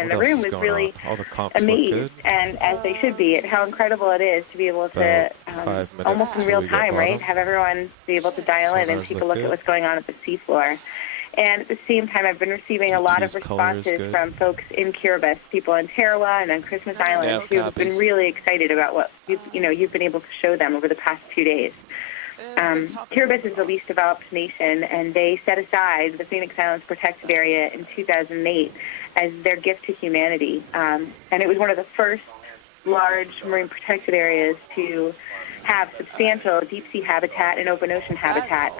and the room was really amazed, and as they should be, at how incredible it is to be able to, almost in real time, right, have everyone be able to dial in and take a look at what's going on at the seafloor. And at the same time, I've been receiving a lot of responses from folks in Kiribati, people in Tarawa and on Christmas Island, who have been really excited about what you've been able to show them over the past 2 days. Kiribati is the least developed nation, and they set aside the Phoenix Islands Protected Area in 2008 as their gift to humanity. And it was one of the first large marine protected areas to have substantial deep-sea habitat and open ocean habitat,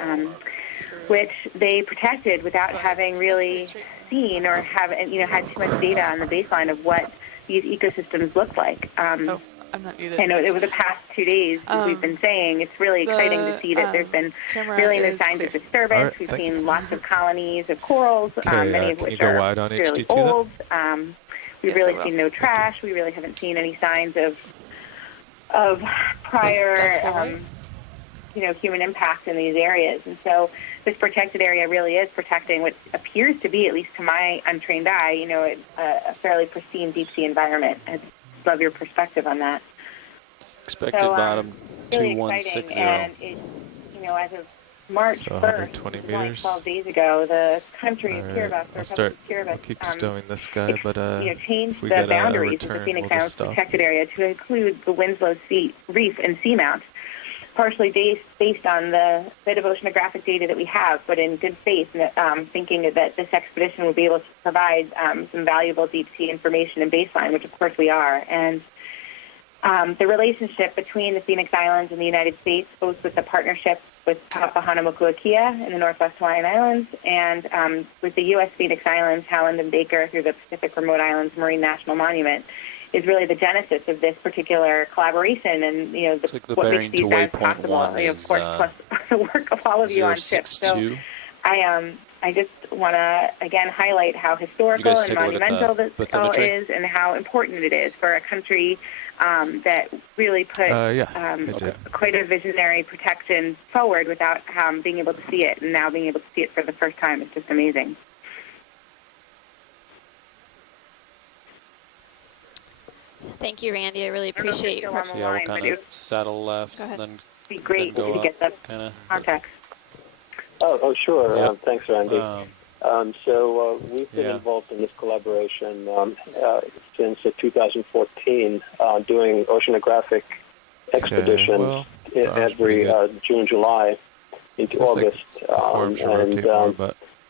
which they protected without having really seen or had too much data on the baseline of what these ecosystems look like. I'm not muted. I know over the past 2 days, as we've been saying, it's really exciting to see that there's been really no signs of disturbance. We've seen lots of colonies of corals, many of which are fairly old. We've really seen no trash. We really haven't seen any signs of prior, human impact in these areas. And so this protected area really is protecting what appears to be, at least to my untrained eye, a fairly pristine deep-sea environment. I'd love your perspective on that. Expected bottom really 2160. And it, as of March 1st, only 12 days ago, the country of Kiribati, I'll keep stowing this guy, but changed the boundaries of the Phoenix Islands Protected Area to include the Winslow Reef and Seamount, partially based on the bit of oceanographic data that we have, but in good faith, thinking that this expedition will be able to provide some valuable deep-sea information and baseline, which of course we are. And the relationship between the Phoenix Islands and the United States, both with the partnership with Papahanaumokuakea in the Northwest Hawaiian Islands and with the U.S. Phoenix Islands, Howland and Baker through the Pacific Remote Islands Marine National Monument, is really the genesis of this particular collaboration, and what makes these events possible. Of course, plus the work of all of you on ships. So I just want to again highlight how historical and monumental this all is, and how important it is for a country that really put quite a visionary protection forward without being able to see it, and now being able to see it for the first time. It's just amazing. Thank you, Randy. I really appreciate your we'll kind of saddle left. And then be great if you get that context. Oh, sure. Yeah. Thanks, Randy. So we've been involved in this collaboration since 2014, doing oceanographic expeditions every June, July into August.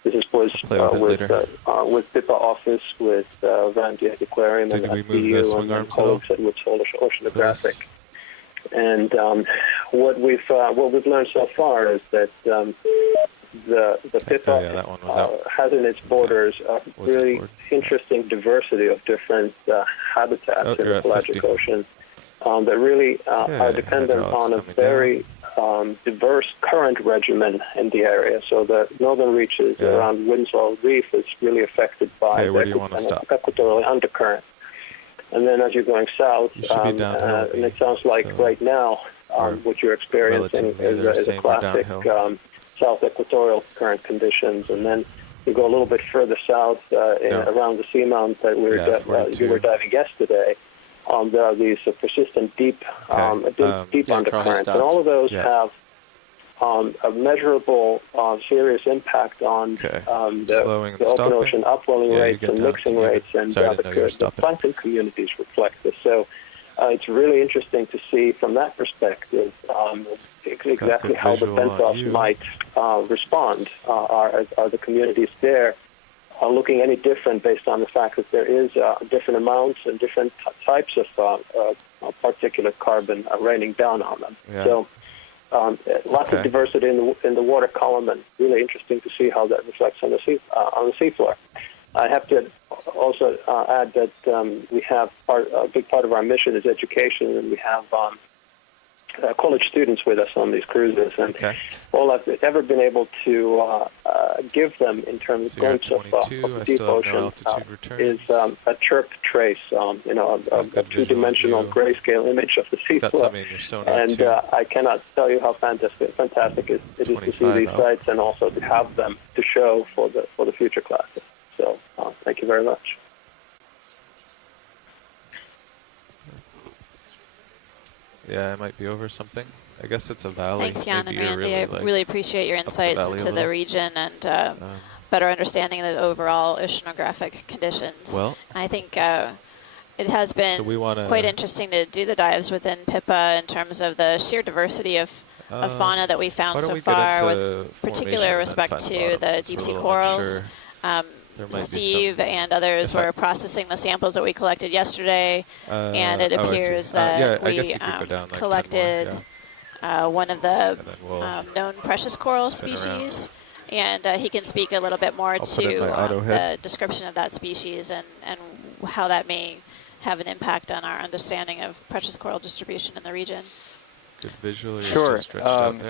This was with PIPA office, with Van Dijk Aquarium and SBU and colleagues at Woods Hole Oceanographic. And what we've learned so far is that the PIPA has in its borders a really interesting diversity of different habitats in the pelagic ocean that really are dependent on a very diverse current regimen in the area. So the northern reaches around Winslow Reef is really affected by the equatorial undercurrent. And then as you're going south, and it sounds like right now what you're experiencing is a classic south equatorial current conditions. And then you go a little bit further south around the Seamount that you were diving yesterday. There are these persistent deep undercurrents, and all of those have a measurable, serious impact on the open ocean upwelling rates and mixing rates, and the plankton communities reflect this. So it's really interesting to see from that perspective exactly how the benthos might respond. Are the communities there looking any different based on the fact that there is different amounts and different types of particulate carbon raining down on them? So lots of diversity in the water column, and really interesting to see how that reflects on the seafloor. I have to also add that we have a big part of our mission is education, and we have college students with us on these cruises, and all I've ever been able to give them in terms of glimpse of the deep ocean is a chirp trace, a two-dimensional grayscale image of the seafloor. And I cannot tell you how fantastic it is to see these sites, and also to have them to show for the future classes. So thank you very much. Yeah, it might be over something. I guess it's a valley. Thanks, Jan and Maybe you're Randy. really, I like, really appreciate your up the insights valley a into the little. region and better understanding of the overall oceanographic conditions. Well, I think it has been so we wanna, quite interesting to do the dives within PIPA in terms of the sheer diversity of fauna that we found so far, with particular respect to the deep sea corals. Steve and others were processing the samples that we collected yesterday, and it appears that we collected one of the known precious coral species. And he can speak a little bit more to the description of that species and how that may have an impact on our understanding of precious coral distribution in the region. Good visual. Sure.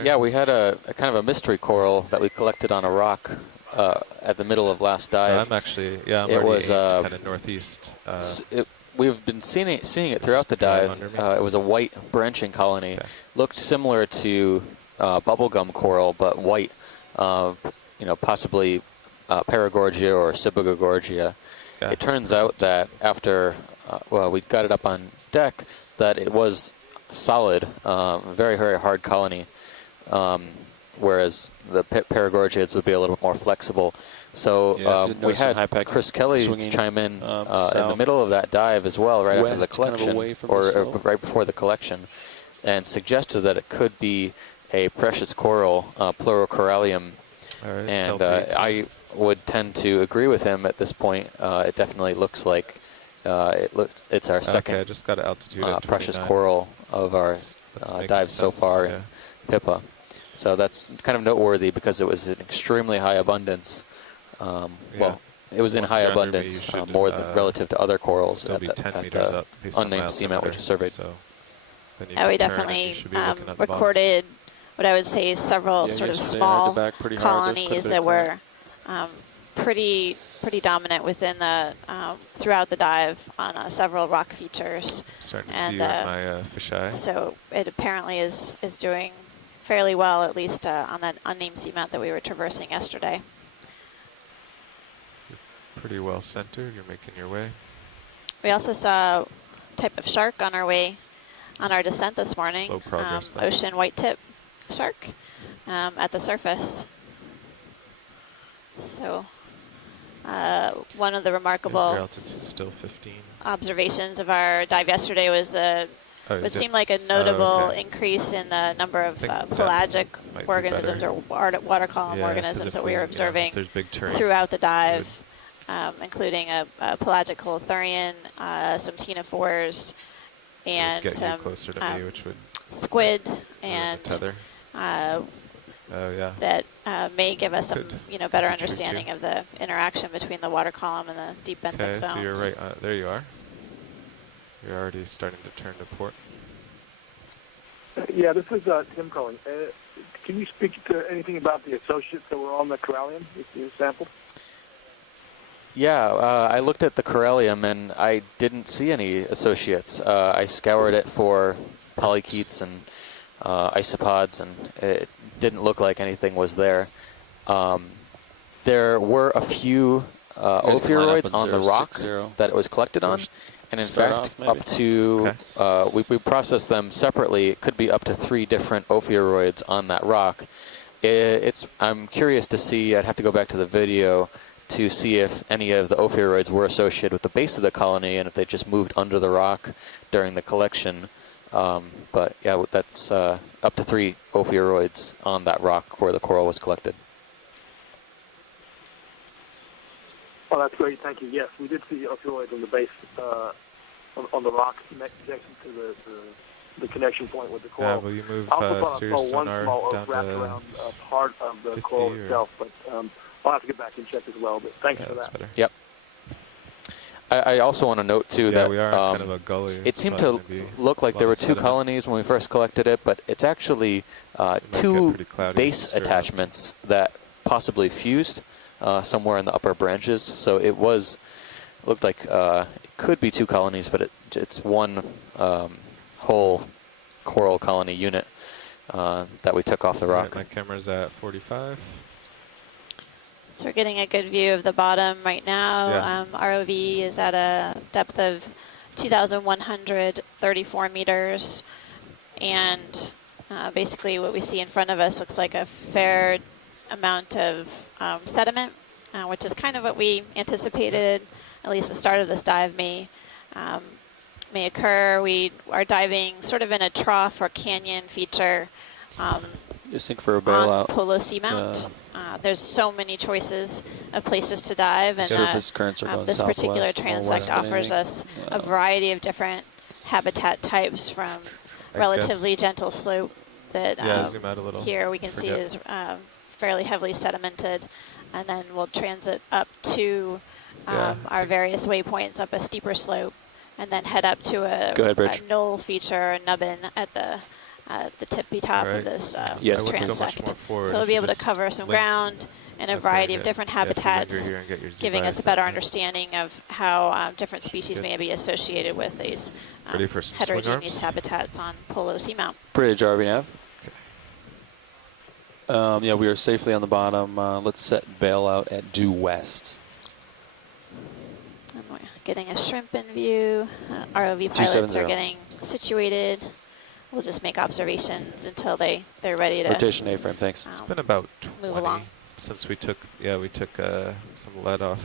Yeah, we had a kind of a mystery coral that we collected on a rock at the middle of last dive. So I'm actually, it was kind of northeast. We've been seeing it throughout the dive. It was a white branching colony. Okay. Looked similar to bubblegum coral, but white. Possibly Paragorgia or Sibagogorgia. Yeah. It turns out that after, we got it up on deck, that it was solid, very, very hard colony, whereas the Paragorgiids would be a little bit more flexible. So we had Chris Kelly chime in in the middle of that dive as well, right after the collection, right before the collection, and suggested that it could be a precious coral, Pleurocorallium. Right, and I would tend to agree with him at this point. It definitely looks like it's our second I just got altitude precious coral of our dives so far in PIPA. So that's kind of noteworthy because it was in extremely high abundance. Well, it was in high abundance more than relative to other corals at the unnamed seamount, which is surveyed. So we definitely recorded what I would say several sort of small colonies that were pretty dominant within the throughout the dive on several rock features. Starting to see you at my fisheye. So it apparently is doing fairly well, at least on that unnamed seamount that we were traversing yesterday. You're pretty well centered. You're making your way. We also saw a type of shark on our way on our descent this morning. Slow progress, ocean white tip shark at the surface. So one of the remarkable still 15. observations of our dive yesterday was what seemed like a notable increase in the number of pelagic organisms or water column organisms that we were observing throughout the dive, including a pelagic holothurian, some ctenophores, and some squid, and that may give us some better understanding of the interaction between the water column and the deep benthic zones. So you're right, there you are. You're already starting to turn to port. Yeah, this is Tim calling. Can you speak to anything about the associates that were on the corallium that you sampled? Yeah, I looked at the corallium and I didn't see any associates. I scoured it for polychaetes and isopods, and it didn't look like anything was there. There were a few ophiuroids on the rock that it was collected on, and in fact, up to we processed them separately. It could be up to 3 different ophiuroids on that rock. I'm curious to see. I'd have to go back to the video to see if any of the ophiuroids were associated with the base of the colony and if they just moved under the rock during the collection. But yeah, that's up to 3 ophiuroids on that rock where the coral was collected. Oh, that's great. Thank you. Yes, we did see ophiuroids on the base, on the rock next to the connection point with the coral. Yeah, will you move Sirius sonar down wrapped around part of the coral itself, but I'll have to get back and check as well. But thanks for that. Better. Yep. I also want to note too that we are kind of a gully. It seemed to look like there were 2 colonies when we first collected it, but it's actually 2 base attachments that possibly fused somewhere in the upper branches. So it looked like it could be 2 colonies, but it's one whole coral colony unit that we took off the rock. Right, my camera's at 45. So we're getting a good view of the bottom right now. ROV is at a depth of 2,134 meters. and basically what we see in front of us looks like a fair amount of sediment, which is kind of what we anticipated, at least the start of this dive may occur. We are diving sort of in a trough or canyon feature Just think for a bailout. on Polo Seamount. There's so many choices of places to dive, and Surface currents are going this particular southwest, transect northwest, offers us a variety of different habitat types, from relatively gentle slope that zoom out a little. here we can see is fairly heavily sedimented, and then we'll transit up to our various waypoints up a steeper slope, and then head up to a knoll feature, a nubbin at the tippy top of this transect. So we'll be able to cover some ground in a variety of different habitats, giving us a better understanding of how different species may be associated with these heterogeneous habitats on Polo Seamount. Bridge, RV nav. Yeah, we are safely on the bottom. Let's set bailout at due west. And we're getting a shrimp in view. ROV pilots are getting situated. We'll just make observations until they're ready to rotation A-frame. Thanks. It's been about 20 move along since we took some lead off.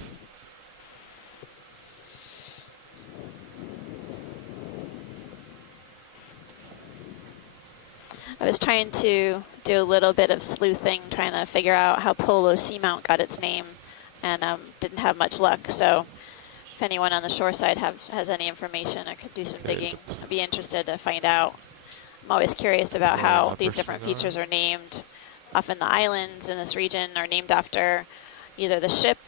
I was trying to do a little bit of sleuthing, trying to figure out how Polo Seamount got its name, and didn't have much luck. So if anyone on the shore side has any information or could do some digging, I'd be interested to find out. I'm always curious about how these different features are named. Often the islands in this region are named after either the ship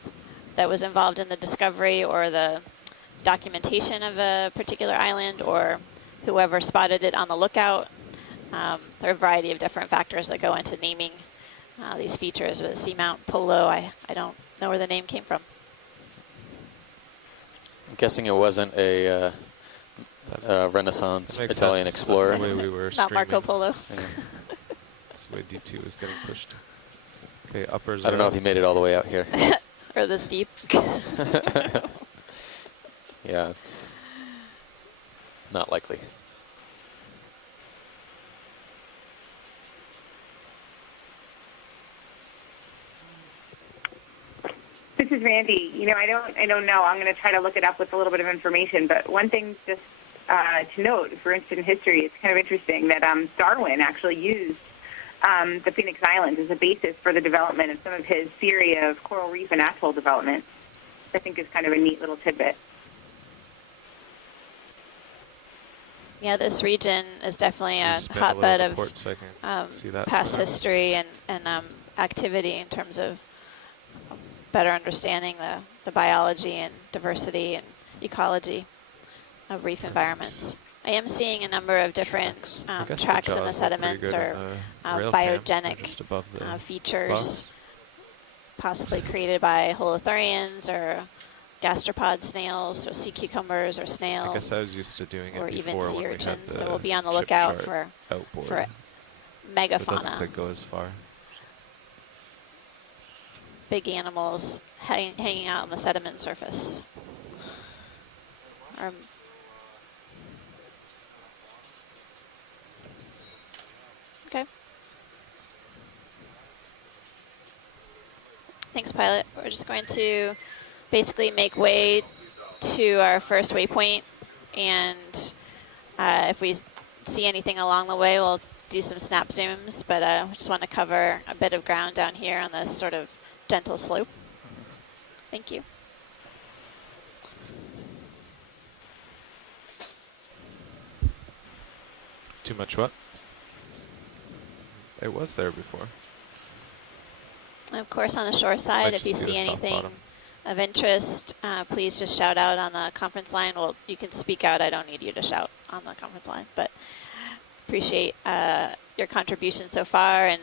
that was involved in the discovery or the documentation of a particular island, or whoever spotted it on the lookout. There are a variety of different factors that go into naming these features. With Seamount, Polo, I don't know where the name came from. I'm guessing it wasn't a Renaissance Italian explorer. That's the way we were Not Marco Polo. Yeah. That's the way D2 was getting pushed. Okay, uppers. I don't know if he made it all the way out here. Or this deep. Yeah, it's not likely. This is Randy. You know, I don't know. I'm going to try to look it up with a little bit of information. But one thing just to note, if we're interested in history, it's kind of interesting that Darwin actually used the Phoenix Islands as a basis for the development of some of his theory of coral reef and atoll development. I think is kind of a neat little tidbit. Yeah, this region is definitely a hotbed of past history and activity in terms of better understanding the biology and diversity and ecology of reef environments. I am seeing a number of different tracks in the sediments or biogenic features, possibly created by holothurians or gastropod snails or sea cucumbers or snails. I guess I was used to doing it or before even sea when urchins. we had So we'll be on the lookout for megafauna. So it doesn't quite go as far. Big animals hanging out on the sediment surface. Okay. Thanks, pilot. We're just going to basically make way to our first waypoint, and if we see anything along the way, we'll do some snap zooms, but we just want to cover a bit of ground down here on this sort of gentle slope. Thank you. Too much what? It was there before. And of course, on the shore side, if you see anything of interest, please just shout out on the conference line. Well, you can speak out. I don't need you to shout on the conference line, but appreciate your contribution so far. And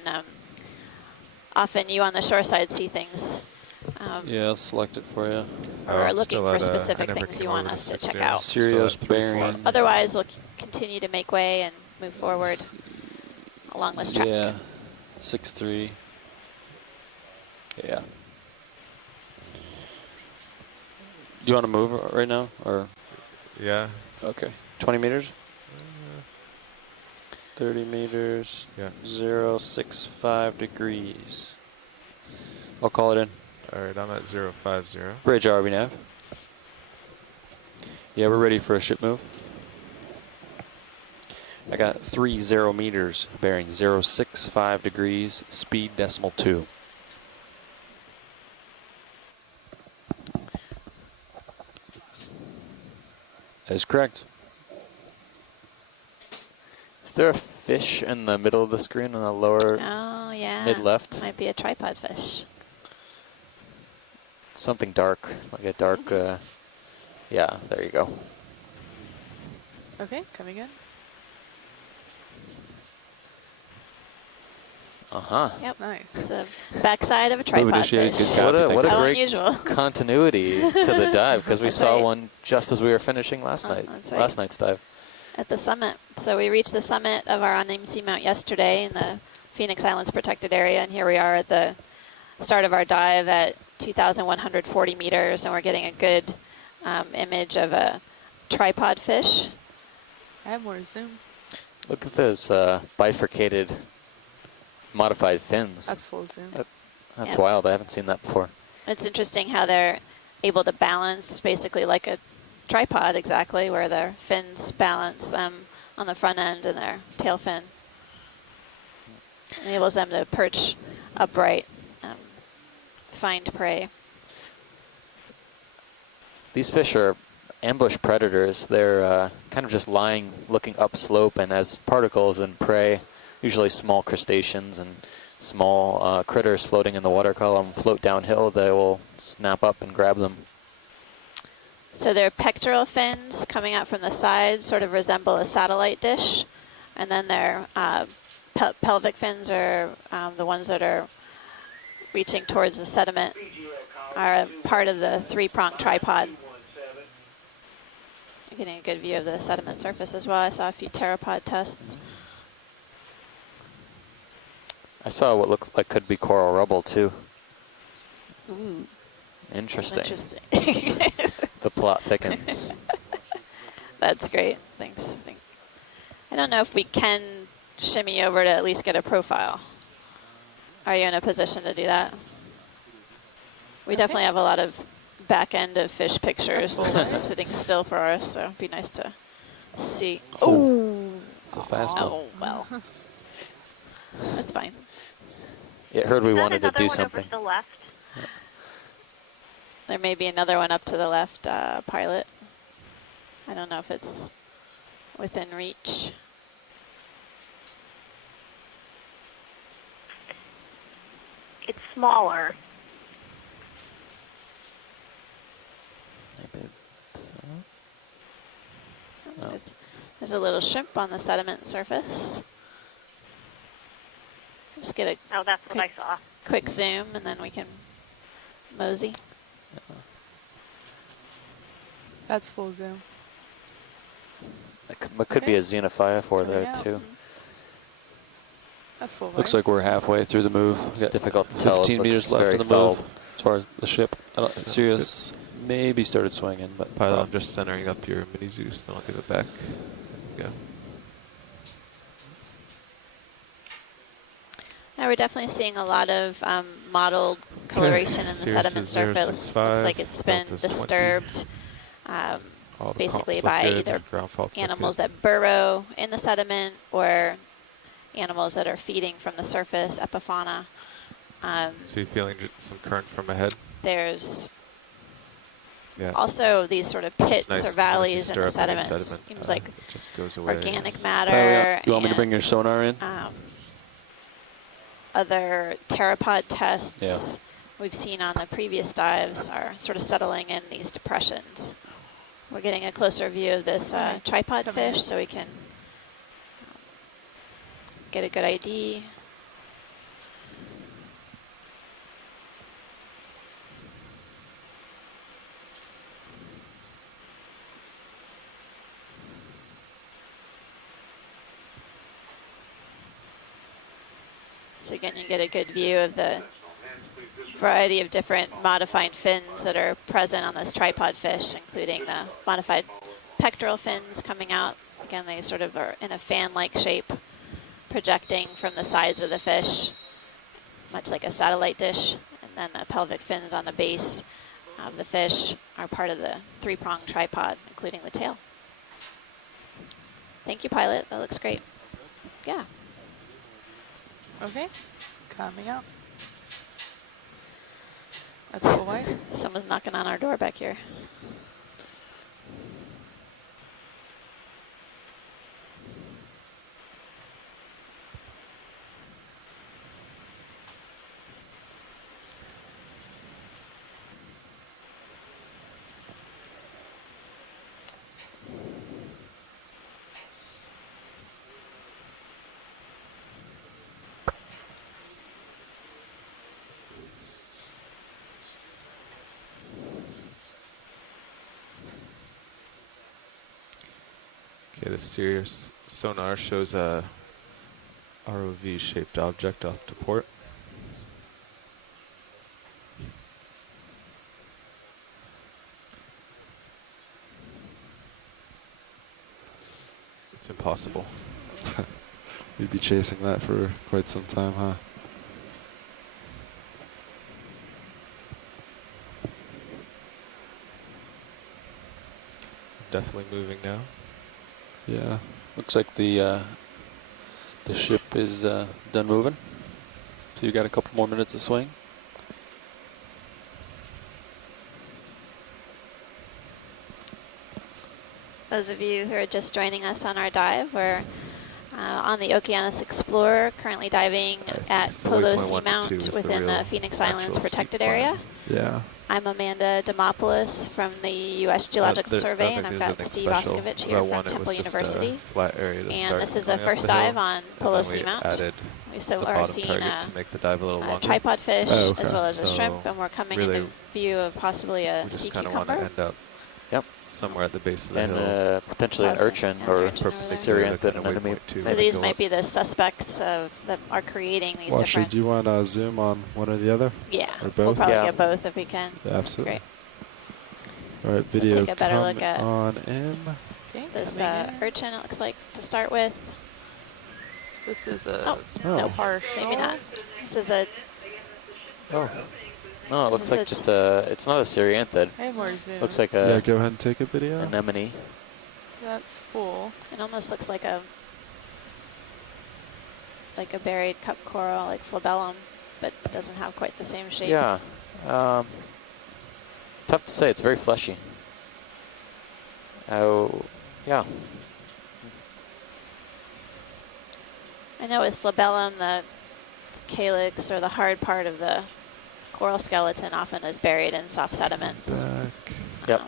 often you on the shore side see things. Yeah, I'll select it for you. Or looking for specific things you want us to check out. Sirius bearing. Otherwise, we'll continue to make way and move forward along this track. Yeah, 6'3". Yeah. Do you want to move right now, or? Yeah. Okay. 20 meters. 30 meters, 065 degrees. I'll call it in. All right, I'm at 050. Bridge RV nav. Yeah, we're ready for a ship move. I got 30 meters, bearing 065 degrees, speed .2. That is correct. Is there a fish in the middle of the screen on the lower mid-left? Might be a tripod fish. Something dark, like a dark, yeah, there you go. Okay, coming in. Uh-huh. Yep. Nice. It's the backside of a tripod fish. What a How great unusual. continuity to the dive, because we That's saw right. one just as we were finishing last night. That's right. Last night's dive. At the summit. So we reached the summit of our unnamed seamount yesterday in the Phoenix Islands protected area, and here we are at the start of our dive at 2,140 meters, and we're getting a good image of a tripod fish. I have more zoom. Look at those bifurcated modified fins. That's full zoom. That's wild. I haven't seen that before. It's interesting how they're able to balance basically like a tripod, exactly, where their fins balance them on the front end and their tail fin. Enables them to perch upright, find prey. These fish are ambush predators. They're kind of just lying, looking upslope, and as particles and prey, usually small crustaceans and small critters floating in the water column float downhill, they will snap up and grab them. So their pectoral fins coming out from the side sort of resemble a satellite dish, and then their pelvic fins are the ones that are reaching towards the sediment, are part of the three-pronged tripod. You're getting a good view of the sediment surface as well. I saw a few pteropod tests. I saw what looked like could be coral rubble too. Ooh. Interesting. Interesting. The plot thickens. That's great. Thanks. I don't know if we can shimmy over to at least get a profile. Are you in a position to do that? We definitely have a lot of back end of fish pictures sitting still for us, so it'd be nice to see. Oh, it's a fast one. Oh, well. That's fine. Yeah, heard we wanted to do something. The left. There may be another one up to the left, pilot. I don't know if it's within reach. It's smaller. Maybe There's a little shrimp on the sediment surface. Just get a that's what I saw. quick zoom, and then we can mosey. That's full zoom. It could be a xenophyophore there too. That's full. Looks like we're halfway through the move. It's difficult to tell. 15 meters left in the move as far as the ship. Sirius maybe started swinging, but Pilot, I'm just centering up your mini Zeus, then I'll give it back. Go. Now we're definitely seeing a lot of mottled coloration in the sediment surface. Looks like it's been disturbed basically by either animals that burrow in the sediment or animals that are feeding from the surface, epifauna. So you're feeling some current from ahead? There's also these sort of pits or valleys in the sediment. Seems like just goes away. Organic matter. You want me to bring your sonar in? Other pteropod tests we've seen on the previous dives are sort of settling in these depressions. We're getting a closer view of this tripod fish so we can get a good ID. So again, you get a good view of the variety of different modified fins that are present on this tripod fish, including the modified pectoral fins coming out. Again, they sort of are in a fan-like shape. projecting from the sides of the fish, much like a satellite dish, and then the pelvic fins on the base of the fish are part of the 3-prong tripod, including the tail. Thank you, pilot. That looks great. Yeah. Okay, coming out. That's full white. Someone's knocking on our door back here. Okay, the Sirius sonar shows a ROV-shaped object off to port. It's impossible. We'd be chasing that for quite some time, huh? Definitely moving now. Yeah. Looks like the ship is done moving. So you got a couple more minutes of swing. Those of you who are just joining us on our dive, we're on the Okeanos Explorer, currently diving at Polo Seamount within the Phoenix Islands protected area. Yeah. I'm Amanda Demopoulos from the U.S. Geological Survey, and I've got Steve Oskovich here from Temple University. Flat area to and start this is the going first up the hill, dive on Polo and then we Seamount. added We still the are bottom seeing target to make the dive a little a longer. tripod fish Oh, okay. as well as a So shrimp, and we're coming really into view of possibly a We sea just kind of want to cucumber. end up Yep. somewhere at the base of the And hill. potentially an Plasma urchin and or urchin over there. Syrianthid Kind of anemone. waypoint two. So Maybe these go might up. be the suspects of that are creating these Washer, different. do you want to zoom on one or the other? Yeah, Or we'll both? probably Yeah. get both if we can. Yeah, absolutely. Great. All right, So video take a better look come at on in. Okay, This coming in. urchin, it looks like, to start with. This is a Oh, Oh. partial. maybe not. This is a Oh. No, it looks This like is- just a, it's not a Syrianthid. I have more zoom. Looks like Yeah, a go ahead and take a video. anemone. That's full. It almost looks like a buried cup coral, like flabellum, but doesn't have quite the same shape. Yeah. Tough to say. It's very fleshy. Oh, yeah. I know with flabellum, the calyx or the hard part of the coral skeleton often is buried in soft sediments. Back. Yep.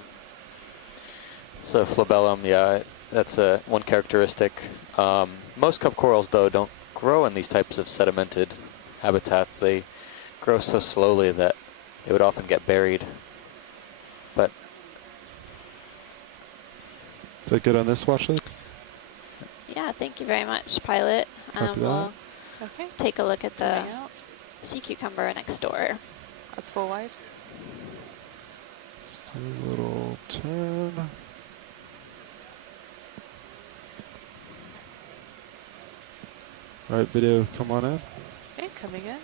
So flabellum, yeah, that's one characteristic. Most cup corals, though, don't grow in these types of sedimented habitats. They grow so slowly that they would often get buried. But Is that good on this watch lid? Yeah, thank you very much, pilot. Copy that. We'll Okay, take a look at the coming out. sea cucumber next door. That's full wide. Just do a little turn. All right, video, come on in. Okay, coming in.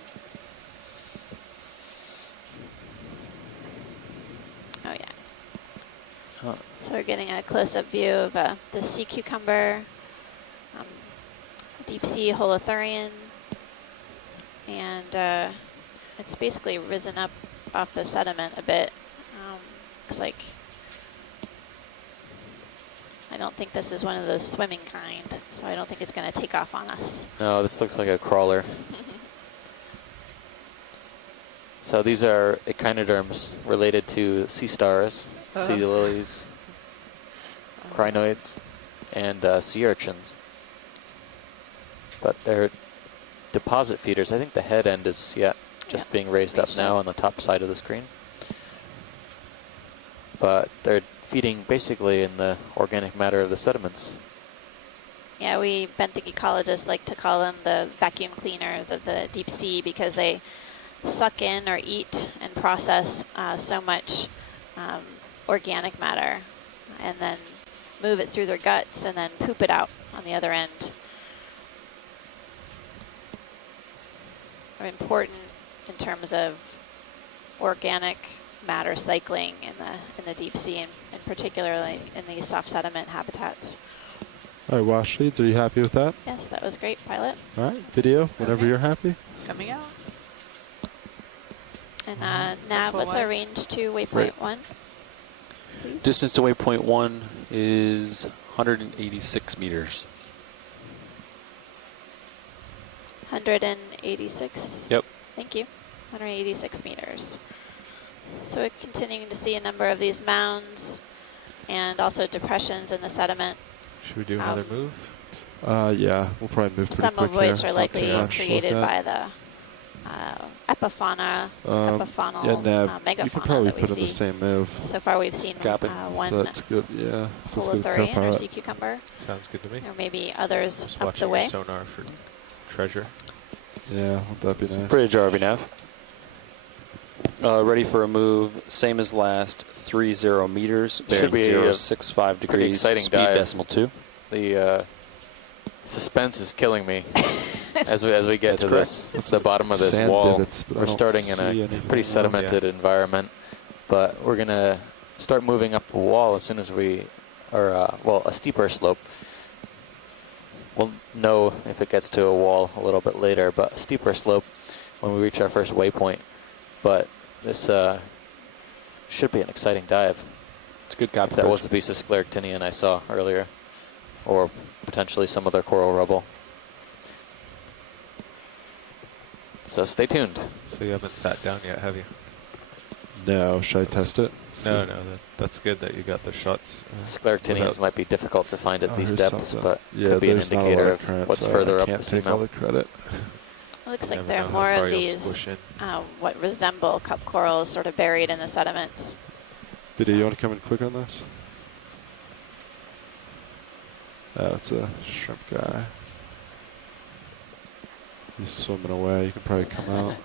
Oh, yeah. Oh. So we're getting a close-up view of the sea cucumber, deep sea holothurian, and it's basically risen up off the sediment a bit. Looks like, I don't think this is one of those swimming kind, so I don't think it's going to take off on us. no, this looks like a crawler. So these are echinoderms related to sea stars, sea lilies, crinoids, and sea urchins. But they're deposit feeders. I think the head end is, just being raised up now on the top side of the screen. But they're feeding basically in the organic matter of the sediments. Yeah, we benthic ecologists like to call them the vacuum cleaners of the deep sea because they suck in or eat and process so much organic matter and then move it through their guts and then poop it out on the other end. are important in terms of organic matter cycling in the deep sea, and particularly in these soft sediment habitats. All right, wash leads, are you happy with that? Yes, that was great, pilot. All right, video, whenever you're happy. Coming out. And Nav, what's our range to waypoint 1? Please? Distance to waypoint 1 is 186 meters. 186? Yep. Thank you. 186 meters. So we're continuing to see a number of these mounds and also depressions in the sediment. Should we do another move? Yeah, we'll probably move pretty Some quick of which here. are likely created by the epifauna, epifaunal yeah, Nav, megafauna you can probably that we put in see. the same move. So far we've seen one That's good, yeah. Polo or sea cucumber. Sounds good to me. Or maybe others Just up the way. Sonar for treasure. Yeah, would that be nice? Bridge RV Nav. Ready for a move, same as last, 30 meters, bearing 065 degrees, exciting speed dive. decimal 2. The suspense is killing me as we get to this. It's the bottom of this Sand wall. divots, but I We're don't starting in see a anything. pretty sedimented environment, but we're gonna start moving up a wall as soon as we, or well, a steeper slope. We'll know if it gets to a wall a little bit later, but a steeper slope when we reach our first waypoint. But this should be an exciting dive. It's a good gap. If that was the piece of scleractinian I saw earlier, or potentially some other coral rubble. So stay tuned. So you haven't sat down yet, have you? No, should I test it? No, that's good that you got the shots. Scleractinians might be difficult to find at these depths, but yeah, could be an there's not a lot indicator of current, of what's so further I up the can't take all the seamount. credit. It looks like Never there know are how more far of you'll these, squish in. what resemble cup corals sort of buried in the sediments. Video, you want to come in quick on this? Oh, it's a shrimp guy. He's swimming away. You can probably come out.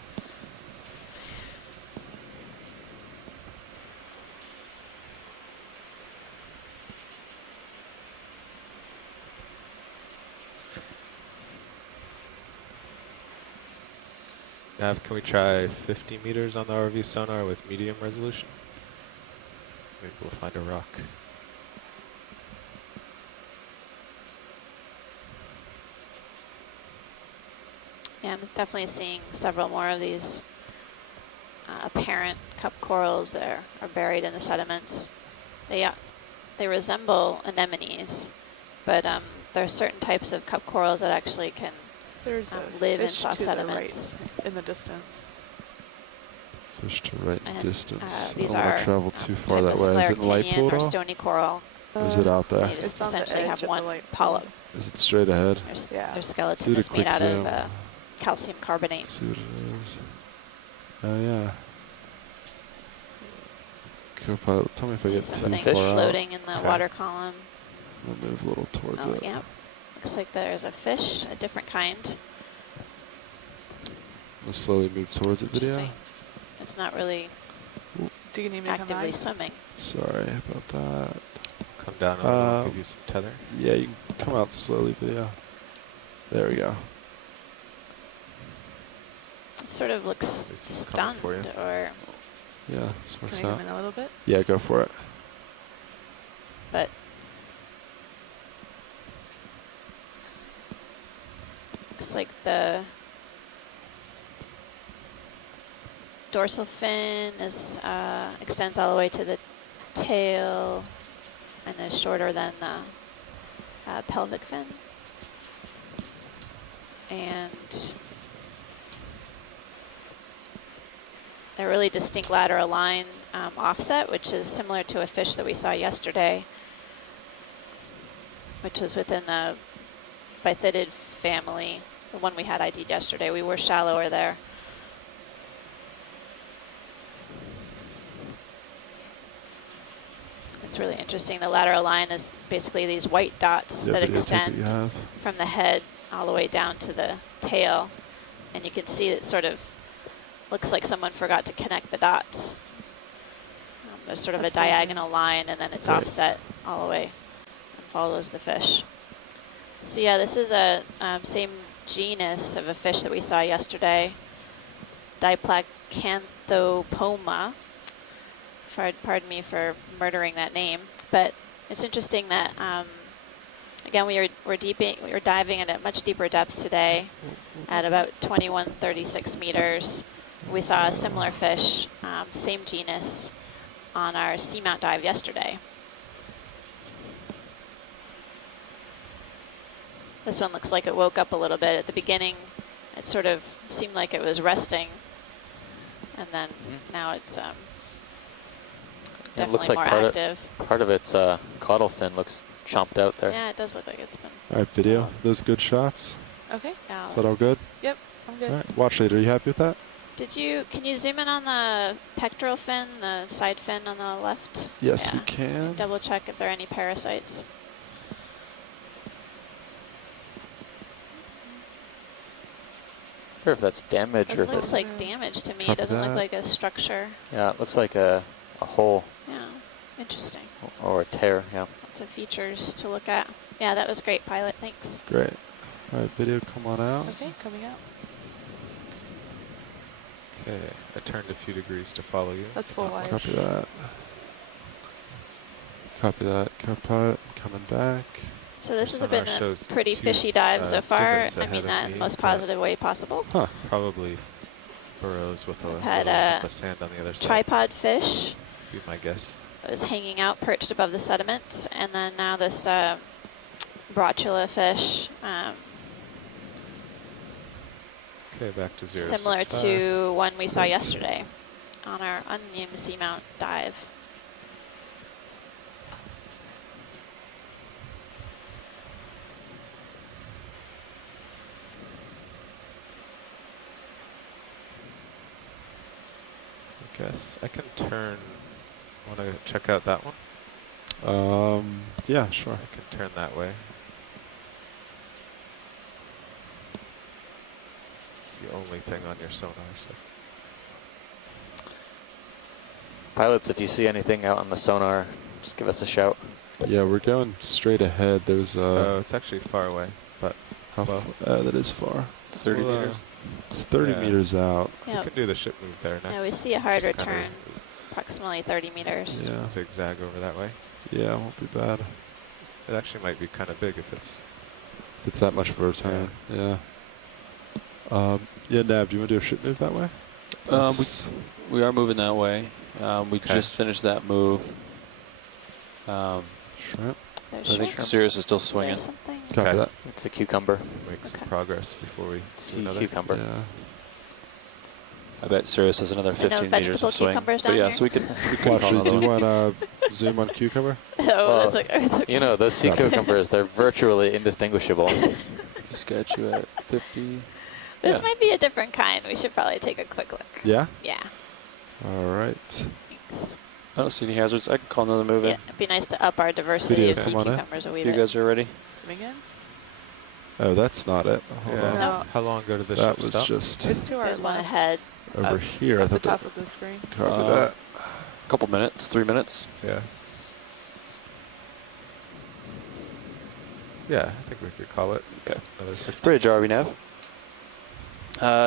Nav, can we try 50 meters on the RV sonar with medium resolution? Maybe we'll find a rock. Yeah, I'm definitely seeing several more of these apparent cup corals that are buried in the sediments. They resemble anemones, but there are certain types of cup corals that actually can There's a live in fish soft to sediments. the right in the distance. Fish to right in And, distance. I these don't want are to travel too far type that of way. Is it in light scleractinian pool at or all? stony coral. Or is it out there? You just It's on the essentially edge have of one the light polyp. pool. Is it straight ahead? Their skeleton Do the is made quick out zoom. of calcium carbonate. Let's see what it is. Oh yeah. Co-pilot, tell me if I See get too something far out. floating in the water column. I'll move a little towards Oh, it. yeah. Looks like there's a fish, a different kind. We'll slowly move towards it. Video. Interesting. It's not really Do you need me to come actively out? swimming. Sorry about that. Come down a little, give you some tether. Yeah, you can come out slowly, video. There we go. It sort of looks stunned for you. or Yeah, this works Can I out. come in a little bit? Yeah, go for it. but looks like the dorsal fin is extends all the way to the tail and is shorter than the pelvic fin. And a really distinct lateral line offset, which is similar to a fish that we saw yesterday, which is within the Bythidid family, the one we had ID'd yesterday. We were shallower there. It's really interesting. The lateral line is basically these white dots that extend from the head all the way down to the tail. And you can see it sort of looks like someone forgot to connect the dots. There's sort of a diagonal line, and then it's offset all the way and follows the fish. So yeah, this is a same genus of a fish that we saw yesterday. Diplacanthopoma. Pardon me for murdering that name, but it's interesting that again we were diving at a much deeper depth today, at about 2136 meters. We saw a similar fish, same genus, on our Seamount dive yesterday. This one looks like it woke up a little bit. At the beginning, it sort of seemed like it was resting, and then now it's definitely it looks like more active. Part of its caudal fin looks chomped out there. Yeah, it does look like it's been. All right, video. Those good shots. Okay. Yeah, Is that all good? Yep, I'm good. All right. Watch leader, are you happy with that? Can you zoom in on the pectoral fin, the side fin on the left? Yes, we can. Double check if there are any parasites. I wonder if that's damage or It if looks it's like damage to me. It Copy doesn't look that. like a structure. yeah, it looks like a hole Yeah, interesting. or a tear. Yeah. Lots of features to look at. Yeah, that was great, pilot. Thanks. Great. All right, video, come on out. Okay, coming out. Okay, I turned a few degrees to follow you. That's full wide. Copy that. Copy that. Co-pilot, coming back. So this has Sonar been a shows pretty two, fishy dive so far. divots I ahead mean of that me, most but positive way possible. Huh. Probably burrows with a Had little a lump of sand on the other side. Tripod fish Be my guess. that was hanging out, perched above the sediment, and then now this Brotula fish, Okay, back to 0. similar to one we saw yesterday on our unnamed Seamount dive. I guess I can turn. Want to check out that one? Yeah, sure. I can turn that way. It's the only thing on your sonar. So. Pilots, if you see anything out on the sonar, just give us a shout. Yeah, we're going straight ahead. There's Oh, it's actually far away, but how well, that is far. 30 Well, meters. It's 30 yeah. meters out. we Yeah, can do the ship move there next. yeah, we see a hard Just kinda return, approximately 30 meters. Yeah. Zigzag over that way. Yeah, it won't be bad. It actually might be kind of big if it's. If it's that much of a return. Yeah. Yeah, Nav, do you want to do a ship move that way? We are moving that way. We Okay. just finished that move. Shrimp. There's I think shrimp. Sirius is still Is there swinging. something? Copy Okay. that. It's a cucumber. Make some Okay. progress before we do Sea another. cucumber. Yeah. I bet Sirius has another 15 meters vegetable to swing. cucumbers But down yeah, here? so we could call Actually, another do you one. want to zoom on cucumber? Oh, Well, that's okay. You know, those sea Copy. cucumbers, they're virtually indistinguishable. He's got you at 50. This Yeah. might be a different kind. We should probably take a quick look. Yeah? Yeah. All right. Thanks. I don't see any hazards. I can call another move in. Yeah, it'd be nice to up our diversity Video, of sea come on in. cucumbers a wee If you bit. guys are ready. Coming in. Oh, that's not it. Hold Yeah. on. No. How long ago did the That ship was stop? just It's to our There's one left. ahead. over up- here. I At the thought top that. of the screen. Copy that. A couple minutes, 3 minutes. Yeah. Yeah, I think we could call it. Okay. Another 15. Bridge, are we now?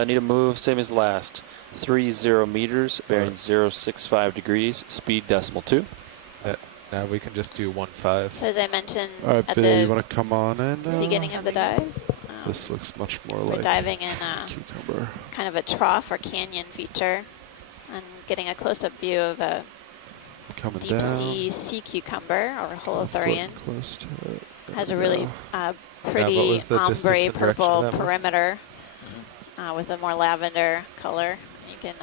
Need a move, same as last. 30 meters, bearing 065 degrees, speed .2. Now we can just do 1.5. So as I mentioned All right, at Video, you the want to come on in? beginning of the dive, This looks much more we're like diving in cucumber. kind of a trough or canyon feature and getting a close-up view of a Coming deep down. sea cucumber or holothurian. Floating close to it. There Has we a really go. pretty was the distance ombre and direction of purple that one? perimeter with a more lavender color. You can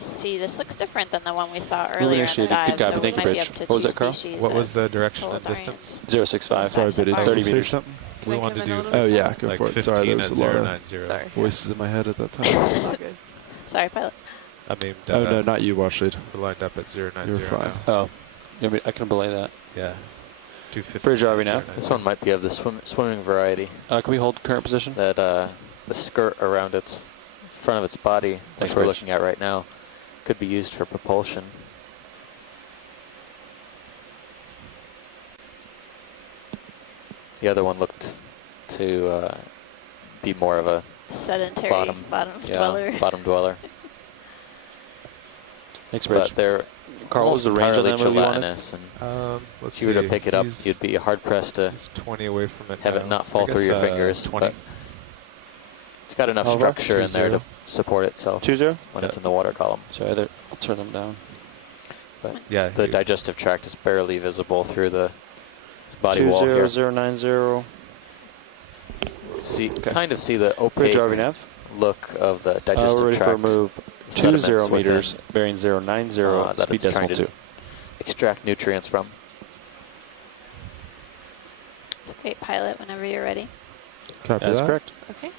see this looks different than the one we saw earlier in the initiated. dive. Good copy. So Thank we you, might be Bridge. up to What was two that, Carl? species What of was the direction and holothurians. distance? 065. Sorry, so Biddy, far. did 30 you say meters. something? Can We I wanted come to in do a little Oh, bit? yeah, go like for it. 15 Sorry, there was at a lot of 090. Sorry. voices in my head at that time. It's all good. Sorry, pilot. I mean, Oh, no, not you, watch lead. we're lined up at 090 You're fine. now. Oh, I can belay that. Yeah. 250. Bridge, are we now? This one might be of the swimming variety. Can we hold current position? That the skirt around its front of its body, Thanks, which we're Bridge. looking at right now, could be used for propulsion. The other one looked to be more of a sedentary bottom dweller. Bottom dweller. Thanks, But Rich. they're Carl, what was the range on that move you wanted? gelatinous, and Let's if you were to see, pick it up, you'd be hard pressed to he's 20 away from it have now. it not fall I through your guess, fingers. 20. But it's got enough Over? structure in there to 2-0. support itself 2-0? when it's in the water column. So I'll turn them down. But Yeah, the digestive tract is barely visible through the body wall here. 20090. Kind of see the opaque look of the digestive we're ready tract. for a move. 20 meters, bearing 090, that speed it's trying decimal to 2. extract nutrients from. It's a great pilot whenever you're ready. Copy That's that. correct. Okay.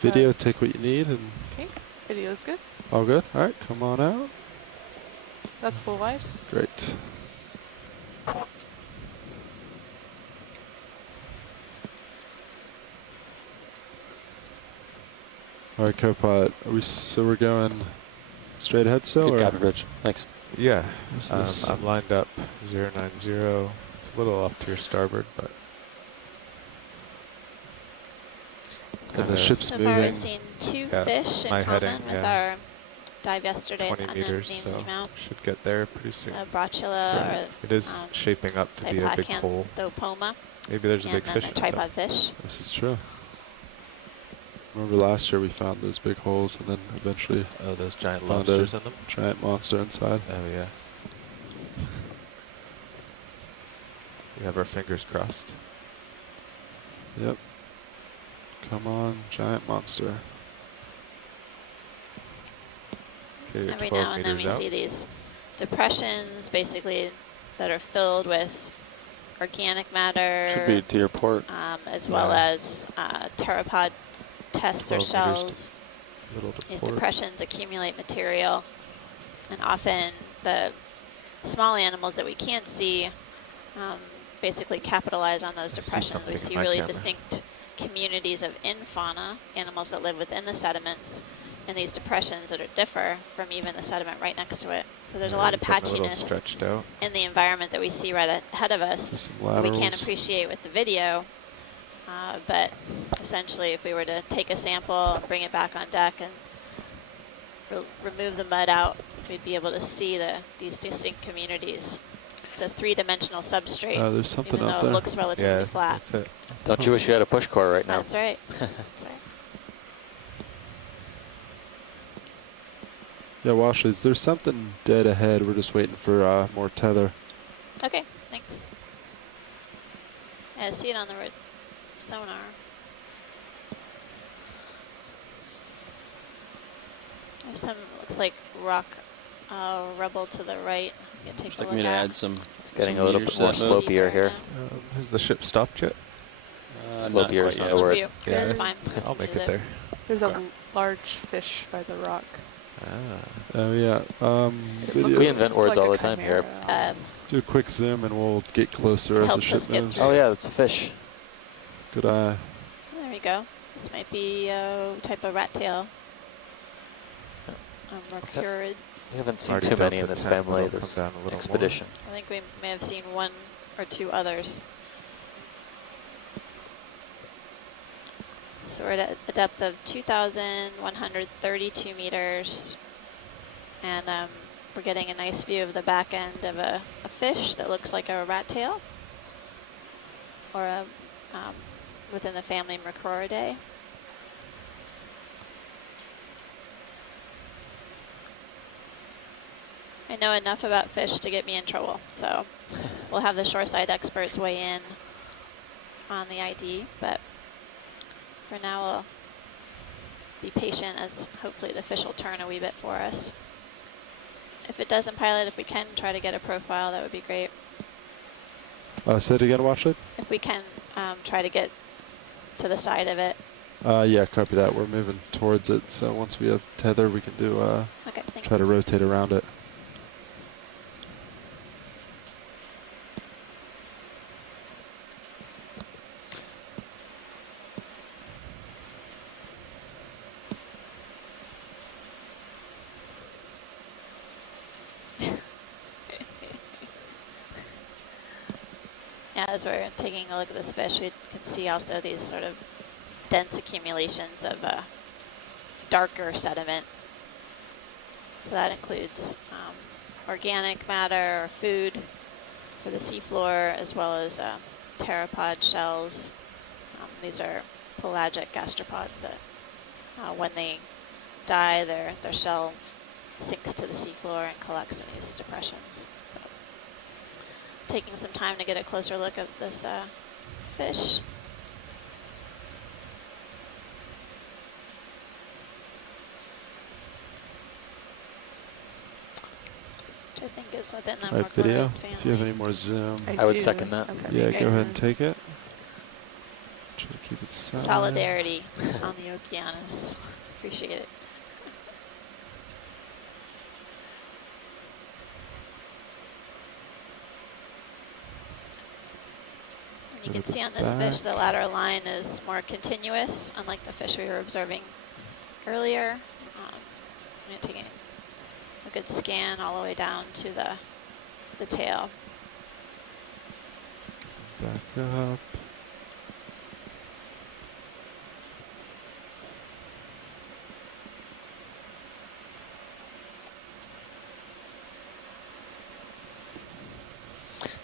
Video, take what you need, and Okay. Video's good. all good. All right, come on out. That's full wide. Great. All right, co-pilot. We're going straight ahead still? Good or? copy, Rich. Thanks. Yeah, This- I'm lined up 090. It's a little off to your starboard, but And the ship's So moving. far, we've seen 2 fish in my common heading, with yeah. our dive yesterday at 20 the meters, unnamed so Seamount. should get there pretty soon. Brotula It is shaping up to be a big hole. Typacanthophoma, Maybe there's a and big then fish. the in it, tripod fish. This is true. Remember last year we found those big holes and then eventually though. Oh, those giant found lobsters a in them? giant monster inside. Oh, yeah. We have our fingers crossed. Yep. Come on, giant monster. Okay, you're Every 12 now and then we meters out. see these depressions, basically, that are filled with organic matter. Should be to your port. As well as pteropod tests or 12 meters shells. Little to These port. depressions accumulate material, and often the small animals that we can't see basically capitalize on those I see depressions. something We in see my really camera. distinct communities of infauna, animals that live within the sediments, and these depressions that differ from even the sediment right next to it. So there's a lot of Getting a little patchiness stretched out. in the environment that we see right ahead of us Some that we can't laterals. appreciate with the video. But essentially, if we were to take a sample and bring it back on deck and remove the mud out, we'd be able to see these distinct communities. It's a 3-dimensional substrate, There's something even up though there. it looks relatively Yeah, flat. that's it. Don't you wish you had a push core right now? That's right. That's right. Yeah, Washley's, there's something dead ahead. We're just waiting for more tether. Okay, thanks. Yeah, I see it on the sonar. There's some, looks like rock rubble to the right. You can take a Like look me to at. add some. It's getting some a little meters bit more to that move. sloppier here. Has the ship stopped yet? Not Sloppier quite is yet. not the word. View. Yeah, There's it's- fine. I'll make Use it there. There's a large fish by the rock. Ah. Oh, yeah. Video. We invent words like all a the time here. chimera. Do a quick zoom and we'll get closer as the Helps us ship get moves. through. Oh yeah, that's a fish. Good eye. There we go. This might be a type of rat tail. Mercurid. We haven't seen Already too down many to in this 10, family, it'll come this down a little more. expedition. I think we may have seen 1 or 2 others. So we're at a depth of 2,132 meters. And we're getting a nice view of the back end of a fish that looks like a rat tail. Or within the family Mercuridae. I know enough about fish to get me in trouble, so we'll have the shoreside experts weigh in on the ID, but for now we'll be patient as hopefully the fish will turn a wee bit for us. If it doesn't pilot, if we can try to get a profile, that would be great. Say it again, Washley? If we can try to get to the side of it. Yeah, copy that. We're moving towards it, so once we have tether, we can do Okay, thanks. try to rotate around it. Yeah, as we're taking a look at this fish, we can see also these sort of dense accumulations of darker sediment. So that includes organic matter or food for the seafloor, as well as pteropod shells. These are pelagic gastropods that when they die, their shell sinks to the seafloor and collects in these depressions. But taking some time to get a closer look at this fish. Which I think is within the Right, video. family. If you have any more zoom. I would second that. Okay. Yeah, go ahead and take it. Try to keep it silent. Solidarity on the Okeanos. Appreciate it. And you can see on this fish, the lateral line is more continuous, unlike the fish we were observing earlier. I'm going to take a good scan all the way down to the tail. Back up.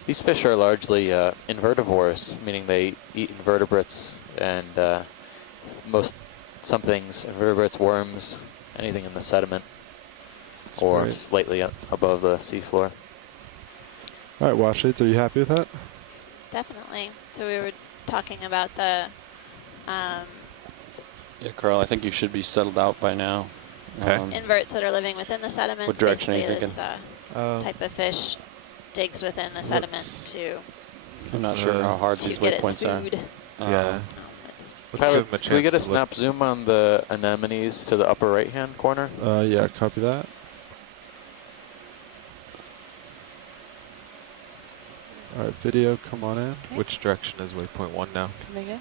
These fish are largely invertivorous, meaning they eat invertebrates and some things, invertebrates, worms, anything in the sediment. That's or great. Slightly above the seafloor. All right, Washades, are you happy with that? Definitely. So we were talking about the... yeah, Carl, I think you should be settled out by now. Okay. Inverts that are living within the sediments. What direction are you thinking? thinking? Type of fish digs within the sediment to... I'm not sure how hard these waypoints are. Yeah. Pilot, can we get a snap zoom on the anemones to the upper right-hand corner? Yeah, copy that. All right, video, come on in. Okay. Which direction is waypoint 1 now? Coming in.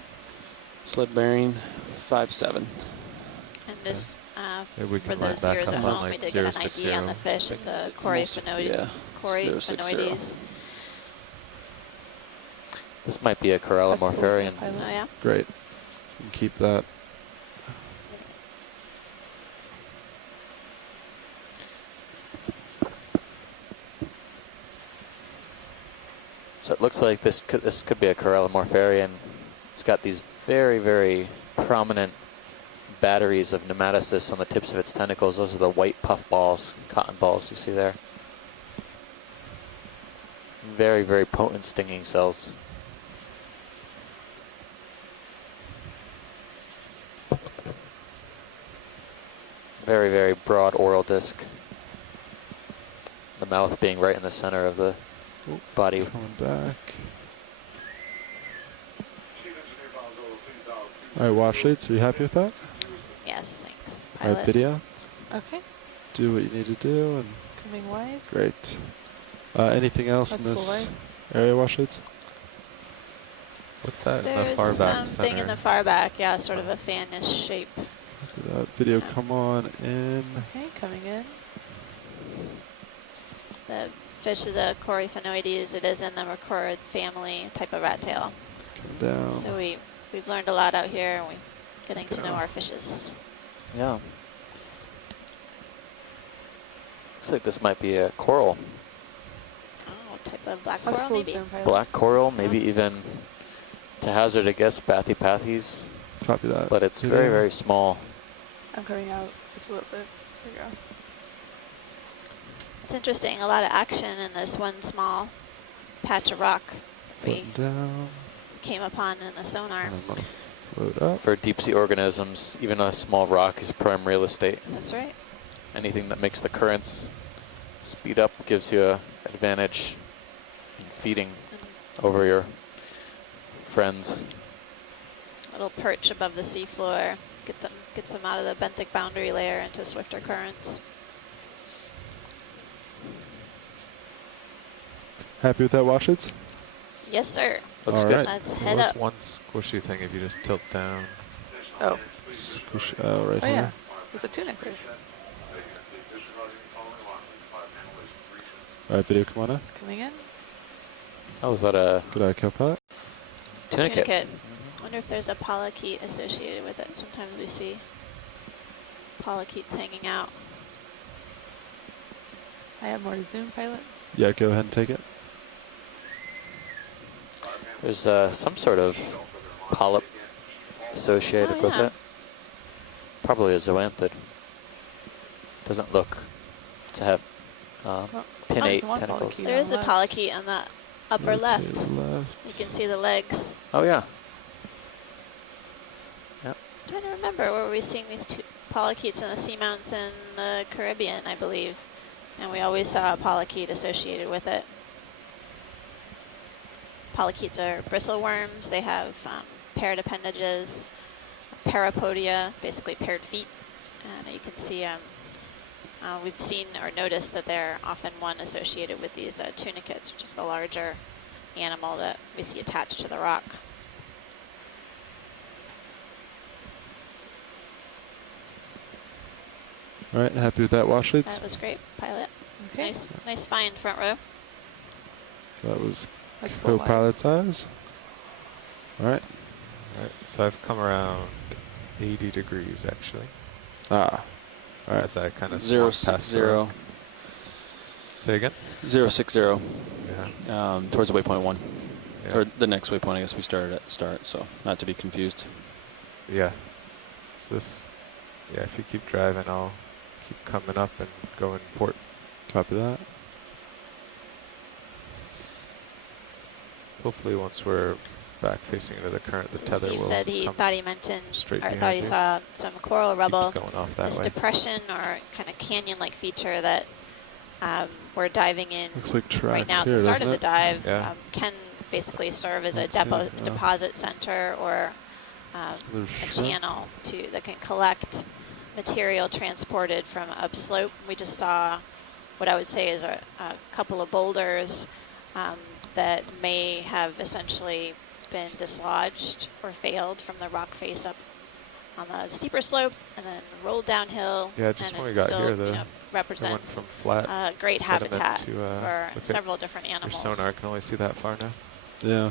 Sled bearing 57. And just Maybe we for can line those back viewers up at on home, we like did get an ID on the 060. fish. It's a Coryphaenoides. Coryphaenoides. This might be a corallimorpharian. Oh, yeah? Great. You can keep that. So it looks like this could be a corallimorpharian. It's got these very, very prominent batteries of nematocysts on the tips of its tentacles. Those are the white puff balls, cotton balls you see there. Very, very potent stinging cells. Very, very broad oral disc. The mouth being right in the center of the body. Coming back. All right, Washades, are you happy with that? Yes, thanks. All right, video. Okay. Do what you need to do. And coming wide. Great. Anything else in this area, Washades? What's that There's in the far back something center? in the far back, yeah, sort of a fanish shape. Look at that video, come on in. Okay, coming in. The fish is a Coryphaenoides. It is in the Rhacaurid family type of rat tail. Come down. So we've learned a lot out here, and we're getting to know our fishes. Yeah. Looks like this might be a coral. Oh, type of black That's coral, cool maybe. zoom, pilot. Black coral, maybe even, to hazard a guess, Bathypathes. Copy that. But it's very, very small. I'm coming out just a little bit. There you go. It's interesting, a lot of action in this one small patch of rock we down. came upon in the sonar. Load up. For deep sea organisms, even a small rock is prime real estate. That's right. Anything that makes the currents speed up gives you an advantage in feeding over your friends. Little perch above the seafloor, gets them out of the benthic boundary layer into swifter currents. Happy with that, Washades? Yes, sir. Looks All good. right. Let's There head was up. one squishy thing if you just tilt down. Oh, Squish. Oh, right Oh here. yeah, there's a tunic right. All right, video, come on in. Coming in. Oh, is that a Good eye, co-pilot. tunicate? I wonder if there's a polychaete associated with it. Sometimes we see polychaetes hanging out. I have more to zoom, pilot. Yeah, go ahead and take it. There's some sort of polyp associated with it. Probably a zoanthid. Doesn't look to have pinnate tentacles. There is a polychaete on the upper left. You can see the legs. Oh yeah. Yep. I'm trying to remember where we were seeing these two polychaetes in the seamounts in the Caribbean, I believe. And we always saw a polychaete associated with it. Polychaetes are bristleworms. They have paired appendages, parapodia, basically paired feet. And you can see we've seen or noticed that they're often one associated with these tunicates, which is the larger animal that we see attached to the rock. All right, happy with that, wash leads? That was great, pilot. Okay. Nice find, front row. That was co-pilot's eyes. All right. All right, so I've come around 80 degrees, actually. Ah. All right. As I kind of 060. Say again? 060. Yeah. Towards waypoint 1. Yeah. Or the next waypoint, I guess we started at start, so not to be confused. Yeah. So this, yeah, if you keep driving, I'll keep coming up and going port. Copy that. Hopefully once we're back facing into the current, the tether Steve will said he come thought he mentioned, straight or behind thought he you. saw some coral rubble. Keeps going off that This way. depression or kind of canyon-like feature that we're diving in Looks like tracks right now at here, the start doesn't of the it? dive Yeah. can basically serve as a That's it, deposit center or There's a shrimp. channel that can collect material transported from upslope. We just saw what I would say is a couple of boulders that may have essentially been dislodged or failed from the rock face up on the steeper slope and then rolled downhill. Yeah, just and when we it got still, here, you know, the one represents from flat great sediment habitat to, for look at several different your animals. sonar can only see that far now. Yeah.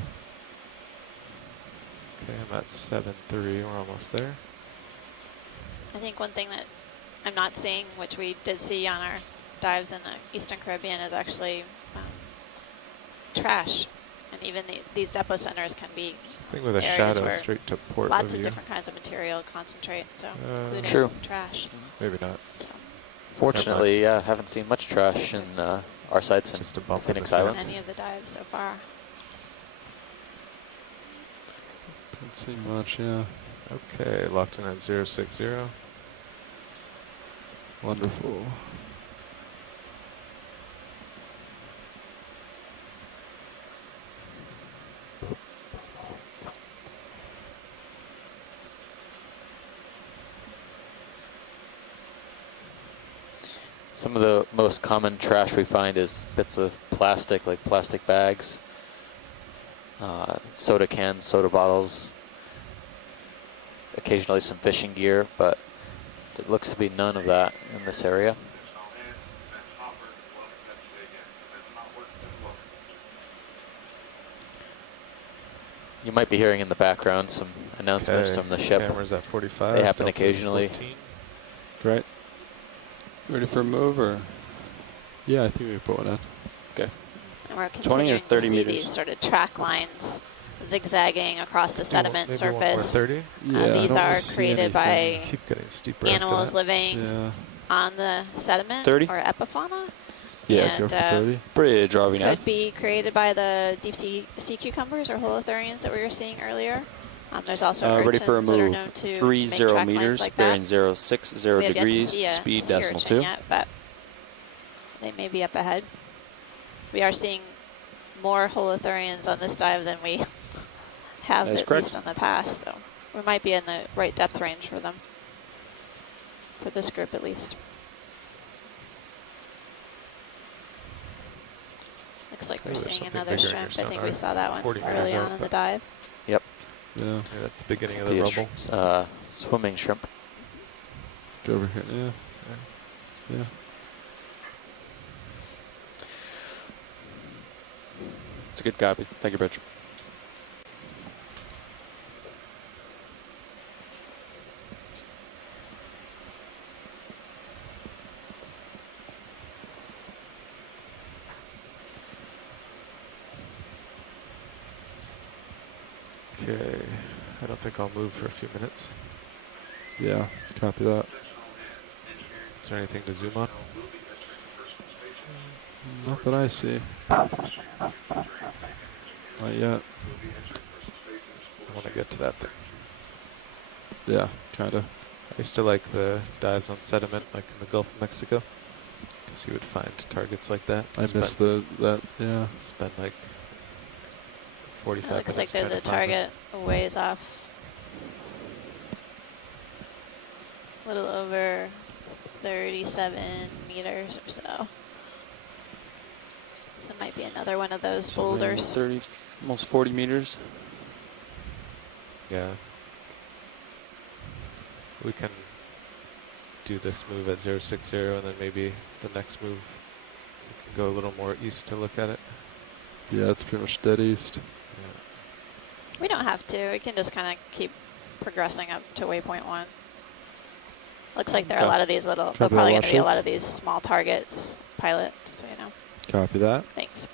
Okay, I'm at 7.3. We're almost there. I think one thing that I'm not seeing, which we did see on our dives in the Eastern Caribbean, is actually trash. And even these depot centers can be I think with a areas shadow where straight to port lots of of you. different kinds of material concentrate, so including True. trash. Maybe not. So Fortunately, yeah, haven't seen much trash in our sites in Just a bump in Phoenix the sand. Islands. any of the dives so far. Don't see much, yeah. Okay, locked in at 060. Wonderful. Some of the most common trash we find is bits of plastic, like plastic bags, soda cans, soda bottles, occasionally some fishing gear, but there looks to be none of that in this area. You might be hearing in the background some announcements from the ship. Cameras at 45. They happen Delta occasionally. 14. Great. Ready for a move or? Yeah, I think we put one in. Okay. And we're 20 or continuing 30 to see meters? these sort of track lines zigzagging across the sediment Maybe one more surface. 30. Yeah, I These don't are see created anything. by Keep getting steeper after animals that. living Yeah. on the sediment 30? or epifauna. Yeah, go And, for 30. Pretty drawing now. could be created by the deep sea cucumbers or holothurians that we were seeing earlier. There's also Ready urchins for a that are move. known to 30 make track lines meters, like bearing that. 060 We have yet to degrees, see a speed sea decimal urchin 2. yet, but they may be up ahead. We are seeing more holothurians on this dive than we have That is at correct. least in the past, so we might be in the right depth range for them, for this group at least. Looks like we're There's seeing something another bigger in your shrimp. I think sonar. we saw that one 40 early meters on out, in the but- dive. Yep. Yeah. Yeah, that's the beginning of Be the a rubble. swimming shrimp. Go over here. Yeah. Yeah. It's a good copy. Thank you, Rich. Okay. I don't think I'll move for a few minutes. Yeah, copy that. Is there anything to zoom on? Not that I see. Not yet. I want to get to that thing. Yeah, kind of. I used to like the dives on sediment, like in the Gulf of Mexico, because you would find targets like that. I missed that, yeah. Spend like 45 minutes. Looks like there's a target a ways off. A little over 37 meters or so. So it might be another one of those boulders. 30, almost 40 meters. Yeah. We can do this move at 060, and then maybe the next move we can go a little more east to look at it. Yeah, it's pretty much dead east. Yeah. We don't have to. We can just kind of keep progressing up to waypoint 1. Looks like there are a lot of these little, there'll probably going to be a lot of these small targets, pilot, so you know. Copy that. Thanks.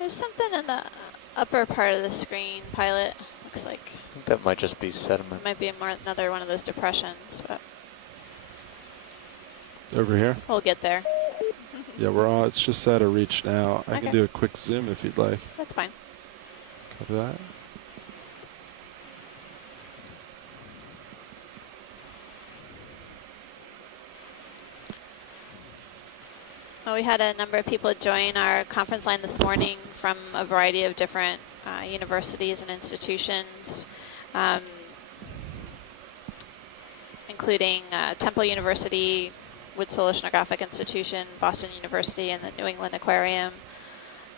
There's something in the upper part of the screen, pilot. Looks like. I think that might just be sediment. Might be another one of those depressions, but. Over here? We'll get there. Yeah, we're all, it's just out of reach now. I Okay. can do a quick zoom if you'd like. That's fine. Copy that. Well, we had a number of people join our conference line this morning from a variety of different universities and institutions, including Temple University, Woods Hole Oceanographic Institution, Boston University, and the New England Aquarium,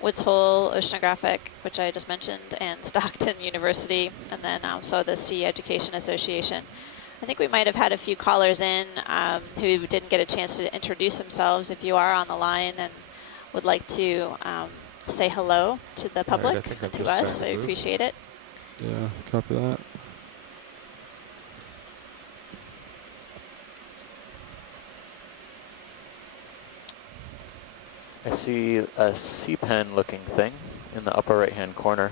Woods Hole Oceanographic, which I just mentioned, and Stockton University, and then also the Sea Education Association. I think we might have had a few callers in who didn't get a chance to introduce themselves. If you are on the line and would like to say hello to the public and to us, I appreciate it. Yeah, copy that. I see a C-pen looking thing in the upper right-hand corner.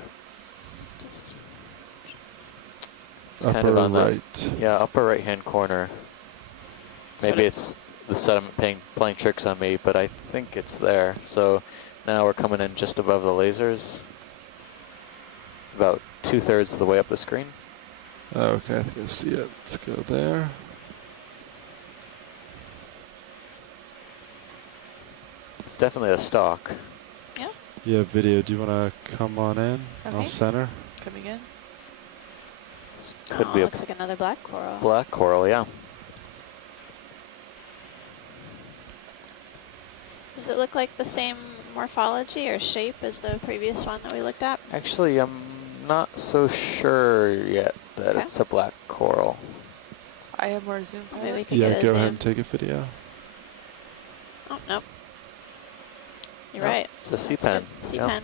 It's kind of on the upper right-hand corner. Maybe it's the sediment playing tricks on me, but I think it's there. So now we're coming in just above the lasers, about 2/3 of the way up the screen. Okay, I think I see it. Let's go there. It's definitely a stalk. Yeah. Yeah, video. Do you want to come on in? Okay. I'll center. Coming in. This could be looks like another black coral. Black coral, yeah. Does it look like the same morphology or shape as the previous one that we looked at? Actually, I'm not so sure yet that it's a black coral. I have more zoom. Maybe we can Yeah, get a go zoom. ahead and take a video. Oh, nope. You're right. It's a C-pen. C-pen.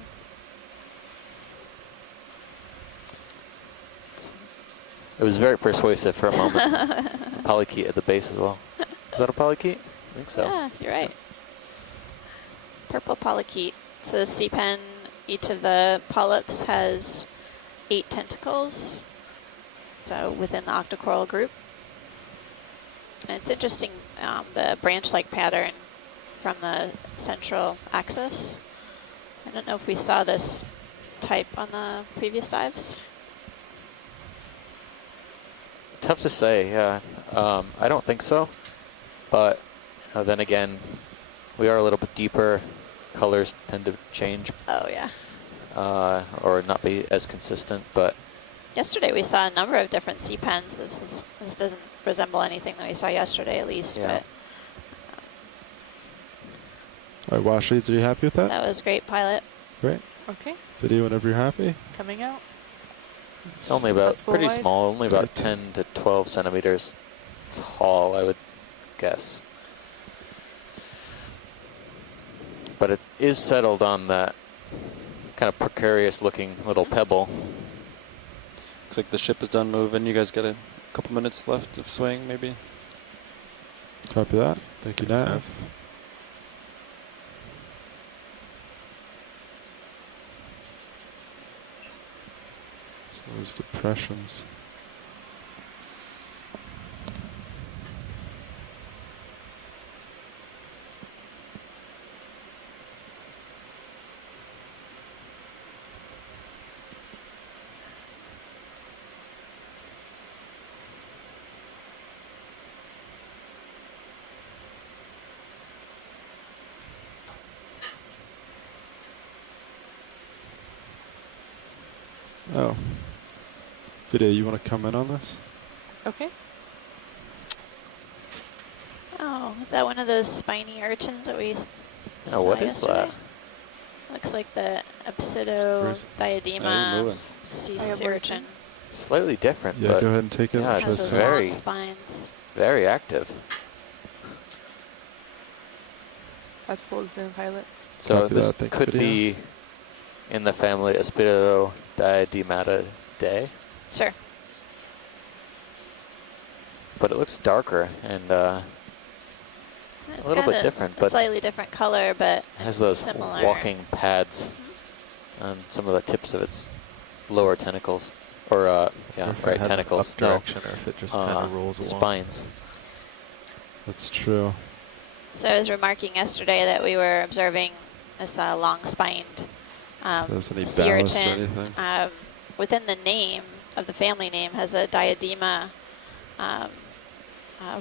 It was very persuasive for a moment. Polychaete at the base as well. Is that a polychaete? I think so. Yeah, you're right. Purple polychaete. So the C-pen, each of the polyps has 8 tentacles. So within the octocoral group. And it's interesting, the branch-like pattern from the central axis. I don't know if we saw this type on the previous dives. Tough to say, yeah. I don't think so. But then again, we are a little bit deeper. Colors tend to change. Oh, yeah. Or not be as consistent, but... Yesterday we saw a number of different C-pens. This doesn't resemble anything that we saw yesterday, at least. Yeah. But All right, wash leads, are you happy with that? that was great, pilot. Great. Okay. Video whenever you're happy. Coming out. It's only about, pretty small, only about 10 to 12 centimeters tall, I would guess. But it is settled on that kind of precarious looking little pebble. Looks like the ship is done moving. You guys got a couple minutes left of swing, maybe? Copy that. Thank you, Nav. Those depressions. Oh. Video, you want to come in on this? Okay. Oh, is that one of those spiny urchins that we saw what is yesterday? that? Looks like the Epsidioddiadema sea urchin. Slightly different, yeah, but go ahead and take it. Yeah, Has it's those very, long spines. very active. That's full zoom, pilot. So Copy this that, could be in the family Epsidioddiadematidae. Sure. But it looks darker and a little bit different. But slightly different color, but it has those similar walking pads on some of the tips of its lower tentacles. Or, tentacles. No. Or if it just kind of rolls along. Spines. That's true. So I was remarking yesterday that we were observing this long-spined sea urchin. Within the name of the family name has a diadema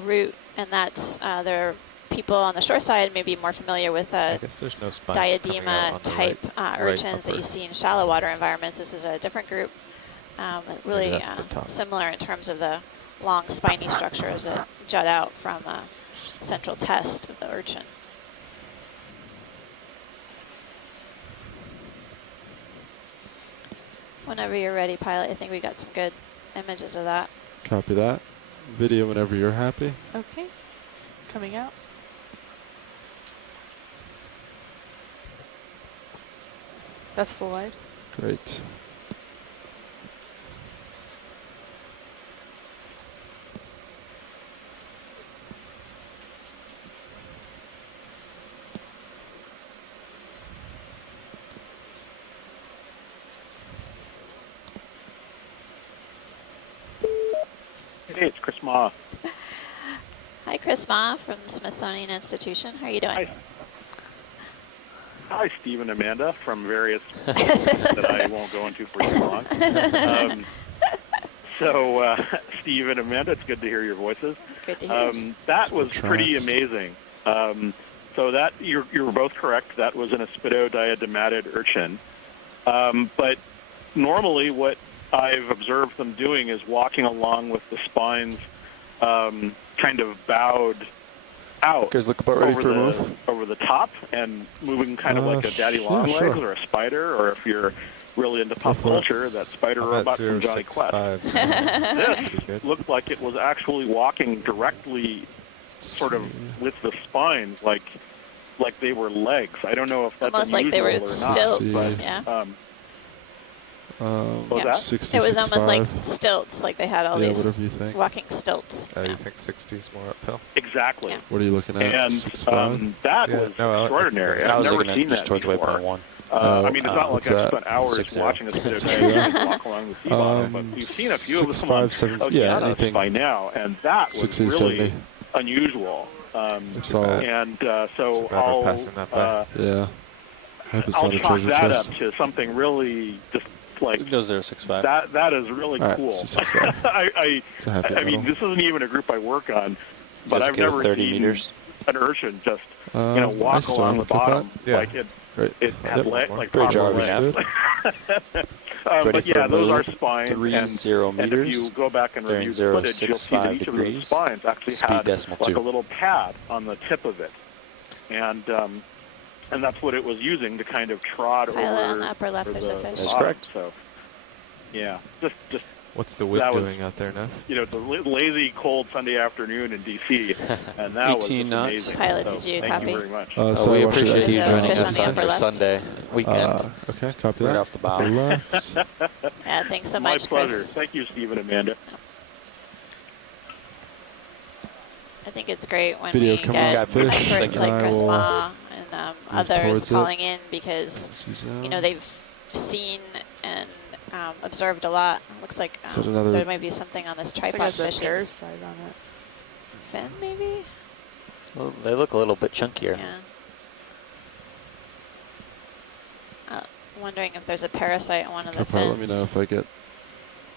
root, and that's there are people on the shore side may be more familiar with I guess there's no spines diadema type urchins that you see in shallow water environments. This is a different group, really similar in terms of the long spiny structures that jut out from a central test of the urchin. Whenever you're ready, pilot, I think we got some good images of that. Copy that. Video whenever you're happy. Okay. Coming out. That's full wide. Great. Hey, it's Chris Ma. Hi, Chris Ma from the Smithsonian Institution. How are you doing? Hi, Steve and Amanda from various that I won't go into for too long. Steve and Amanda, it's good to hear your voices. Good to hear. That was pretty amazing. So that you were both correct. That was an Epsidioddiadematid urchin. But normally, what I've observed them doing is walking along with the spines kind of bowed out. You guys look about ready for a move? Over the top and moving kind of like a daddy long legs or a spider, or if you're really into pop culture, that spider robot from Johnny Quest. This looked like it was actually walking directly sort of with the spines, like they were legs. I don't know if that's almost like they were stilts, but, yeah. What was that? It was almost like stilts, like they had all these walking stilts. You think 60 is more uphill? Exactly. Yeah. What are you looking at? And that was extraordinary. I was I've never looking seen at just that towards before. waypoint 1. I mean, it's not like I've spent hours watching this video walk along the sea bottom, but we've seen a few of them on Okeanos by now, and that was really unusual. So I'll chalk that up to something really just like it goes 065. That is really cool. I mean, this isn't even a group I work on, but I've never seen an urchin just walk along the bottom like it had like proper legs. But yeah, those are spines, 30 and if you go back and review the footage, you'll see that each of those spines actually had like a little pad on the tip of it, and that's what it was using to kind of trod over on the upper left, there's a fish. That's correct. So Yeah, just. What's the wind doing out there now? You know, the lazy, cold Sunday afternoon in D.C., and that was just amazing. Pilot, so did you thank copy? you very much. We appreciate you joining us on your Sunday weekend. Okay, copy right that. off the bow. Yeah, thanks so much, My pleasure. Chris. Thank you, Steve and Amanda. I think it's great when Video, we come get on, fish. experts like Chris Ma and others towards calling in because, you know, they've seen and observed a lot. Looks like there might be something on this tripod fish's side on it. fin, maybe? Well, they look a little bit chunkier. Yeah. Wondering if there's a parasite on one of the fins. Let me know if I get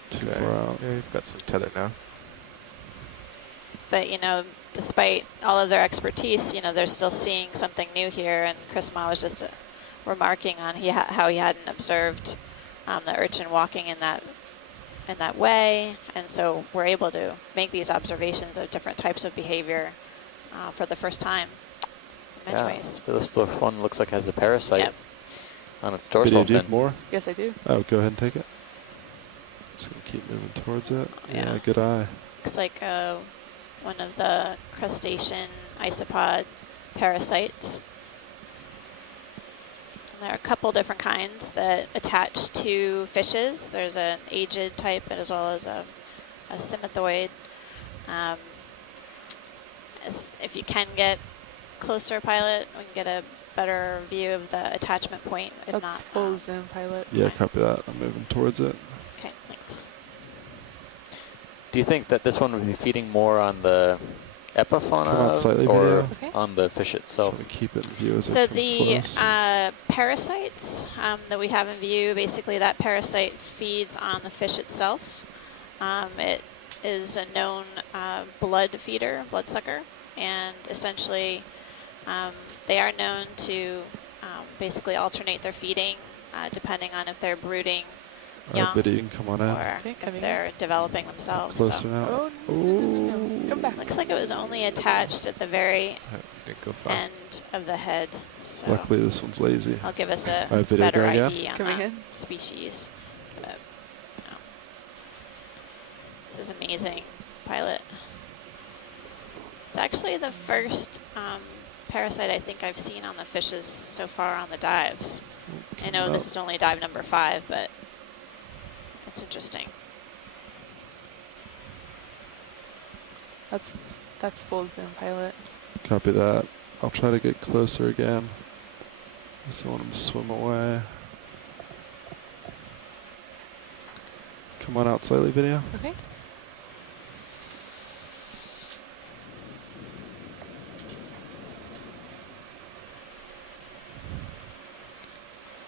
too far out. Yeah, you've got some tether now. But, you know, despite all of their expertise, you know, they're still seeing something new here. And Chris Ma was just remarking on how he hadn't observed the urchin walking in that way. And so we're able to make these observations of different types of behavior for the first time in many ways. This one looks like it has a parasite. Yep. On its dorsal fin. More? Yes, I do. Oh, go ahead and take it. Just gonna keep moving towards it. Yeah. Good eye. Looks like one of the crustacean isopod parasites. And there are a couple different kinds that attach to fishes. There's an aged type as well as a symathoid. If you can get closer, Pilot, we can get a better view of the attachment point. If That's not, full zoom, Pilot. Yeah, copy that. I'm moving towards it. Okay, thanks. Do you think that this one would be feeding more on the epifauna slightly, or okay. on the fish itself? So we keep it in view as So it comes the close. parasites that we have in view, basically that parasite feeds on the fish itself. It is a known blood feeder, bloodsucker, and essentially they are known to basically alternate their feeding depending on if they're brooding young Biddy, you can come on out. or if they're developing themselves. Closer So now. Oh, no. Come back. looks like it was only attached at the very Didn't go far. end of the head. So Luckily, this one's lazy. I'll give us a Video better go again? ID on Coming that in. species. But, no. This is amazing, Pilot. It's actually the first parasite I think I've seen on the fishes so far on the dives. I know this is only dive number 5, but it's interesting. That's full zoom, Pilot. Copy that. I'll try to get closer again. I just don't want him to swim away. Come on out slightly, video. Okay.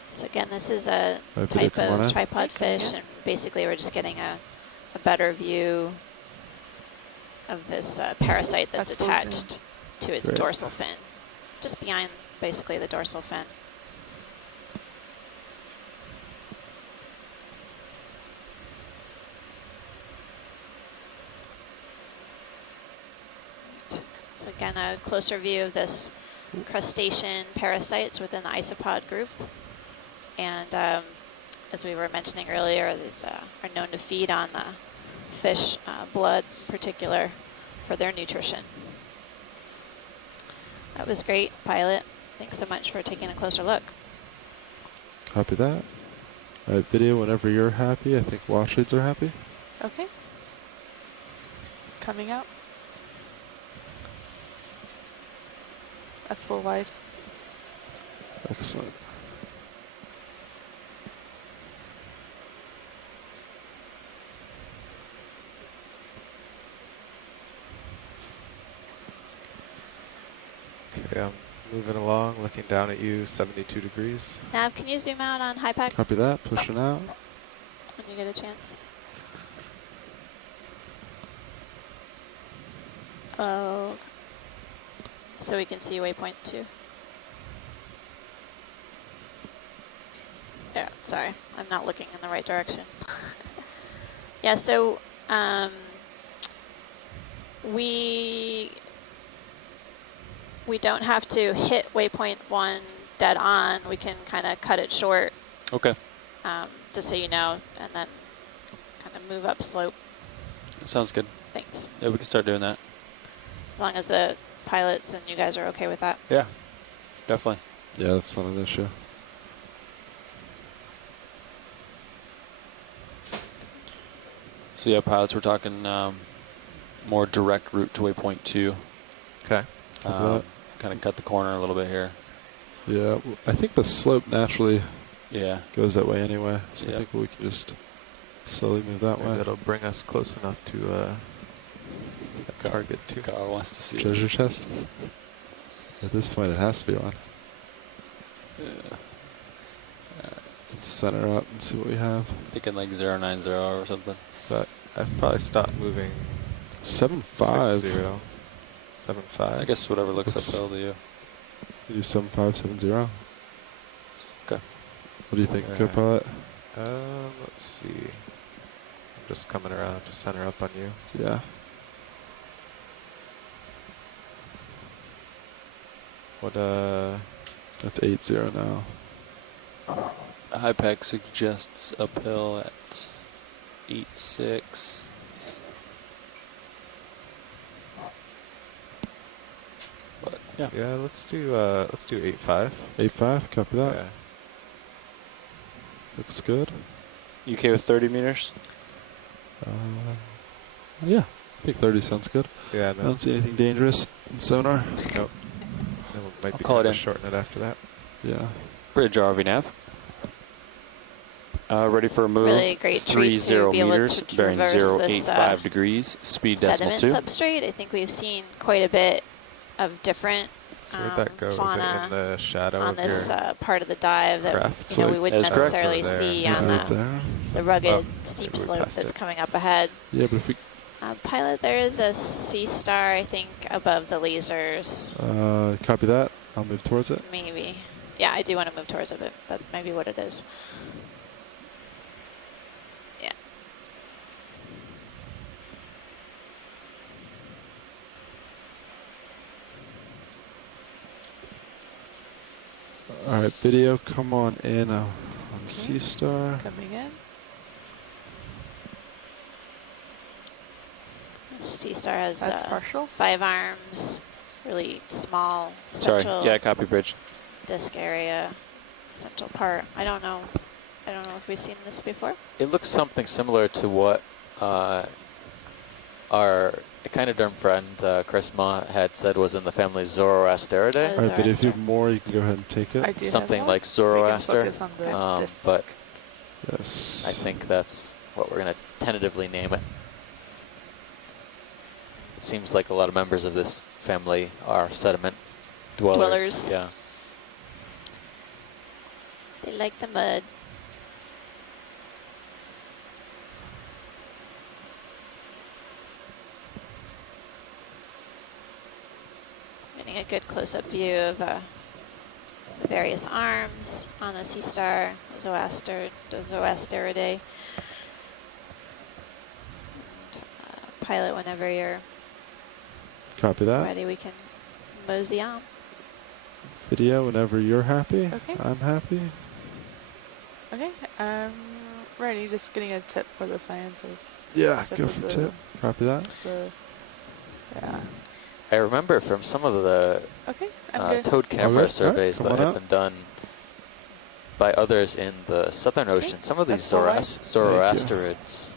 So again, this is a Video, type come on of in. tripod fish, and basically we're just getting a better view of this parasite that's That's full zoom. attached to its Great. dorsal fin, just behind basically the dorsal fin. So again, a closer view of this crustacean parasites within the isopod group. And as we were mentioning earlier, these are known to feed on the fish blood in particular for their nutrition. That was great, Pilot. Thanks so much for taking a closer look. Copy that. All right, video whenever you're happy. I think watch leads are happy. Okay. Coming out. That's full wide. Excellent. Okay, I'm moving along, looking down at you, 72 degrees. Nav, can you zoom out on HiPAC Copy that. Pushing out. when you get a chance? Oh, so we can see waypoint 2. Yeah, sorry, I'm not looking in the right direction. Yeah, so we don't have to hit waypoint 1 dead on. We can kind of cut it short. Okay. Just so you know, and then kind of move up slope. Sounds good. Thanks. Yeah, we can start doing that. As long as the pilots and you guys are okay with that. Yeah, definitely. Yeah, that's not an issue. So yeah, pilots, we're talking more direct route to waypoint 2. Okay. Kind of cut the corner a little bit here. Yeah, I think the slope naturally goes that way anyway. So I think we can just slowly move that way. That'll bring us close enough to target 2. Carl wants to see treasure chest. At this point, it has to be on. Yeah. Let's center up and see what we have. Thinking like 090 or something. So I've probably stopped moving. 7.5. 7.5. I guess whatever looks uphill to you. You do 7.570. Okay. What do you think, co-pilot? Let's see. I'm just coming around to center up on you. Yeah. What That's 8.0 now. HiPAC suggests uphill at 8.6. But yeah, let's do 8.5. 8.5, copy that. Yeah. Looks good. You okay with 30 meters? Yeah, I think 30 sounds good. Yeah, I don't see anything dangerous in sonar. Nope. Might be call it in. Shorten it after that. Yeah. Bridge RV nav. Ready for a move. Really great 30 be able meters, to bearing traverse 085 degrees, speed decimal sediment 2. substrate. I think we've seen quite a bit of different So where'd that go? Is fauna it in the shadow on of this your part of the dive that craft? we wouldn't That is correct. necessarily Over there. see Yeah, on right there. the rugged Oh, steep maybe we slope passed that's it. coming up ahead. Yeah, but if we... Pilot, there is a sea star, I think, above the lasers. copy that. I'll move towards it. Maybe. Yeah, I do want to move towards it, but that might be what it is. Yeah. All right, video, come on in on Sea Star. Coming in. Sea Star has That's partial. 5 arms, really small Sorry. central Yeah, copy bridge. disc area, central part. I don't know if we've seen this before. It looks something similar to what our echinoderm friend Chris Ma had said was in the family Zoroasteridae. All right, video, if you have more, you can go ahead and take I it. do Something have like one. Zoroaster. We can focus on the disc. But Yes. I think that's what we're going to tentatively name it. It seems like a lot of members of this family are sediment dwellers. Yeah. They like the mud. Getting a good close-up view of the various arms on the Sea Star, Zoroasteridae. Pilot, whenever you're Copy that. ready, we can mosey on. Video, whenever you're happy. Okay. I'm happy. Okay. Ready. Just getting a tip for the scientists. Yeah, Tip go of for the- tip. Copy that. Yeah. I remember from some of the Okay. I'm good. towed camera Okay, surveys come that on have up. been done by others in the Southern Ocean. Some of these That's all right. Zoroasterids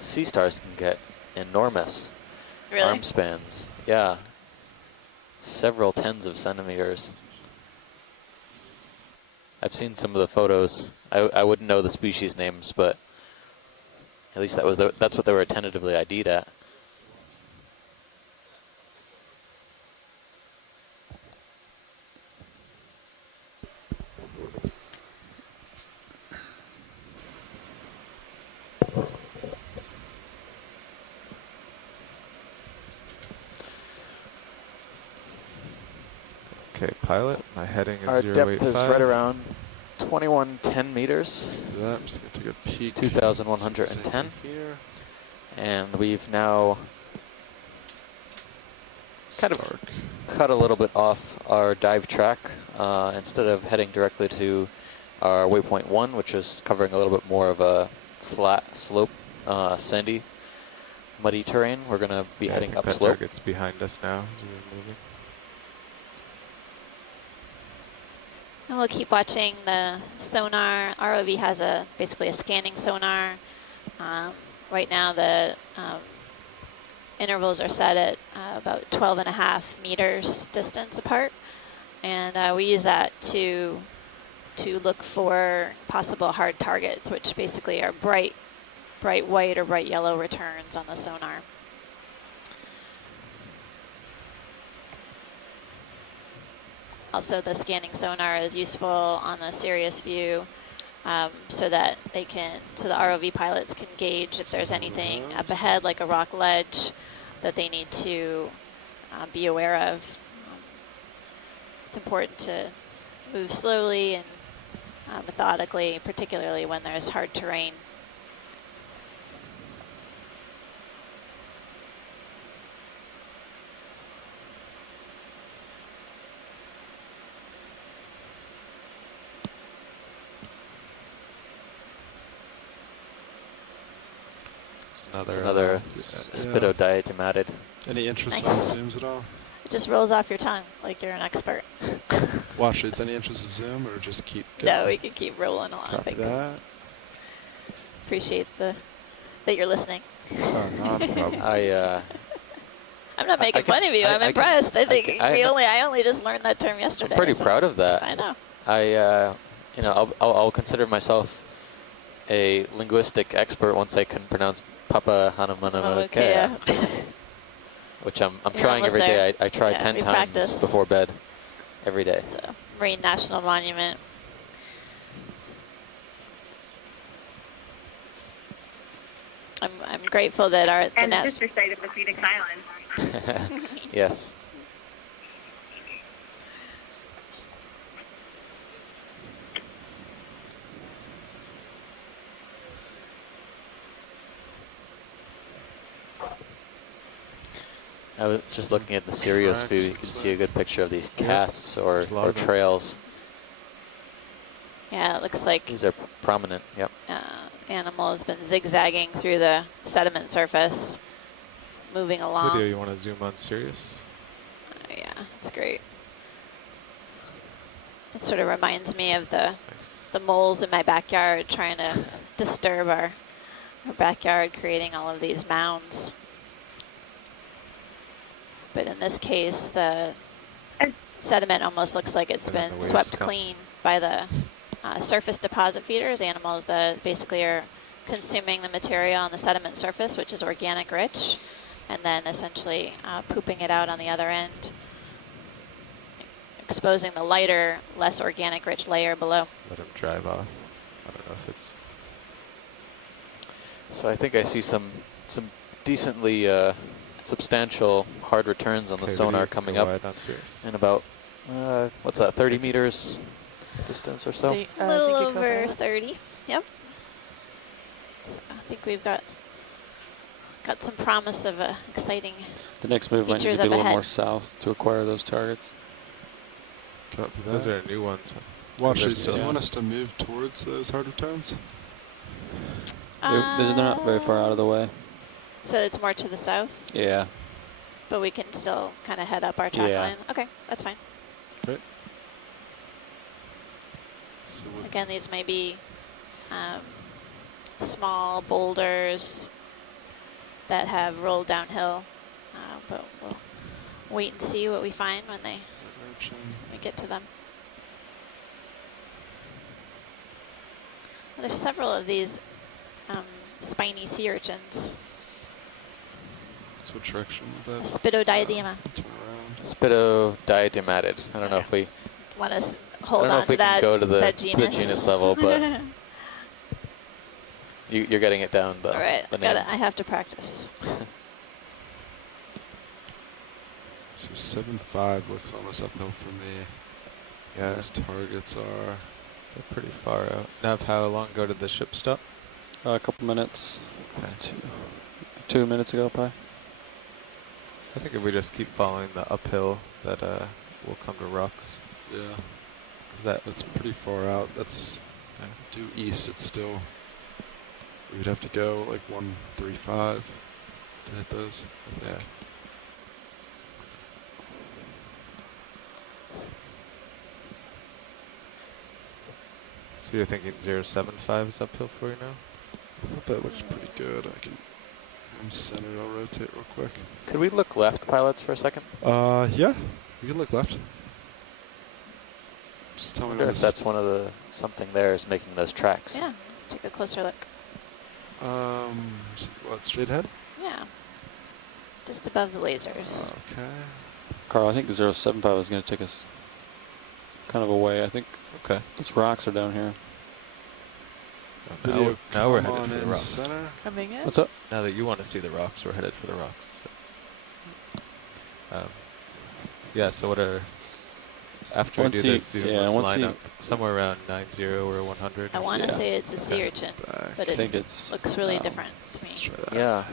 sea stars can get enormous Really? arm spans. Yeah. Several tens of centimeters. I've seen some of the photos. I wouldn't know the species names, but at least that's what they were tentatively ID'd at. Okay, pilot. My heading is Our 085. depth is right around 2110 meters, Do that. I'm just going to take a peek. 2,110. Here. And we've now kind of cut a little bit off our dive track. Instead of heading directly to our waypoint 1, which is covering a little bit more of a flat slope, sandy, muddy terrain. We're going to be heading upslope. That target's behind us now as we're moving. And we'll keep watching the sonar. ROV has basically a scanning sonar. Right now the intervals are set at about 12.5 meters distance apart. And we use that to look for possible hard targets, which basically are bright white or bright yellow returns on the sonar. Also, the scanning sonar is useful on the Sirius view, so that the ROV pilots can gauge if there's anything up ahead, like a rock ledge, that they need to be aware of. It's important to move slowly and methodically, particularly when there's hard terrain. Another spidodiatomatid. Any interest on zooms at all? It just rolls off your tongue like you're an expert. Watch, it's any interest of zoom or just keep going? No, we can keep rolling along. Copy that. Appreciate that you're listening. Oh, not a problem. I'm not making fun of you. I'm impressed. I think I only just learned that term yesterday. I'm pretty proud of that. I know. I'll consider myself a linguistic expert once I can pronounce Papa Hanamanamakea, which I'm trying every day. I try 10 times practice before bed every day. It's a Marine National Monument. I'm grateful that the sister site of the Phoenix Islands. Yes. I was just looking at the Sirius view. You can see a good picture of these casts or trails. Yeah, it looks like these are prominent. Yep. Animal has been zigzagging through the sediment surface, moving along. Video, you want to zoom on Sirius? Yeah, it's great. It sort of reminds me of the moles in my backyard trying to disturb our backyard, creating all of these mounds. But in this case, the sediment almost looks like it's been swept clean by the surface deposit feeders, animals that basically are consuming the material on the sediment surface, which is organic rich, and then essentially pooping it out on the other end, exposing the lighter, less organic rich layer below. Let them drive off. I don't know if it's... So I think I see some decently substantial hard returns on the sonar coming up in about, what's that, 30 meters distance or so? A little over 30, yep. So I think we've got some promise of exciting The next move might need to be a little more south to acquire those targets. Copy that. Those are new ones. Watchers, do you want us to move towards those hard returns? They're not very far out of the way. So it's more to the south? Yeah. But we can still kind of head up our track line? Okay, that's fine. Great. So again, these may be small boulders that have rolled downhill, but we'll wait and see what we find when we get to them. Well, there's several of these spiny sea urchins. So what direction is that? Spidodiadema. Spidodiatomatid. I don't know if we want to hold on to that. I don't know if we can go to the genus level, but you're getting it down. All right, I have to practice. So 7.5 looks almost uphill for me. Yeah, those targets are pretty far out. Nav, how long ago did the ship stop? A couple minutes. Okay. 2 minutes ago, probably. I think if we just keep following the uphill, that we'll come to rocks. Yeah. That's pretty far out. That's due east. It's still We'd have to go like 135 to hit those. I think. So you're thinking 075 is uphill for you now? I thought that looks pretty good. I'm centered. I'll rotate real quick. Could we look left, pilots, for a second? Yeah. We can look left. Just tell me if that's one of the something there is making those tracks. Yeah, let's take a closer look. What, straight ahead? Yeah. Just above the lasers. Okay. Carl, I think 075 is going to take us kind of away. I think okay. Those rocks are down here. Now we're headed for the rocks. Center. Coming in? What's up? Now that you want to see the rocks, we're headed for the rocks. Yeah, so what are... After we do this, let's line up somewhere around 90 or 100. I want to say it's a sea urchin, but it looks really different to me. Yeah.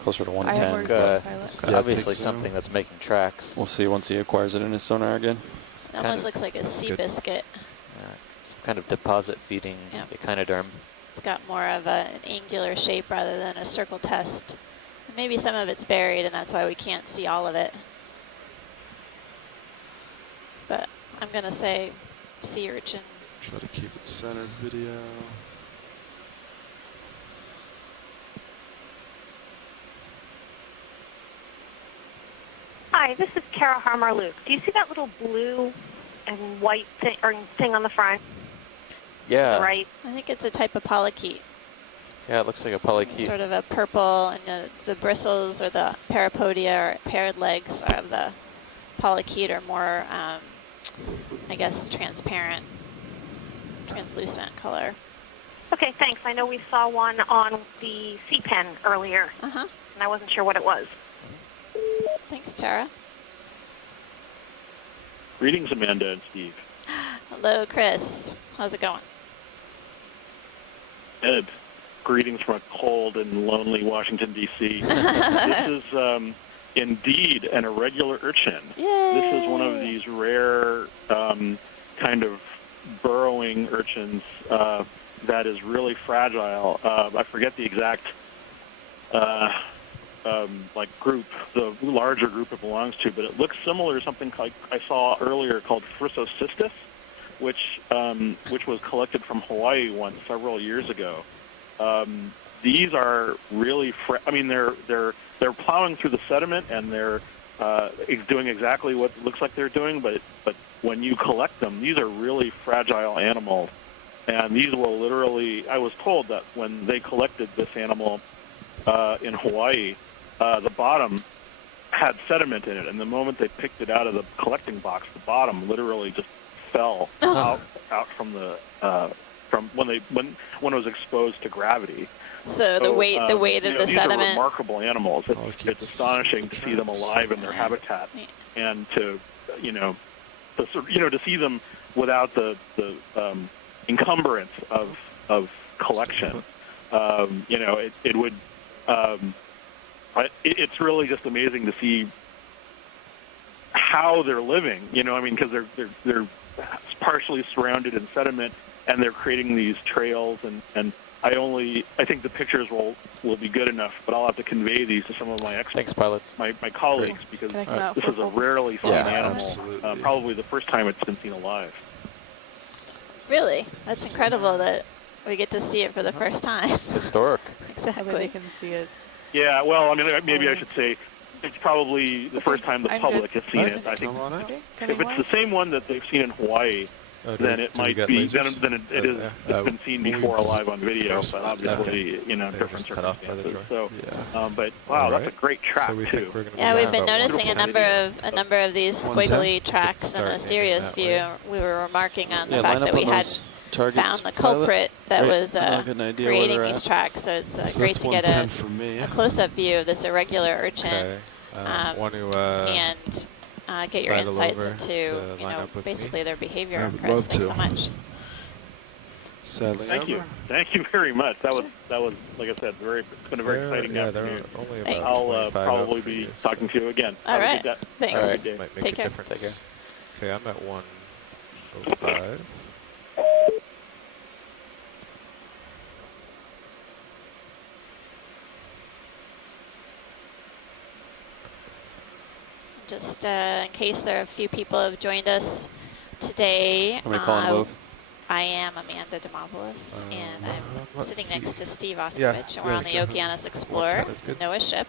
Closer to 110. It's obviously something that's making tracks. We'll see once he acquires it in his sonar again. It almost looks like a sea biscuit. Some kind of deposit feeding echinoderm. It's got more of an angular shape rather than a circle test. And maybe some of it's buried, and that's why we can't see all of it. But I'm going to say sea urchin. Try to keep it centered video. Hi, this is Kara Harmar-Luke. Do you see that little blue and white thing on the front? Yeah. Right. I think it's a type of polychaete. Yeah, it looks like a polychaete. Sort of a purple, and the bristles or the parapodia or paired legs of the polychaete are more, I guess, transparent, translucent color. Okay, thanks. I know we saw one on the C-Pen earlier, and I wasn't sure what it was. Thanks, Tara. Greetings, Amanda and Steve. Hello, Chris. How's it going? Ed, greetings from a cold and lonely Washington, D.C. This is indeed an irregular urchin. Yay. This is one of these rare kind of burrowing urchins that is really fragile. I forget the exact group, the larger group it belongs to, but it looks similar to something like I saw earlier called Frissocystis, which was collected from Hawaii once several years ago. These are really, they're plowing through the sediment and they're doing exactly what it looks like they're doing, but when you collect them, these are really fragile animals, and these will literally. I was told that when they collected this animal in Hawaii, the bottom had sediment in it, and the moment they picked it out of the collecting box, the bottom literally just fell out from the from when it was exposed to gravity. So the weight of the these sediment. These are remarkable animals. It's astonishing to see them alive in their habitat, and to see them without the encumbrance of collection. It would. It's really just amazing to see how they're living. Because they're partially surrounded in sediment, and they're creating these trails. And I think the pictures will be good enough, but I'll have to convey these to some of my experts. Thanks, pilots. My colleagues, because this is a rarely seen animal. Probably the first time it's been seen alive. Really? That's incredible that we get to see it for the first time. Historic. Exactly. They can see it. Yeah, well, maybe I should say it's probably the first time the public has seen it. I think if it's the same one that they've seen in Hawaii, then it might be. Then it is. It's been seen before alive on video, but obviously, different circumstances. So, but wow, that's a great track too. Yeah, we've been noticing a number of these squiggly tracks in the Sirius view. We were remarking on the fact that we had found the culprit that was creating these tracks. So it's great to get a close-up view of this irregular urchin and get your insights into basically their behavior. Chris, thanks so much. Sadly, thank you very much. That was like I said, it's been a very exciting afternoon. I'll probably be talking to you again. All right, thanks. All right. Take care. Take care. Okay, I'm at 105. Just in case there are a few people who have joined us today. I'm going to call and move. I am Amanda Demopoulos, and I'm sitting next to Steve Oskovich, and we're on the Okeanos Explorer, it's a NOAA ship,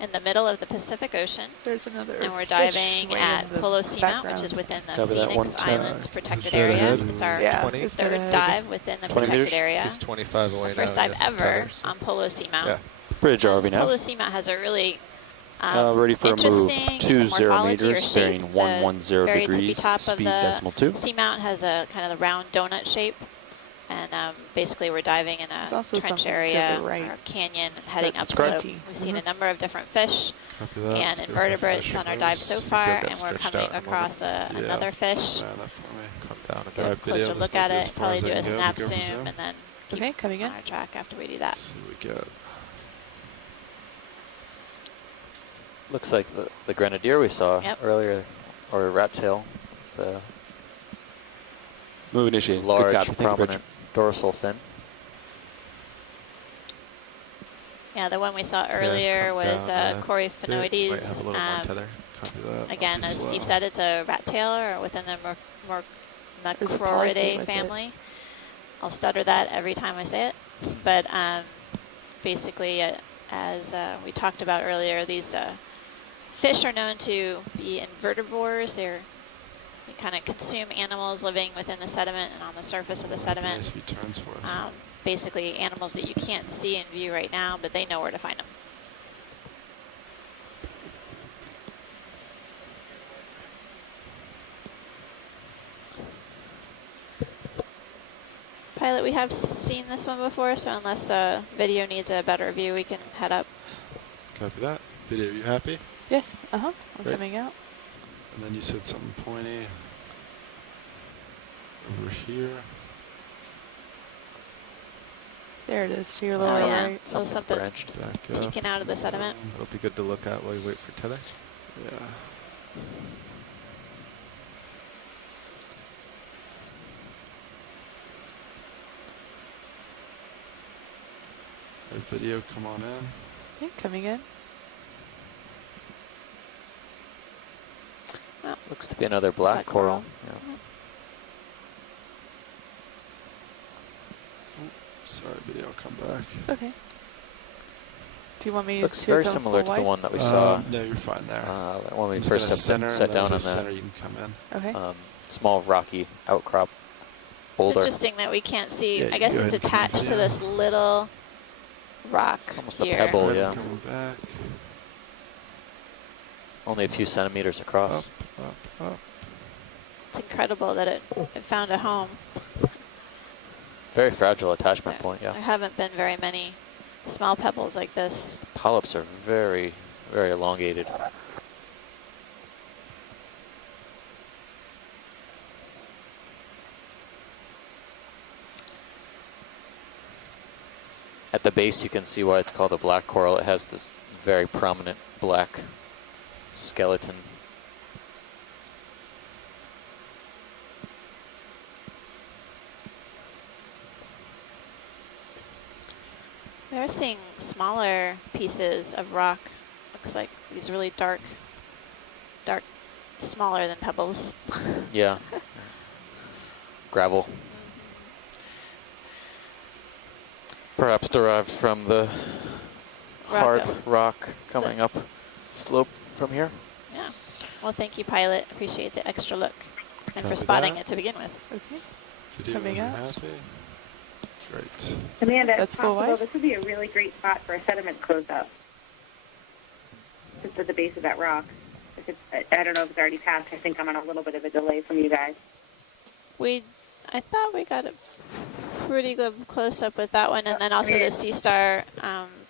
in the middle of the Pacific Ocean. There's another. And we're diving at Polo Seamount, which is within the Phoenix Islands protected area. It's our third dive within the protected area. He's 25 away the first now, dive ever on Polo Seamount. Yeah. Bridge RV now. Polo Seamount has a really ready for a move. 20 meters, bearing 110 very degrees, top speed of the decimal 2. Seamount has a kind of the round donut shape. And basically we're diving in a trench area or a canyon and heading upslope. We've seen a number of different fish and invertebrates on our dive so far, and we're coming across another fish. Get a closer look at it, probably do a snap zoom, and then keep coming on our track after we do that. Looks like the grenadier we saw earlier, or rat tail, the move initiated. Large, prominent dorsal fin. Yeah, the one we saw earlier was Coryphaenoides. Again, as Steve said, it's a rat tail or within the Macroridae family. I'll stutter that every time I say it. But basically, as we talked about earlier, these fish are known to be invertebrores. They kind of consume animals living within the sediment and on the surface of the sediment. Nice returns for us. Basically animals that you can't see in view right now, but they know where to find them. Pilot, we have seen this one before, so unless video needs a better view, we can head up. Copy that. Video, you happy? Yes, I'm coming out. And then you said something pointy over here. There it is, to your lower right. So something peeking out of the sediment. It'll be good to look at while you wait for tether. Yeah. Video, come on in. Okay, coming in. Oh. Looks to be another black coral. Yeah. Sorry, video, come back. It's okay. Do you want me Looks to very go similar to full the white? one that we saw. No, you're fine there. When we first sat down on center, you can come in. Okay. Small rocky outcrop boulder. It's interesting that we can't see. Yeah, I guess it's attached to this little rock. It's almost here. a pebble, yeah. Coming back. Only a few centimeters across. Up. It's incredible that it found a home. Very fragile attachment point, yeah. There haven't been very many small pebbles like this. Polyps are very, very elongated. At the base, you can see why it's called a black coral. It has this very prominent black skeleton. We're seeing smaller pieces of rock. Looks like these really dark, smaller than pebbles. Yeah. Gravel. Perhaps derived from the hard rock coming up slope from here. Yeah. Well, thank you, pilot. Appreciate the extra look and for spotting it to begin with. Okay. Video, coming out. Happy? Great. Amanda, That's if possible, full this would be a really great spot for a sediment close-up. Just at the base of that rock. If it's, I don't know if it's already passed. I think I'm on a little bit of a delay from you guys. I thought we got a pretty good close-up with that one, and then also the Sea Star,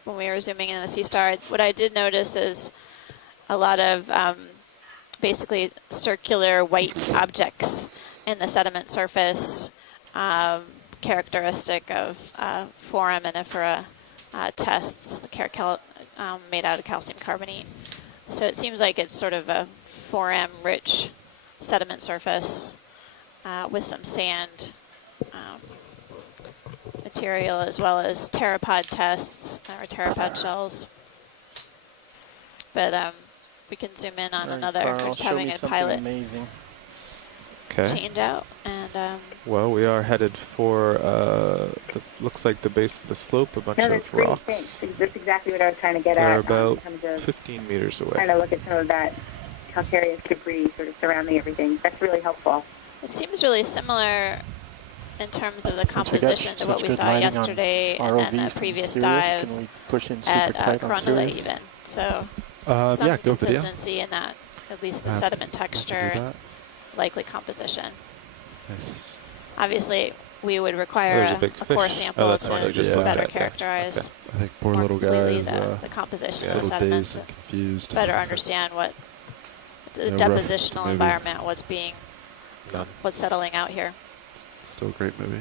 when we were zooming in on the Sea Star, what I did notice is a lot of basically circular white objects in the sediment surface, characteristic of foraminifera tests made out of calcium carbonate. So it seems like it's sort of a foram-rich sediment surface with some sand material, as well as pteropod tests or pteropod shells. But we can zoom in on another. We're just having a pilot amazing. change out. And well, we are headed for looks like the base of the slope, a bunch of rocks. Thanks. That's exactly what I was trying to get They're at. about in terms of 15 meters away. Trying to look at some of that calcareous debris sort of surrounding everything. That's really helpful. It seems really similar in terms of the composition to what we saw yesterday and then the previous dive can we push in at super tight Cronulla even. So some yeah, go consistency in that, at least the sediment texture and likely composition. Nice. Obviously, we would require a core sample to better characterize I think poor little guys, the composition of the little sediments, dazed and confused. better understand what the depositional environment was settling out here. Still a great movie.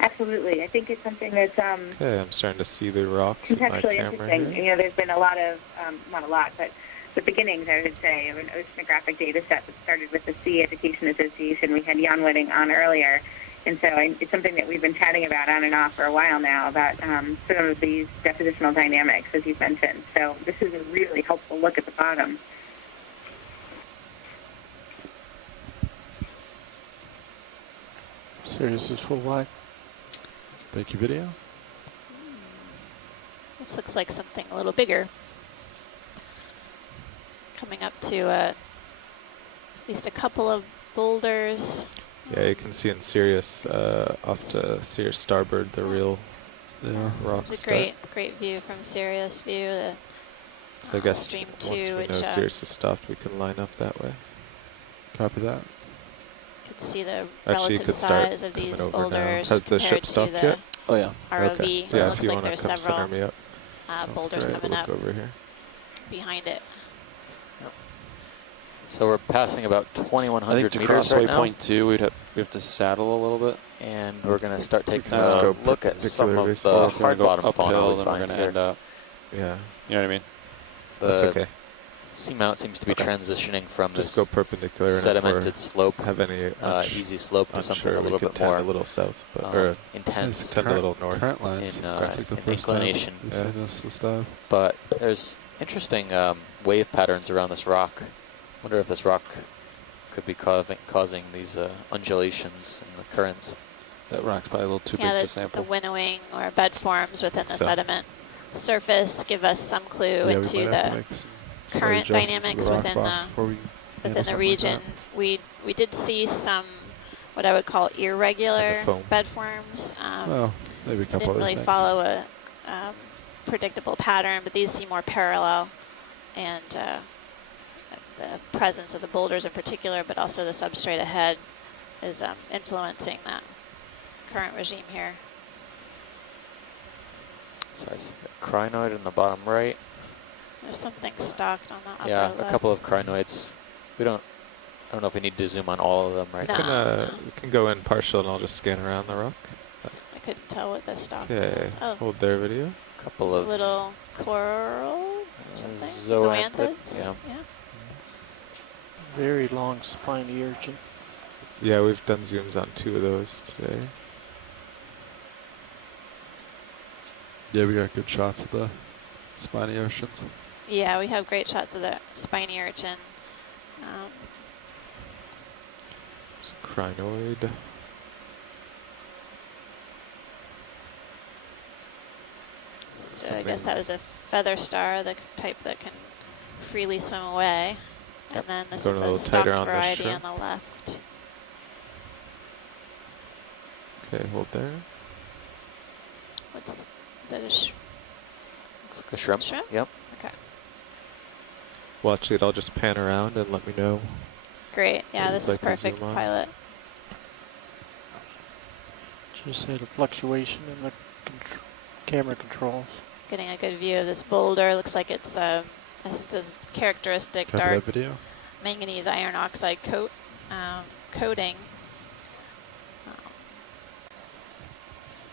Absolutely. I think it's something that's okay, I'm starting to see the rocks in my camera interesting. here. You know, there's been a lot of, not a lot, but the beginnings, I would say, of an oceanographic data set that started with the Sea Education Association. We had Jan Wedding on earlier. And so it's something that we've been chatting about on and off for a while now, about some of these depositional dynamics, as you've mentioned. So this is a really helpful look at the bottom. Sirius is full wide. Thank you, video. This looks like something a little bigger. Coming up to at least a couple of boulders. Yeah, you can see in Sirius, off to Sirius starboard, the real rocks. It's a great view from Sirius view. So I guess stream once 2, we know Sirius has stopped, we can line up that way. Copy that. You can see the relative size of these boulders Has the ship stopped yet? Oh yeah. ROV. Okay. It Yeah, looks if you like want to there's come center me several up. boulders coming up over here. behind it. So we're passing about 2,100 to meters cross right now. waypoint 2, we have to saddle a little bit. And we're going to start taking a go look at some of the hard bottom fauna we find here. End up. Yeah. You know what I mean? That's okay. Seamount seems to be transitioning from Just this go perpendicular sedimented slope, have any easy slope to something a little bit more a little south, or intense. Tend a little north. Current lines. In It's like the in first inclination. time we've seen this dive. But there's interesting wave patterns around this rock. Wonder if this rock could be causing these undulations in the currents. That rock's probably a little too big to sample. The winnowing or bed forms within the sediment surface give us some clue into the current dynamics within the region. We did see some what I would call irregular bed forms. Well, maybe a couple didn't really follow a predictable pattern, but these seem more parallel, and the presence of the boulders in particular, but also the substrate ahead, is influencing that current regime here. So I see a crinoid in the bottom right. There's something stocked on the upper left. left. A couple of crinoids. I don't know if we need to zoom on all of them right now. We can go in partial and I'll just scan around the rock. I couldn't tell what the stock Okay, is. Oh, hold their video. Couple of little coral, something? Zoanthids. Yeah. Very long spiny urchin. Yeah, we've done zooms on 2 of those today. Yeah, we got good shots of the spiny urchins. Yeah, we have great shots of the spiny urchin. It's a crinoid. So I guess that was a feather star, the type that can freely swim away. Yep. And then this Going is the stocked variety on the left. Okay, hold there. Is that a shrimp? Looks like a shrimp. Shrimp? Yep. Okay. Well, actually, I'll just pan around and let me know. Great. Yeah, this is perfect, pilot. Just had a fluctuation in the camera controls. Getting a good view of this boulder. Looks like it's this characteristic dark manganese iron oxide coating.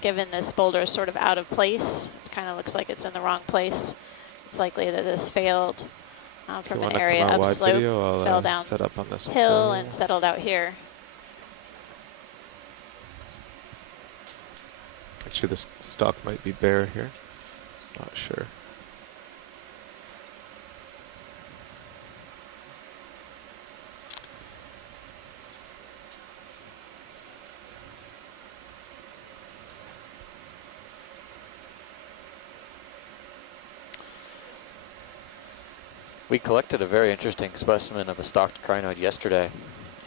Given this boulder is sort of out of place, it kind of looks like it's in the wrong place. It's likely that this failed from an area upslope, fell down set up on this hill, and settled out here. Actually, this stalk might be bare here. Not sure. We collected a very interesting specimen of a stocked crinoid yesterday,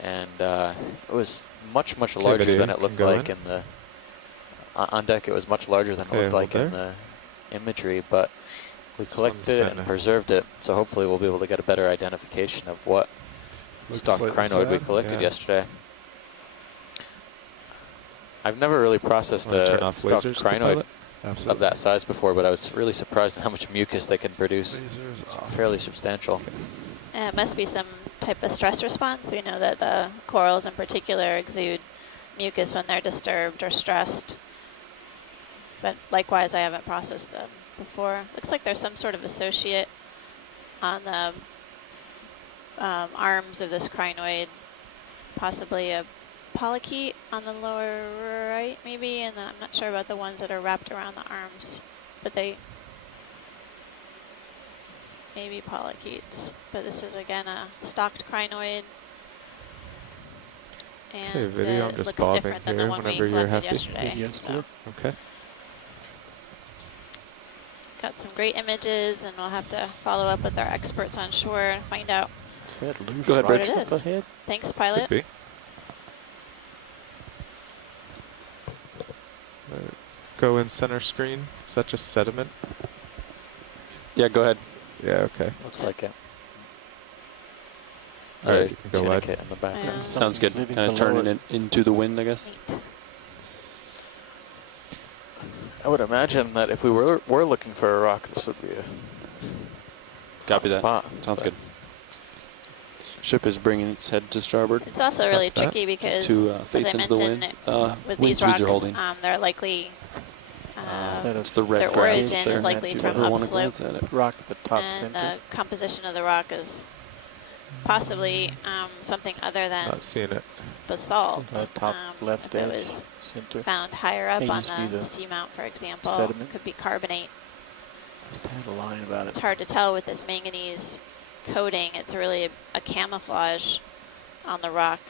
and it was much larger than it looked like in the on deck. It was much larger than it looked like in the imagery, but we collected it and preserved it, so hopefully we'll be able to get a better identification of what stocked crinoid we collected yesterday. I've never really processed a stocked crinoid of that size before, but I was really surprised at how much mucus they can produce. It's fairly substantial. It must be some type of stress response. We know that the corals in particular exude mucus when they're disturbed or stressed. But likewise, I haven't processed them before. Looks like there's some sort of associate on the arms of this crinoid, possibly a polychaete on the lower right, maybe, and I'm not sure about the ones that are wrapped around the arms, but they may be polychaetes. But this is again a stocked crinoid, and video, it looks different than the one we collected yesterday. So. Okay. Got some great images, and we'll have to follow up with our experts on shore and find out Go ahead, what Bridge. it is. Go ahead. Thanks, pilot. Could be. Go in center screen. Is that just sediment? Yeah, go ahead. Yeah, okay. Looks like it. All right, you can go wide. In the background. Sounds good. Kind of turning it into the wind, I guess. Neat. I would imagine that if we were looking for a rock, this would be a Copy that. spot. Sounds good. Ship is bringing its head to starboard. It's also really tricky because, to as face I into the mentioned, wind. with Wind these speeds rocks, are holding. they're likely, It's the red their ground origin there. is likely If you from ever wanna upslope, glance at it. Rock at the top and center. the composition of the rock is possibly something other than Not seeing it. basalt. Top left if it edge, was center. found higher up May on just be the the seamount, for example, sediment. could be carbonate. Just had a line about it. It's hard to tell with this manganese coating. It's really a camouflage on the rock,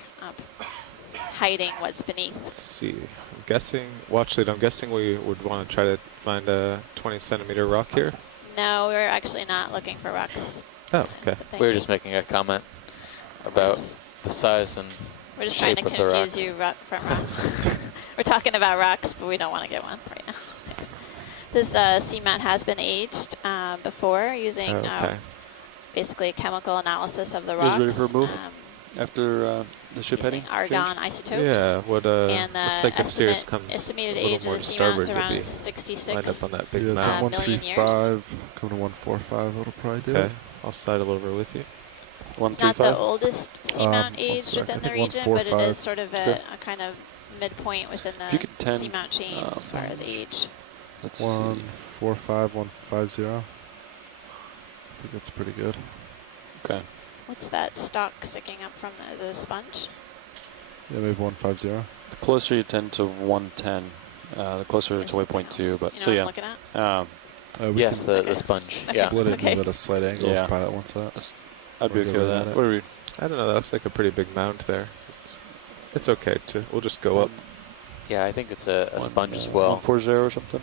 hiding what's beneath. Let's see. I'm guessing. Well, actually, I'm guessing we would want to try to find a 20-centimeter rock here. No, we're actually not looking for rocks. Oh, okay. We were just making a comment about the size and We're just trying shape to of the rocks. confuse you from rock. We're talking about rocks, but we don't want to get one right now. This seamount has been aged before using basically a chemical analysis of the You rocks. guys ready for a move? After the ship heading? Argon isotopes. Yeah, what and looks like if Sirius comes estimated a little age more of the starboard, seamount's we'll around be 66 lined up on that big Yeah, it's mound. at million years. 135, coming to 145, it'll probably do Okay, it. I'll sidle over with you. It's not the oldest seamount aged sec, within I the think region, but it 145. is sort of a kind of midpoint within the If you could tend, seamount chain as far as age. Let's see. 145, 150. I think that's pretty good. Okay. What's that stalk sticking up from the sponge? Yeah, maybe 150. The closer you tend to 110, the closer to waypoint 2. But You know so what yeah. I'm looking at? We Yes, can the sponge. Okay. Yeah. split it Okay. and move at a slight angle Yeah. if pilot wants that. I'd be Or okay go with around that. it. What are we? I don't know, that's like a pretty big mound there. It's okay to, we'll just go up. Yeah, I think it's a sponge as well. 140 or something?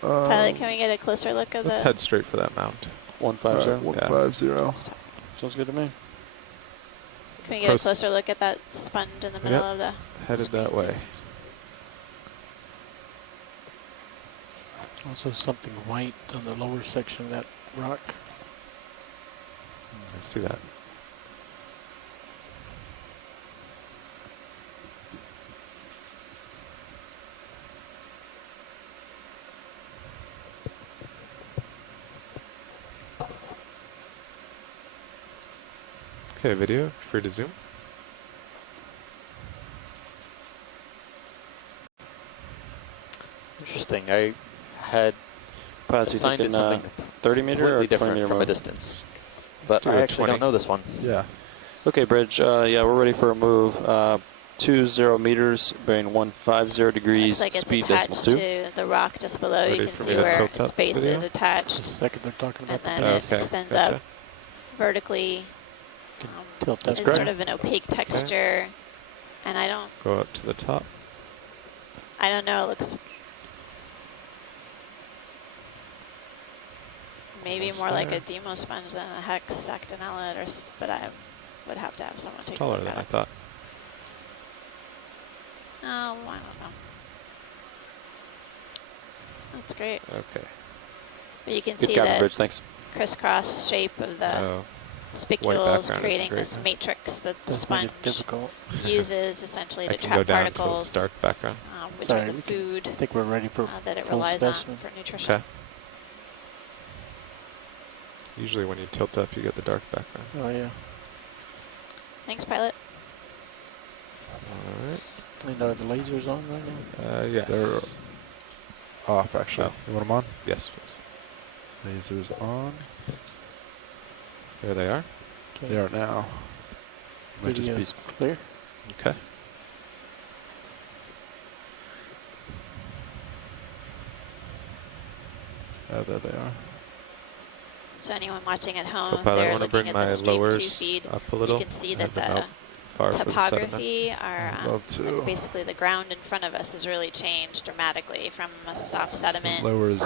Pilot, can we get a closer look of Let's the... head straight for that mound. 150? 150. Sounds good to me. Can we get a closer look at that sponge in the middle of the... Headed that way. Also something white on the lower section of that rock. I see that. Okay, video, free to zoom. Interesting. I had Pilots, you assigned it thinking, something 30 meter or completely 20 different meter from a move? distance. But do I a actually 20. don't know this one. Yeah. Okay, Bridge. Yeah, we're ready for a move. 20 meters, bearing 150 degrees, looks like speed it's attached decimal 2. to the rock just below. Ready You can for see me to where tilt its up base video? is attached. The second they're talking about And the then base. it extends up vertically. Tilt that It's sort of an opaque texture. And I don't Go up to the top. know, it looks maybe more like a demo sponge than a hexactinellate, but I would have to have someone take a Taller look than at I it. thought. Oh, I don't know. That's great. Okay. But you can Good see guiding that bridge, thanks. crisscross shape of the Oh, spicules creating this matrix that the Does make it sponge difficult. uses essentially I to can trap go down particles, till it's dark background. which Sorry, are the we food I think we're ready for that it full relies on specimen. for nutrition. Okay. Usually when you tilt up, you get the dark background. Oh, yeah. Thanks, pilot. All right. I know the laser's on right now. Yes. They're off, actually. Oh. You want them on? Yes, please. Lasers on. There they are. They are now. Might just be Video's clear. Okay. Oh, there they are. So anyone watching at home, if Co-pilot, I they're want to looking bring at my the Stream 2 lowers feed, up a little. you can see that and then the out far for the sediment. topography I'd love to. and basically the ground in front of us has really changed dramatically from a soft sediment, Lowers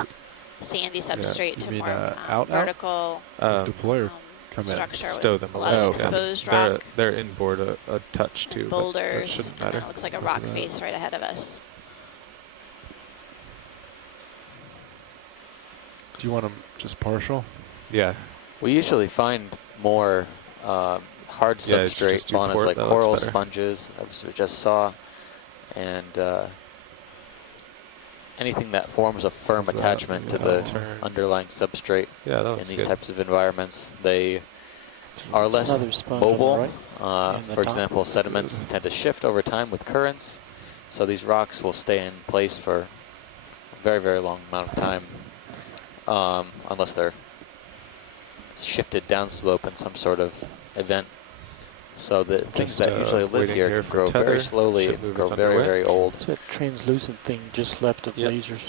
sandy substrate you to mean, more out? vertical Deploy or come in? structure Stow with them a lot away. of exposed rock They're inboard a touch too. and but that boulders, shouldn't and then matter. it looks like a rock face right ahead of us. Do you want them just partial? Yeah. We usually find more hard Yeah, you substrate just do faunas port, like that looks coral better. sponges, as we just saw, and anything that forms a firm What's that? attachment to the Turn. underlying substrate Yeah, that in looks these good. types of environments. They are less Another sponge on the mobile. right. And the For top. example, sediments tend to shift over time with currents, so these rocks will stay in place for a very, very long amount of time, unless they're shifted downslope in some sort of event. So the things that usually live waiting here here can for grow tether. very slowly Ship and move grow is very, underway. very old. It's a translucent thing just left of Yep. lasers.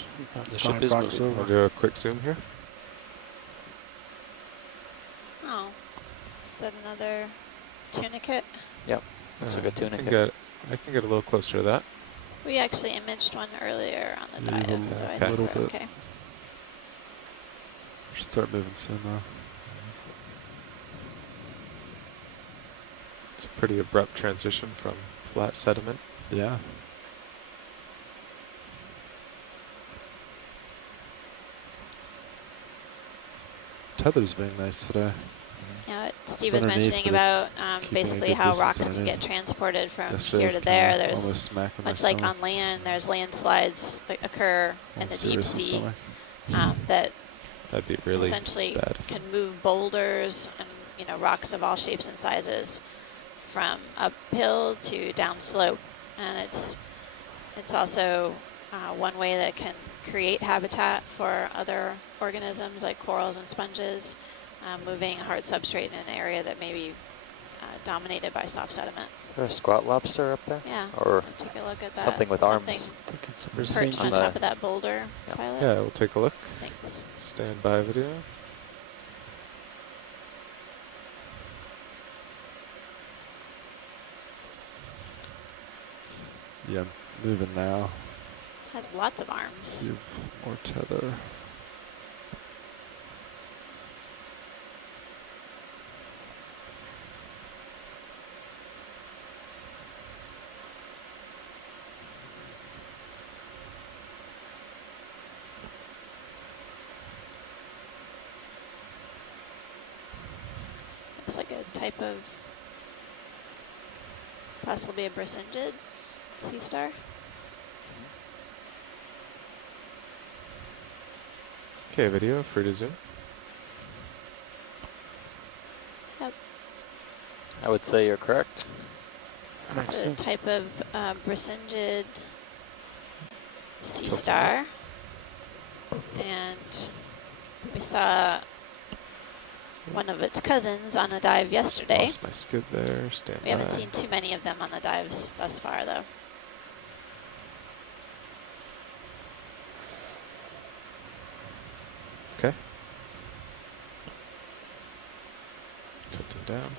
The ship is Rocks moving. over. I'll do a quick zoom here. Oh, is that another tunicate? Yep, looks like a I can tunicate. get a little closer to that. We actually imaged one earlier on the Move dive, them so I a think little we're bit. okay. Should start moving soon, though. It's a pretty abrupt transition from flat sediment. Yeah. Tether's being nice today. Yeah, what Steve It's was underneath, mentioning but about it's keeping a basically good how distance rocks can underneath. get transported from Yesterday here was to kinda there. almost There's smacking my much like stomach. on land, there's landslides that occur in I'm the deep serious in sea stomach. that That'd be really essentially bad. can move boulders and rocks of all shapes and sizes from uphill to downslope, and it's also one way that can create habitat for other organisms like corals and sponges, moving a hard substrate in an area that may be dominated by soft sediment. Is there a squat lobster up there? Yeah, Or take a look at that. something with arms. Perched on top of that boulder, pilot. Yeah, we'll take a look. Thanks. Stand by video. Yeah, moving now. Has lots of arms. Do more tether. Looks like a type of possibly a brisingid sea star. Okay, video, free to zoom. Yep. I would say you're correct. It's a type of brisingid sea star, and we saw one of its cousins on a dive yesterday. Lost my skid there. Stand We haven't seen too many of them on the dives thus far, though. Okay. Tilting down.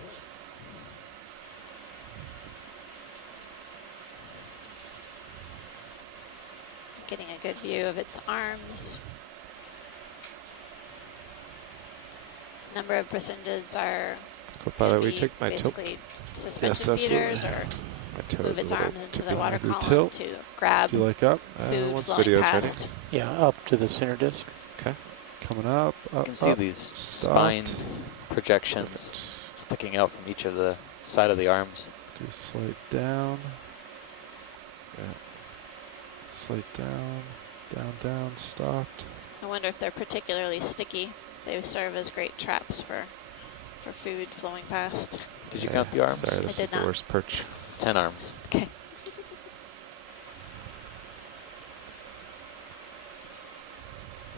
Getting a good view of its arms. Number of Bracyndids are Co-pilot, we take my tilt. basically suspension feeders, or move its arms into the water column tilt. to grab Do you like up? food once flowing video's past. ready. Yeah, up to the center disc. Okay. Coming up. You can see these spine projections sticking out from each of the side of the arms. Do a slight down. Yeah. Slight down. Down, down, stopped. I wonder if they're particularly sticky. They serve as great traps for food flowing past. Did you count the arms? Sorry, this is the worst perch. 10 arms. Okay.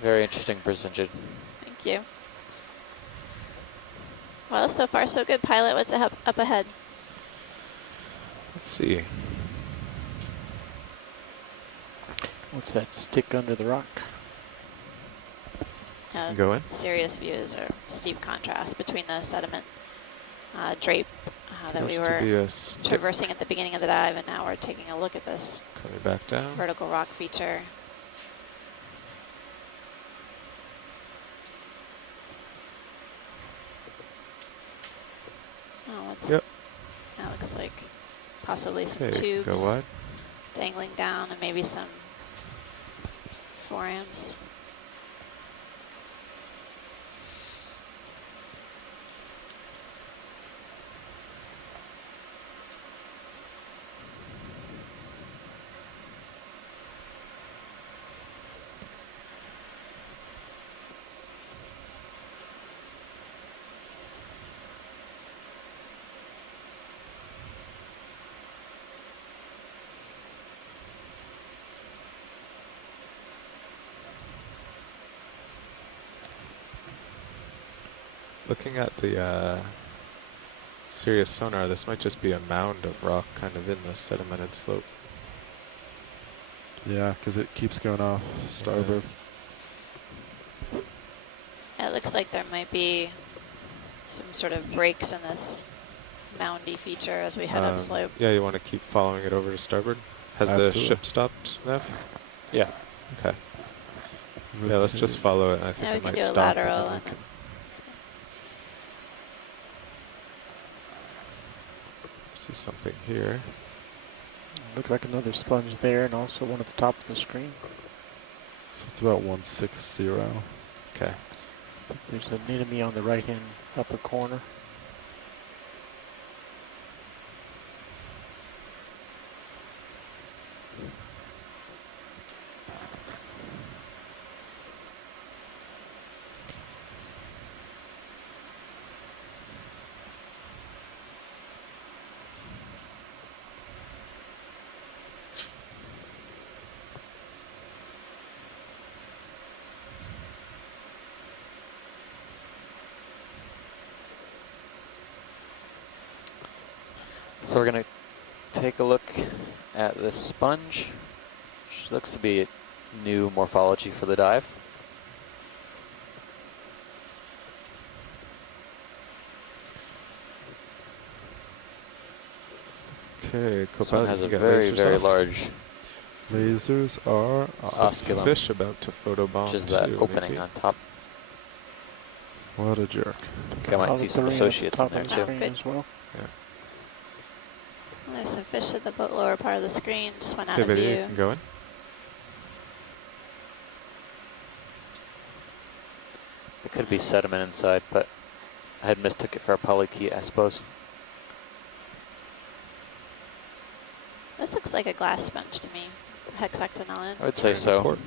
Very interesting Bracynid. Thank you. Well, so far so good, pilot. What's up ahead? Let's see. What's that stick under the rock? Go in. Serious views or steep contrast between the sediment drape that we were traversing at the beginning of the dive, and now we're taking a look at this Coming back down. vertical rock feature. Oh, what's Yep. That looks like possibly some Okay, tubes go wide. dangling down, and maybe some forams. Looking at the Sirius sonar, this might just be a mound of rock kind of in the sedimented slope. Yeah, because it keeps going off starboard. Yeah, it looks like there might be some sort of breaks in this moundy feature as we head upslope. Yeah, you want to keep following it over to starboard? Has the ship stopped, Nev? Yeah. Okay. Yeah, let's just follow it. I think it might stop. We can do a lateral. And see something here. Looks like another sponge there, and also one at the top of the screen. So it's about 160. Okay. I think there's an enemy on the right-hand upper corner. So we're going to take a look at this sponge, which looks to be a new morphology for the dive. Okay, this one has a very, very large lasers are osculum, fish about to photobomb, which is that opening on top. What a jerk. I think I might see some associates in there too. As well. Yeah. well, there's some fish at the lower part of the screen. Just went out Okay, of video, view. you can go in. It could be sediment inside, but I had mistook it for a polychaete, I suppose. This looks like a glass sponge to me. Hexactinellin. I would say so.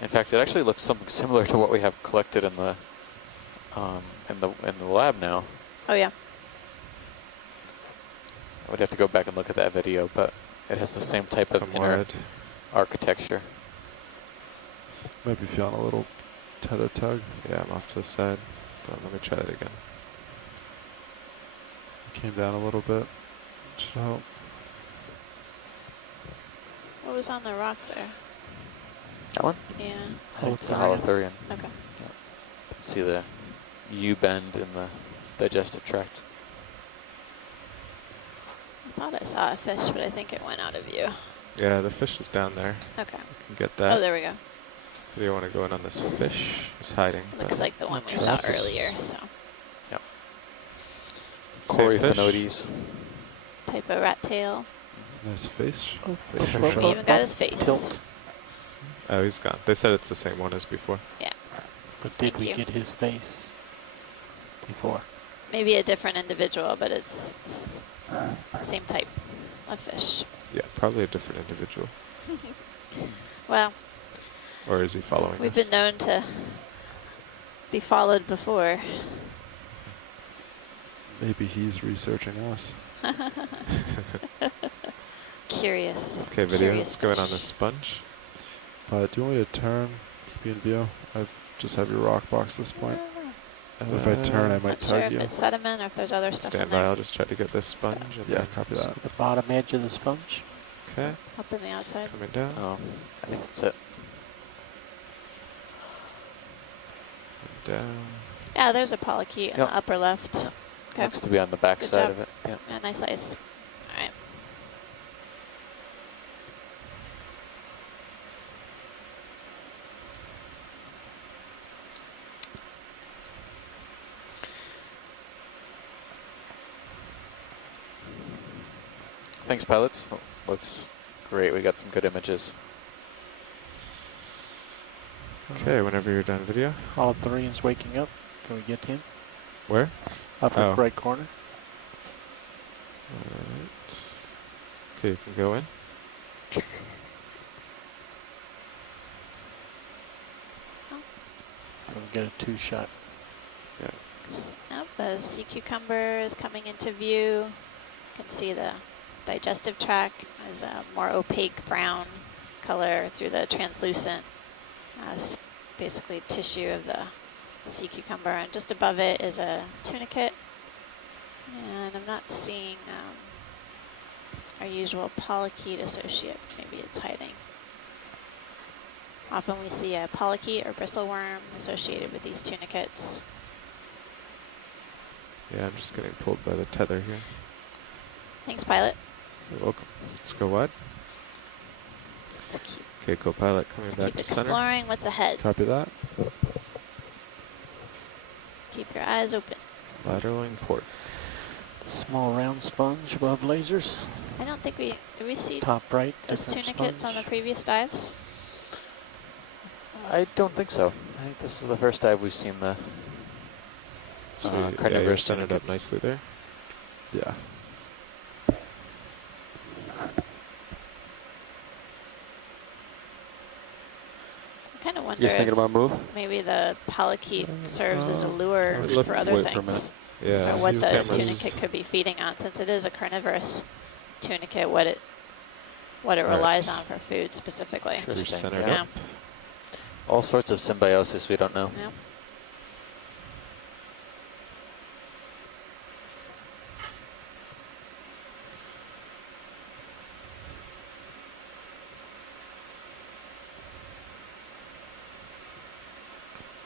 In fact, it actually looks something similar to what we have collected in the lab now. Oh yeah. I would have to go back and look at that video, but it has the same type of inner architecture. Maybe if you're on a little tether tug. Yeah, I'm off to the side. Let me try that again. Came down a little bit. Should help. What was on the rock there? That one? Yeah. It's a holothurian. Okay. You can see the U-bend in the digestive tract. I thought I saw a fish, but I think it went out of view. Yeah, the fish is down there. Okay. You can get that. Oh, there we go. Do you want to go in on this fish? It's hiding. Looks like the one we saw earlier, so. Yep. Coryphaenoides. Type of rat tail. Nice face. He even got his face. Tilt. Oh, he's gone. They said it's the same one as before. Yeah. But did we get his face before? Maybe a different individual, but it's same type of fish. Yeah, probably a different individual. Well. Or is he following We've us? been known to be followed before. Maybe he's researching us. Curious. Okay, video. Curious Let's go in fish. on the sponge. Do you want me to turn? Keep you in view. Just have your rock box at this point. If I turn, I might Not sure tug if you. it's sediment or if there's other stuff Stand in by. there. I'll just try to get this sponge. And Yeah, then copy that. The bottom edge of the sponge. Okay. Up in the outside. Coming down. Oh, I think that's it. Down. Yeah, there's a polychaete in the upper left. Okay. Looks to be on the back Good side job. of it. Yeah. Yeah, nice ice. All right. Thanks, pilots. Looks great. We got some good images. Okay, whenever you're done video. Holothurian's waking up. Can we get him? Where? Upper right corner. Alright. Okay, you can go in. Can we get a 2-shot? Yeah. Nope, the sea cucumber is coming into view. You can see the digestive tract is a more opaque brown color through the translucent, basically tissue of the sea cucumber. And just above it is a tunicate. And I'm not seeing our usual polychaete associate. Maybe it's hiding. Often we see a polychaete or bristleworm associated with these tunicates. Yeah, I'm just getting pulled by the tether here. Thanks, pilot. You're welcome. Let's go wide. Okay, co-pilot coming back Keep to center. exploring what's ahead. Copy that. Keep your eyes open. Lateraling port. Small round sponge above lasers. I don't think did we see Top right. those tunicates on the previous dives? I don't think so. I think this is the first dive we've seen the Yeah, carnivorous you're centered up tunicates. nicely there. Yeah. I kind of wonder Just thinking if about move? maybe the polychaete serves as a lure for other wait for a things. Yeah. Or what these the cameras- tunicate could be feeding on, since it is a carnivorous tunicate, what it Right. relies on for food specifically. Interesting. centered Yeah. up. All sorts of symbiosis we don't know. Yep.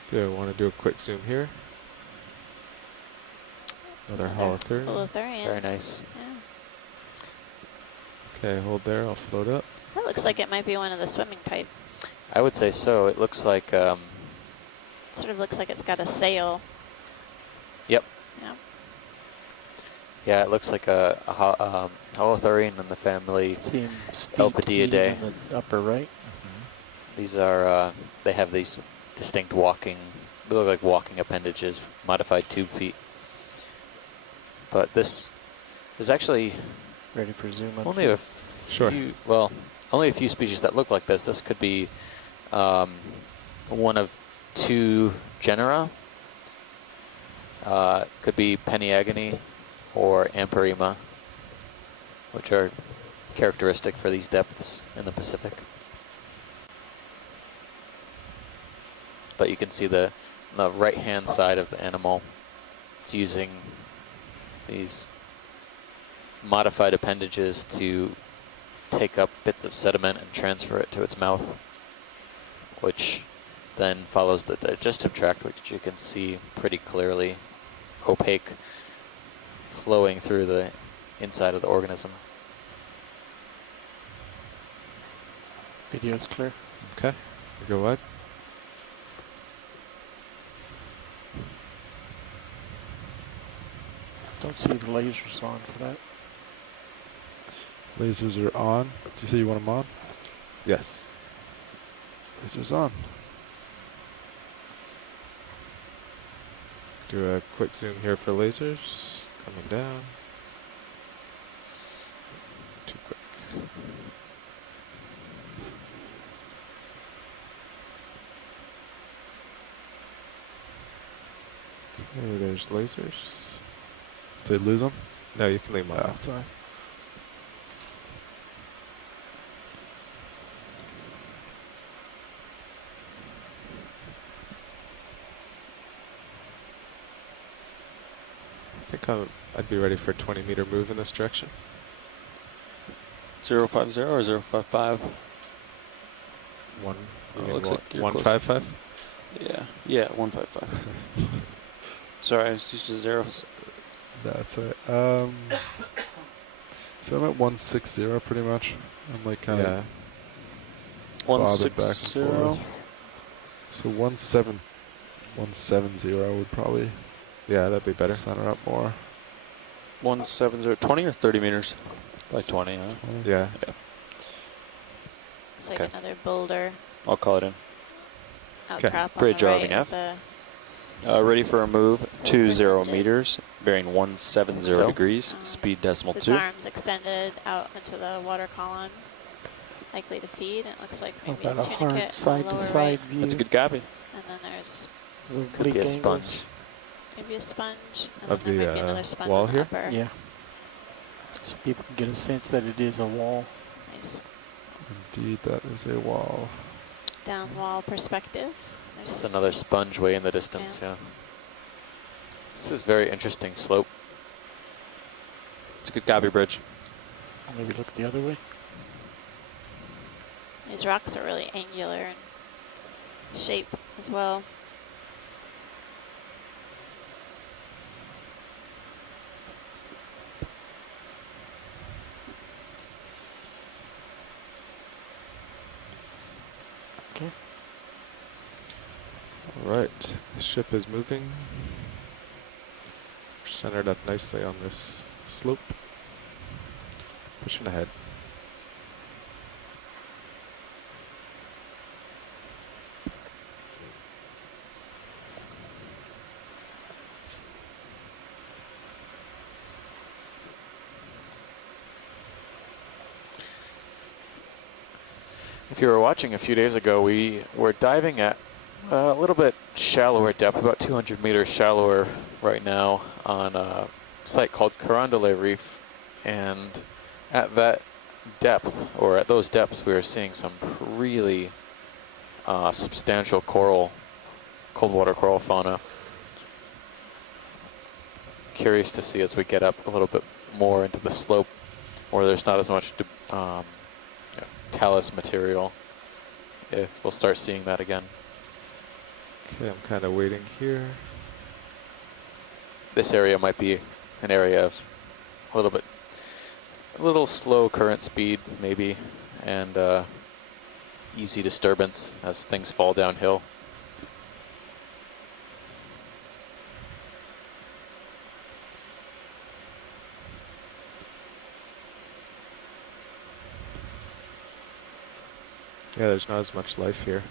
Okay, I want to do a quick zoom here. Another holothurian. Holothurian. Very nice. Yeah. Okay, hold there. I'll float up. That looks like it might be one of the swimming type. I would say so. It looks like, Sort of looks like it's got a sail. yep. Yeah. Yeah, it looks like a holothurian in the family Elpidiidae. In the upper right. These are, they have these distinct walking, they look like walking appendages, modified tube feet. But this is actually Ready for zoom up. only a Sure. few, well, only a few species that look like this. This could be one of 2 genera. Could be Peniagone or Amperima, which are characteristic for these depths in the Pacific. But you can see the the right-hand side of the animal. It's using these modified appendages to take up bits of sediment and transfer it to its mouth, which then follows the digestive tract, which you can see pretty clearly, opaque, flowing through the inside of the organism. Video's clear. Okay, we go wide. Don't see the lasers on for that. Lasers are on. Do you say you want them on? Yes. Lasers on. Do a quick zoom here for lasers. Coming down. Too quick. Okay, there's lasers. Did they lose them? No, you can leave them on. Oh, sorry. I think I'd be ready for a 20-meter move in this direction. 050 or 055? Looks like 155? Yeah, 155. Sorry, I was used to zeros. That's it. So I'm at 160 pretty much. I'm like kind of 160. So 170 would probably. Yeah, that'd be better. Center up more. 170, 20 or 30 meters? Like 20, huh? Yeah. It's like another boulder. I'll call it in. Outcrop Bridge on the RVF. right ready for a move, 20 meters, bearing 170 degrees, speed decimal 2. This arm's extended out into the water column, likely to feed. It looks like maybe a tunicate side to side view. That's a good copy. And then there's could be a sponge. Maybe a sponge. And of then the there might be another sponge wall on the here? upper. Yeah. So people can get a sense that it is a wall. Nice. Indeed, that is a wall. Down wall perspective. There's another sponge way in the distance, yeah. This is very interesting slope. It's a good copy, Bridge. Maybe look the other way. These rocks are really angular in shape as well. Okay. All right, the ship is moving. We're centered up nicely on this slope. Pushing ahead. If you were watching a few days ago, we were diving at a little bit shallower depth, about 200 meters shallower right now on a site called Carondelet Reef. And at that depth, or at those depths, we were seeing some really substantial cold water coral fauna. Curious to see as we get up a little bit more into the slope where there's not as much talus material, if we'll start seeing that again. Okay, I'm kind of waiting here. This area might be an area of a little slow current speed maybe, and easy disturbance as things fall downhill. Yeah, there's not as much life here.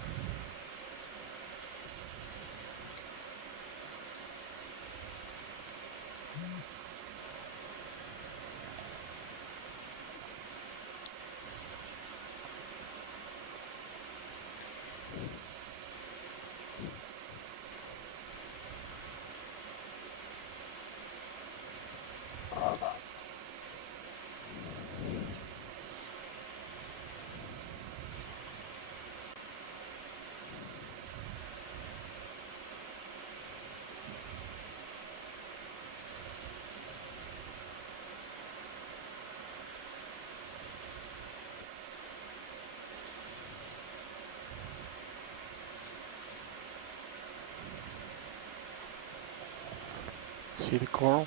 See the coral?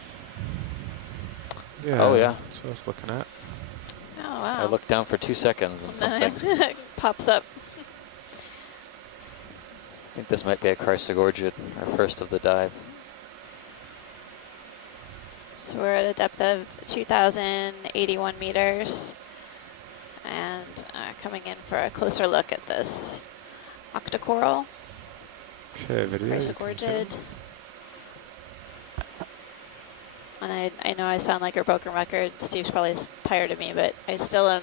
Yeah. Oh, yeah. That's what I was looking at. Oh, wow. I looked down for 2 seconds and something. Pops up. I think this might be a Chrysogorgid, our first of the dive. So we're at a depth of 2,081 meters. And coming in for a closer look at this octocoral. Okay, video. Chrysogorgid. And I know I sound like a broken record. Steve's probably tired of me, but I still am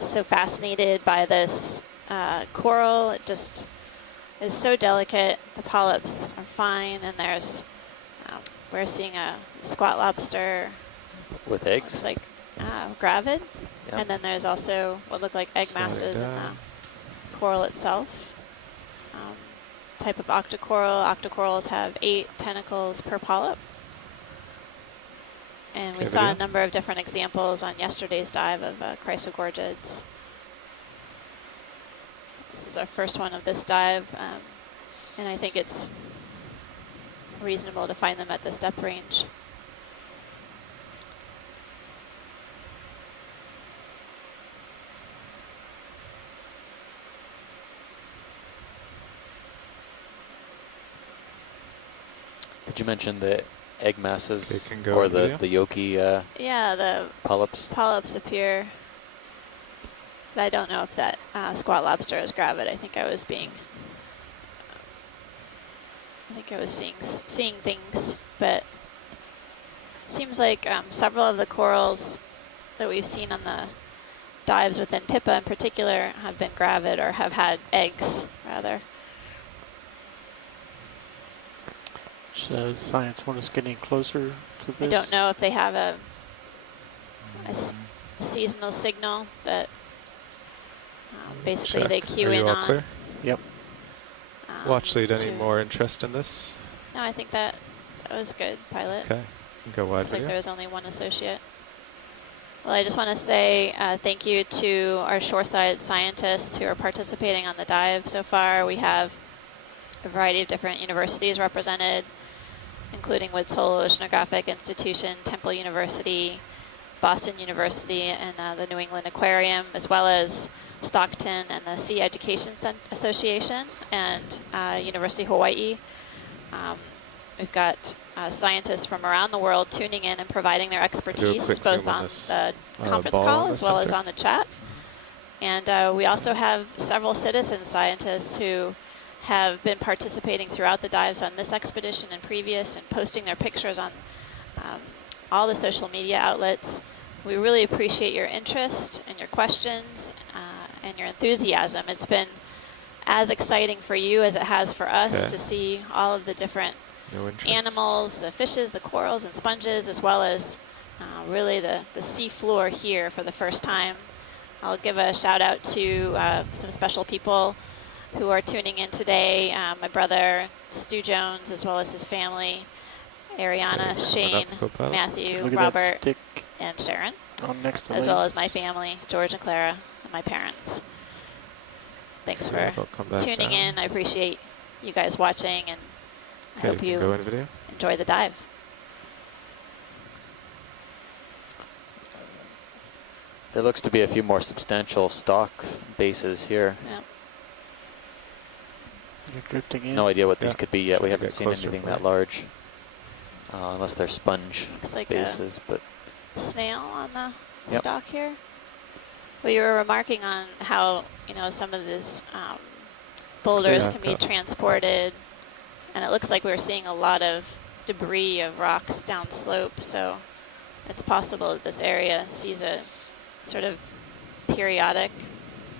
so fascinated by this coral. It just is so delicate. The polyps are fine, and there's we're seeing a squat lobster with eggs. Looks like gravid, Yep. and then there's also what look like egg masses in the coral itself. Type of octocoral. Octocorals have 8 tentacles per polyp. And we saw a number of different examples on yesterday's dive of Chrysogorgids. This is our first one of this dive, and I think it's reasonable to find them at this depth range. Did you mention the egg masses or the yolky yeah, the polyps? Polyps appear, but I don't know if that squat lobster is gravid. I think I was seeing things, but it seems like several of the corals that we've seen on the dives within Pippa in particular have been gravid or have had eggs, rather. So science one is getting closer to this? I don't know if they have a seasonal signal that basically they cue in on. Clear? Yep. Watch lead, any more interest in this? No, I think that was good, pilot. Okay, you can go wide. Looks like there was only one associate. Well, I just want to say thank you to our shoreside scientists who are participating on the dive so far. We have a variety of different universities represented, including Woods Hole Oceanographic Institution, Temple University, Boston University, and the New England Aquarium, as well as Stockton and the Sea Education Association and University of Hawaii. We've got scientists from around the world tuning in and providing their expertise, both on the conference call as well as on the chat. And we also have several citizen scientists who have been participating throughout the dives on this expedition and previous, and posting their pictures on all the social media outlets. We really appreciate your interest and your questions and your enthusiasm. It's been as exciting for you as it has for us to see all of the different animals, the fishes, the corals and sponges, as well as really the sea floor here for the first time. I'll give a shout out to some special people who are tuning in today. My brother, Stu Jones, as well as his family, Ariana, Shane, Matthew, Robert, and Sharon, as well as my family, George and Clara, and my parents. Thanks for tuning in. I appreciate you guys watching, and I hope you enjoy the dive. There looks to be a few more substantial stock bases here. Yeah. You're drifting in. No idea what these could be yet. We haven't seen anything that large, unless they're sponge bases. But snail on the stock here. Well, you were remarking on how some of these boulders can be transported, and it looks like we're seeing a lot of debris of rocks downslope. So it's possible that this area sees a sort of periodic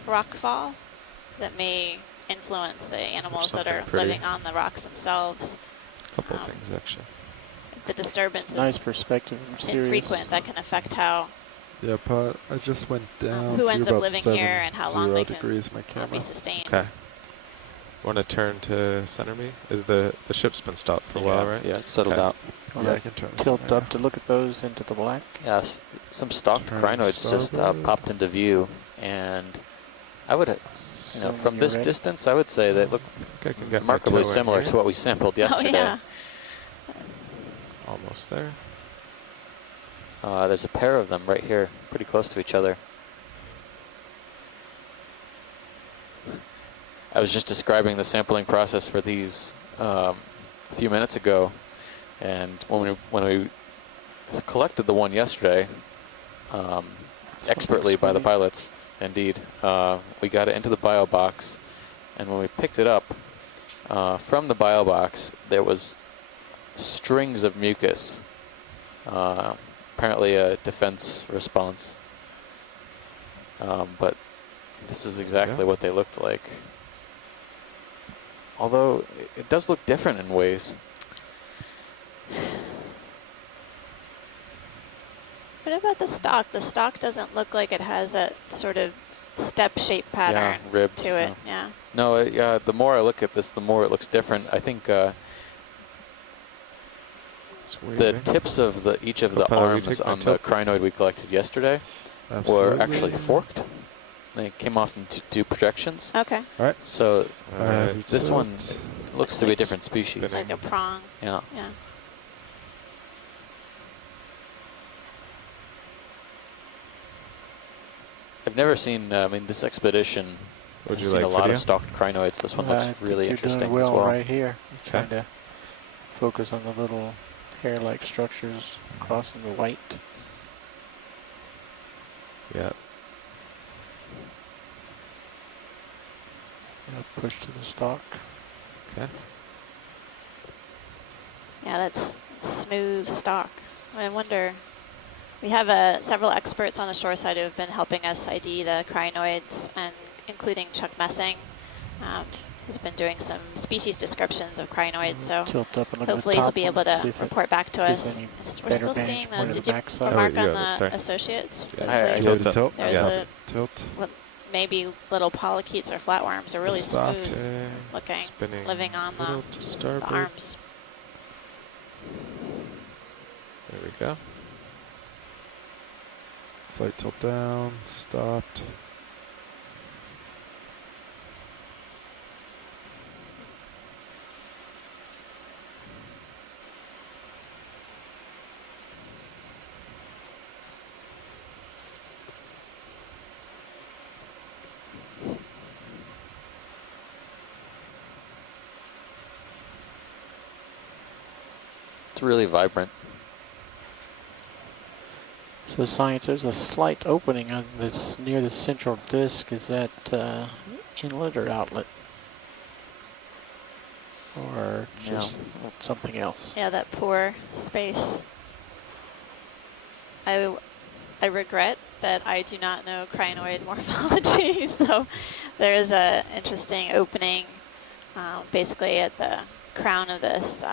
rockfall that may influence the animals that are living on the rocks themselves. A couple of things, actually. If the disturbance is nice perspective. infrequent, that can affect how I just went down who to ends up about living here and how long they can be sustained. Okay. Want to turn to center me? Is the ship's been stopped for a while, right? Yeah, it's settled out. Yeah, I can turn tilt up to look at those into the black. Yeah, some stocked crinoids just popped into view, and I would, from this distance, I would say they look remarkably similar to what we sampled yesterday. Oh, yeah. Almost there. There's a pair of them right here, pretty close to each other. I was just describing the sampling process for these a few minutes ago, and when we collected the one yesterday, expertly by the pilots, indeed, we got it into the bio box, and when we picked it up from the bio box, there was strings of mucus, apparently a defense response, but this is exactly what they looked like. Although it does look different in ways. What about the stalk? The stalk doesn't look like it has a sort of step-shaped pattern ribbed, to it. Yeah. No, the more I look at this, the more it looks different. I think the tips of each of the arms on the crinoid we collected yesterday were actually forked. They came off into two projections. Okay. All right. So this one looks to be a different species. Like a prong. Yeah. Yeah. I've never seen, I mean, this expedition, I've seen a lot of stalked crinoids. This one looks really interesting as well. Right here. Trying to focus on the little hair-like structures crossing the white. Yeah. Push to the stalk. Okay. Yeah, that's smooth stalk. I wonder, we have several experts on the shore side who have been helping us ID the crinoids, and including Chuck Messing, who's been doing some species descriptions of crinoids, so hopefully he'll be able to report back to us. We're still seeing those. Did you remark on the associates? I tilt. There's Tilt. maybe little polychaetes or flatworms are really smooth looking, living on the arms. There we go. Slight tilt down, stopped. It's really vibrant. So science, there's a slight opening on this near the central disc. Is that inlet or outlet? Or just something else? Yeah, that pore space. I regret that I do not know crinoid morphology, so there is a interesting opening basically at the crown of this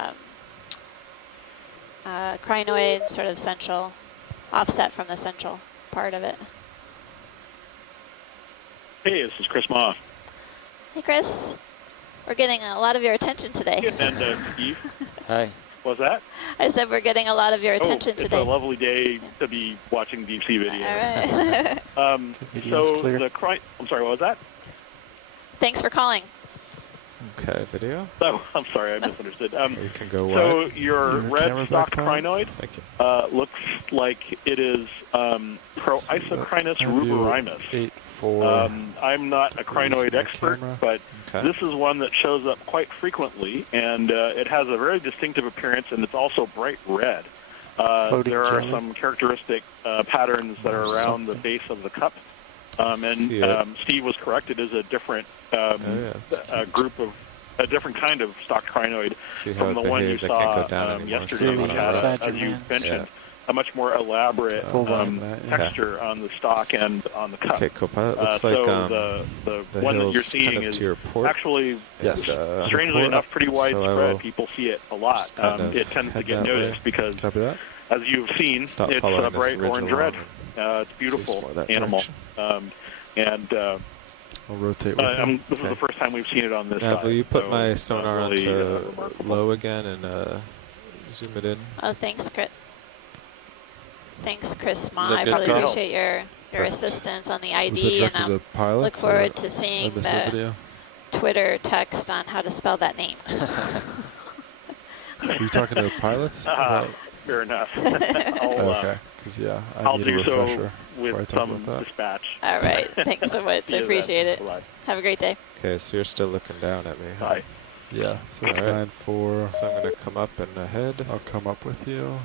crinoid, sort of central, offset from the central part of it. Hey, this is Chris Ma. Hey, Chris. We're getting a lot of your attention today. And Steve. Hi. What's that? I said we're getting a lot of your attention today. It's a lovely day to be watching deep sea videos. All right. So the I'm sorry, what was that? Thanks for calling. Okay, video. Oh, I'm sorry, I misunderstood. You can go so your red stalked crinoid looks like it is Proisocrinus ruberimus. I'm not a crinoid expert, but this is one that shows up quite frequently, and it has a very distinctive appearance, and it's also bright red. There are some characteristic patterns that are around the base of the cup. And Steve was correct. It is a different group of a different kind of stalked crinoid from the one you saw yesterday. We had, as you mentioned, a much more elaborate texture on the stalk and on the cup. Okay, co-pilot. Looks so the one that you're seeing kind of is actually, strangely enough, pretty widespread. People see it a lot. It tends to get noticed because, as you've seen, it's a bright orange red. It's a beautiful animal. I'll rotate with it. This is the first time we've seen it on this side. Will you put my sonar onto low again and zoom it in? Oh, thanks, Chris. Thanks, Chris Ma. I really appreciate your assistance on the ID, and I look forward to seeing the Twitter text on how to spell that name. Are you talking to the pilots? Fair enough. Okay. Because I'll need a do so refresher with some dispatch. All right. Thanks so much. I appreciate it. Bye. Have a great day. Okay, so you're still looking down at me. Huh? Bye. Yeah. So it's 9-4. So I'm going to come up and ahead. I'll come up with you.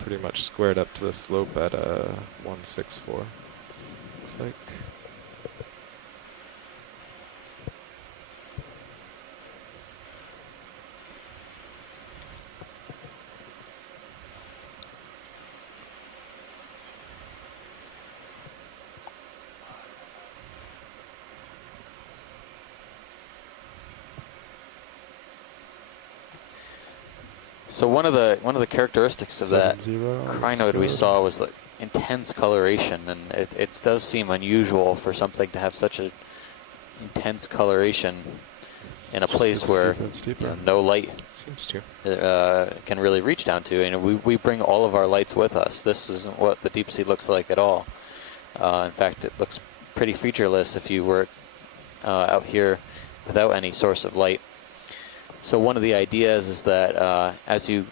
Pretty much squared up to the slope at 164. Looks like. So one of the characteristics of that crinoid we saw was the intense coloration, and it does seem unusual for something to have such an intense coloration in a place where no light can really reach down to. And we bring all of our lights with us. This isn't what the deep sea looks like at all. In fact, it looks pretty featureless if you were out here without any source of light. So one of the ideas is that as you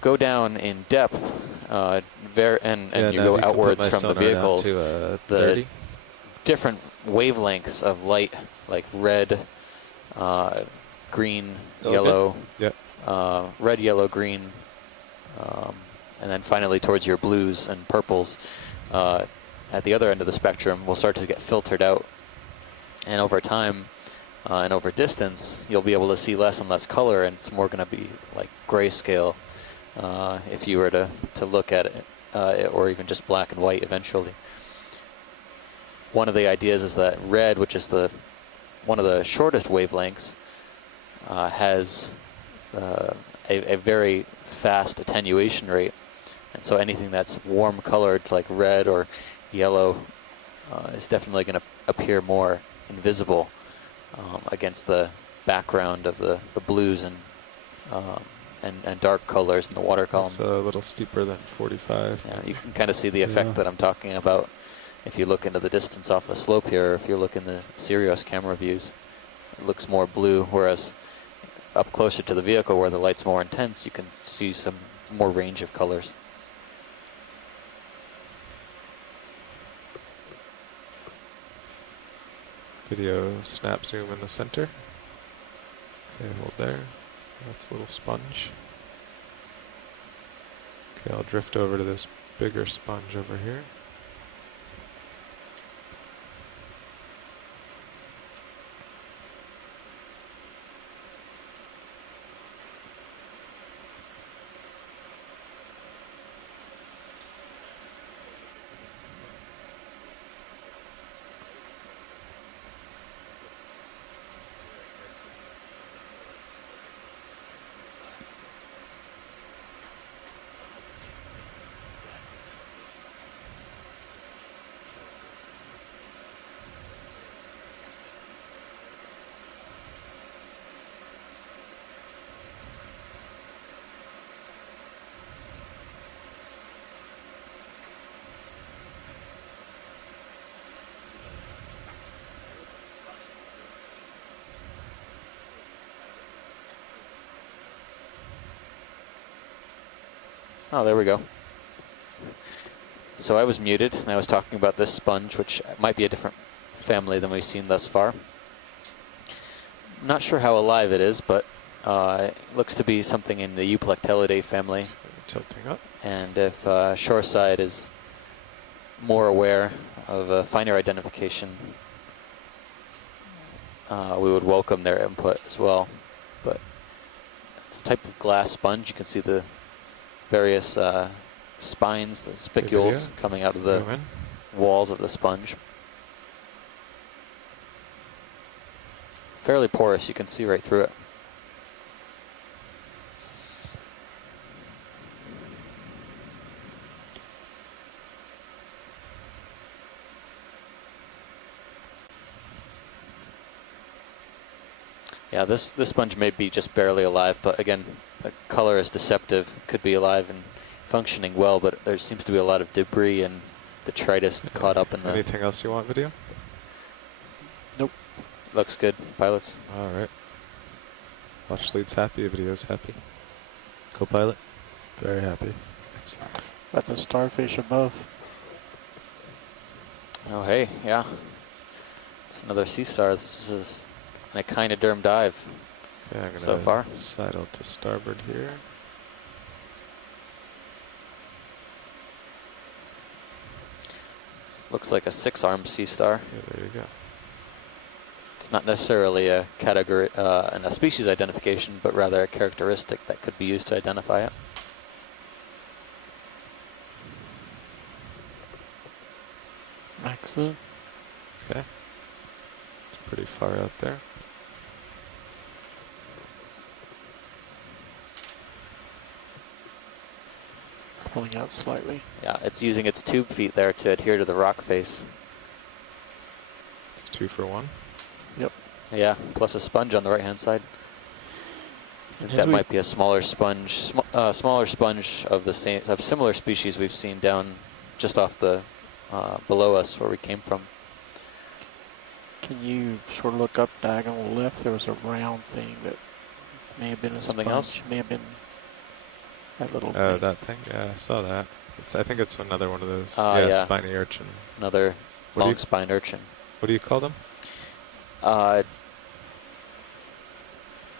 go down in depth and you go outwards from the vehicles, the different wavelengths of light, like red, green, yellow, red, yellow, green, and then finally towards your blues and purples at the other end of the spectrum will start to get filtered out. And over time, and over distance, you'll be able to see less and less color, and it's more going to be like grayscale if you were to look at it, or even just black and white eventually. One of the ideas is that red, which is one of the shortest wavelengths, has a very fast attenuation rate, and so anything that's warm colored like red or yellow is definitely going to appear more invisible against the background of the blues and dark colors in the water column. It's a little steeper than 45. Yeah, you can kind of see the effect that I'm talking about if you look into the distance off the slope here, or if you look in the Sirius camera views. It looks more blue, whereas up closer to the vehicle where the light's more intense, you can see some more range of colors. Video snap zoom in the center. Okay, hold there. That's a little sponge. Okay, I'll drift over to this bigger sponge over here. Oh, there we go. So I was muted, and I was talking about this sponge, which might be a different family than we've seen thus far. I'm not sure how alive it is, but it looks to be something in the Euplectellidae family. Tilting up. And if shoreside is more aware of a finer identification, we would welcome their input as well. But it's a type of glass sponge. You can see the various spines, the spicules coming out of the walls of the sponge. Fairly porous, you can see right through it. Yeah, this sponge may be just barely alive, but again, the color is deceptive. Could be alive and functioning well, but there seems to be a lot of debris and detritus caught up in the... Anything else you want, video? Nope. Looks good, pilots. All right. Watch leads happy, video's happy. Co-pilot? Very happy. Got the starfish above. Oh, hey, yeah. It's another sea star. This is an echinoderm dive so far. Sidle to starboard here. Looks like a 6-armed sea star. Yeah, there you go. It's not necessarily a category and a species identification, but rather a characteristic that could be used to identify it. Excellent. Okay. It's pretty far out there. Pulling out slightly. Yeah, it's using its tube feet there to adhere to the rock face. It's 2 for 1. Yep. Yeah, plus a sponge on the right-hand side. I think that might be a smaller sponge, smaller sponge of the same of similar species we've seen down just off the below us where we came from. Can you sort of look up diagonal left? There was a round thing that may have been a Something sponge. else? May have been that little Oh, thing. that thing? Yeah, I saw that. I think it's another one of those. Yeah, spiny urchin. Another long spine urchin. What do you call them?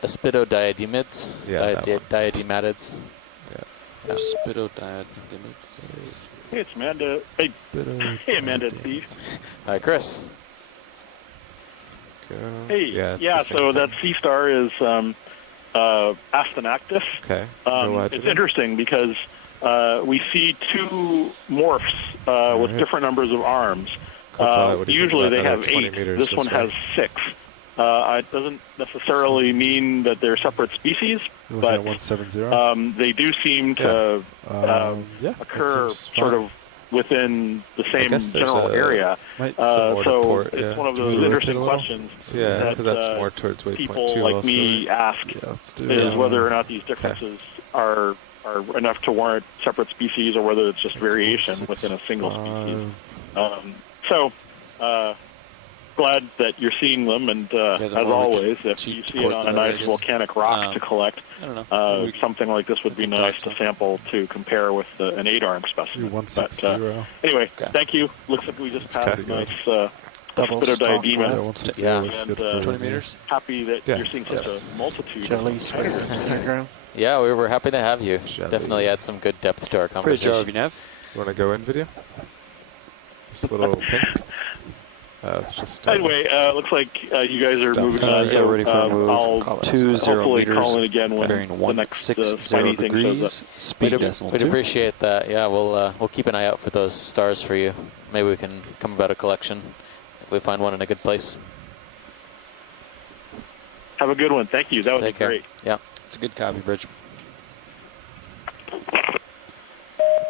Aspidodiademids. Yeah, Diadematids. Yeah. Aspidodiademids. Hey, it's Amanda. Hey, Amanda and Steve. Hi, Chris. Hey, yeah. So that sea star is Astenactus. Okay. It's interesting because we see 2 morphs with different numbers of arms. Usually they have 8. This one has 6. It doesn't necessarily mean that they're separate species, but 170. they do seem to occur sort of within the same general area. So it's one of those interesting questions because that's more towards waypoint 2 people like me ask is whether or not these differences are enough to warrant separate species or whether it's just variation within a single species. Glad that you're seeing them, and as always, if you see it on a nice volcanic rock to collect, something like this would be nice to sample to compare with an 8-armed specimen. 160. Anyway, thank you. Looks like we just had a nice Aspidodiadema. And 20 meters. Happy that you're seeing such a multitude. Yeah, we were happy to have you. Definitely add some good depth to our conversation. Pretty Nav. You want to go in video? This little pink. It's just anyway, looks like you guys are moving on. Yeah, ready for a move. I'll 20 hopefully meters. call in again when Bearing the next 160 degrees. Speed decimal 2. We'd appreciate that. Yeah, we'll keep an eye out for those stars for you. Maybe we can come about a collection if we find one in a good place. Have a good one. Thank you. That was great. Yeah, it's a good copy, Bridge.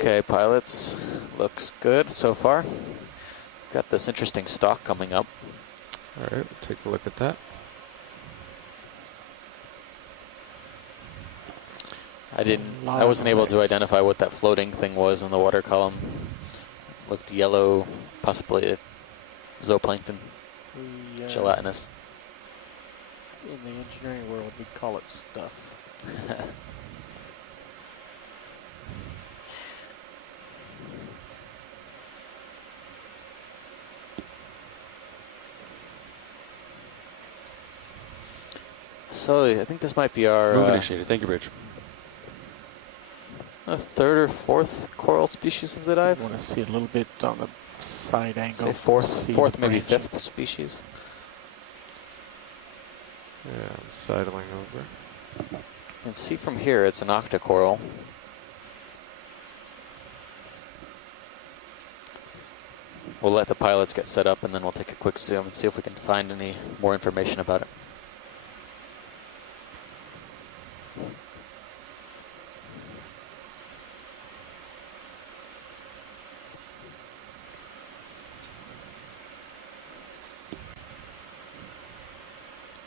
Okay, pilots, looks good so far. Got this interesting stalk coming up. All right, we'll take a look at that. I wasn't able to identify what that floating thing was in the water column. Looked yellow, possibly zooplankton, gelatinous. In the engineering world, we call it stuff. So I think this might be our move initiated. Thank you, Bridge. 3rd or 4th coral species of the dive. I want to see a little bit on the side angle. Say 4th, maybe 5th species. Yeah, I'm sidling over. You can see from here it's an octocoral. We'll let the pilots get set up and then we'll take a quick zoom and see if we can find any more information about it.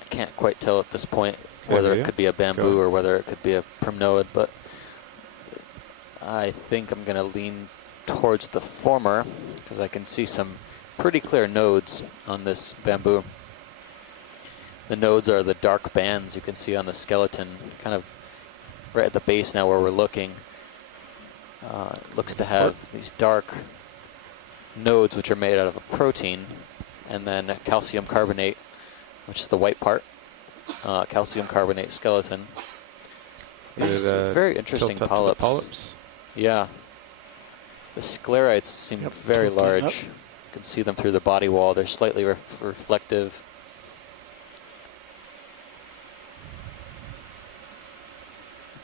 Can't quite tell at this point whether it could be a bamboo or whether it could be a primnoid, but I think I'm going to lean towards the former because I can see some pretty clear nodes on this bamboo. The nodes are the dark bands you can see on the skeleton, kind of right at the base now where we're looking, looks to have these dark nodes which are made out of a protein, and then calcium carbonate, which is the white part, calcium carbonate skeleton. These very interesting polyps. Yeah. The sclerites seem very large. You can see them through the body wall. They're slightly reflective.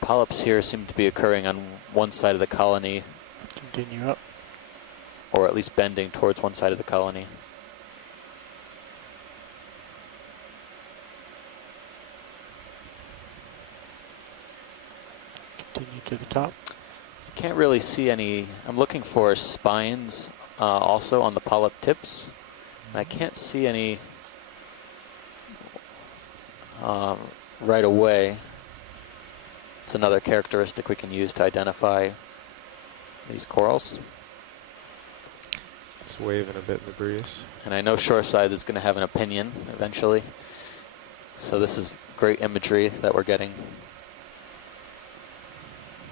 Polyps here seem to be occurring on one side of the colony. Continue up. Or at least bending towards one side of the colony. Continue to the top. Can't really see any. I'm looking for spines also on the polyp tips. And I can't see any right away. It's another characteristic we can use to identify these corals. It's waving a bit in the breeze. And I know shoreside is going to have an opinion eventually. So this is great imagery that we're getting.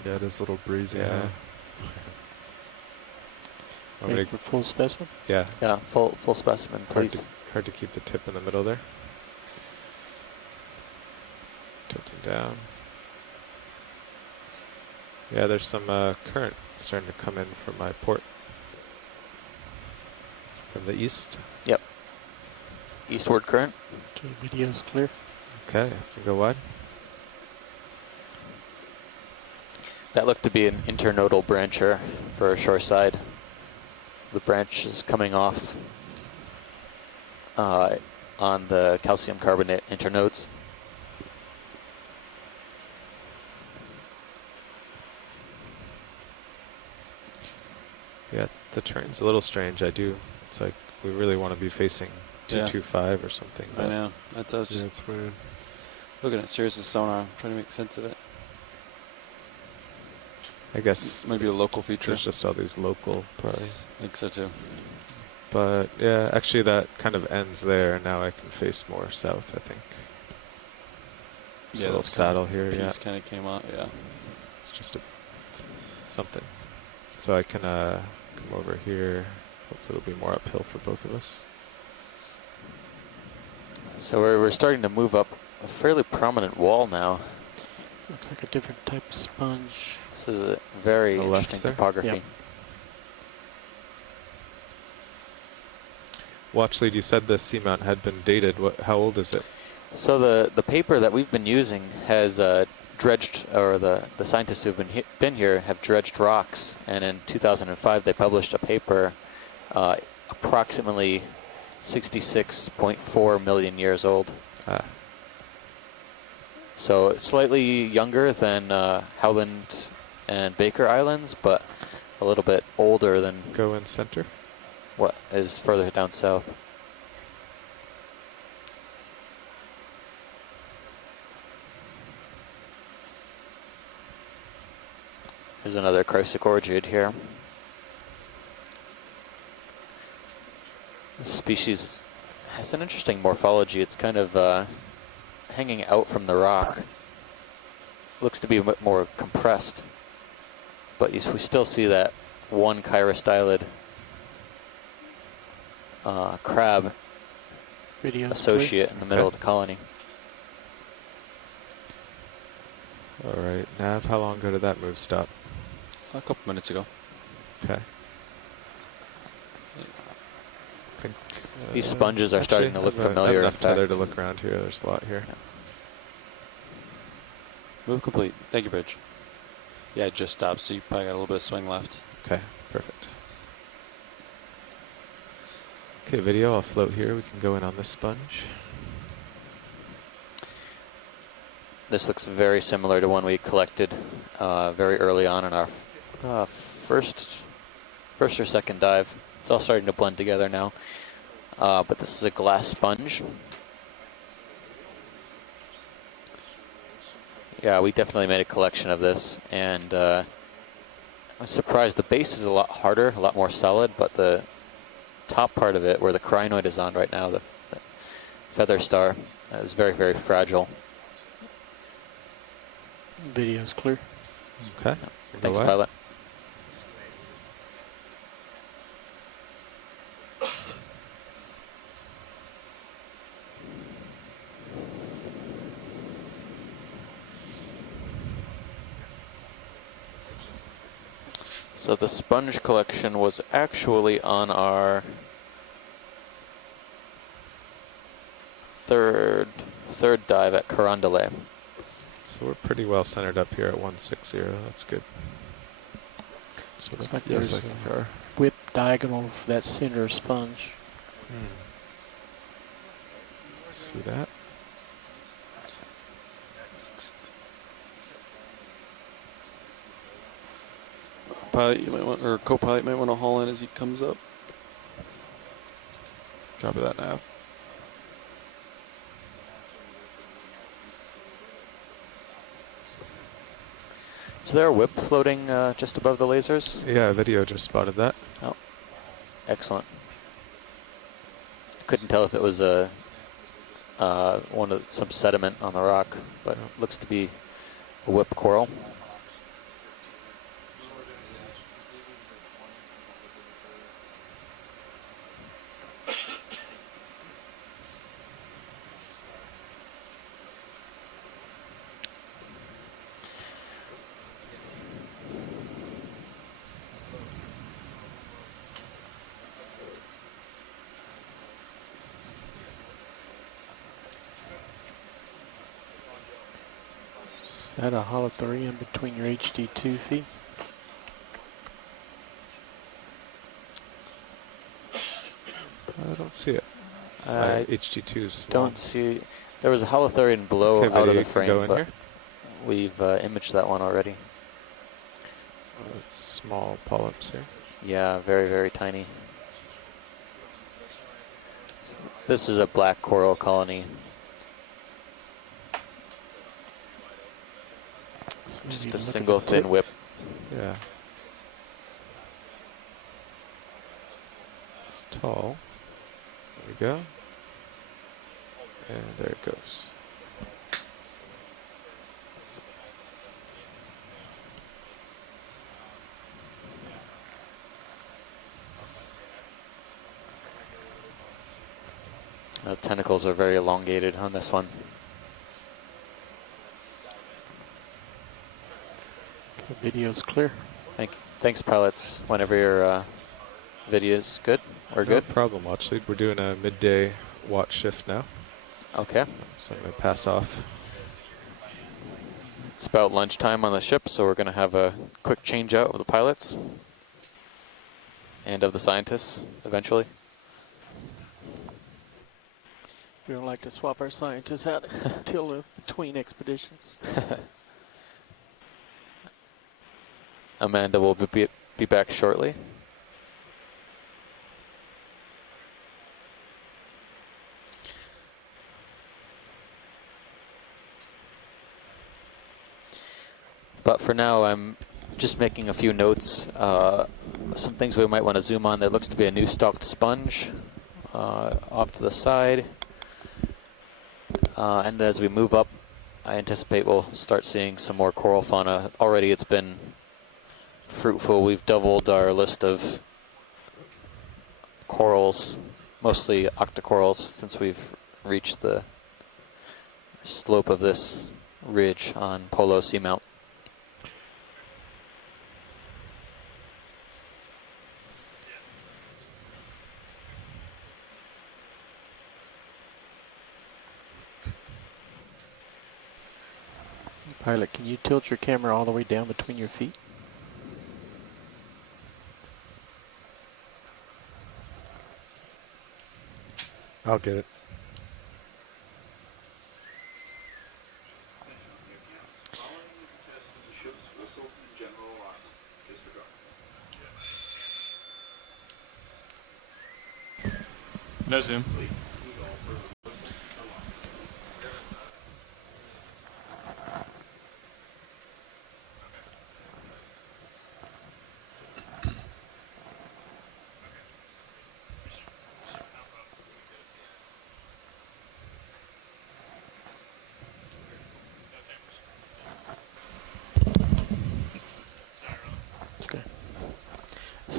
Yeah, it is a little breezy. Yeah. Ready for full specimen? Yeah. Yeah, full specimen, please. Hard to keep the tip in the middle there. Tilting down. Yeah, there's some current starting to come in from my port. From the east. Yep. Eastward current. Okay, video's clear. Okay, can go wide. That looked to be an internodal brancher for a shoreside. The branch is coming off on the calcium carbonate internodes. Yeah, the terrain's a little strange. It's like we really want to be facing 225 or something. I know. That's I was just it's weird. Looking at Sirius's sonar, trying to make sense of it. I guess maybe a local feature. There's just all these local, probably. I think so too. But yeah, actually that kind of ends there. Now I can face more south, I think. There's a little saddle here. Yeah, kind of came out. Yeah, it's just something. So I can come over here. Hopefully it'll be more uphill for both of us. So we're starting to move up a fairly prominent wall now. Looks like a different type of sponge. This is a very interesting topography. Yep. Watchley, you said the Seamount had been dated. How old is it? So the paper that we've been using has dredged, or the scientists who've been here have dredged rocks, and in 2005 they published a paper approximately 66.4 million years old. So slightly younger than Howland and Baker Islands, but a little bit older than... Go in center? What is further down south. There's another Chrysochorgid here. This species has an interesting morphology. It's kind of hanging out from the rock. Looks to be a bit more compressed, but we still see that one chirostylid crab associate in the middle of the colony. All right, Nav, how long ago did that move stop? A couple minutes ago. Okay. These sponges are starting to look familiar. Enough tether to look around here. There's a lot here. Yeah. Move complete. Thank you, Bridge. Yeah, it just stopped, so you probably got a little bit of swing left. Okay, perfect. Okay, video, I'll float here. We can go in on this sponge. This looks very similar to one we collected very early on in our first or second dive. It's all starting to blend together now. But this is a glass sponge. Yeah, we definitely made a collection of this, and I was surprised the base is a lot harder, a lot more solid, but the top part of it, where the crinoid is on right now, the feather star, is very, very fragile. Video's clear. Okay. Thanks, pilot. So the sponge collection was actually on our third dive at Carondelet. So we're pretty well centered up here at 160. That's good. So looks like there's a whip diagonal of that center sponge. See that? Pilot, you might want, or co-pilot might want to haul in as he comes up. Copy that nav. Is there a whip floating just above the lasers? Yeah, video just spotted that. Oh, excellent. Couldn't tell if it was some sediment on the rock, but it looks to be a whip coral. Is that a holothurian between your HD2 feet? I don't see it. HD2s. Don't see. There was a holothurian below out of the frame, but we've imaged that one already. Small polyps here. Yeah, very, very tiny. This is a black coral colony. Just a single thin whip. Yeah. It's tall. There we go. And there it goes. The tentacles are very elongated on this one. The video's clear. Thanks, pilots. Whenever your video's good, we're good. No problem, watch lead. We're doing a midday watch shift now. Okay. So I'm going to pass off. It's about lunchtime on the ship, so we're going to have a quick change out of the pilots and of the scientists eventually. We don't like to swap our scientists out until between expeditions. Amanda will be back shortly. But for now, I'm just making a few notes. Some things we might want to zoom on. There looks to be a new stalked sponge off to the side. And as we move up, I anticipate we'll start seeing some more coral fauna. Already it's been fruitful. We've doubled our list of corals, mostly octocorals, since we've reached the slope of this ridge on Polo Seamount. Pilot, can you tilt your camera all the way down between your feet? I'll get it. No zoom.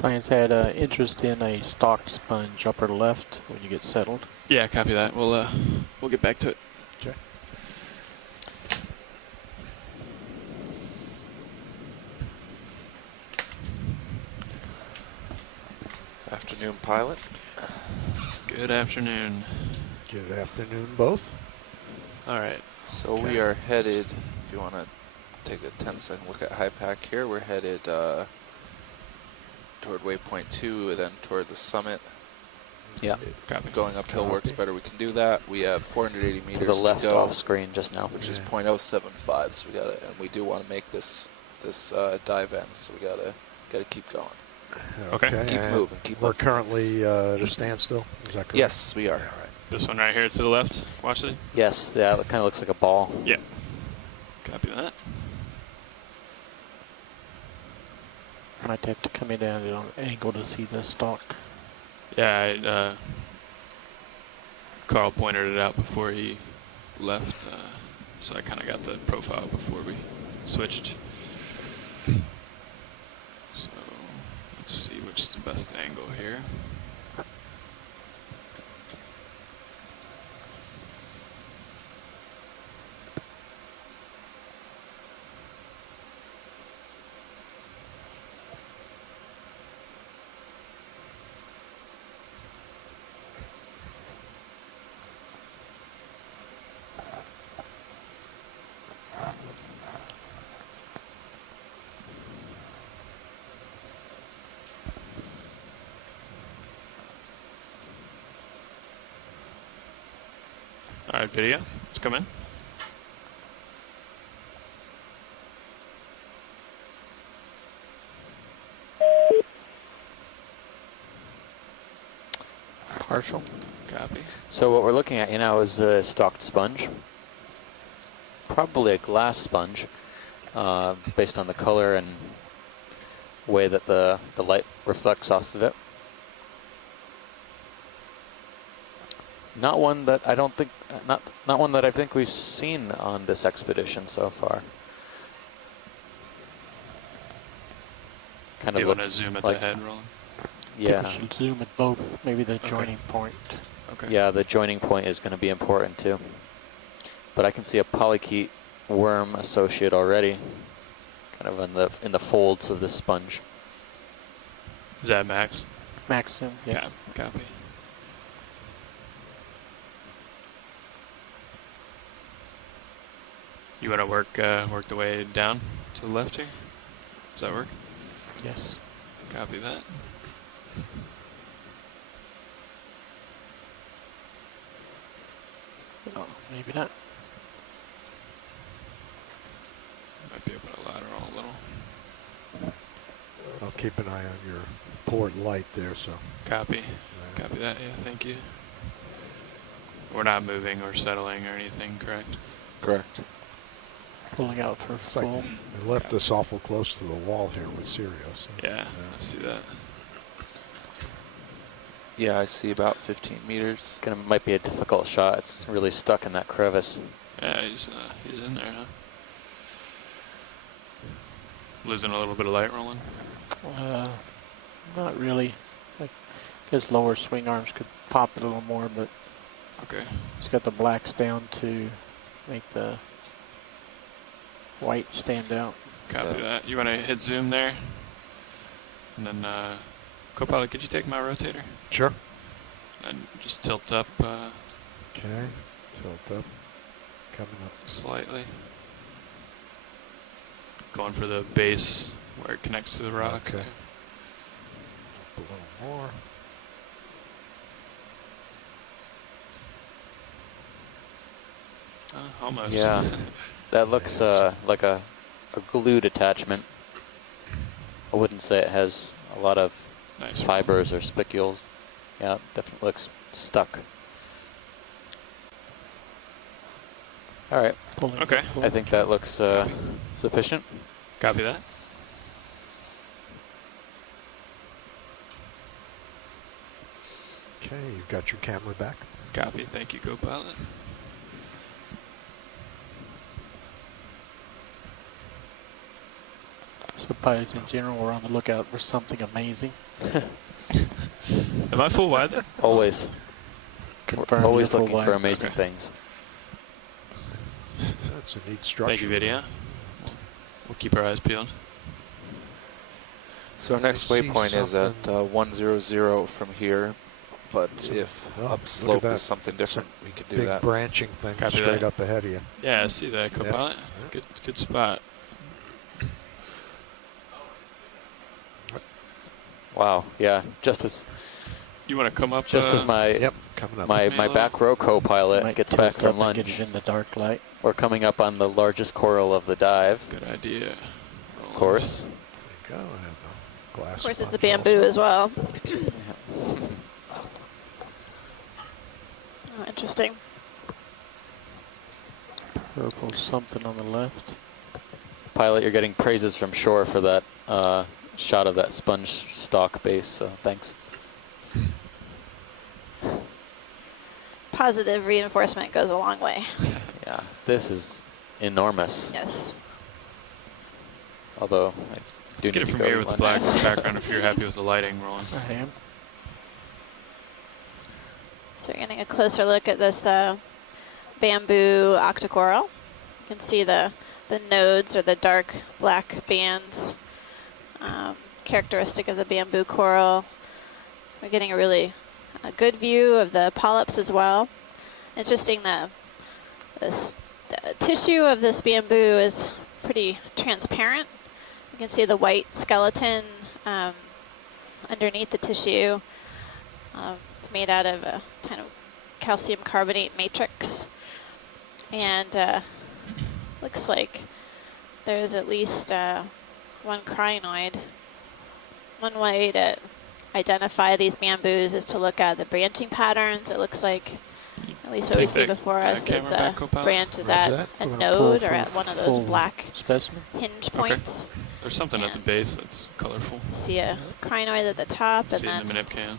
Science had interest in a stock sponge upper left when you get settled. Yeah, copy that. We'll get back to it. Okay. Afternoon, pilot. Good afternoon. Good afternoon, both. All right. So we are headed, if you want to take a 10-second look at high pack here, we're headed toward waypoint 2, then toward the summit. Yeah. If going uphill works better, we can do that. We have 480 meters to the left go, off screen just now, which is 0.075. So we got to, and we do want to make this dive end. So we got to keep going. Okay. Keep moving. Keep. We're currently at a standstill. Is that correct? Yes, we are. All right. This one right here to the left. Watch it. Yes, yeah, it kind of looks like a ball. Yeah. Copy that. Might have to come in at an angle to see the stalk. Yeah, Carl pointed it out before he left, so I kind of got the profile before we switched. So let's see which is the best angle here. All right, video, let's come in. Partial. Copy. So what we're looking at here now is a stalked sponge. Probably a glass sponge, based on the color and way that the light reflects off of it. Not one that I don't think, not one that I think we've seen on this expedition so far. Kind of you want to looks zoom at like, the head, Roland? Yeah. I think we should zoom at both, maybe the joining point. Okay. Yeah, the joining point is going to be important too. But I can see a polychaete worm associate already, kind of in the folds of the sponge. Is that max? Max zoom, yes. Copy. You want to work the way down to the left here? Does that work? Yes. Copy that. Oh, maybe not. Might be able to lateral a little. I'll keep an eye on your port light there, so. Copy. Copy that, yeah, thank you. We're not moving or settling or anything, correct? Correct. Pulling out for It's full. like they left us awful close to the wall here with Sirius. So. Yeah, I see that. Yeah, I see about 15 meters. Might be a difficult shot. It's really stuck in that crevice. Yeah, he's in there, huh? Losing a little bit of light, Roland? Not really. I guess lower swing arms could pop it a little more, but okay. It's got the blacks down to make the white stand out. Copy that. You want to hit zoom there? And then, co-pilot, could you take my rotator? Sure. And just tilt up. Okay. Tilt up. Coming up. Slightly. Going for the base where it connects to the rocks. Okay. There. A little more. Almost. Yeah. That looks like a glued attachment. I wouldn't say it has a lot of fibers or spicules. Yeah, it definitely looks stuck. All right. Okay. I think that looks sufficient. Copy that. Okay, you've got your camera back. Copy. Thank you, co-pilot. So pilots in general are on the lookout for something amazing. Am I full wide then? Always. Confirmed, We're always you're full looking for wide. amazing things. That's a neat structure. Thank you, Vidya. We'll keep our eyes peeled. So our next waypoint is at 100 from here, but if upslope is something different, we could do that. Big branching thing Copy straight that. up ahead of you. Yeah, I see that, co-pilot. Yep. Good spot. Wow, yeah, just as You want to come up? as my my back row co-pilot gets back from lunch. Get it in the dark light. We're coming up on the largest coral of the dive. Good idea. Of course. There you go. I have a glass Of course, it's a sponge bamboo also. as well. Oh, interesting. Purple something on the left. Pilot, you're getting praises from shore for that shot of that sponge stalk base, so thanks. Positive reinforcement goes a long way. Yeah, this is enormous. Yes. Although, I do Let's get it need to from go here eat with the lunch. black background if you're happy with the lighting rolling. I am. So we're getting a closer look at this bamboo octocoral. You can see the nodes or the dark black bands, characteristic of the bamboo coral. We're getting a really good view of the polyps as well. Interesting, the tissue of this bamboo is pretty transparent. You can see the white skeleton underneath the tissue. It's made out of a kind of calcium carbonate matrix. And looks like there's at least one crinoid. One way to identify these bamboos is to look at the branching patterns. It looks like, at least what we see before us, is the branch is at a node or at one of those black specimen hinge points. There's something at the base that's colorful. See a crinoid at the top, and See it in the then minipcan.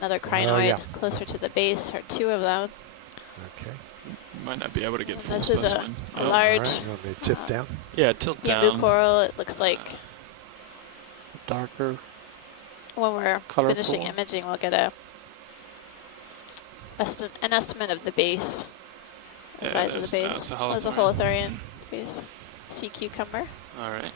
another crinoid closer to the base, or two of them. Okay. You might not be able to get full This is specimen. a large All right, you want me to tip down? Yeah, tilt bamboo down. coral. It looks like darker. when we're Colorful. finishing imaging, we'll get an estimate of the base, the Yeah, size of the there's- base. that's a There's a holothurian. holothurian base. Sea cucumber. All right.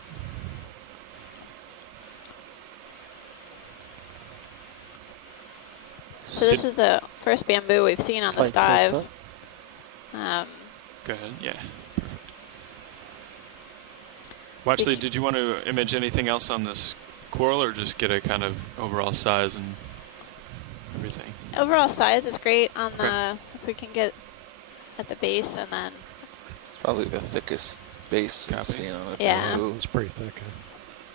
So this is the first bamboo we've seen on this dive. Go ahead. Yeah. Well, actually, did you want to image anything else on this coral, or just get a kind of overall size and everything? Overall size is great on the, if we can get at the base, and then It's probably the thickest base we've seen on a Yeah. bamboo. It's pretty thick.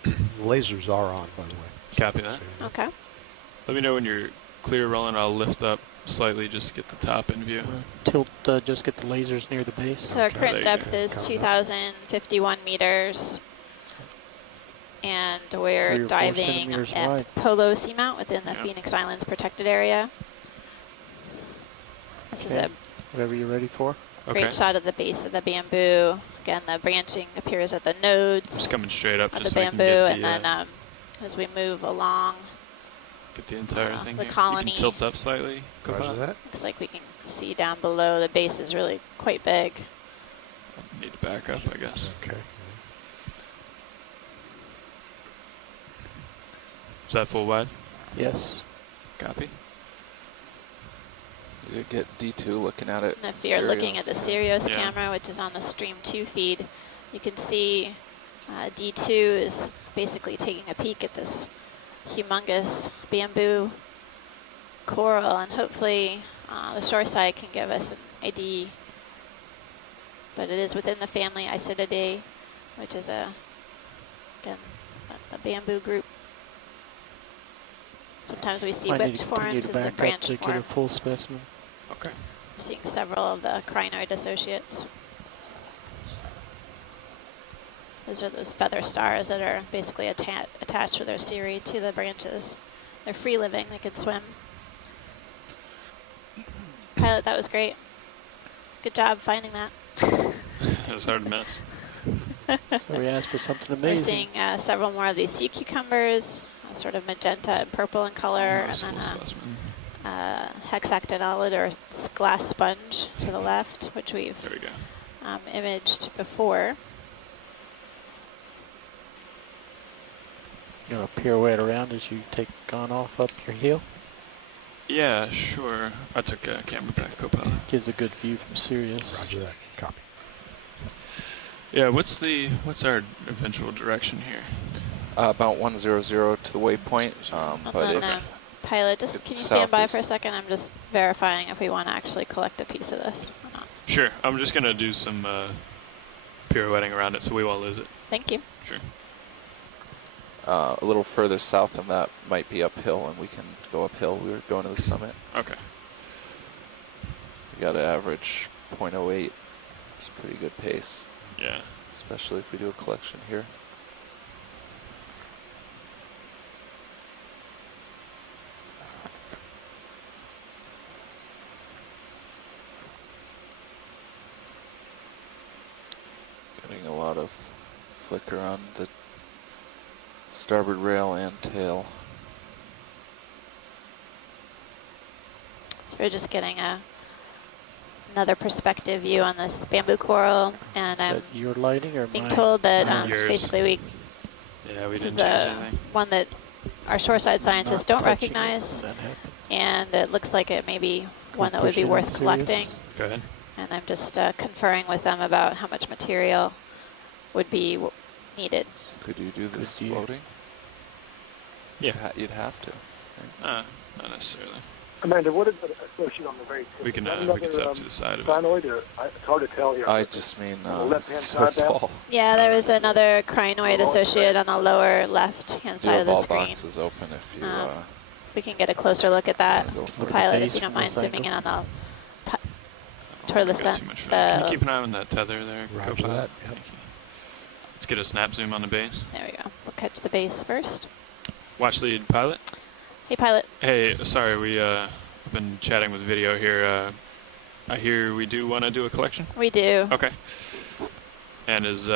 Huh? Lasers are on, by the way. Copy that. Okay. Let me know when you're clear rolling. I'll lift up slightly just to get the top in view. Tilt, just get the lasers near the base. So our current depth is 2,051 meters, and 3 we're or 4 diving centimeters at wide. Polo Seamount within the Phoenix Islands protected area. This is Okay. a Whatever you're ready for. great shot of the base of the bamboo. Again, the branching appears at the nodes Just coming straight up of just the so we can bamboo, get and the, then as we move along, get the entire thing the here. colony. You can tilt up slightly. Go Roger back. that. looks like we can see down below. The base is really quite big. Need to back up, I guess. Okay. Is that full wide? Yes. Copy. You could get D2 looking at it. And if you're looking at the Sirius Yeah. camera, which is on the Stream 2 feed, you can see D2 is basically taking a peek at this humongous bamboo coral, and hopefully the shore side can give us an ID. But it is within the family Isididae, which is again, a bamboo group. Sometimes we see Might need whipped to continue forms to as the back up branched to get form. a full specimen. Okay. We're seeing several of the crinoid associates. Those are those feather stars that are basically attached with their cirri to the branches. They're free living, they can swim. Pilot, that was great. Good job finding that. It was hard to miss. So we asked for something We're amazing. seeing several more of these sea cucumbers, sort of magenta and purple in color, and then hexactinolid or glass sponge to the left, which we've imaged before. You want to pirouette around as you take on off up your heel? Yeah, sure. I took a camera back, Copilot. Gives a good view from Sirius. Roger that. Copy. Yeah, what's our eventual direction here? About 100 to the waypoint. But Pilot, just can you stand by for a second? I'm just verifying if we want to actually collect a piece of this or not. Sure. I'm just going to do some pirouetting around it so we won't lose it. Thank you. Sure. A little further south than that might be uphill, and we can go uphill. We were going to the summit. Okay. We got an average 0.08. It's a pretty good pace. Yeah. Especially if we do a collection here. Getting a lot of flicker on the starboard rail and tail. So we're just getting another perspective view on this bamboo coral, and Is that your lighting or being mine? told that basically we this is one that our shoreside scientists don't recognize, and it looks like it may be one that would be worth collecting. Go ahead. And I'm just conferring with them about how much material would be needed. Could you do this floating? Yeah. You'd have to. Not necessarily. Amanda, what is the associate on the very tip? We can step to the side of it. Crinoid, or it's hard to tell here. I just mean left-hand so side there? tall. Yeah, there was another crinoid associate on the lower left-hand side of the screen. The box is open if you... we can get a closer look at that. Pilot, if you don't mind zooming in on the toward the center. Can you keep an eye on that tether there? Roger that. Yep. Let's get a snap zoom on the base. There we go. We'll catch the base first. Watch lead, pilot. Hey, pilot. Hey, sorry, we've been chatting with video here. I hear we do want to do a collection? We do. Okay. And is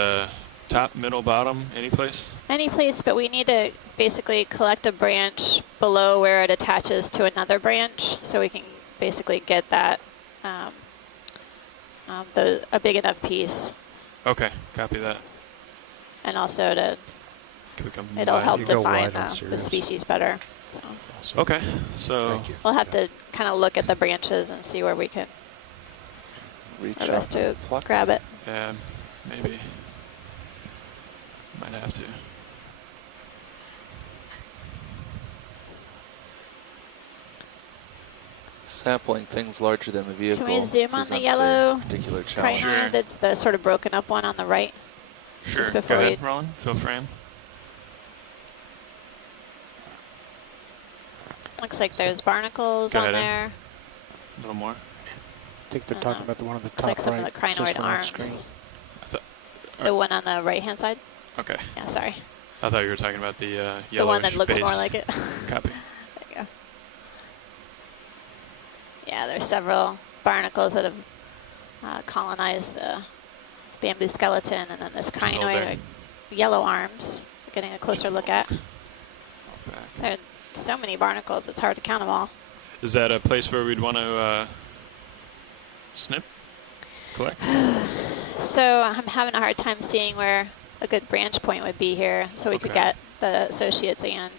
top, middle, bottom, any place? Any place, but we need to basically collect a branch below where it attaches to another branch, so we can basically get that a big enough piece. Okay, copy that. And also it'll help define the species better. So. Okay, so we'll have to kind of look at the branches and see where we can reach out to grab it. Yeah, maybe. Might have to. Sampling things larger than the vehicle. Can we zoom on the yellow particular challenge? crinoid? That's the sort of broken up one on the right. Sure. Just before Go ahead, Roland. Fill frame. Looks like there's barnacles on there. A little more. I think they're talking about the one on the top looks like some right. of the crinoid arms. The one on the right-hand side? Okay. Yeah, sorry. I thought you were talking about the yellow. The one that looks more like it. Copy. There you go. Yeah, there's several barnacles that have colonized the bamboo skeleton, and then this crinoid, yellow arms. We're getting a closer look at. There are so many barnacles, it's hard to count them all. Is that a place where we'd want to snip? Collect? So I'm having a hard time seeing where a good branch point would be here, so we could get the associates and.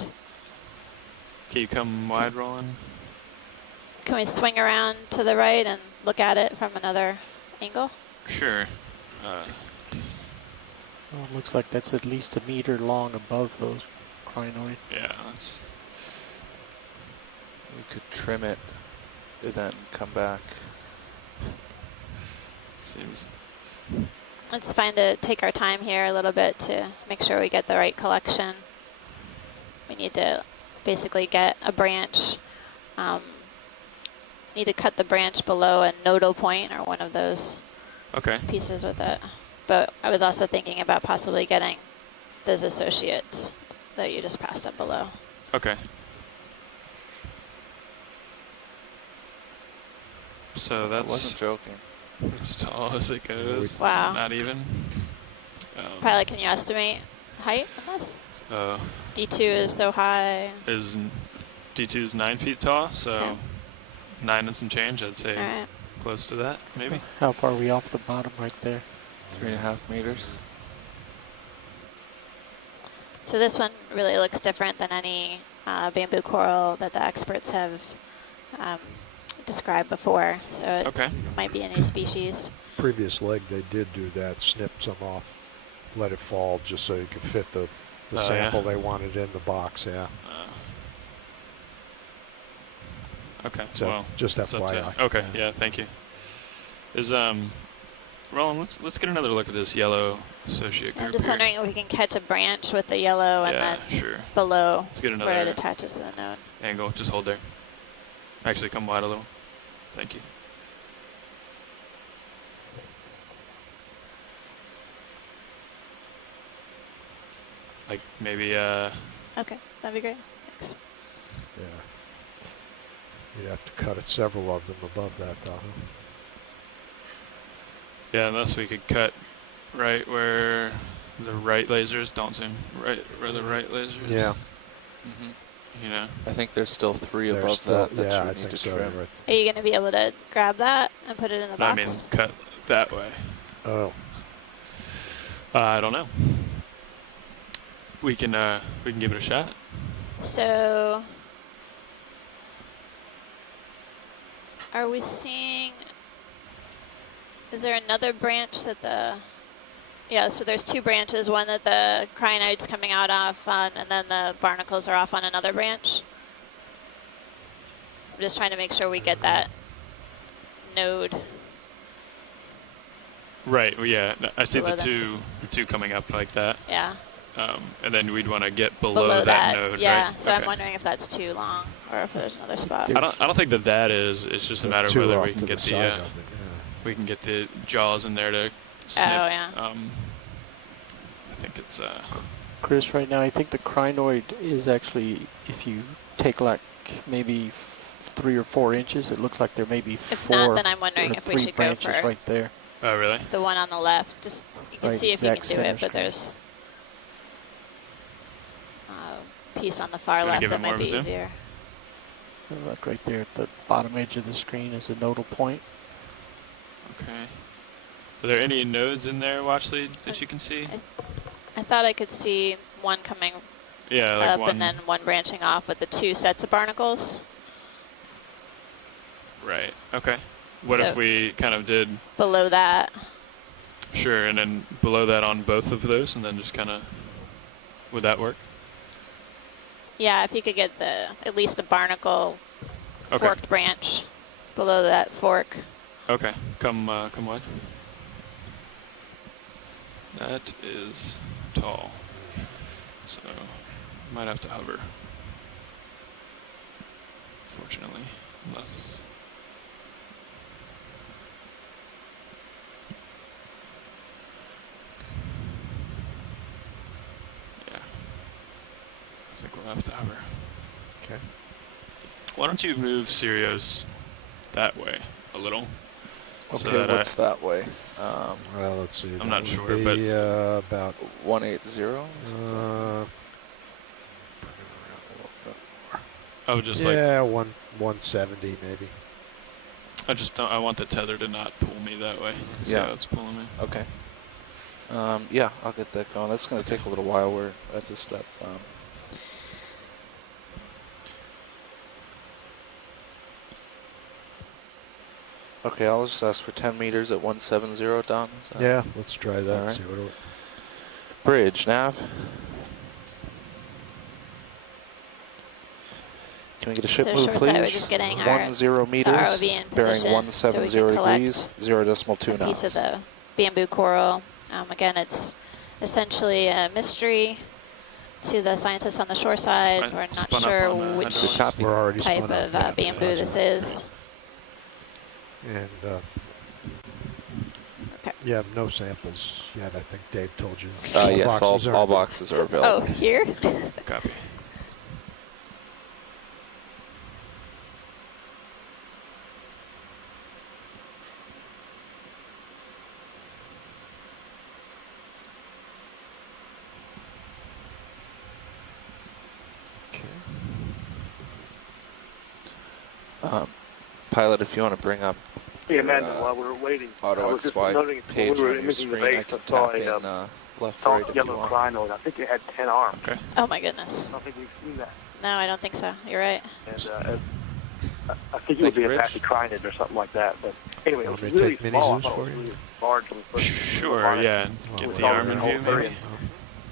Can you come wide, Roland? Can we swing around to the right and look at it from another angle? Sure. Well, it looks like that's at least a meter long above those crinoid. Yeah, that's. We could trim it and then come back. Seems. It's fine to take our time here a little bit to make sure we get the right collection. We need to basically get a branch. Need to cut the branch below a nodal point or one of those pieces with it. But I was also thinking about possibly getting those associates that you just passed up below. Okay. So that's. I wasn't joking. As tall as it goes. Wow. Not even. Pilot, can you estimate height on this? D2 is so high. D2 is 9 feet tall, so 9 and some change, I'd say close to that, maybe. How far are we off the bottom right there? 3.5 meters. So this one really looks different than any bamboo coral that the experts have described before. So it might be a new species. Previous leg, they did do that, snip some off, let it fall just so you could fit the sample they wanted in the box, Okay, so well, just FYI. Okay, yeah, thank you. Is Roland, let's get another look at this yellow associate group. I'm just here. wondering if we can catch a branch with the yellow and then below let's get another where it attaches to the node. Angle, just hold there. Actually, come wide a little. Thank you. Like maybe Okay, that'd be great. Thanks. Yeah. You'd have to cut several of them above that, though. Yeah, unless we could cut right where the right lasers don't zoom. Right where the right laser is. Yeah. You know. I think there's still 3 above that you I need think to so. trim. Right. Are you going to be able to grab that and put it in the box? I mean, cut that way. Oh. I don't know. We can give it a shot. So, are we seeing? Is there another branch that the? Yeah, so there's 2 branches. One that the crinoid's coming out off on, and then the barnacles are off on another branch. I'm just trying to make sure we get that node. Right. Well, yeah. I see the two coming up like that. Yeah. And then we'd want to get below that node, yeah. right? So I'm wondering if that's too long, or if there's another spot. I don't think that is. It's just a matter of whether we can get the we can get the jaws in there to snip. Oh yeah. I think it's. Chris, right now I think the crinoid is actually, if you take like maybe 3 or 4 inches, it looks like there may be If 4. not, then I'm wondering if we should go branches for right there. Oh really? The one on the left. Just you can see if you can do it, but there's a piece on the far left that might be easier. Look right there at the bottom edge of the screen is a nodal point. Okay. Are there any nodes in there, watch lead, that you can see? I thought I could see one coming up and then one branching off with the 2 sets of barnacles. Right. Okay. What if we kind of did below that? Sure, and then below that on both of those, and then just kind of, would that work? Yeah, if you could get at least the barnacle forked branch below that fork. Okay, come wide. That is tall, so might have to hover. Fortunately, unless. Yeah, I think we'll have to hover. Okay. Why don't you move Sirius that way a little? Okay, so that what's that way? Well, let's see. I'm not sure, be, but about 180. Oh, just like 170 maybe. I just don't. I want the tether to not pull me that way. See how it's pulling me. Okay. Yeah, I'll get that going. That's going to take a little while. We're at this step. Okay, I'll just ask for 10 meters at 170, Don. Yeah, let's try that. Right. See what Bridge, nav. Can we get a ship move, please? We're just getting 10 meters, bearing 170 degrees, 0.2 knots. knots. Piece of the bamboo coral. Again, it's essentially a mystery to the scientists on the shore side. We're not sure which type of bamboo this is. And yeah, no samples yet. I think Dave told you. Yes, all boxes are available. Oh, here? Copy. Pilot, if you want to bring up Hey, Amanda, while we were waiting, Auto I was just XY noting page when we were on your imaging the screen, I base, can I saw tap in left, a right if you yellow want. crinoid. I think it had 10 arms. Okay. Oh my goodness. I don't think we've seen that. No, I don't think so. You're right. And I think it would be a pachycrinid or something like that. But anyway, it was really small. I thought it was really large when we first Sure, yeah. Get the arm in view, maybe.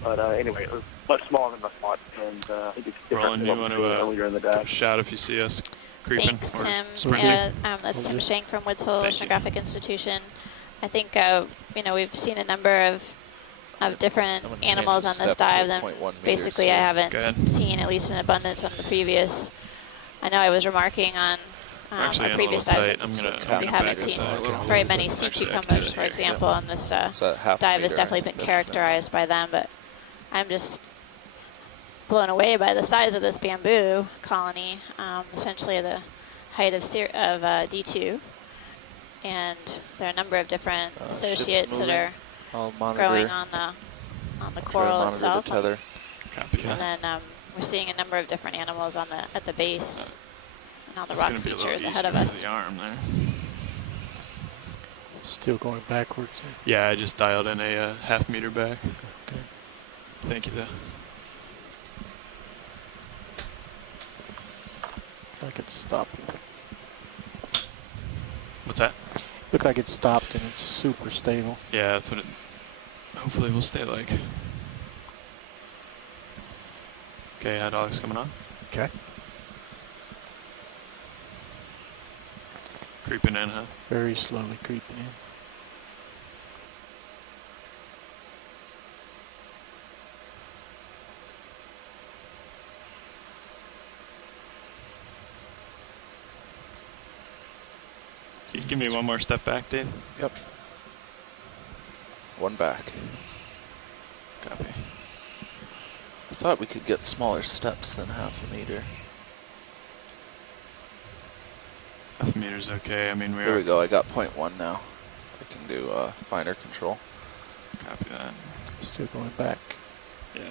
But anyway, it was much smaller than I thought, and I think it's different Roland, than you what want we saw earlier in the day. to shout if you see us creeping Thanks, or Tim. sprinting? That's Tim Shank from Woods Hole Thank you. Oceanographic Institution. I think we've seen a number of different animals on this dive. Then basically, I haven't seen, at least in abundance, on the previous. I know I was remarking on our previous dives. We haven't seen very many sea cucumbers, for example, and this dive has definitely been characterized by them. But I'm just blown away by the size of this bamboo colony, essentially the height of D2. And there are a number of different associates that are growing on the coral itself. And then we're seeing a number of different animals at the base and all the rock features ahead of us. The arm there. Still going backwards. Yeah, I just dialed in a half meter back. Okay. Thank you, though. Like it's stopped. What's that? Looked like it stopped and it's super stable. Yeah, that's what it hopefully will stay like. Okay, hydraulics coming on. Okay. Creeping in, huh? Very slowly creeping in. Can you give me one more step back, Dave? Yep. One back. Copy. I thought we could get smaller steps than half a meter. Half a meter's okay. I mean, Here we go. I got 0.1 now. I can do finer control. Copy that. Still going back. Yeah.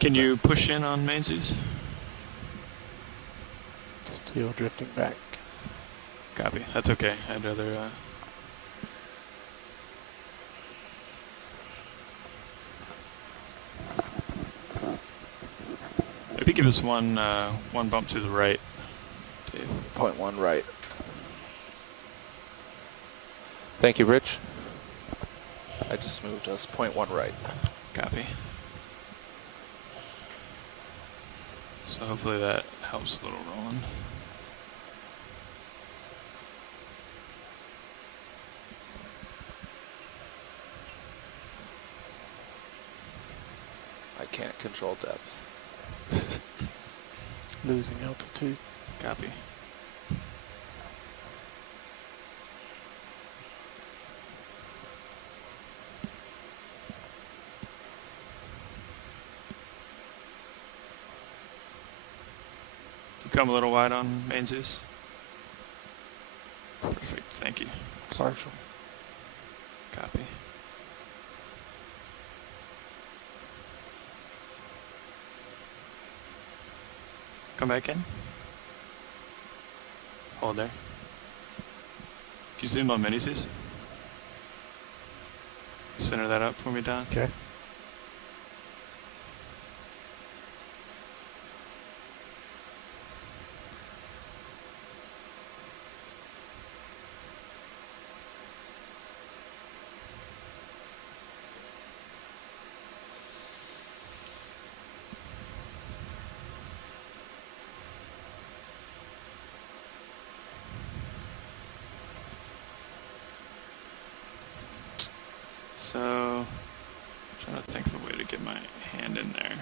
Can you push in on Mainzeus? Still drifting back. Copy. That's okay. I'd rather... Maybe give us one bump to the right, Dave. 0.1 right. Thank you, Rich. I just moved us 0.1 right. Copy. So hopefully that helps a little, Roland. I can't control depth. Losing altitude. Copy. You come a little wide on Mainzeus. Perfect. Thank you. Partial. Copy. Come back in. Hold there. Can you zoom on Mainzeus? Center that up for me, Don. Okay. So, trying to think of a way to get my hand in there.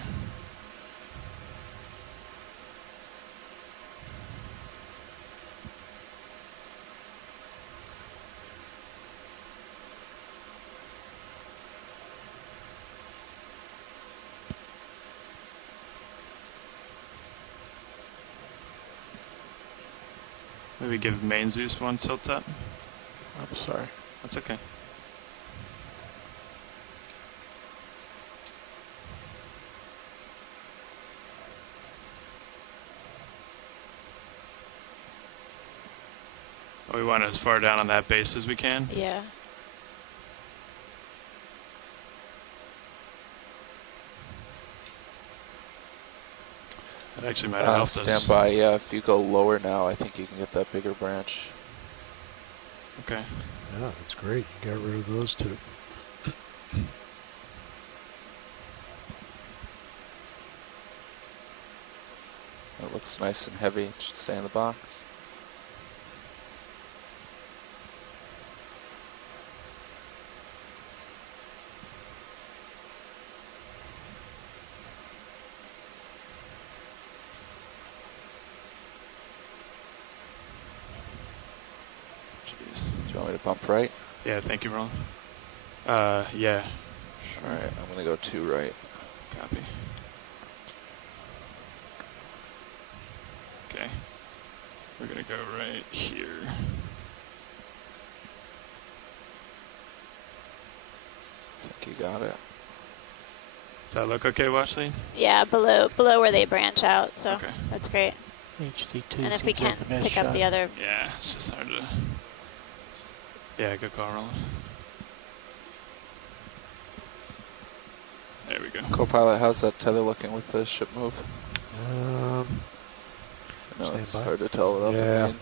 Maybe give Mainzeus one tilt up. I'm sorry. That's okay. We want as far down on that base as we can. Yeah. That actually might have helped us. Stand by, yeah. If you go lower now, I think you can get that bigger branch. Okay. Yeah, that's great. Get rid of those two. It looks nice and heavy. It should stay in the box. Do you want me to bump right? Yeah, thank you, Ron. Yeah. All right, I'm going to go 2 right. Copy. Okay. We're going to go right here. I think you got it. Does that look okay, Watchley? Yeah, below where they branch out, so okay. That's great. HD2. And if we can't pick up the other... Yeah, it's just hard to... Yeah, good call, Roland. There we go. Co-pilot, how's that tether looking with the ship move? No, it's by. hard to tell without the main.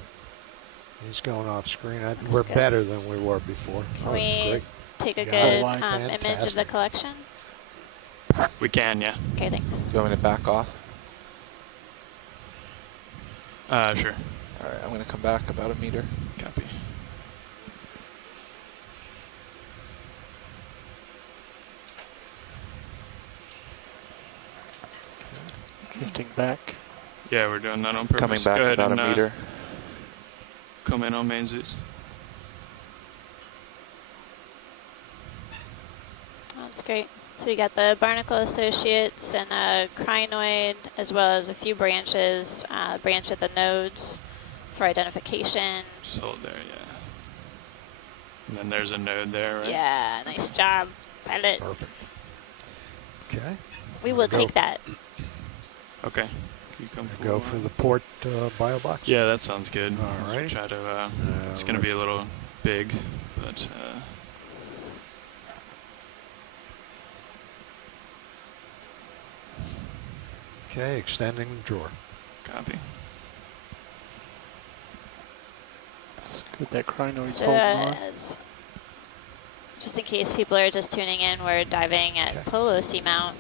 He's going off screen. We're better than we were before. Can we take a good image of the collection? We can, yeah. Okay, thanks. Do you want me to back off? Sure. All right, I'm going to come back about 1 meter. Copy. Drifting back. Yeah, we're doing that on purpose. Coming back about 1 meter. Come in on main Zeus. That's great. So we got the Barnacle Associates and a crinoid, as well as a few branches, branch at the nodes for identification. Just hold there, yeah. And then there's a node there, right? Yeah, nice job, pilot. Perfect. Okay. We will take that. Okay. You come go for the port bio box? Yeah, that sounds good. All right. Try to, it's going to be a little big, but... Okay, extending the drawer. Copy. It's good that crinoid's So, holding on. just in case people are just tuning in, we're diving at Polo Seamount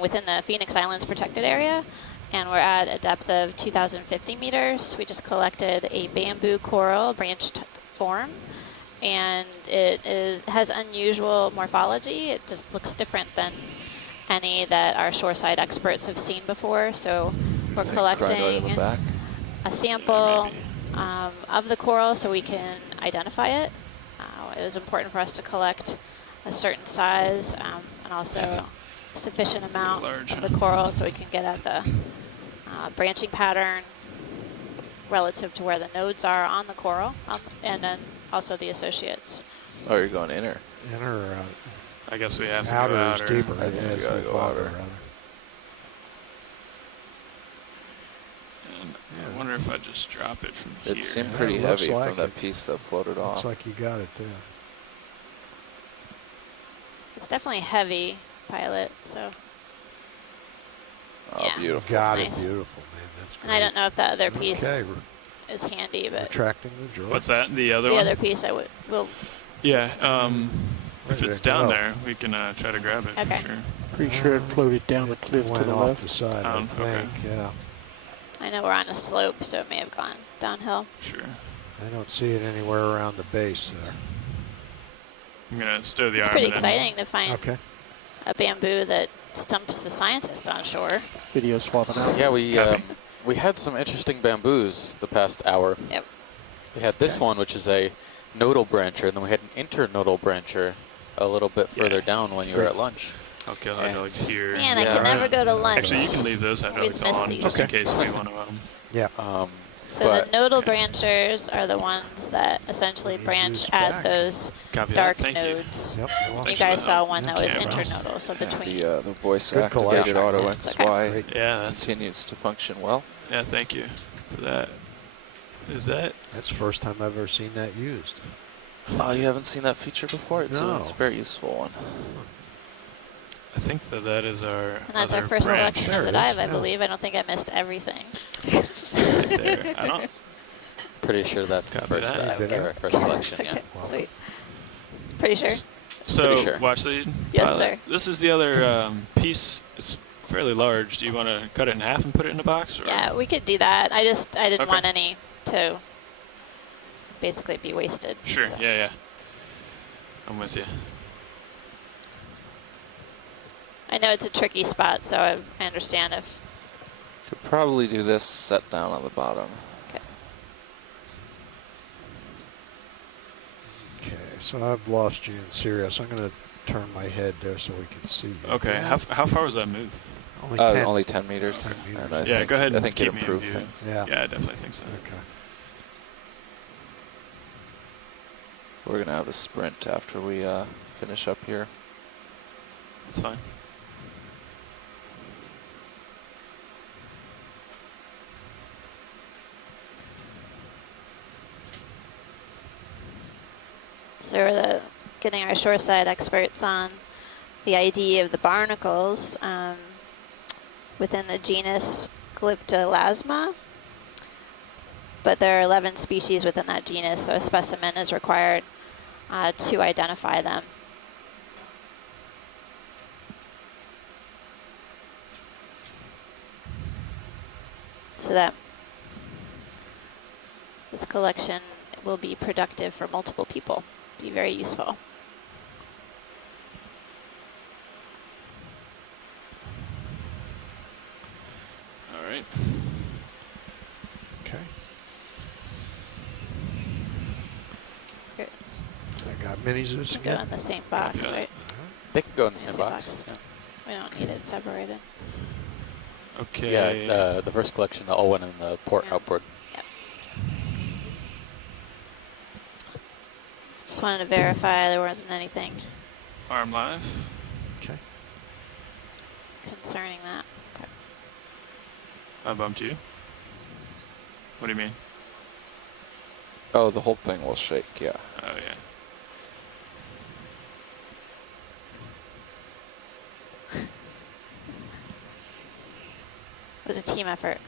within the Phoenix Islands protected area, and we're at a depth of 2,050 meters. We just collected a bamboo coral branched form, and it has unusual morphology. It just looks different than any that our shoreside experts have seen before. So we're collecting a sample of the coral so we can identify it. It was important for us to collect a certain size and also sufficient amount of the coral so we can get at the branching pattern relative to where the nodes are on the coral, and then also the associates. Oh, you're going inner? Inner or out? I guess we have to outer go outer. Is deeper. I think we gotta go outer. And I wonder if I just drop it from here. It seemed pretty heavy from that piece that floated off. Looks like you got it there. It's definitely heavy, pilot, so. Oh, yeah. beautiful. Got Nice. it, beautiful, man. That's great. And I don't know if that other piece Okay, is handy, but retracting the drawer. What's that? The other the one? other piece I will. Yeah. If Where it's did it down go? there, we can try to grab it. Okay. For sure. Pretty sure it floated down the cliff to Went the off left. the side, I think. Okay. Yeah. I know we're on a slope, so it may have gone downhill. Sure. I don't see it anywhere around the base there. I'm gonna stow the It's arm. pretty and then- exciting to find a bamboo that stumps the scientist on shore. Video swapping out. Yeah, we had some interesting bamboos the past hour. Yep. We had this one, which is a nodal brancher, and then we had an internodal brancher a little bit further down when you were at lunch. Okay, hydraulics here. Man, I can never go to lunch. Actually, you can leave those hydraulics Always miss on these. just in case we want to. Yeah. So the nodal branchers are the ones that essentially branch at those dark nodes. You guys saw one that was internodal, so between. The voice-activated Auto XY continues to function well. Yeah, thank you for that. Is that? That's the first time I've ever seen that used. Oh, you haven't seen that feature before? It's No. It's a very usul one. I think that is our. And that's our first selection of the dive, I believe. I don't think I missed everything. Right there. I don't. Pretty sure that's the first dive, or first collection. Yeah. Wow. Sweet. Pretty sure. So, Pretty sure. watch lead. Yes, sir. This is the other piece. It's fairly large. Do you want to cut it in half and put it in a box? Or? Yeah, we could do that. I didn't want any to basically be wasted. Sure. So. Yeah. I'm with you. I know it's a tricky spot, so I understand if. Could probably do this set down on the bottom. Okay, so I've lost you in Sirius. I'm going to turn my head there so we can see you. Okay, how far was that move? Only 10 meters. 10 meters. And Yeah, go ahead. I think it keep me in improved view. things. Yeah. Yeah, I definitely think so. Okay. We're going to have a sprint after we finish up here. That's fine. So we're getting our shoreside experts on the ID of the barnacles within the genus Glyptolasma. But there are 11 species within that genus, so a specimen is required to identify them. So that this collection will be productive for multiple people. Be very useful. All right. Okay. Good. I got mini Zeus Go again. in the same box, right? They can go in the same box. Yeah. We don't need it separated. Okay. Yeah, the first collection, the all went in the port outboard. Yep. Just wanted to verify there wasn't anything Arm live. Okay. concerning that. Okay. I bumped you. What do you mean? Oh, the whole thing will shake, yeah. Oh, yeah. It was a team effort.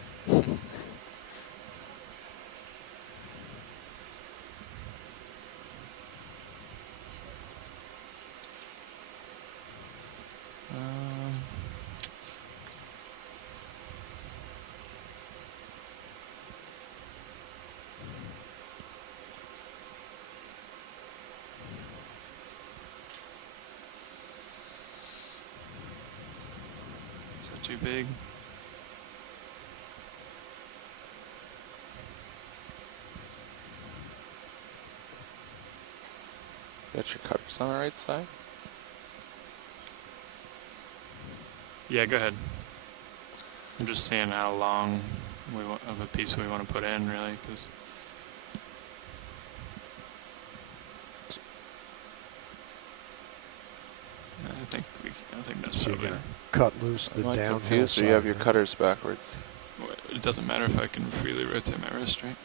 Is that too big? Got your cutters on the right side? Yeah, go ahead. I'm just seeing how long of a piece we want to put in, really, because. I think that's So you're probably. going to cut loose the Am I downhill confused, or you side, have your right? cutters backwards? It doesn't matter if I can freely rotate my wrist, right?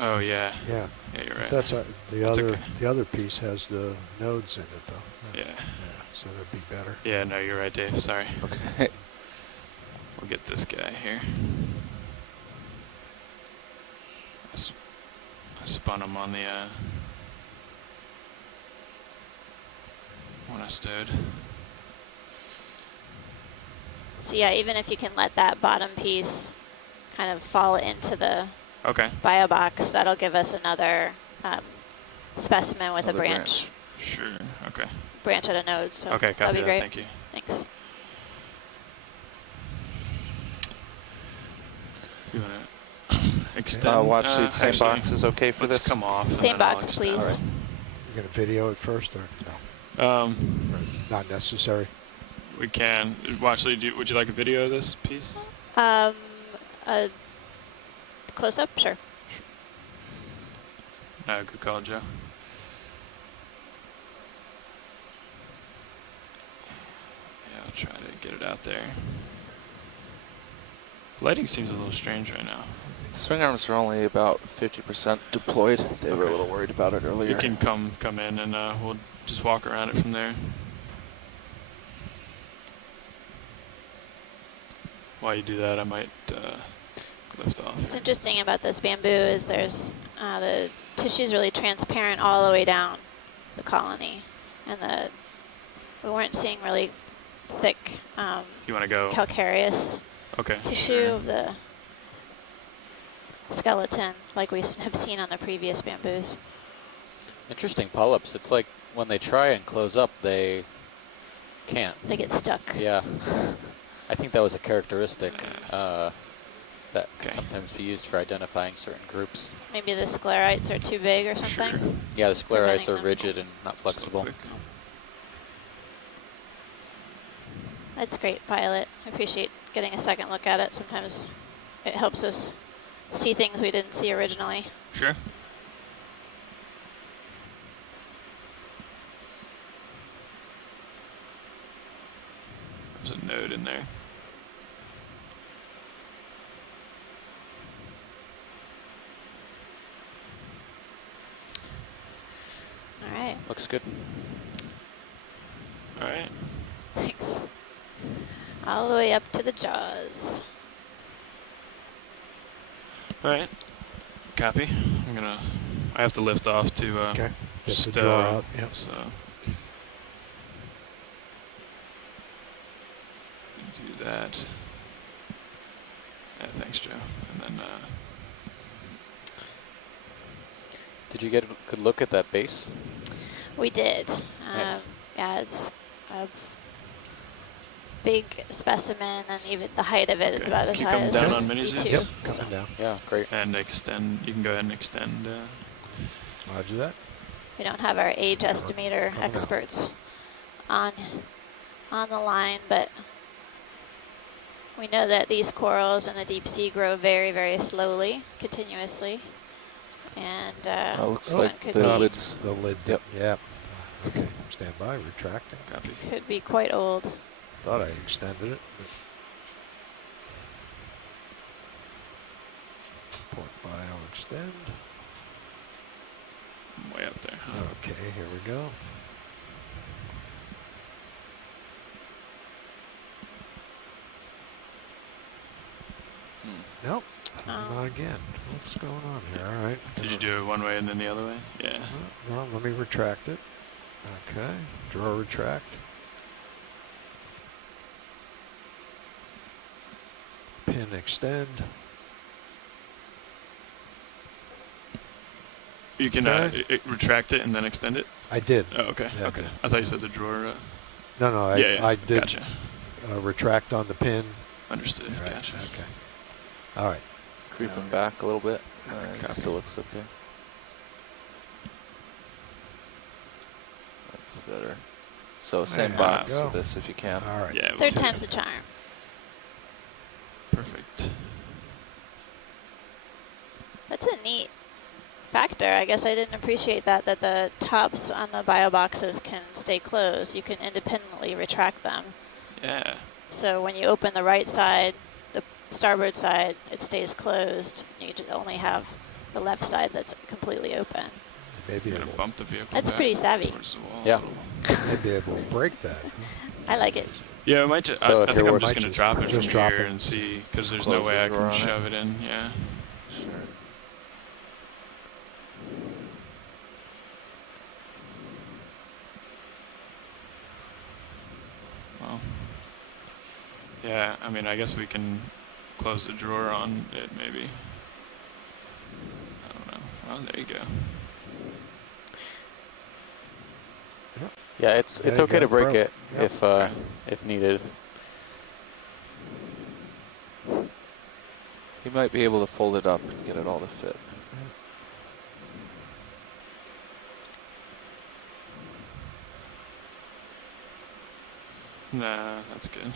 Oh yeah. Yeah. Yeah, you're right. That's That's okay. the other piece has the nodes in it though. Yeah. So that'd be better. Yeah, no, you're right, Dave. Sorry. Okay. We'll get this guy here. I spun him on the when I stood. So yeah, even if you can let that bottom piece kind of fall into the bio box, that'll give us another specimen with Another a branch. Sure. Okay. Branch at a node. So Okay, that'll copy be that. great. Thank you. Thanks. You wanna extend? Watch the same actually, box is okay for let's this? come off. Same and then I'll box, extend. please. All right. You're going to video it first or no? Or not necessary. We can. Watch, would you like a video of this piece? A close up, sure. No, good call, Joe. Yeah, I'll try to get it out there. Lighting seems a little strange right now. Swing arms are only about 50% deployed. They were a little worried about it earlier. You can come in and we'll just walk around it from there. While you do that, I might lift off. What's interesting about this bamboo is there's the tissue is really transparent all the way down the colony, and we weren't seeing really thick you want to go calcareous tissue of the skeleton like we have seen on the previous bamboos. Interesting polyps. It's like when they try and close up, they can't. They get stuck. Yeah. I think that was a characteristic that can sometimes be used for identifying certain groups. Maybe the sclerites are too big or something? Sure. Yeah, the sclerites are rigid and not flexible. That's great, Violet. I appreciate getting a second look at it. Sometimes it helps us see things we didn't see originally. Sure. There's a node in there. All right. Looks good. All right. Thanks. All the way up to the jaws. All right. Copy. I have to lift off to get the stow. draw out. Yep. So do that. Yeah, thanks, Joe. And then did you get a good look at that base? We did. Nice. Yeah, it's a big specimen, and even the height of it is about as high as down on minis. D2. Yep, coming down. Yeah, great. And extend. You can go ahead and extend. Roger that. We don't have our age estimator experts on the line, but we know that these corals in the deep sea grow very, very slowly, continuously, and looks like the lids. The lid. Yep. Yeah. Okay. Stand by. Retracting. Copy. could be quite old. Thought I extended it. Port bio extend. Way up there. Okay, here we go. Nope, not again. What's going on here? All right. Did you do it one way and then the other way? Yeah. Well, let me retract it. Okay, draw retract. Pin extend. You can retract it and then extend it? I did. Oh, okay. Yeah, okay. I did. I thought you said the drawer. No, I did Gotcha. retract on the pin. Understood. Right, Gotcha. okay. All right. Creeping back a little bit. It still looks okay. That's better. So same box with this if you can. All right. Yeah. Third time's a charm. Perfect. That's a neat factor. I guess I didn't appreciate that the tops on the bio boxes can stay closed. You can independently retract them. Yeah. So when you open the right side, the starboard side, it stays closed. You only have the left side that's completely open. Maybe Gonna bump the vehicle. That's back pretty savvy. towards the wall Yeah. Maybe able to break that. I like it. Yeah, I might just. So I if think you're I'm just gonna drop it from drop here it. and see, because there's Close no way the I drawer can on it. shove it in. Yeah. Sure. Well. Yeah, I mean, I guess we can close the drawer on it, maybe. I don't know. Well, there you go. Yeah, it's There you okay go, to break bro. it Yep. if needed. You might be able to fold it up and get it all to fit. Nah, that's good.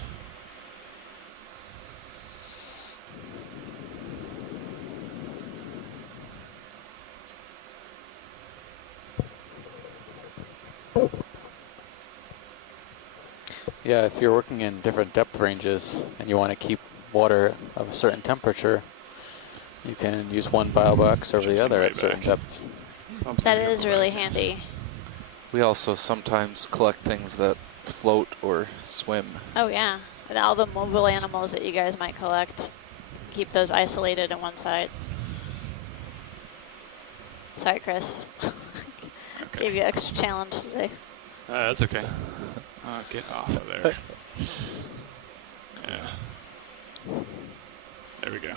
Yeah, if you're working in different depth ranges and you want to keep water of a certain temperature, you can use one bio box over the other at certain depths. That is really handy. We also sometimes collect things that float or swim. Oh yeah, and all the mobile animals that you guys might collect. Keep those isolated on one side. Sorry, Chris. Okay. Gave you extra challenge today. That's okay. Get off of there. Yeah. There we go.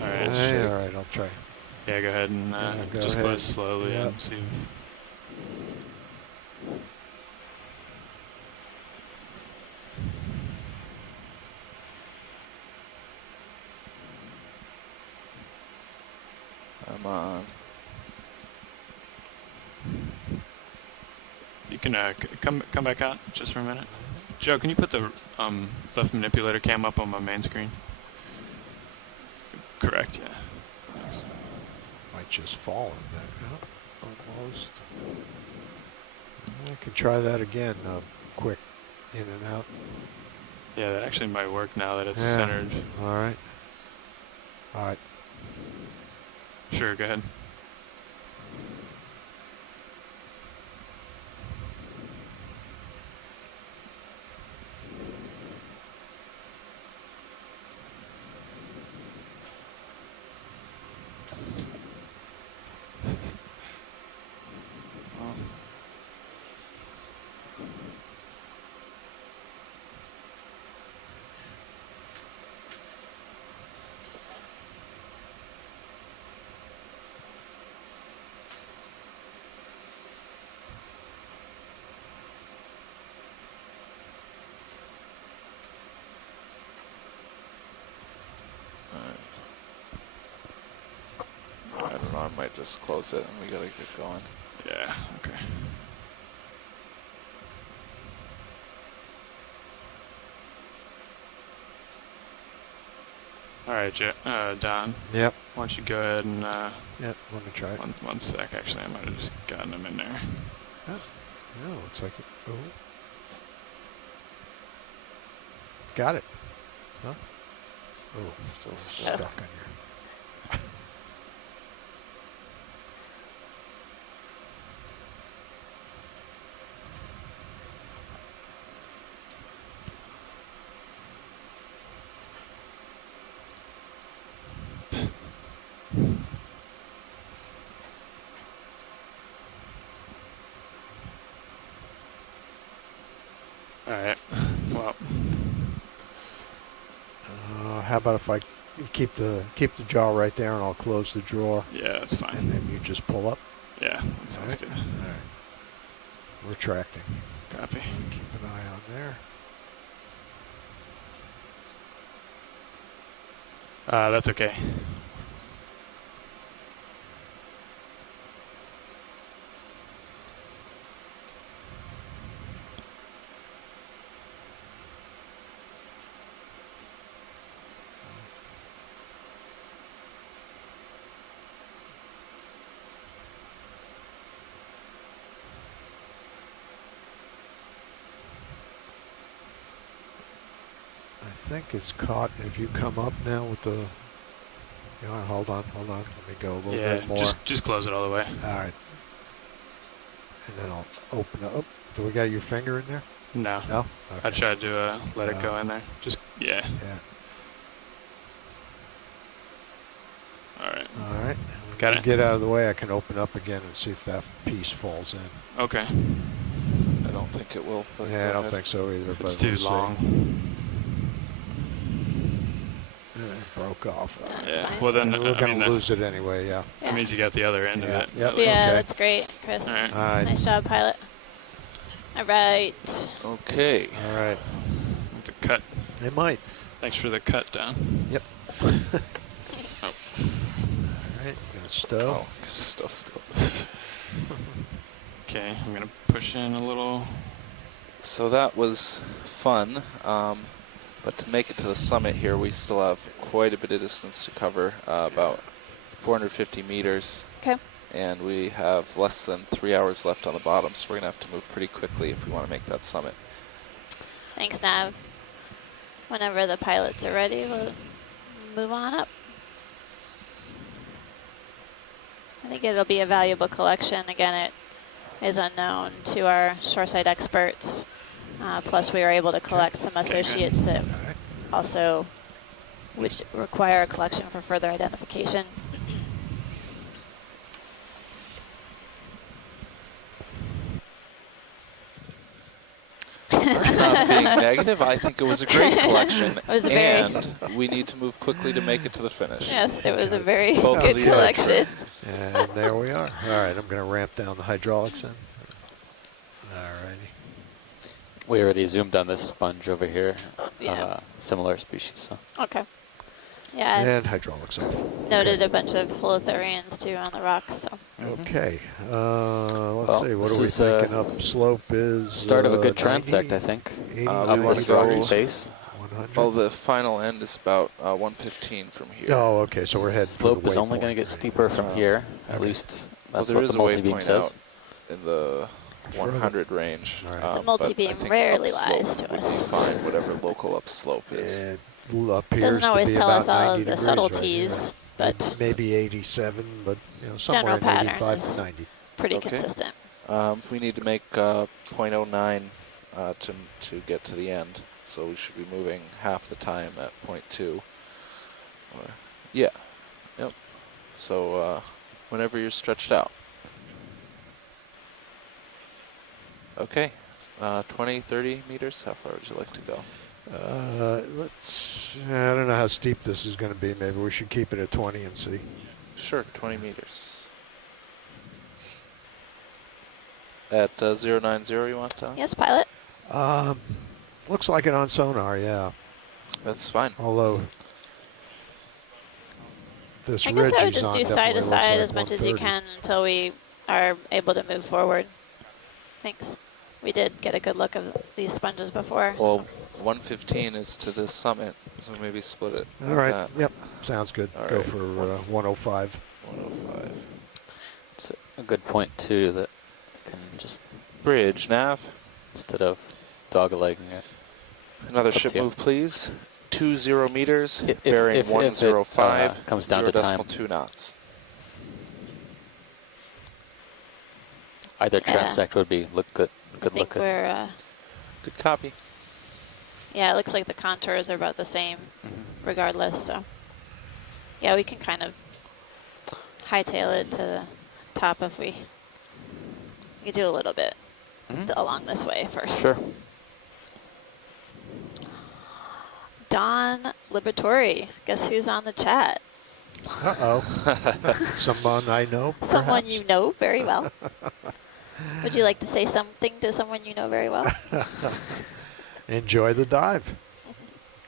All right. All right, I'll try. Yeah, go ahead and just close slowly and see if... I'm on. You can come back out just for a minute. Joe, can you put the left manipulator cam up on my main screen? Correct, yeah. Thanks. Might just fall in that, almost. I could try that again, quick in and out. Yeah, that actually might work now that it's centered. All right. All right. Sure, go ahead. I don't know, I might just close it and we gotta get going. Yeah, okay. All right, Don. Yep. Why don't you go ahead and... Yep, let me try it. One sec, actually, I might have just gotten them in there. Oh, no, looks like it. Oh. Got it. Huh? Oh, still stuck on here. All right, well. How about if I keep the jaw right there and I'll close the drawer? Yeah, that's fine. And then you just pull up? Yeah, that sounds good. All right. Retracting. Copy. Keep an eye on there. That's okay. I think it's caught. If you come up now with the... hold on. Let me go a little bit more. Just close it all the way. All right. And then I'll open it up. Do we got your finger in there? No. No? Okay. I tried to let it go in there. Just, yeah. Yeah. All right. All right. Got it. Get out of the way. I can open up again and see if that piece falls in. Okay. I don't think it will. But yeah, I don't think so either. It's but too we'll long. It broke off. Yeah. Well, then we're going to lose it anyway. Yeah. That means you got the other end of it. Yep. Yeah, okay. that's great, Chris. All right. All right. Nice job, pilot. All right. Okay. All right. The cut. It might. Thanks for the cut, Don. Yep. Oh. All right. Gonna stow. Oh, still. Okay, I'm gonna push in a little. So that was fun, but to make it to the summit here, we still have quite a bit of distance to cover, about 450 meters. Okay. and we have less than 3 hours left on the bottom, so we're going to have to move pretty quickly if we want to make that summit. Thanks, Nav. Whenever the pilots are ready, we'll move on up. I think it'll be a valuable collection. Again, it is unknown to our shoreside experts. Plus, we were able to collect some associates that also would require a collection for further identification. Not being negative, I think it was a great collection, It was and we need to move quickly to make it to the finish. Yes, it was a very good collection. And there we are. All right, I'm going to ramp down the hydraulics then. All righty. We already zoomed on this sponge over here. Similar species. So. Okay. Yeah. And hydraulics off. Noted a bunch of holothurians too on the rocks. So. Okay. Let's see. What are we thinking? Upslope is start of a good 90, transect, I think. 80, Up this rocky face. 100. Well, the final end is about 115 from here. Oh, okay. So we're heading. Slope is only going to get steeper from here. At least that's what the multi-beam says. In the 100 range. The multi-beam rarely lies to us. Find whatever local upslope is. It doesn't always tell us all of the degrees subtleties, but maybe 87, but somewhere general in 85 pattern to is 90. pretty consistent. We need to make 0.09 to get to the end, so we should be moving half the time at 0.2. Yeah. Yep. So whenever you're stretched out. Okay, 20, 30 meters, how far would you like to go? I don't know how steep this is going to be. Maybe we should keep it at 20 and see. Sure, 20 meters. At 090 you want to? Yes, pilot. Looks like it on sonar, yeah. That's fine. Although this I guess ridge I would just do side to side as much as you 130. can until we are able to move forward. Thanks. We did get a good look of these sponges before. Well, 115 is to this summit, so maybe split it. All right. Yep. Sounds good. All Go right. for 105. 105. It's a good point, too, that you can just bridge, nav. Instead of dog-legging it. Another ship move, please. 20 meters, bearing 105. If it comes down to time. 2 knots. Either transect would be good I think we're good copy. Yeah, it looks like the contours are about the same regardless, so yeah, we can kind of hightail it to the top if we could do a little bit along this way first. Sure. Don Liberatore, guess who's on the chat? Uh-oh. Someone I know, perhaps? Someone you know very well. Would you like to say something to someone you know very well? Enjoy the dive.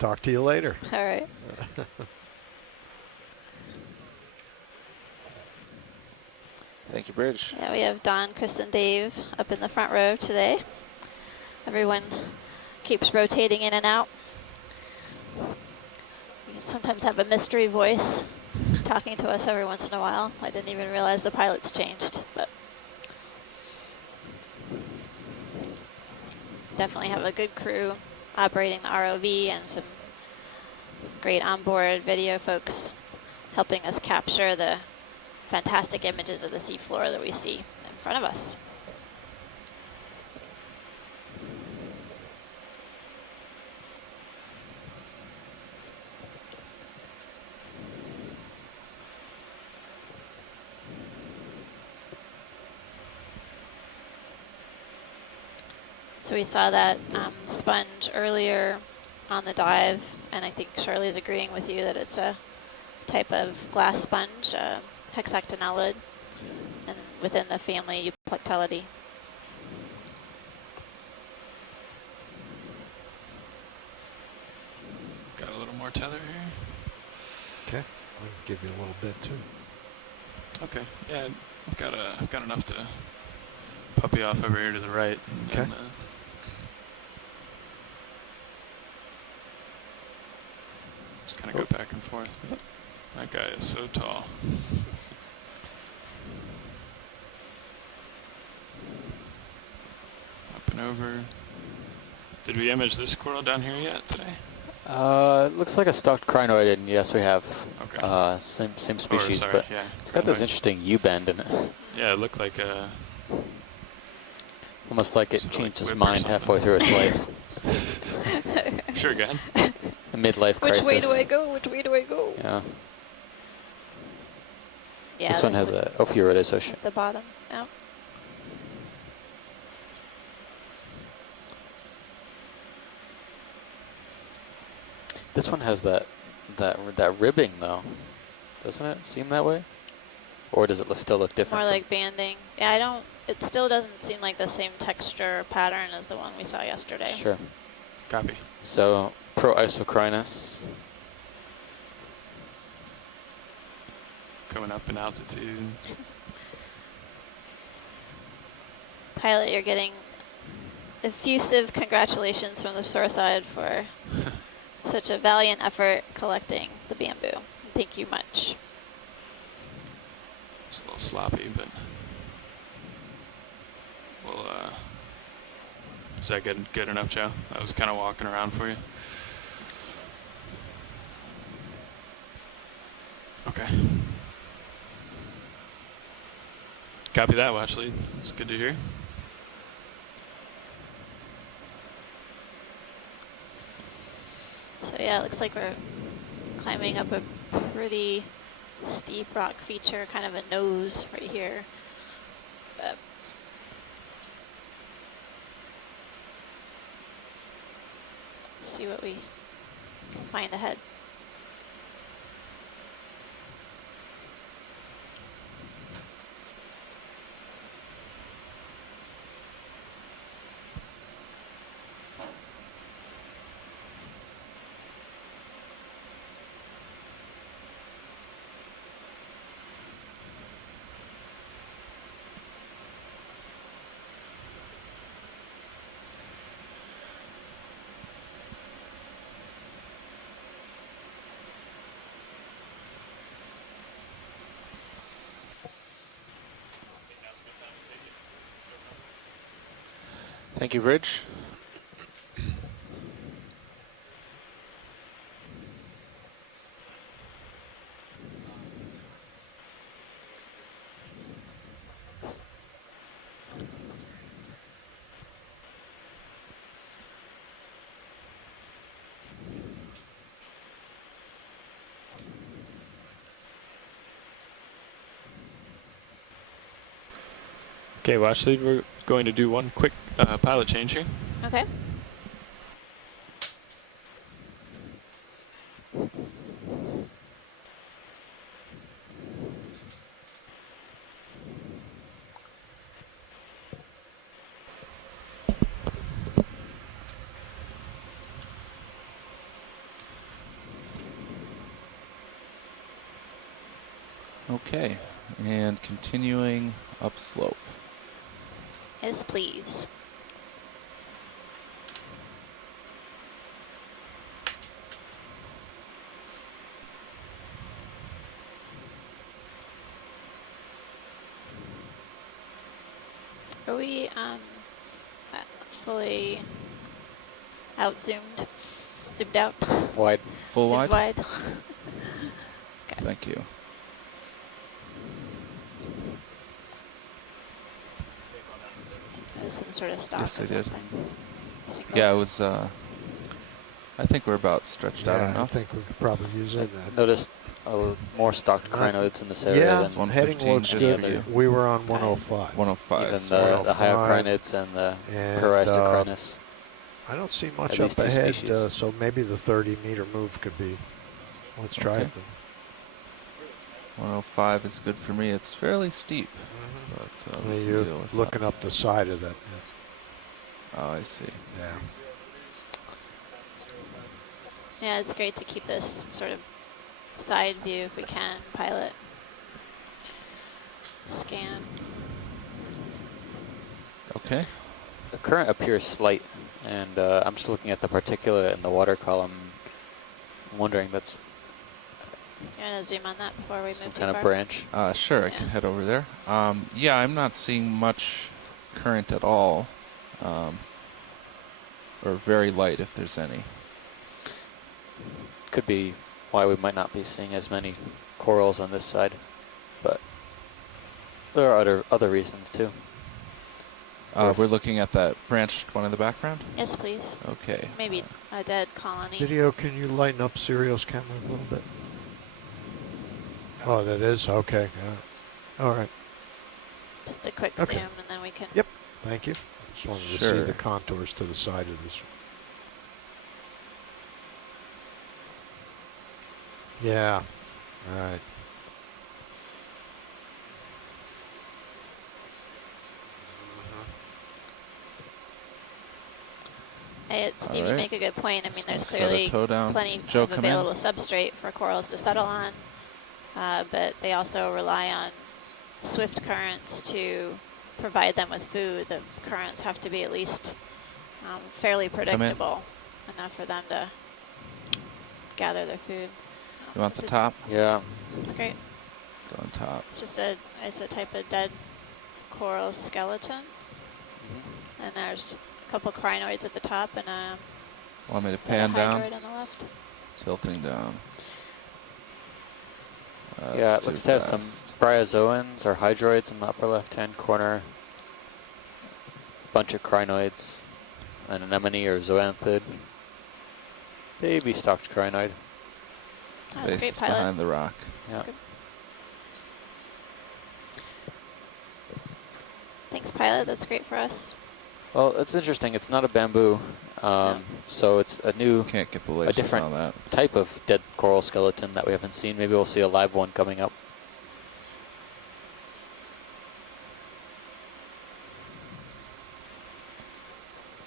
Talk to you later. All right. Thank you, Bridge. Yeah, we have Don, Chris, and Dave up in the front row today. Everyone keeps rotating in and out. We sometimes have a mystery voice talking to us every once in a while. I didn't even realize the pilots changed, but definitely have a good crew operating the ROV and some great onboard video folks helping us capture the fantastic images of the seafloor that we see in front of us. So we saw that sponge earlier on the dive, and I think Charlie's agreeing with you that it's a type of glass sponge, hexactinellid, and within the family Euplectellidae. Got a little more tether here. Okay, I'll give you a little bit too. Okay, yeah, I've got enough to puppy off over here to the right. Okay. And, just kind of go back and forth. That guy is so tall. moving over. Did we image this coral down here yet today? It looks like a stalked crinoid, and yes, we have. Okay. Same species, sorry, but yeah, it's got this interesting U-bend in it. Yeah, it looked like a... Almost like it changed its mind halfway through its life. Sure, go ahead. A midlife crisis. Which way do I go? Which way do I go? Yeah. Yeah, this one has an ophiuroid association. At the bottom. Now. This one has that ribbing though, doesn't it seem that way? Or does it still look different? More like banding. Yeah, I don't. It still doesn't seem like the same texture pattern as the one we saw yesterday. Sure. Copy. So Pro-isocrinus. Coming up in altitude. Pilot, you're getting effusive congratulations from the shore side for such a valiant effort collecting the bamboo. Thank you much. It's a little sloppy, but we'll, is that good enough, Joe? I was kind of walking around for you. Okay. Copy that, watch lead. It's good to hear. So yeah, it looks like we're climbing up a pretty steep rock feature, kind of a nose right here. But let's see what we can find ahead. Thank you, Bridge. Okay, watch lead. We're going to do one quick pilot change here. Okay. Okay, and continuing upslope. Yes, please. Are we fully out-zoomed? Zoomed out? Wide. Full Zoomed wide? wide. Thank you. Some sort of stock yes, or I did. something. Yeah, it was, I think we're about stretched out enough. I think we could probably use it. Noticed more stocked crinoids in this area than heading looks good. We were on 105. 105. Even the hyocrinids and the Pro-isocrinus. I don't see much up ahead, so maybe the 30-meter move could be. Let's try it then. 105 is good for me. It's fairly steep. But, you're looking up the side of that. Oh, I see. Yeah. Yeah, it's great to keep this sort of side view if we can, pilot. Scan. Okay. The current appears slight, and I'm just looking at the particulate in the water column. I'm wondering that's You want to zoom on that before we move some too kind far? of branch. Sure, I can head over there. Yeah, I'm not seeing much current at all. or very light if there's any. Could be why we might not be seeing as many corals on this side, but there are other reasons too. We're looking at that branched one in the background? Yes, please. Okay. Maybe a dead colony. Video, can you lighten up Serial's camera a little bit? Oh, that is? Okay. All right. Just a quick zoom, and then we can... Yep. Thank you. Just wanted to see the contours to the side of this. Yeah. All right. Steve, you make a good point. I mean, there's clearly plenty of available substrate for corals to settle on, but they also rely on swift currents to provide them with food. The currents have to be at least fairly predictable, enough for them to gather their food. You want the top? Yeah. That's great. Go on top. It's just it's a type of dead coral skeleton, and there's a couple crinoids at the top and a want me to pan down? hydroid on the left. Tilting down. Yeah, it looks to have some bryozoans or hydroids in the upper left-hand corner. Bunch of crinoids, an anemone or zoanthid. Baby stalked crinoid. Oh, that's great, Pilot. Behind the rock. Yeah. Thanks, Pilot. That's great for us. Well, it's interesting. It's not a bamboo, so it's a different type of dead coral skeleton that we haven't seen. Maybe we'll see a live one coming up.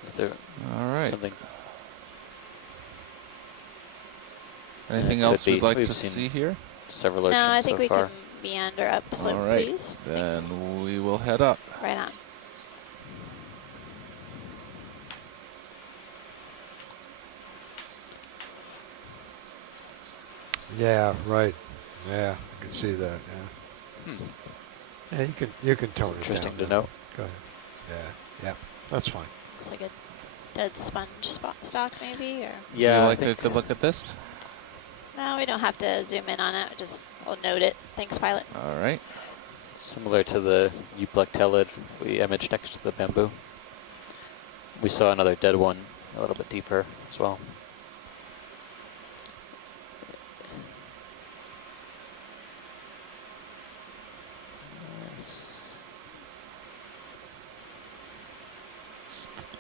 Is there something? Anything else we'd like to see here? Several urchins so far. No, I think we can meander up slope, all right, please. Then Thanks. we will head up. Right on. Yeah, right. Yeah, I can see that. Yeah. Yeah, you can tone it down. Interesting to know. Go ahead. Yeah, that's fine. Looks like a dead sponge stock, maybe, or. Yeah, would you like to look at this? No, we don't have to zoom in on it. We'll note it. Thanks, Pilot. All right. Similar to the euplectellid we imaged next to the bamboo. We saw another dead one a little bit deeper as well.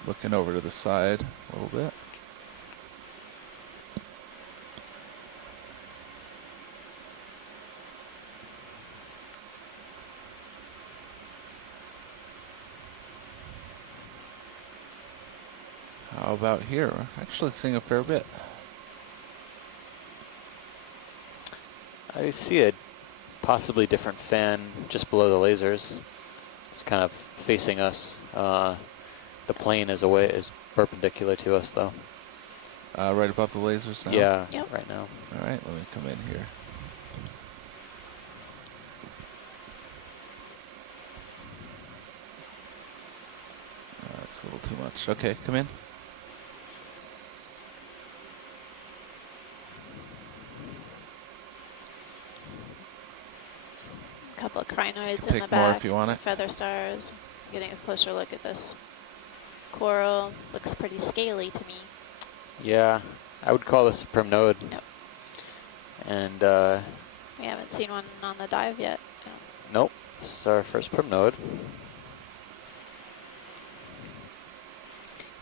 Looking over to the side a little bit. How about here? We're actually seeing a fair bit. I see a possibly different fan just below the lasers. It's kind of facing us. The plane is perpendicular to us, though. Right above the lasers now? Yeah, yep. Right now. All right, let me come in here. That's a little too much. Okay, come in. A couple of crinoids in the back. More if you want it. Feather stars. Getting a closer look at this coral. Looks pretty scaly to me. Yeah, I would call this a primnode. Yep. And we haven't seen one on the dive yet. Nope. This is our first primnode.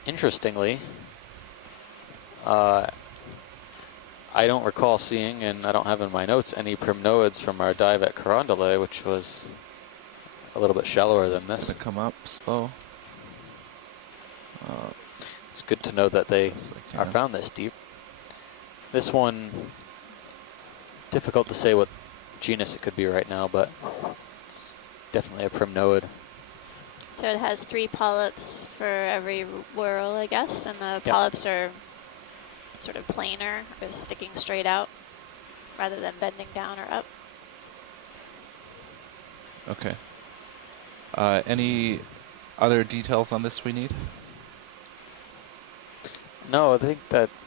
Interestingly, I don't recall seeing, and I don't have in my notes, any primnoids from our dive at Carondelet, which was a little bit shallower than this. Gonna come up slow. It's good to know that they are found this deep. This one, it's difficult to say what genus it could be right now, but it's definitely a primnoid. So it has 3 polyps for every whorl, I guess, and the polyps are sort of planar, or sticking straight out, rather than bending down or up. Okay. Any Other details on this we need? No, I think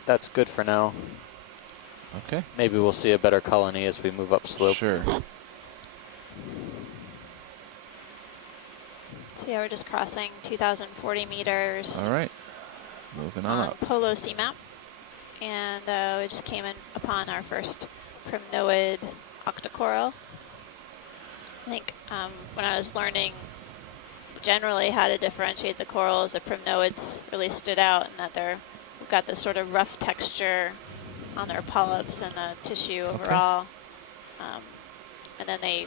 that's good for now. Okay. Maybe we'll see a better colony as we move up slope. Sure. So yeah, we're just crossing 2,040 meters. All right. Moving on up. Polo Seamount. And we just came in upon our first primnoid octocoral. I think when I was learning generally how to differentiate the corals, the primnoids really stood out in that they've got this sort of rough texture on their polyps and the tissue overall. And then they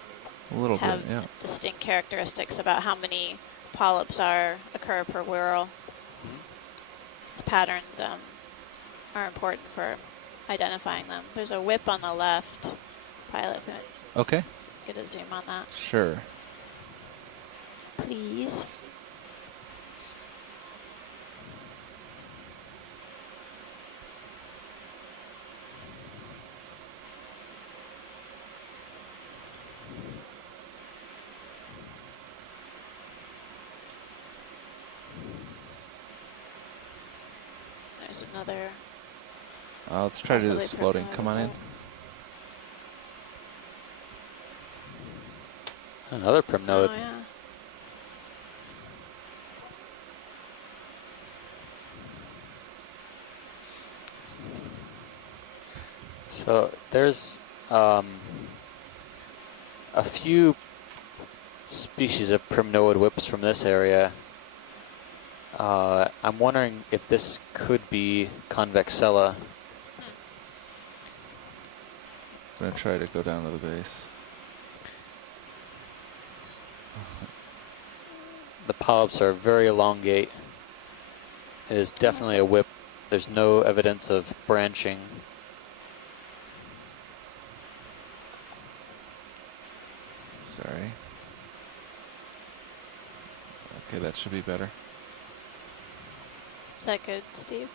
have distinct characteristics about how many polyps occur per whorl. Its patterns are important for identifying them. There's a whip on the left. Pilot, if we Okay. get a zoom on that. Sure. Please. There's another. Let's try to do this floating. Come on in. Another primnode. Oh, yeah. So there's a few species of primnoid whips from this area. I'm wondering if this could be Convexella. I'm going to try to go down to the base. The polyps are very elongate. It is definitely a whip. There's no evidence of branching. Sorry. Okay, that should be better. Is that good, Steve?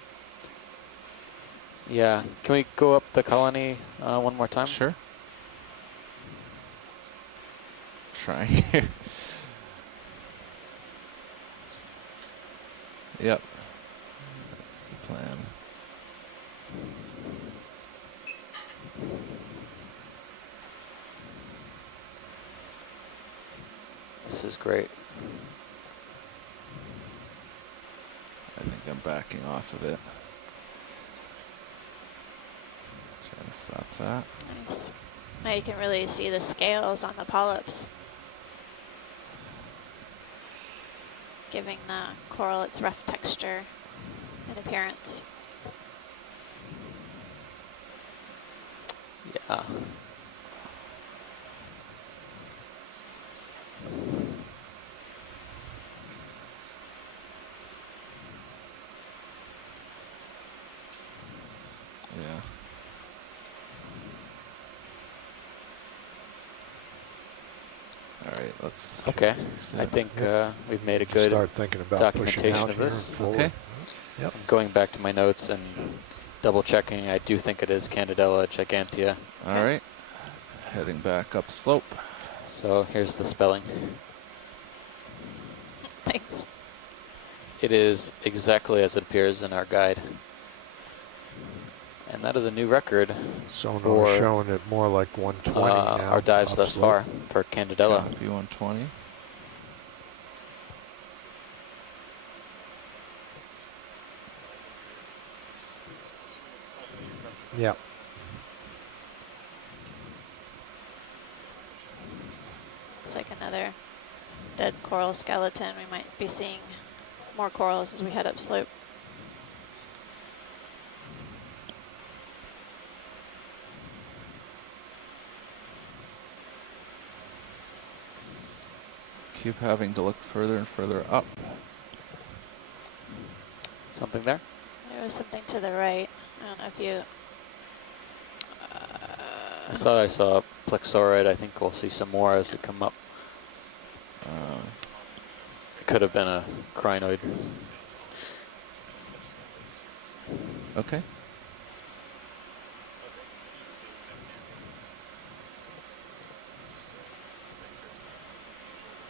Yeah. Can we go up the colony one more time? Sure. Trying. Yep. That's the plan. This is great. I think I'm backing off of it. Trying to stop that. Nice. Now you can really see the scales on the polyps, giving the coral its rough texture and appearance. Yeah. Yeah. All right, let's. Okay. I think we've made a good Start thinking about documentation of this. Okay. Yep. Going back to my notes and double checking, I do think it is Candidella gigantea. All right. Heading back up slope. So here's the spelling. Thanks. It is exactly as it appears in our guide. And that is a new record Sonar showing it more like 120 now. Our dives thus far for Candidella. B120. Yeah. It's like another dead coral skeleton. We might be seeing more corals as we head up slope. Keep having to look further and further up. Something there? There was something to the right. I don't know if you... I thought I saw a plexaurid. I think we'll see some more as we come up. It could have been a crinoid. Okay.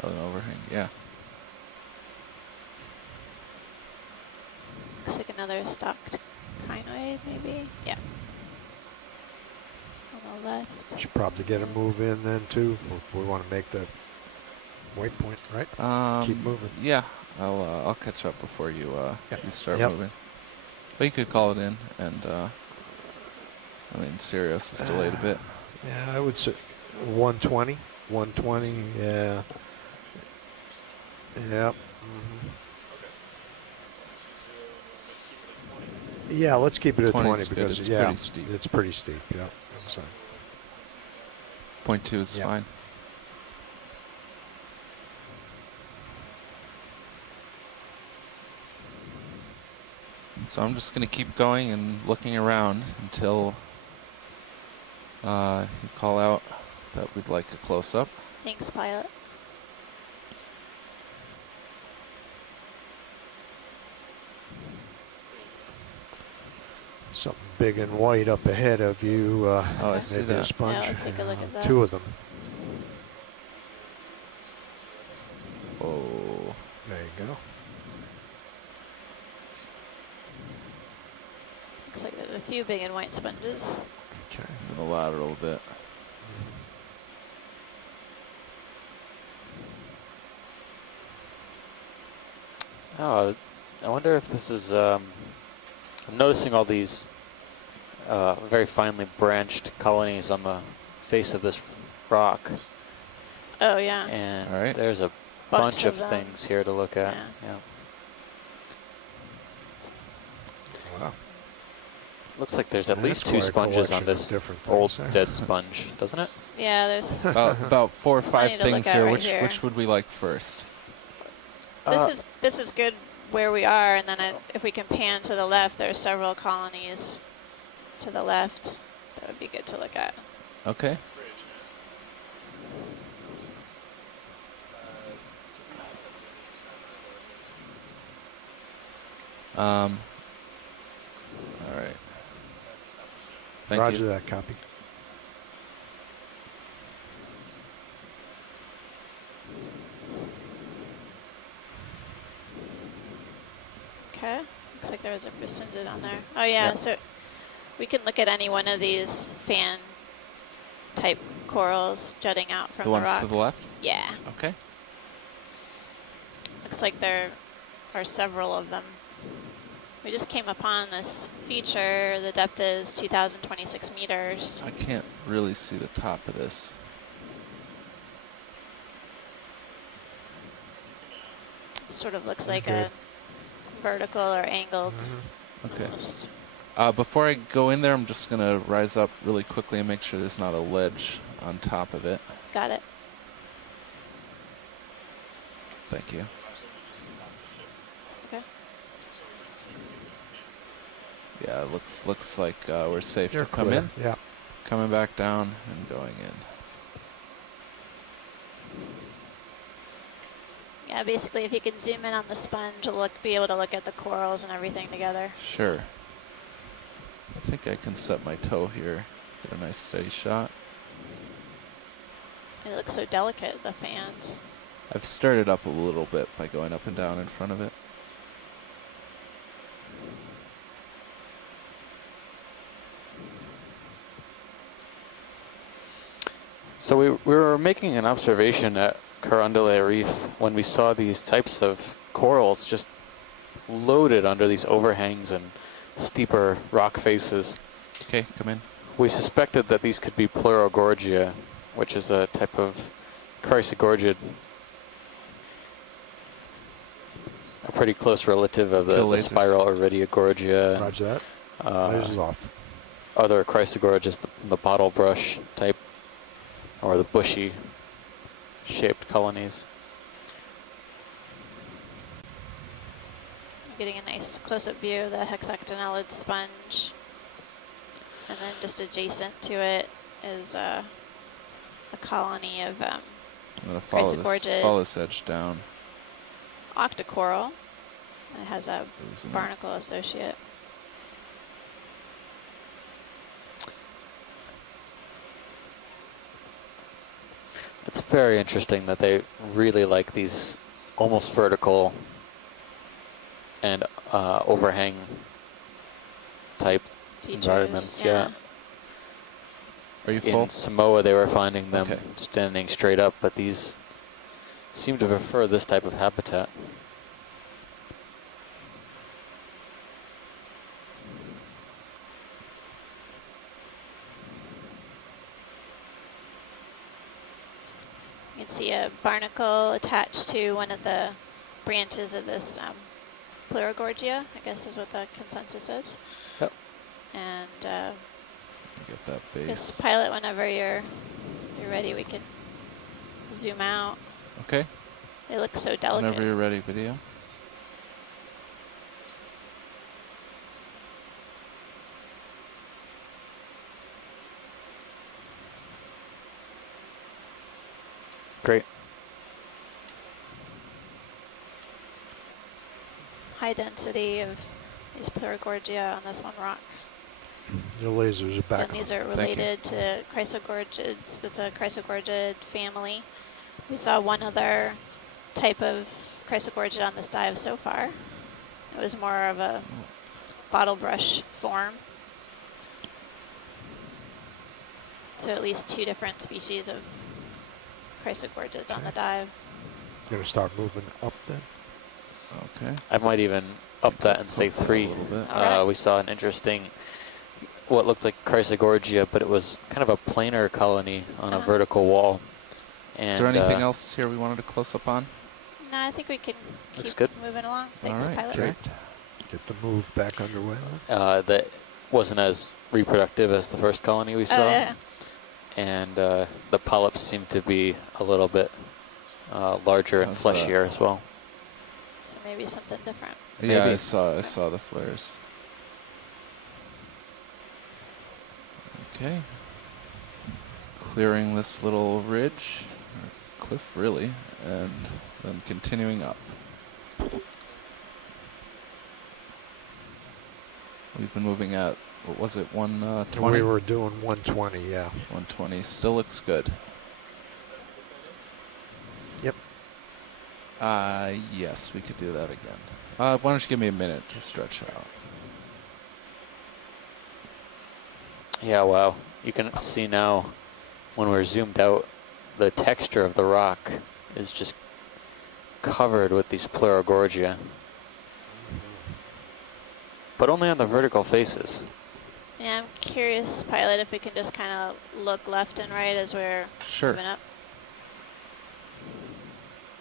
Oh, an overhang, yeah. another stocked crinoid, maybe? Yeah. On the left. Should probably get a move in then too, if we want to make the waypoint, right? Keep moving. Yeah, I'll catch up before you you start moving. But you could call it in, and I mean, Sirius is delayed a bit. Yeah, I would say 120. 120, yeah. Yep. Yeah, let's keep it at 20 because it's yeah, pretty steep. It's pretty steep. Yeah. So. 0.2 is fine. So I'm just going to keep going and looking around until you call out that we'd like a close-up. Thanks, pilot. Something big and white up ahead of you. Oh, I see maybe that. a sponge. Yeah, take a look at that. 2 of them. Oh. There you go. Looks like there's a few big and white sponges. Okay. In the lateral a bit. Oh, I wonder if this is, I'm noticing all these very finely branched colonies on the face of this rock. Oh, yeah. And there's a bunch of things here to look at. Yeah. Wow. Looks like there's at least 2 sponges on this old dead sponge, doesn't it? Yeah, there's about 4 or 5 things here. Right Which would we like first? This is good where we are, and then if we can pan to the left, there's several colonies to the left. That would be good to look at. Okay. All right. Thank Roger you. that, copy. Okay. Looks like there was a rescinded on there. Oh, yeah. So we can look at any one of these fan type corals jutting out from the rock. The ones to the left? Yeah. Okay. Looks like there are several of them. We just came upon this feature. The depth is 2,026 meters. I can't really see the top of this. Sort of looks like a vertical or angled. Okay. Almost. Before I go in there, I'm just going to rise up really quickly and make sure there's not a ledge on top of it. Got it. Thank you. Okay. Yeah, it looks like we're safe You're to come clear. in. Yeah. Coming back down and going in. Yeah, basically, if you can zoom in on the sponge, you'll be able to look at the corals and everything together. Sure. I think I can set my toe here. Get a nice steady shot. It looks so delicate, the fans. I've stirred it up a little bit by going up and down in front of it. So we were making an observation at Carondelet Reef when we saw these types of corals just loaded under these overhangs and steeper rock faces. Okay, come in. We suspected that these could be Pleurogorgia, which is a type of chrysogorgid, a pretty close relative of the spiral Iridiogorgia. Roger that. Lasers off. Other chrysogorgias, the bottle brush type, or the bushy shaped colonies. I'm getting a nice close-up view of the hexactinellid sponge. And then just adjacent to it is a colony of I'm going to follow this edge down. octocoral. It has a barnacle associate. It's very interesting that they really like these almost vertical and overhang type Features, environments. yeah. Are you full? In Samoa, they were finding them standing straight up, but these seem to prefer this type of habitat. You can see a barnacle attached to one of the branches of this Pleurogorgia, I guess is what the consensus is. Yep. And get that base. just pilot whenever you're ready. We can zoom out. Okay. They look so delicate. Whenever you're ready, video. Great. High density of these Pleurogorgia on this one rock. Your lasers are back. And these are related to chrysogorgids. It's a chrysogorgid family. We saw one other type of chrysogorgid on this dive so far. It was more of a bottle brush form. So at least 2 different species of chrysogorgids on the dive. You're going to start moving up then? Okay. I might even up that and say 3. We saw an interesting, what looked like chrysogorgia, but it was kind of a planar colony on a vertical wall. And is there anything else here we wanted to close up on? No, I think we can Looks keep good. moving along. Thanks, pilot. Great. Get the move back underway. That wasn't as reproductive as the first colony we saw. Yeah. And the polyps seem to be a little bit larger and fleshier as well. So maybe something different. Yeah, Maybe. I saw the flares. Okay. Clearing this little ridge, or cliff really, and then continuing up. We've been moving at, what was it, 120? We were doing 120, yeah. 120, still looks good. Yep. Yes, we could do that again. Why don't you give me a minute to stretch out? Yeah, wow. You can see now when we're zoomed out, the texture of the rock is just covered with these Pleurogorgia. But only on the vertical faces. Yeah, I'm curious, pilot, if we can just kind of look left and right as we're moving up.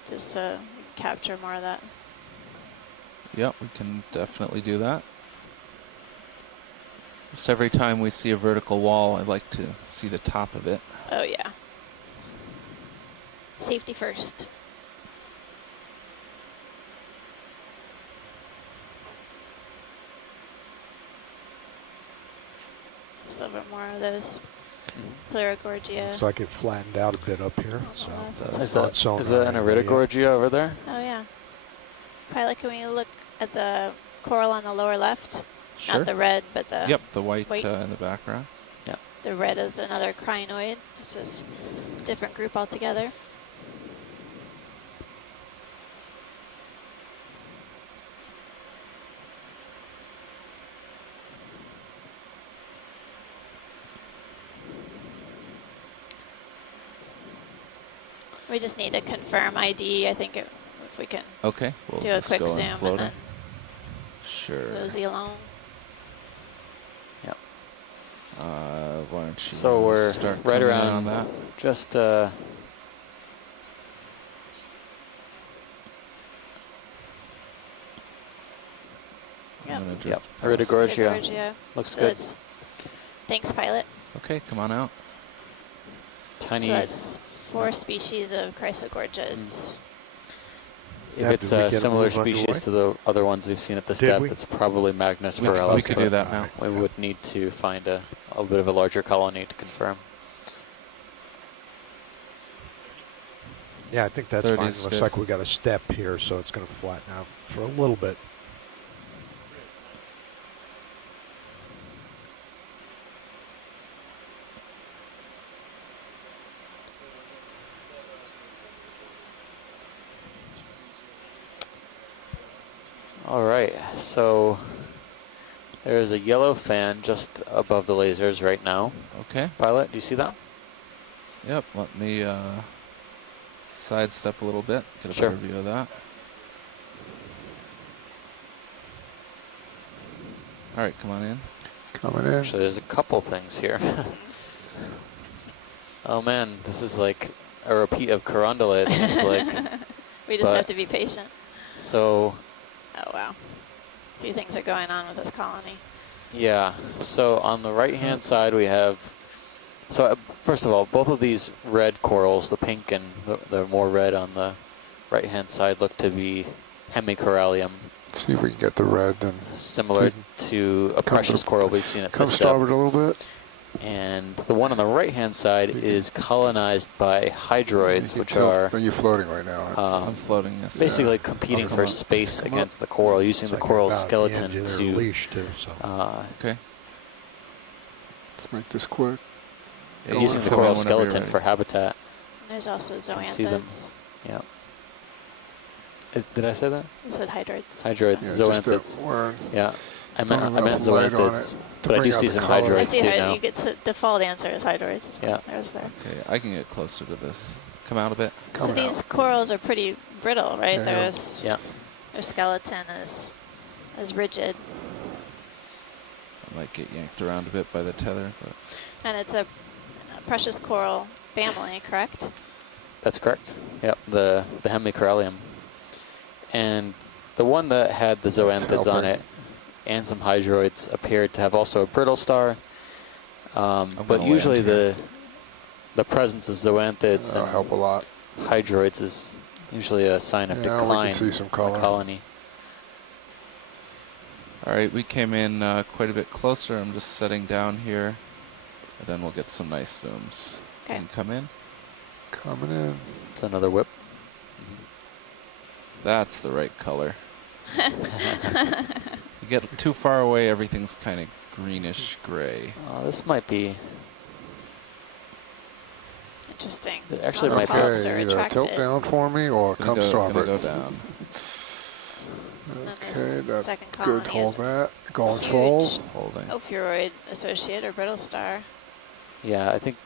Just to capture more of that. Yep, we can definitely do that. Just every time we see a vertical wall, I'd like to see the top of it. Oh, yeah. Safety first. Just a little bit more of those Pleurogorgia. Looks like it flattened out a bit up here. So is that an Iridogorgia over there? Oh, yeah. Pilot, can we look at the coral on the lower left? Sure. Not the red, but the Yep, the white in the background. Yeah. The red is another crinoid, which is a different group altogether. We just need to confirm ID. I think if we can okay, we'll do a just quick go zoom and then sure. mosey along. Yep. Why don't you so we're start right around on that? Just Yep. Iridogorgia. Looks so good. Thanks, pilot. Okay, come on out. Tiny. So that's 4 species of chrysogorgids. If it's a similar species to the other ones we've seen at this depth, it's probably Magnus Borealis. We could do that now. We would need to find a bit of a larger colony to confirm. Yeah, I think that's fine. Looks like we got a step here, so it's going to flatten out for a little bit. All right, so there is a yellow fan just above the lasers right now. Okay. Pilot, do you see that? Yep, let me sidestep a little bit, get a Sure. better view of that. All right, come on in. Coming in. Actually, there's a couple things here. Oh man, this is like a repeat of Carondelet, it seems like. We just have to be patient. So. Oh wow. A few things are going on with this colony. Yeah, so on the right-hand side we have, so first of all, both of these red corals, the pink and the more red on the right-hand side, look to be hemicorallium. See if we can get the red. And similar to a precious coral we've seen at come this starboard a little bit. And the one on the right-hand side is colonized by hydroids, which are... Are you floating right now? I'm floating, yes. Basically competing for space against the coral, using the coral skeleton to... Okay. Let's make this quick. Yeah, using the coral skeleton for habitat. There's also zoanthids. See them. Yeah. Did I say that? You said hydroids. Hydroids, zoanthids. Yeah. I meant zoanthids, but I do see some hydroids I see too now. You get the default answer is hydroids. Yeah. There's there. Okay, I can get closer to this. Come out a bit. So these corals are pretty brittle, right? Yeah. Their skeleton is rigid. I might get yanked around a bit by the tether, but. And it's a precious coral family, correct? That's correct. Yep, the hemicorallium. And the one that had the zoanthids on it and some hydroids appeared to have also a brittle star. But usually the presence of zoanthids and help a lot. Hydroids is usually a sign of decline in the colony. All right, we came in quite a bit closer. I'm just setting down here, and then we'll get some nice zooms. Okay. Can you come in? Coming in. It's another whip. That's the right color. You get too far away, everything's kind of greenish gray. Oh, this might be interesting. It actually might be. Either tilt down for me or come starboard. Go down. Okay, that's good. Hold that. Going full. Holding. Ophiuroid associate or brittle star. Yeah, I think.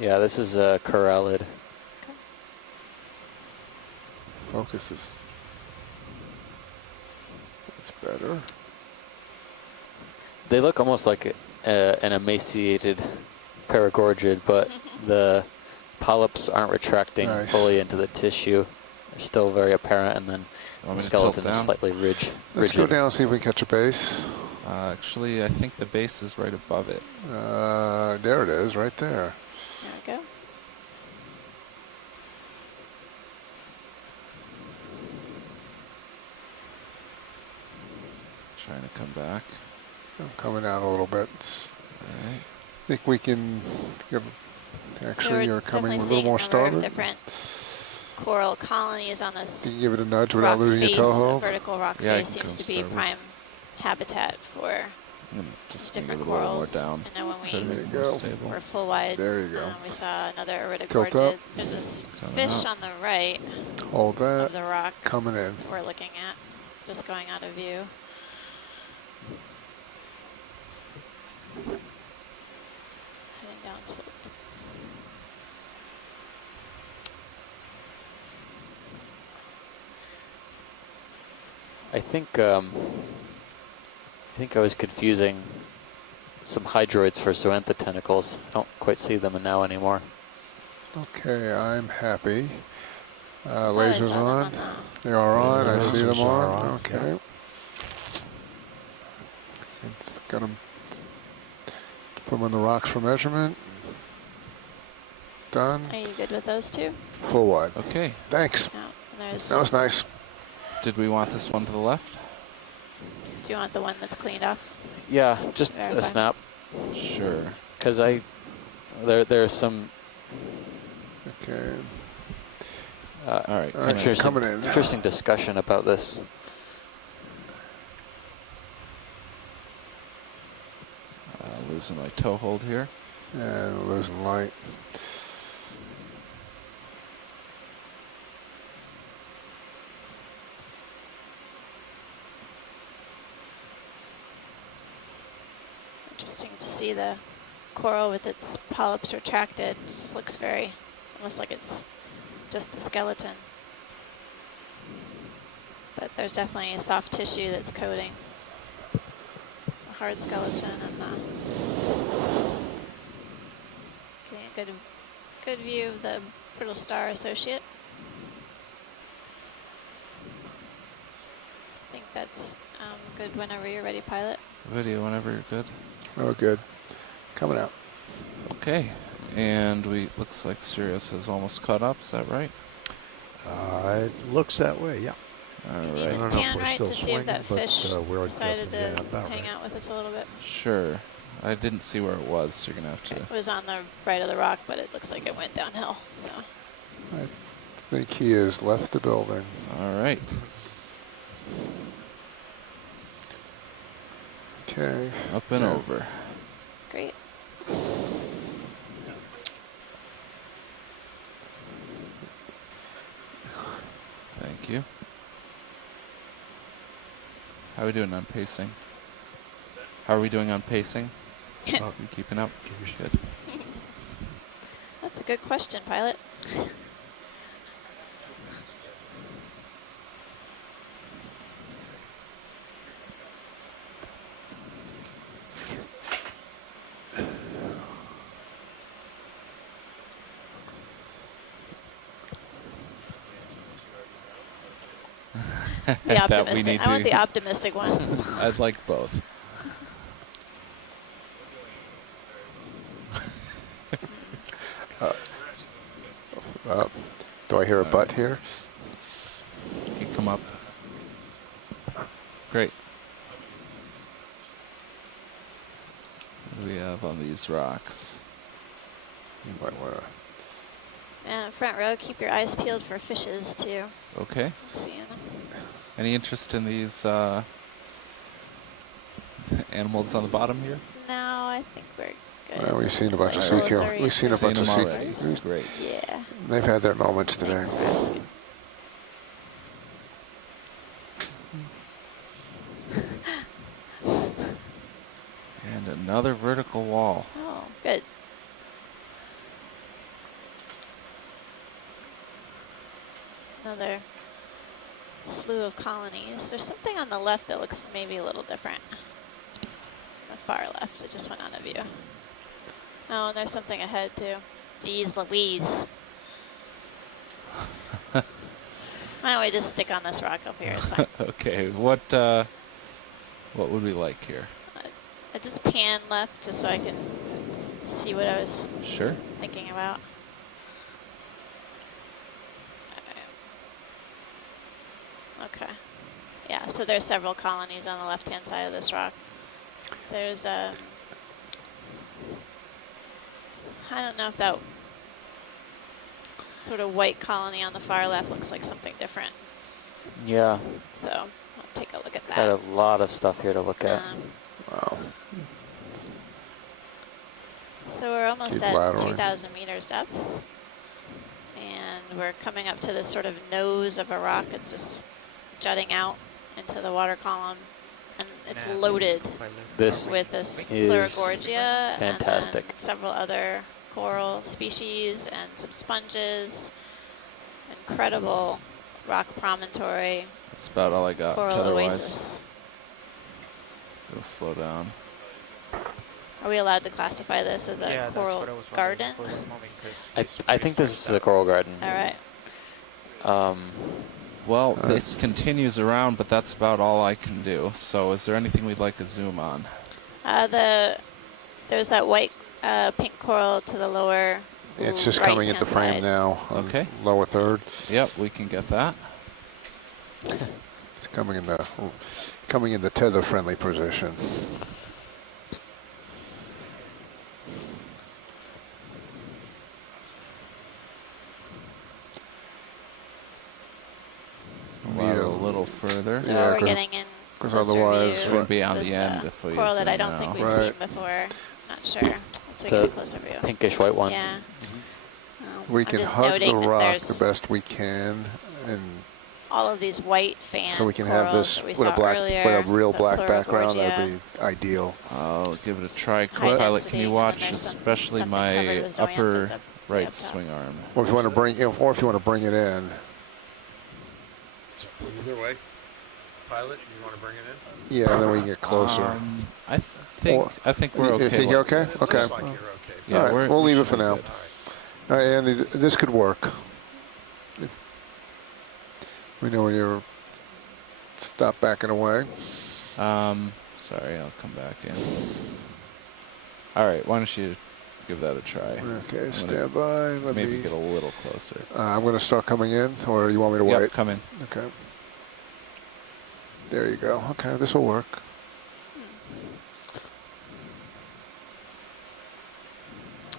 Yeah, this is a corallid. Focus is. It's better. They look almost like an emaciated paragorgid, but the polyps aren't retracting fully into the tissue. They're still very apparent, and then the skeleton is slightly rigid. Let's go down and see if we can catch a base. Actually, I think the base is right above it. There it is, right there. There we go. Trying to come back. I'm coming out a little bit. Right. I think we can get. Actually, you're coming a little more starboard. Different coral colonies on this. Can you give it a nudge without losing your toe hold? Vertical rock face seems to be prime habitat for just different move a little corals. More down. And then when there you go. we're full wide, there you go. We saw another Tilt iridogorgid. up. There's this fish on the right. Hold that. Of the rock. Coming in. We're looking at, just going out of view. Heading down slope. I think I was confusing some hydroids for zoanthid tentacles. I don't quite see them now anymore. Okay, I'm happy. Lasers on. They are on. I see them on. Okay. Got them. Put them on the rocks for measurement. Done. Are you good with those two? Full wide. Okay. Thanks. That was nice. Did we want this one to the left? Do you want the one that's cleaned off? Yeah, just a snap. Sure. Because there's some. Okay. All right. Interesting discussion about this. Losing my toe hold here. And losing light. interesting to see the coral with its polyps retracted. It just looks very, almost like it's just the skeleton. But there's definitely a soft tissue that's coating the hard skeleton, and getting a good view of the brittle star associate. I think that's good whenever you're ready, pilot. Video whenever you're good. Oh, good. Coming out. Okay, and looks like Sirius has almost caught up. Is that right? It looks that way, yeah. All Can right. you just pan right to see if that fish decided to hang out with us a little bit? Sure. I didn't see where it was, so you're going to have to... It was on the right of the rock, but it looks like it went downhill, so... I think he has left the building. All right. Okay. Up and over. Great. Thank you. How are we doing on pacing? How are we doing on pacing? You keeping up? Good. That's a good question, pilot. The optimistic. I want the optimistic one. I'd like both. Do I hear a butt here? You come up. Great. What do we have on these rocks? You might want to. And front row, keep your eyes peeled for fishes too. Okay. Seeing them. Any interest in these animals on the bottom here? No, I think we're good. Well, we've seen a bunch of sea coral. We've seen a bunch of sea coral. Great. Yeah. They've had their moments today. And another vertical wall. Oh, good. Another slew of colonies. There's something on the left that looks maybe a little different. The far left, it just went out of view. Oh, and there's something ahead too. Jeez Louise. Why don't we just stick on this rock up here? It's fine. Okay, what would we like here? I just pan left just so I can see what I was thinking about. Okay. Yeah, so there's several colonies on the left-hand side of this rock. There's a... I don't know if that sort of white colony on the far left looks like something different. Yeah. So I'll take a look at that. Got a lot of stuff here to look at. Wow. So we're almost at 2,000 meters depth. And we're coming up to this sort of nose of a rock. It's just jutting out into the water column. And it's loaded with this Pleurogorgia fantastic. And several other coral species and some sponges. Incredible rock promontory. That's about all I got. Coral oasis. It'll slow down. Are we allowed to classify this as a coral garden? I think this is a coral garden. All right. Well, this continues around, but that's about all I can do. So is there anything we'd like to zoom on? There's that white pink coral to the lower It's just coming into frame now. Okay. Lower third. Yep, we can get that. It's coming in the tether-friendly position. A little further. So we're getting in because otherwise we'd be on the end if we coral that I don't think we've seen before. Not sure. Let's take a closer view. Pinkish white one. Yeah. We can hug the rock the best we can and all of these white fan so we can have this with a real black background. That would be ideal. I'll give it a try. Co-pilot, can you watch especially my upper right swing arm? Or if you want to bring, or if you want to bring it in. So either way, pilot, you want to bring it in? Yeah, then we can get closer. I think we're okay. You think you're okay? Okay. Looks like you're okay. Yeah, all right, we'll leave it for now. All right, Andy, this could work. We know when you're stop backing away. Sorry, I'll come back in. All right, why don't you give that a try? Okay, stand by. Let maybe me get a little closer. I'm going to start coming in, or you want me to yep, wait? Come in. Okay. There you go. Okay, this will work.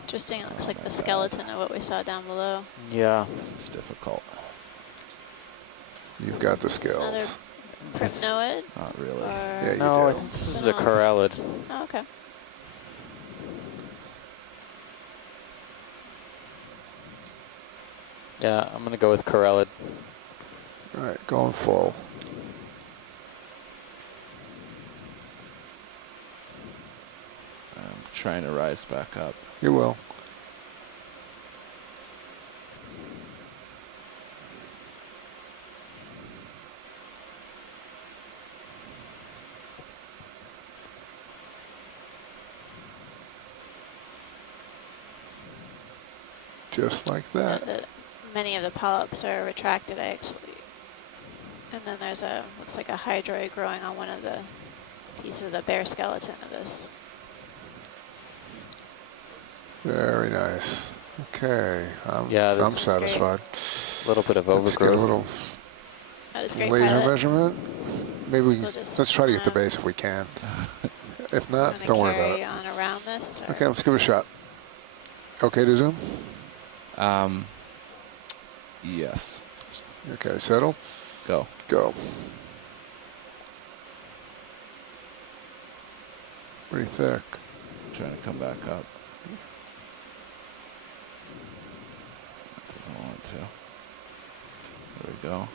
Interesting. It looks like the skeleton of what we saw down below. Yeah. This is difficult. You've got the skills. Another Primnoid? Not really. Yeah, you no, do. I think this is a corallid. Oh, okay. Yeah, I'm going to go with corallid. All right, going full. I'm trying to rise back up. You will. Just like that. Many of the polyps are retracted, actually. And then there's looks like a hydroid growing on one of the pieces of the bare skeleton of this. Very nice. Okay, I'm satisfied. A little bit of overgrowth. Let's get a little laser measurement. Maybe we can. Let's try to get the base if we can. If not, don't worry about it. On around this. Okay, let's give it a shot. Okay to zoom? Yes. Okay, settle. Go. Go. Pretty thick. Trying to come back up. Doesn't want to. There we go.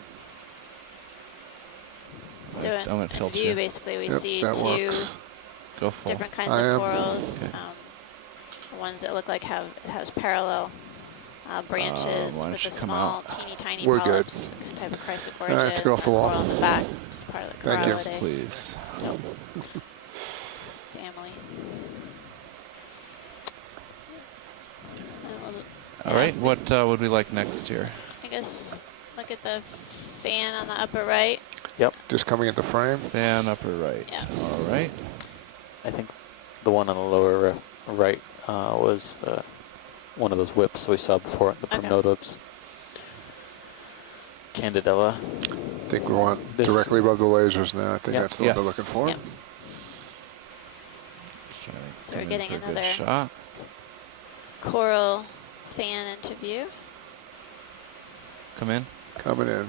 So I'm going to tilt view, you. basically, we see two different kinds of corals. Okay. The ones that look like has parallel branches with the small, teeny tiny polyps, a type of chrysocorygid. All right, let's get off the wall. On the back, which is part of the Thank you. corallidae. Please. Family. All right, what would we like next here? I guess look at the fan on the upper right. Yep. Just coming at the frame. Fan upper right. Yeah. All right. I think the one on the lower right was one of those whips we saw before, the Primnodops. Candidella. I think we want directly above the lasers now. I think that's the one they're looking for. Yep. So we're getting another shot. coral fan into view. Come in. Coming in.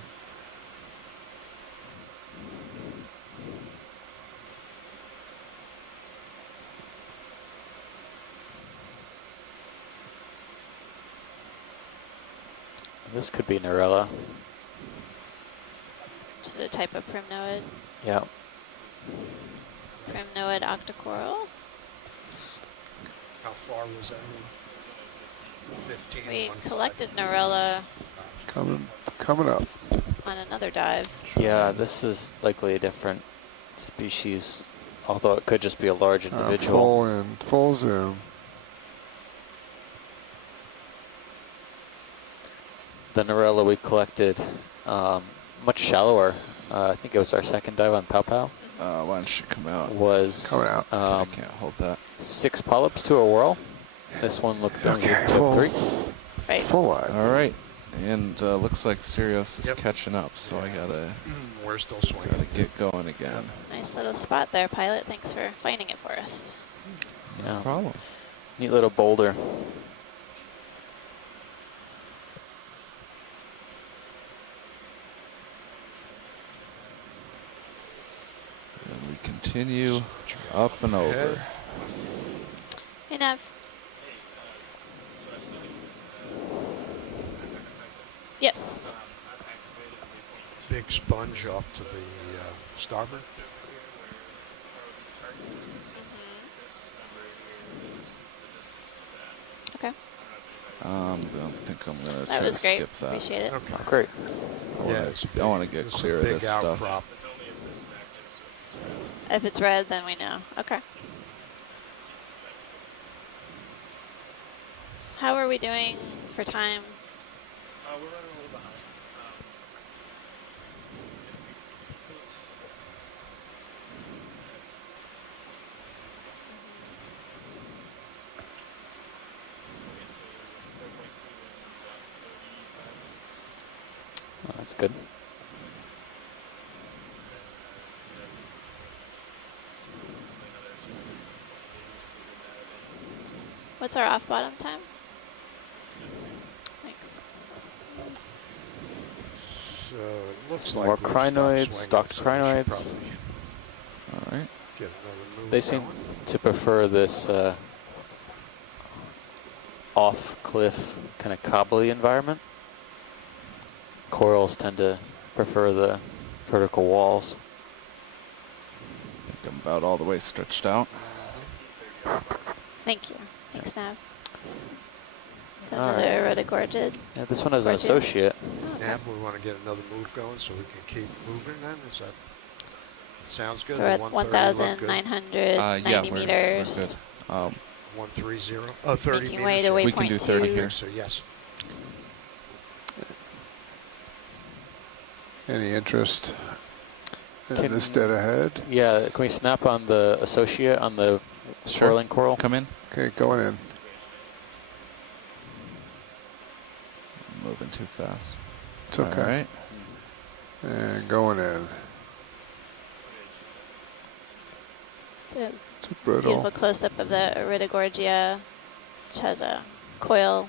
This could be Narella. Just a type of primnoid. Yeah. Primnoid octocoral. How far was that move? 15. We collected Narella. Coming up. On another dive. Yeah, this is likely a different species, although it could just be a large individual. Full zoom. The Narella we collected much shallower. I think it was our second dive on Pow Pow. Why don't you come out? Was coming out. I can't hold that. 6 polyps to a whirl. This one looked only to 3. Right. Full wide. All right, and looks like Sirius is catching up, so I gotta. We're still swinging. Gotta get going again. Nice little spot there, pilot. Thanks for finding it for us. No problem. Neat little boulder. And we continue up and over. Hey, Nev. Yes. big sponge off to the starboard. Okay. I don't think I'm going to That was great. skip that. Appreciate it. Okay. Oh, great. I want to get clear of this stuff. If it's red, then we know. Okay. How are we doing for time? We're running a little behind. Oh, that's good. What's our off bottom time? Thanks. So it looks like more crinoids, stocked crinoids. All right. They seem to prefer this off-cliff kind of cobbly environment. Corals tend to prefer the vertical walls. I think I'm about all the way stretched out. Thank you. Thanks, Nav. Another rhodogorgid. Yeah, this one is an associate. Oh, okay. Nav, we want to get another move going so we can keep moving then? Is that sounds good? So we're at 1,990 meters. We're good. 130. Oh, 30 Making meters. way to waypoint we can do 30 2. here. So yes. Any interest in this dead ahead? Yeah, can we snap on the associate on the swirling coral? Come in. Okay, going in. Moving too fast. It's okay. All right. And going in. It's a brittle. beautiful close-up of the Iridogorgia, which has a coil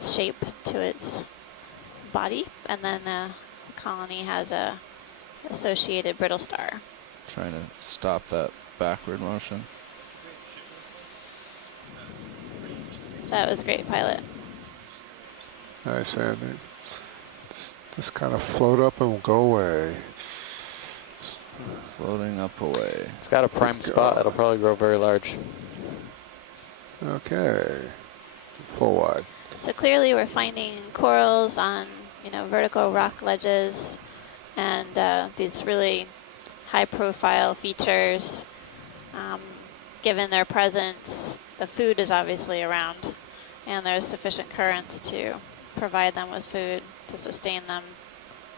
shape to its body, and then the colony has a associated brittle star. Trying to stop that backward motion. That was great, pilot. Nice, Andy. Just kind of float up and go away. Floating up away. It's got a prime spot. It'll probably grow very large. Okay. Full wide. So clearly we're finding corals on, vertical rock ledges and these really high-profile features. Given their presence, the food is obviously around, and there's sufficient currents to provide them with food to sustain them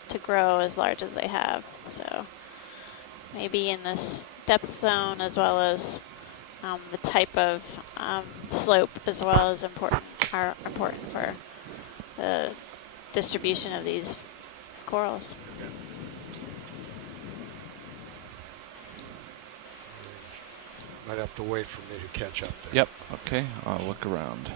to grow as large as they have. So maybe in this depth zone, as well as the type of slope, as well as are important for the distribution of these corals. Might have to wait for me to catch up there. Yep. Okay. I'll look around.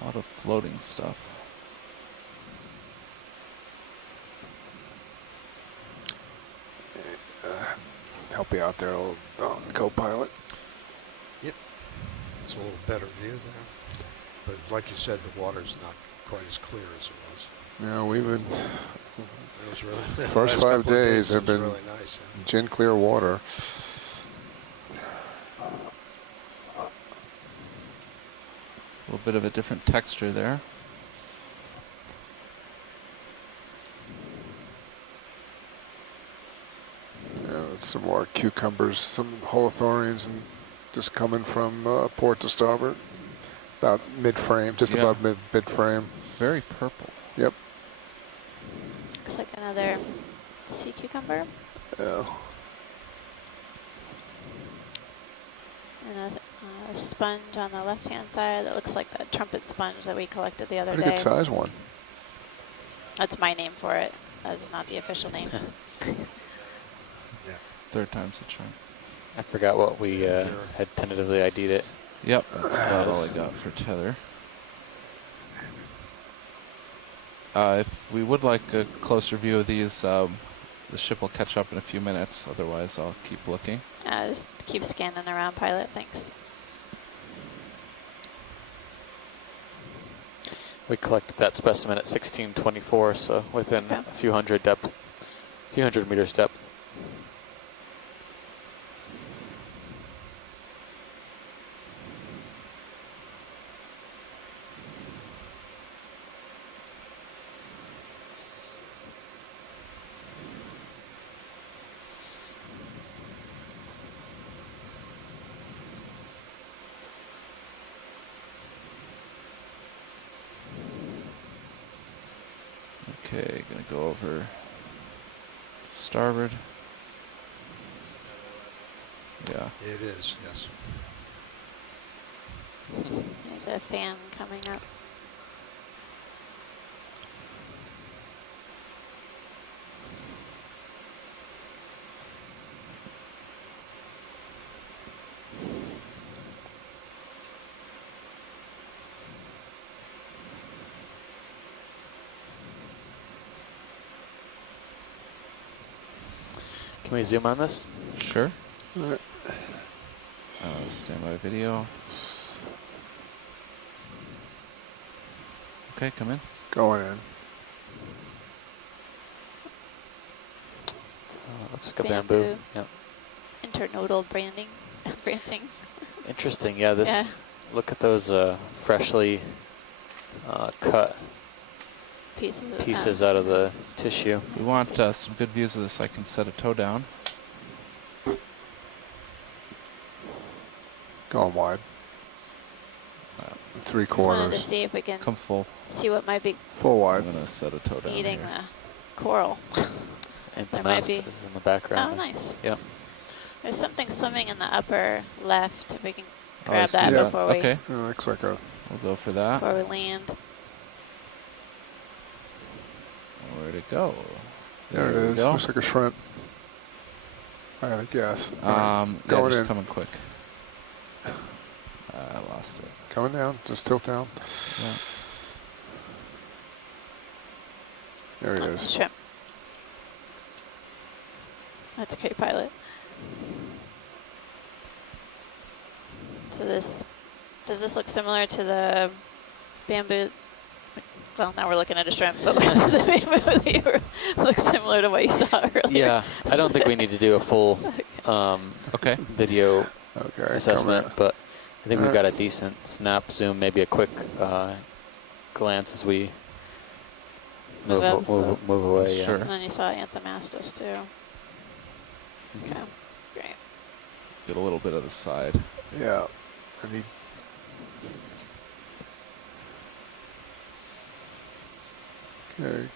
A lot of floating stuff. Help you out there, old co-pilot. Yep. It's a little better view there. But like you said, the water's not quite as clear as it was. Yeah, we've been... It was really, first 5 days have been really nice, gin clear water. A little bit of a different texture there. Some more cucumbers, some holothurians, and just coming from port to starboard. About mid-frame, just above mid-frame. Very purple. Yep. Looks like another sea cucumber. Yeah. And a sponge on the left-hand side that looks like the trumpet sponge that we collected the other day. Pretty good size one. That's my name for it. That is not the official name. Third time's the charm. I forgot what we had tentatively ID'd it. Yep, that's about all I got for tether. If we would like a closer view of these, the ship will catch up in a few minutes. Otherwise, I'll keep looking. Just keep scanning around, pilot. Thanks. We collected that specimen at 1624, so within a few hundred meters depth. Okay, gonna go over starboard. Yeah. It is, yes. There's a fan coming up. Can we zoom on this? Sure. All right. Standby video. Okay, come in. Going in. Looks like a bamboo. Yep. Internodal branching. Interesting. Yeah. This. Yeah. Look at those freshly cut pieces out of the tissue. We want some good views of this. I can set a toe down. Going wide. 3/4. Wanted to see if we can come full. See what might be full wide. I'm gonna set a toe down. Eating here. the coral. And the mast is in the background. Oh, nice. Yep. There's something swimming in the upper left. If we can grab that before we. Okay. Looks like a. We'll go for that. Before we land. Where'd it go? There it is. Looks like a shrimp. I gotta guess. Going in. Coming quick. I lost it. Coming down. Just tilt down. Yeah. There it is. Shrimp. That's great, pilot. So does this look similar to the bamboo? Well, now we're looking at a shrimp, but the bamboo looks similar to what you saw earlier. Yeah, I don't think we need to do a full video assessment, but I think we've got a decent snap, zoom, maybe a quick glance as we move away. Sure. And then you saw Anthomastus too. Okay, great. Get a little bit of the side. Yeah, I need. Okay.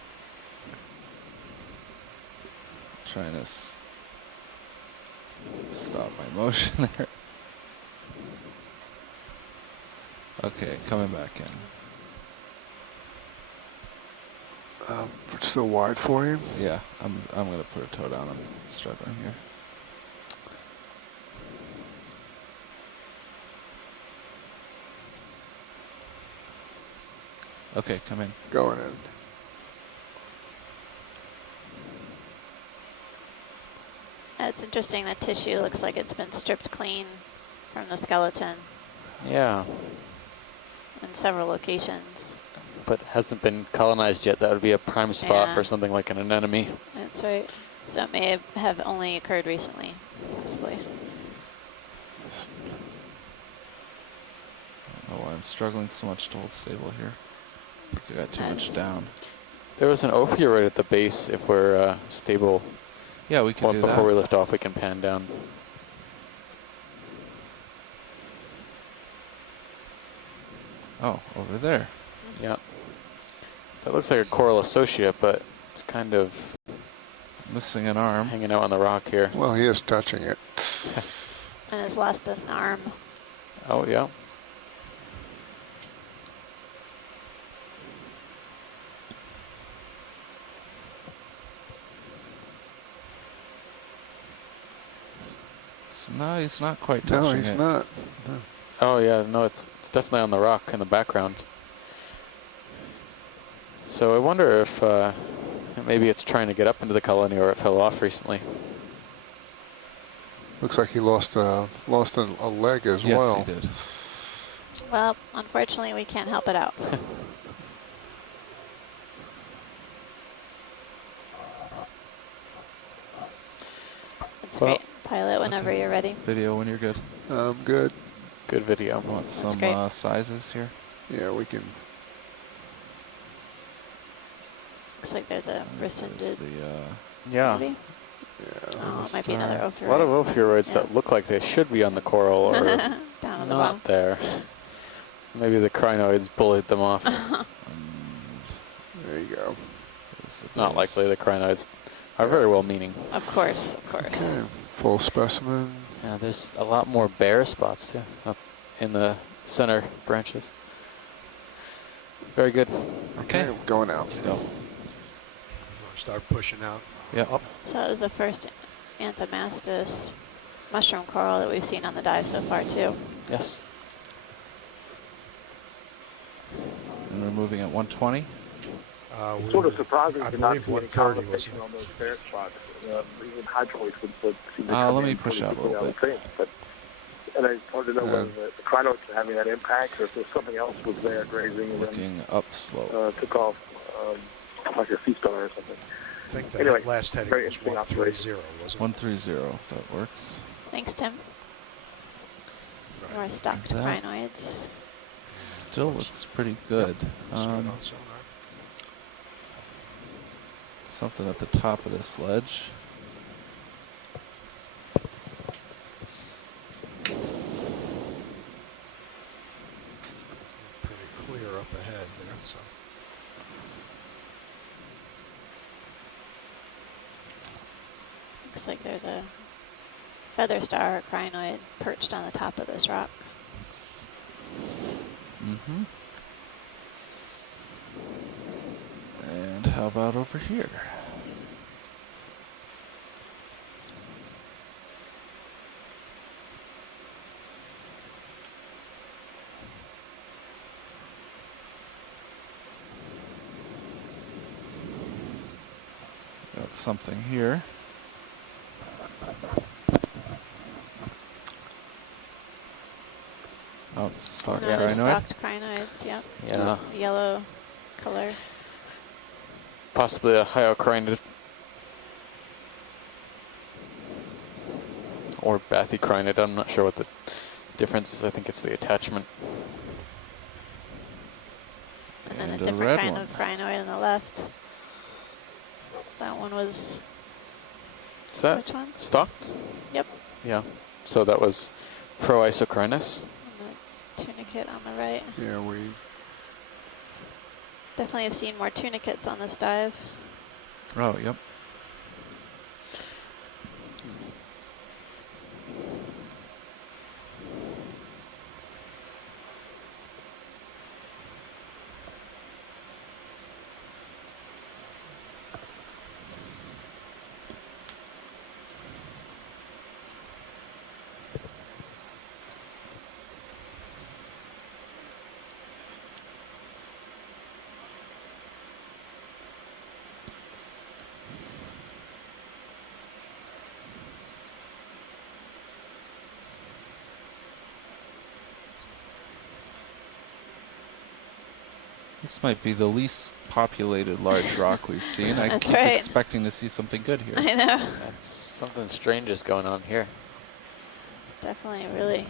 Trying to stop my motion there. Okay, coming back in. Still wide for you? Yeah, I'm gonna put a toe down. I'm struggling here. Okay, come in. Going in. It's interesting. The tissue looks like it's been stripped clean from the skeleton. Yeah. In several locations. But hasn't been colonized yet. That would be a prime spot for something like an anemone. That's right. So it may have only occurred recently, possibly. I don't know why I'm struggling so much to hold stable here. I think I got too much down. There was an ophiuroid at the base. If we're stable, yeah, we can do that. Before we lift off, we can pan down. Oh, over there. Yeah. That looks like a coral associate, but it's kind of missing an arm. Hanging out on the rock here. Well, he is touching it. And it's lost an arm. Oh, yeah. So no, he's not quite touching it. No, he's not. No. Oh, yeah. No, it's definitely on the rock in the background. So I wonder if maybe it's trying to get up into the colony or it fell off recently. Looks like he lost a leg as well. Yes, he did. Well, unfortunately, we can't help it out. That's great. Pilot, whenever you're ready. Video when you're good. I'm good. Good video. Want some sizes here? Yeah, we can. Looks like there's a rescinded. Yeah. Maybe? Yeah. Oh, it might be another ophiuroid. A lot of ophiuroids that look like they should be on the coral or Down on the not bottom. there. Maybe the crinoids bullied them off. There you go. Not likely. The crinoids are very well meaning. Of course, of course. Okay. Full specimen. Yeah, there's a lot more bare spots too up in the center branches. Very good. Okay, going out. Let's go. Start pushing out. Yep. Up. So that was the first Anthomastus mushroom coral that we've seen on the dive so far too. Yes. And we're moving at 120. It's sort of surprising to not see any 130 conversation on those ferret spots. Even hydroids would seem to come let me in push pretty out a little quickly, I would think. But, and it's hard to know whether the crinoids are having that impact or if there's something else was there grazing and Looking up slope. took off like a sea star or something. I think the Anyway, last heading very was interesting 130, wasn't it? 130, that works. Thanks, Tim. More stocked that. crinoids. Still looks pretty good. Something at the top of this ledge. Pretty clear up ahead there. So. Looks like there's a feather star or crinoid perched on the top of this rock. Mm-hmm. And how about over here? Got something here. Oh, it's stocked Another crinoid. stocked crinoids, yep. Yeah. Yellow color. Possibly a hyocrinid or bathycrinid. I'm not sure what the difference is. I think it's the attachment. And then a And a different red kind one. of crinoid on the left. That one was... Is that which one? stocked? Yep. Yeah. So that was Proisocrinus. And the tunicate on the right. Yeah, we. Definitely have seen more tunicates on this dive. Oh, yep. This might be the least populated large rock we've seen. I That's keep right. expecting to see something good here. I know. That's something strange is going on here. Definitely a really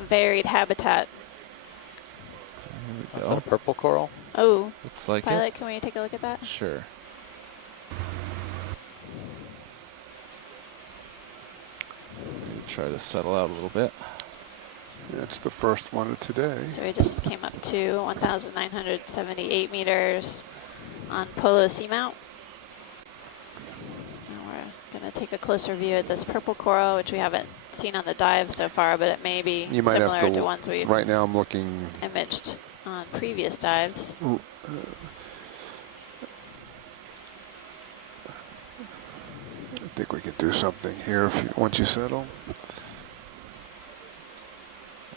varied habitat. Here we Is go. that a purple coral? Oh, Looks like Pilot, can we take a look at that? it. Sure. Try to settle out a little bit. That's the first one of today. So we just came up to 1,978 meters on Polo Seamount. And we're going to take a closer view at this purple coral, which we haven't seen on the dive so far, but it may be You might similar have to ones we've right now I'm looking. imaged on previous dives. I think we can do something here if you, once you settle.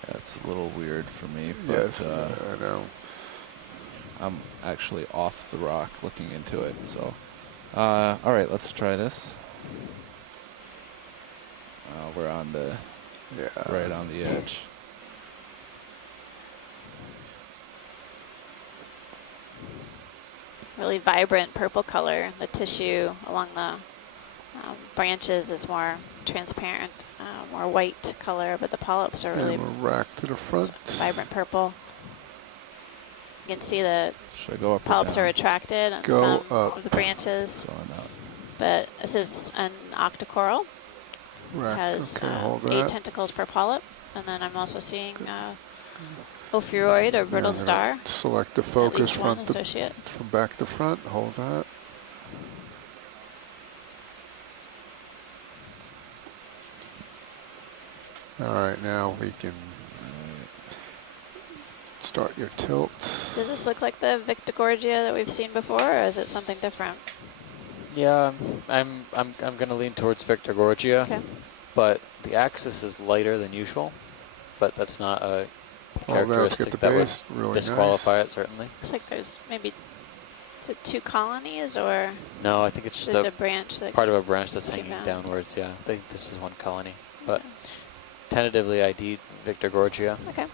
That's a little weird for me, but Yes, I know. I'm actually off the rock looking into it. So, all right, let's try this. We're on the right on the edge. Really vibrant purple color. The tissue along the branches is more transparent, more white color, but the polyps are really rack to the front. Vibrant purple. You can see the Should I go up polyps are retracted on some of the branches. Going up. But this is an octocoral. It has 8 tentacles per polyp. And then I'm also seeing ophiuroid or brittle star. Select the focus from back to front. Hold that. All right, now we can start your tilt. Does this look like the Victigorgia that we've seen before, or is it something different? Yeah, I'm going to lean towards Victigorgia, okay. But the axis is lighter than usual. But that's not a characteristic that would really disqualify it, certainly. Looks like there's maybe, is it 2 colonies, or? No, I think it's just a branch that part of a branch that's hanging downwards. Yeah, I think this is one colony, but tentatively ID'd Victigorgia. Okay.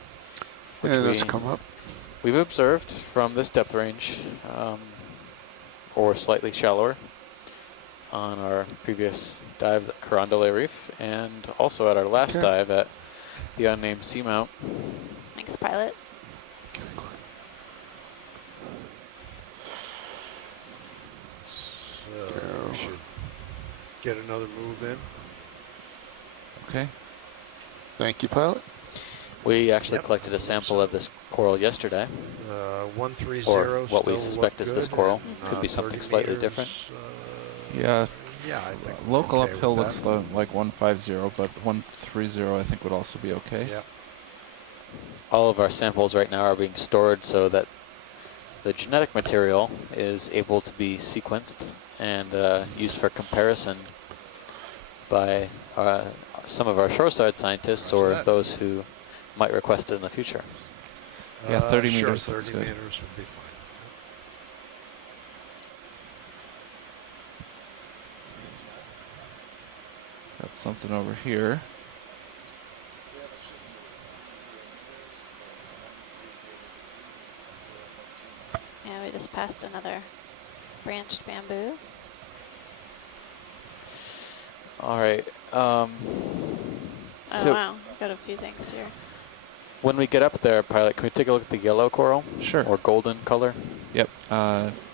Yeah, let's come up. We've observed from this depth range, or slightly shallower, on our previous dives at Carondelet Reef, and also at our last dive at the unnamed Seamount. Thanks, pilot. So we should get another move in. Okay. Thank you, pilot. We actually collected a sample of this coral yesterday. 130. Or what we suspect is this coral. Could be something slightly different. Yeah. Yeah, I think local uphill looks like 150, but 130 I think would also be okay. Yeah. All of our samples right now are being stored so that the genetic material is able to be sequenced and used for comparison by some of our shoreside scientists or those who might request it in the future. Yeah, 30 sure, meters. 30 meters would be fine. Got something over here. Yeah, we just passed another branched bamboo. All right. Oh, So wow. Got a few things here. when we get up there, pilot, can we take a look at the yellow coral? Sure. Or golden color? Yep.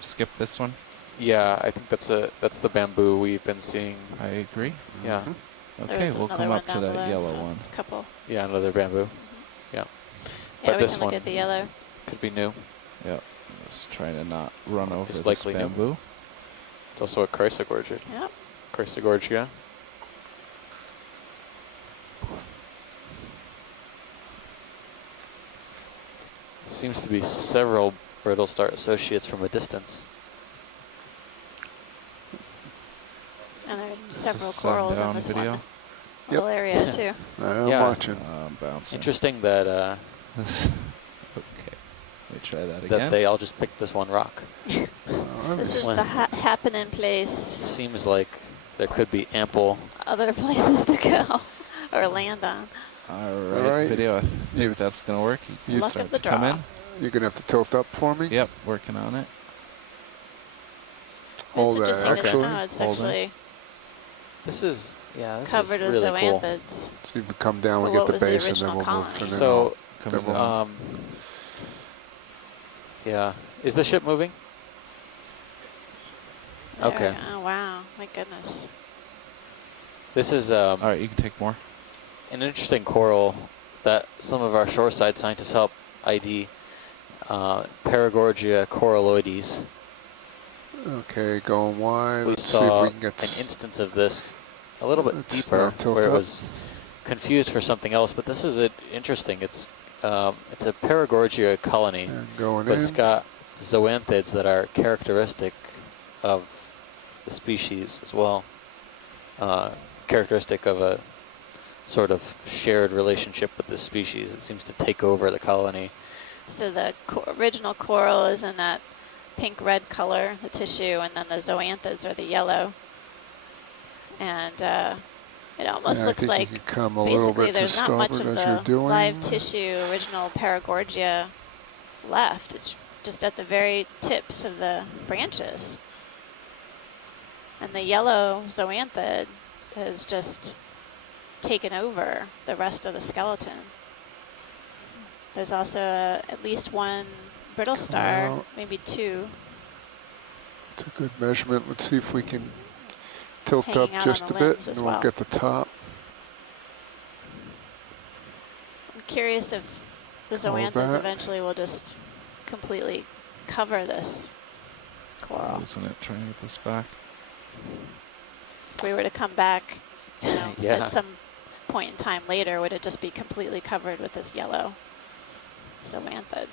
Skip this one. Yeah, I think that's the bamboo we've been seeing. I agree. Yeah. Okay, we'll come up to that yellow one. A couple. Yeah, another bamboo. Yeah. Yeah, but we this can look one at the yellow. could be new. Yep. Just trying to not run over It's this likely new. bamboo. It's also a Chrysogorgia. Yep. Chrysogorgia. Seems to be several brittle star associates from a distance. And there are several corals in this video. one little area too. I'm Yeah. watching. Bouncing. Interesting that Okay. Let me try that that again. they all just picked this one rock. This is When- the happening place. Seems like there could be ample. Other places to go or land on. All right, video. I think that's going to work. You Luck start of the to come draw. in. You're going to have to tilt up for me? Yep, working on it. Hold It's that, interesting actually. that it's Hold it. actually This is covered is with really cool. zoanthids. So you can come down, we Well, get what the was the base, and then original we'll colony? move from there. So, Coming down. yeah, is the ship moving? There. Okay. Oh wow, my goodness. This is All right, you can take more. an interesting coral that some of our shoreside scientists help ID. Paragorgia coralloides. Okay, going wide. We Let's see if saw we an can get instance of this a little bit Let's, deeper, tilt where it up. was confused for something else. But this is interesting. It's a Paragorgia colony, and going but in. it's got zoanthids that are characteristic of the species as well. Characteristic of a sort of shared relationship with this species. It seems to take over the colony So the original coral is in that pink-red color, the tissue, and then the zoanthids are the yellow. And it almost looks like basically there's not much of the live tissue, original Paragorgia left. It's just at the very tips of the branches. And the yellow zoanthid has just taken over the rest of the skeleton. There's also at least one brittle star, maybe two. It's a good measurement. Let's see if we can tilt up just a bit and we'll get the top. I'm curious if the zoanthids eventually will just completely cover this coral. Isn't it trying to get this back? If we were to come back, you know, at some point in time later, would it just be completely covered with this yellow zoanthid?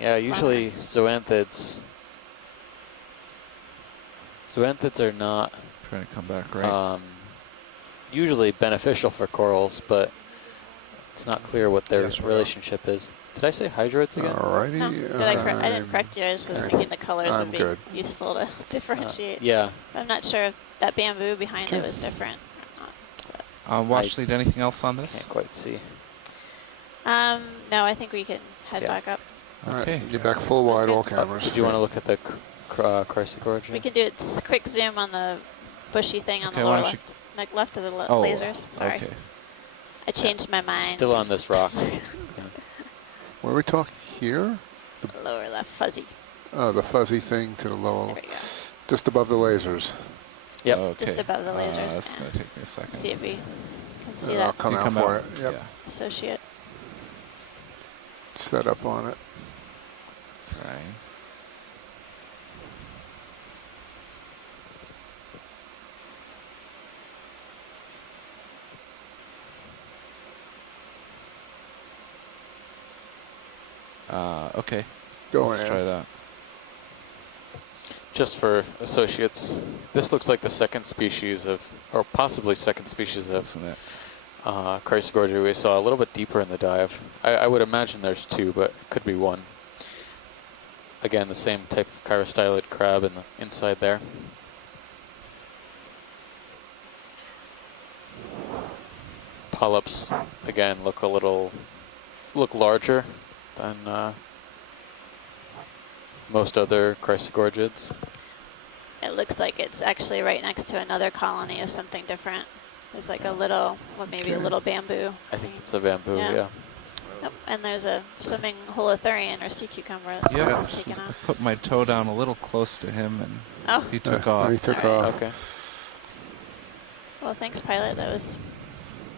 Yeah, usually zoanthids are not trying to come back, right? Usually beneficial for corals, but it's not clear what their relationship is. Did I say hydroids again? Alrighty. No, I didn't correct you. I was just thinking the colors would be useful to differentiate. Yeah. I'm not sure if that bamboo behind it was different or not. Watch lead, anything else on this? Can't quite see. No, I think we can head back up. Okay. Get back full wide all cameras. Did you want to look at the Chrysogorgia? We can do a quick zoom on the bushy thing on the lower left, like left of the lasers. Sorry. Okay. I changed my mind. Still on this rock. Where are we talking here? The lower left fuzzy. Oh, the fuzzy thing to the lower. Just above the lasers. Yep. Okay. Just above the lasers. That's going to take me a second. See if we can see that. I'll come out for it. Yep. Yeah. Associate. Set up on it. Trying. Okay. Let's try that. Just for associates, this looks like the second species of, or possibly second species of Chrysogorgia we saw a little bit deeper in the dive. I would imagine there's two, but it could be one. Again, the same type of chirostylid crab in the inside there. Polyps, again, look larger than most other Chrysogorgids. It looks like it's actually right next to another colony of something different. There's like a little, maybe a little bamboo. I think it's a bamboo, yeah. Yep. And there's a swimming holothurian or sea cucumber that's just taken off. I put my toe down a little close to him and he took off. He took off. Okay. Well, thanks, pilot. That was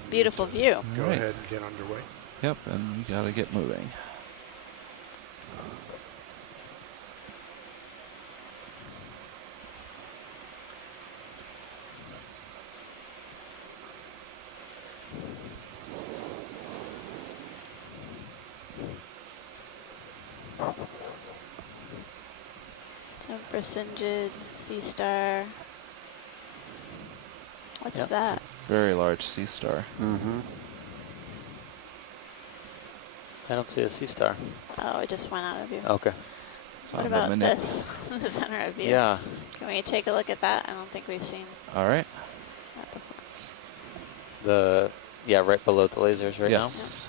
a beautiful view. Go ahead and get underway. Yep, and you gotta get moving. Bracingid, sea star. What's that? Very large sea star. Mm-hmm. I don't see a sea star. Oh, it just went out of view. Okay. What about this? The center of view. Yeah. Can we take a look at that? I don't think we've seen All right. that before. Right below the lasers right now. Yes.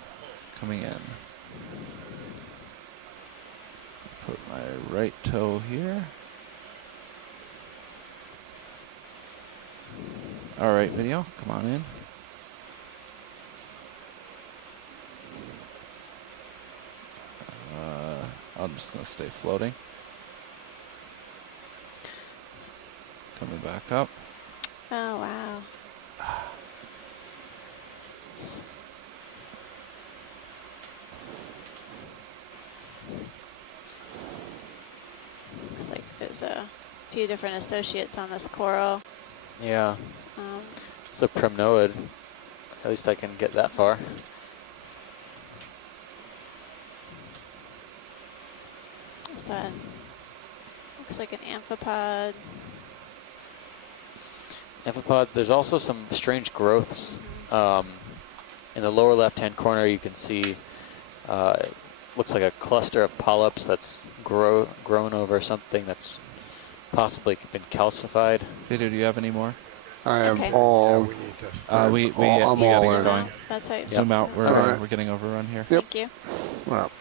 Coming in. Put my right toe here. All right, video, come on in. I'm just gonna stay floating. Coming back up. Oh, wow. Looks like there's a few different associates on this coral. Yeah. It's a primnoid. At least I can get that far. What's that? Looks like an amphipod. Amphipods, there's also some strange growths. In the lower left-hand corner, you can see looks like a cluster of polyps that's grown over something that's possibly been calcified. Video, do you have any more? I have all. We gotta get going. That's right. Zoom out. We're getting overrun here. Thank you. Well,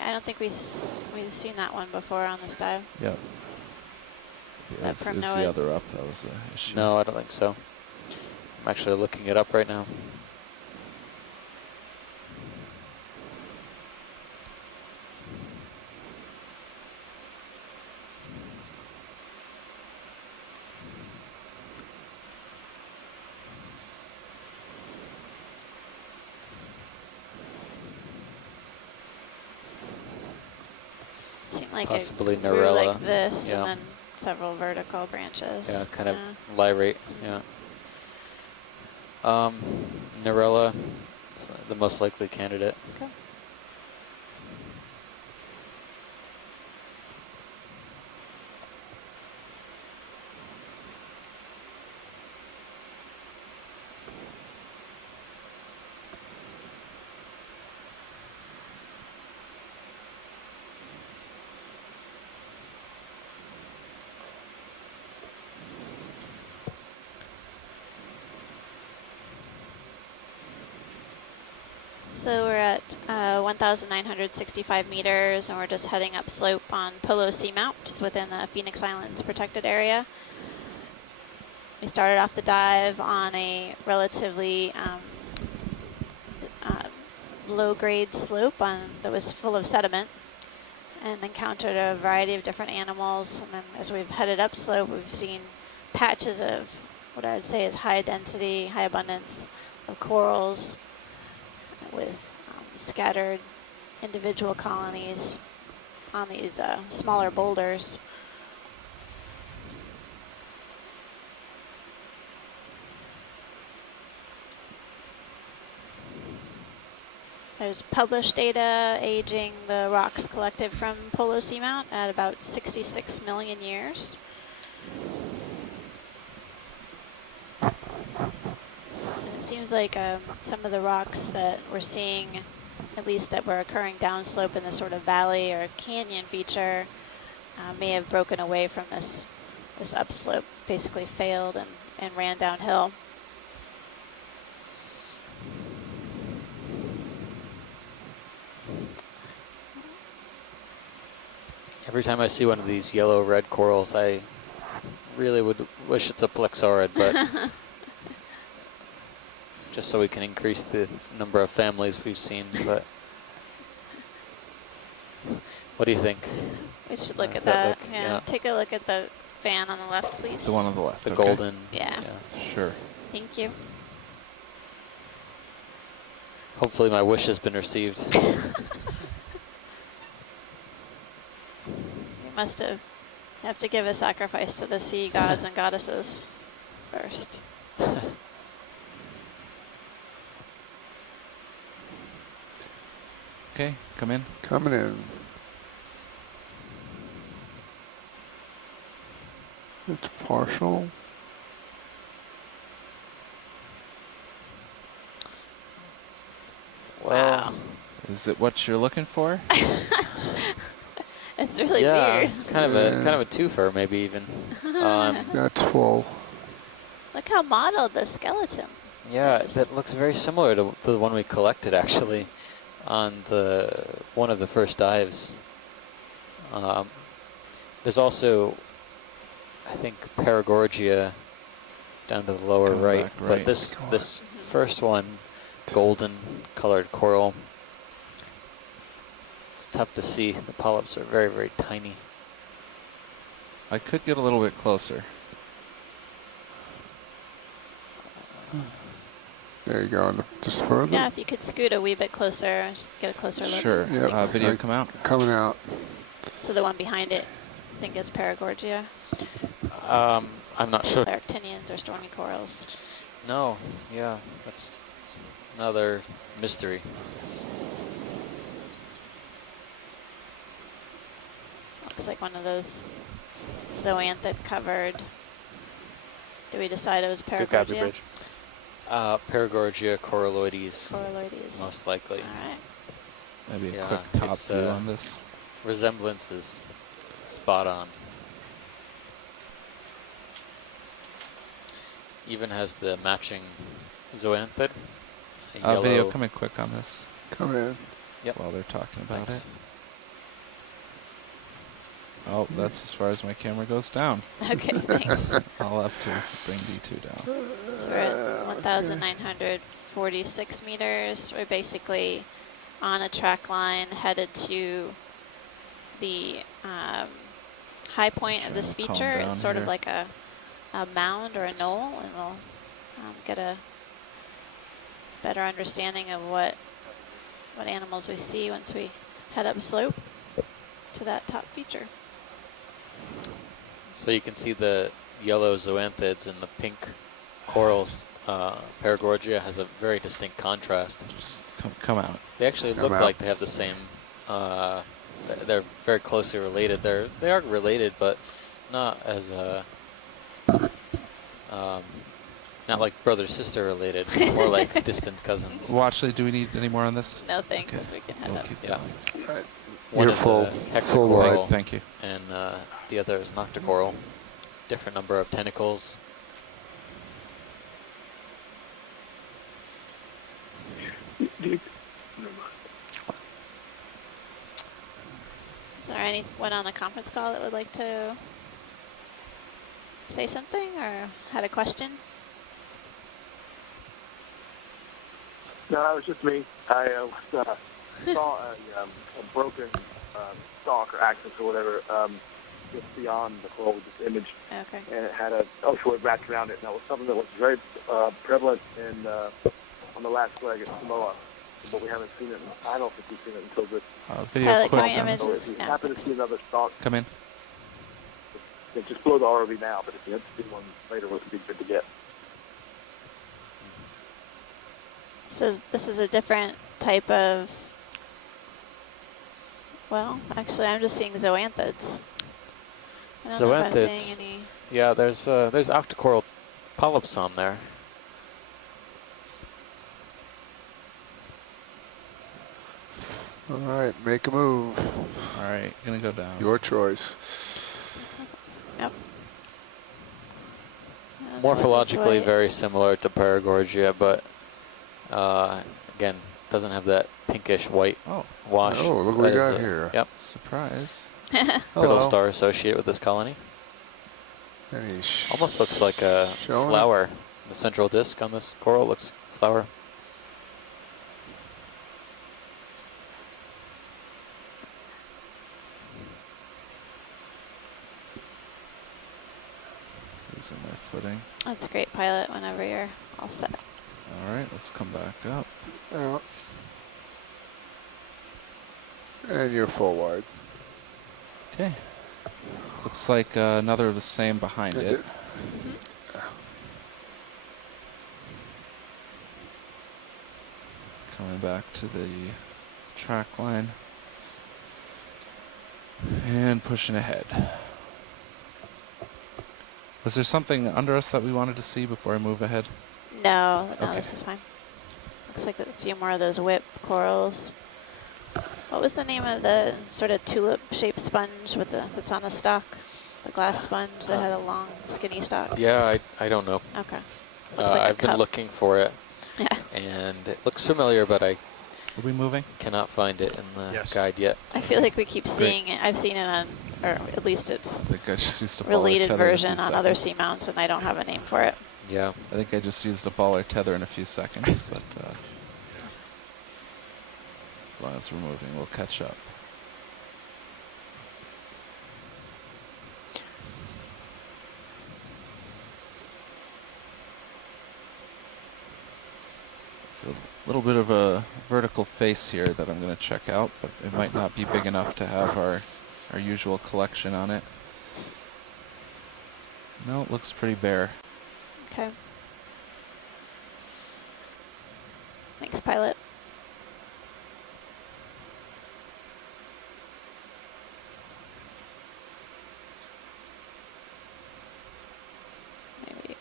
I don't think we've seen that one before on this dive. Yep. Yeah, it's the other up that was the issue. No, I don't think so. I'm actually looking it up right now. Seemed like possibly it grew like this, and then several vertical branches. Yeah, kind of lyrate. Yeah. Narella is the most likely candidate. Okay. So we're at 1,965 meters, and we're just heading up slope on Polo Seamount, which is within the Phoenix Islands protected area. We started off the dive on a relatively low-grade slope that was full of sediment, and encountered a variety of different animals. And then as we've headed up slope, we've seen patches of what I would say is high density, high abundance of corals, with scattered individual colonies on these smaller boulders. There's published data aging the rocks collected from Polo Seamount at about 66 million years. It seems like some of the rocks that we're seeing, at least that were occurring downslope in this sort of valley or canyon feature, may have broken away from this upslope, basically failed and ran downhill. Every time I see one of these yellow-red corals, I really would wish it's a plexaurid, but just so we can increase the number of families we've seen. But what do you think? We should look at that. Yeah. Take a look at the fan on the left, please. The one on the left. The golden. Yeah. Sure. Thank you. Hopefully my wish has been received. You must have to give a sacrifice to the sea gods and goddesses first. Okay, come in. Coming in. It's partial. Wow. Is it what you're looking for? It's really weird. It's kind of a twofer, maybe even. That's full. Look how modeled the skeleton. Yeah, that looks very similar to the one we collected actually on one of the first dives. There's also, I think, Paragorgia down to the lower right, but this first one, golden colored coral, it's tough to see. The polyps are very, very tiny. I could get a little bit closer. There you go, just further. Yeah, if you could scoot a wee bit closer, just get a closer look. Sure. Yep. Video come out. Coming out. So the one behind it, I think is Paragorgia. I'm not sure. Arctinians or stormy corals. No, yeah, that's another mystery. Looks like one of those zoanthid covered. Do we decide it was Paragorgia? Paragorgia coralloides. Coralloides. Most likely. All right. maybe a quick top view on this. Resemblance is spot on. Even has the matching zoanthid. Video, come in quick on this. Come in. Yep. While they're talking about it. Oh, that's as far as my camera goes down. Okay, thanks. I'll have to bring D2 down. So we're at 1,946 meters. We're basically on a track line headed to the high point of this feature. It's sort of like a mound or a knoll, and we'll get a better understanding of what animals we see once we head up slope to that top feature. So you can see the yellow zoanthids and the pink corals. Paragorgia has a very distinct contrast. Just come out. They actually look like they have the same. They're very closely related. They are related, but not as not like brother-sister related, more like distant cousins. Watchley, do we need any more on this? No, thanks. Okay. We can head up. Yeah. Right. One You're is full hexacoral, wide. Thank you. And the other is nocticoral. Different number of tentacles. Is there anyone on the conference call that would like to say something or had a question? No, that was just me. I saw a broken stalk or axis or whatever just beyond the coral with this image. Okay. And it had an offshore wrapped around it. And that was something that was very prevalent in on the last leg at Samoa. But we haven't seen it. I don't think we've seen it until this. Video Pilot, quick. can we images? So if you happen to see another stalk, Come in. just blow the ROV now. But if you have to see one later, it would be good to get. So this is a different type of, well, actually I'm just seeing zoanthids. I don't know if I'm seeing any. Yeah, there's octocoral polyps on there. All right, make a move. All right, gonna go down. Your choice. Yep. Morphologically very similar to Paragorgia, but again, doesn't have that pinkish white wash. Oh, look what we got here. Yep. Surprise. Brittle star associated with this colony. Almost looks like a flower. The central disc on this coral looks flower. Losing my footing. That's great, pilot, whenever you're all set. All right, let's come back up. Out. And you're full wide. Okay. Looks like another of the same behind it. Coming back to the track line. And pushing ahead. Was there something under us that we wanted to see before I move ahead? No, Okay. this is fine. Looks like a few more of those whip corals. What was the name of the sort of tulip-shaped sponge with that's on a stalk? The glass sponge that had a long, skinny stalk? Yeah, I don't know. Okay. Looks like I've been looking for it. Yeah. And it looks familiar, but I Are we moving? Cannot find it in the guide yet. I feel like we keep seeing it. I've seen it on, or at least it's I think I just used a related version on other seamounts, and I don't have a name for it. Yeah. I think I just used a ball or tether in a few seconds, but as long as we're moving, we'll catch up. It's a little bit of a vertical face here that I'm going to check out, but it might not be big enough to have our usual collection on it. No, it looks pretty bare. Okay. Thanks, pilot. Maybe.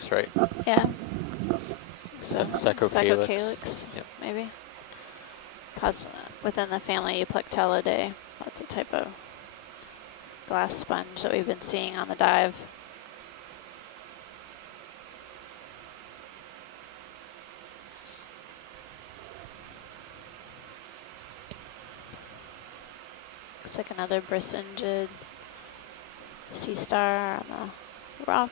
looks right. Yeah. So Sacrocalyx. Yep. Maybe. Within the family Euplectellidae. That's a type of glass sponge that we've been seeing on the dive. Looks like another brisingid sea star on the rock.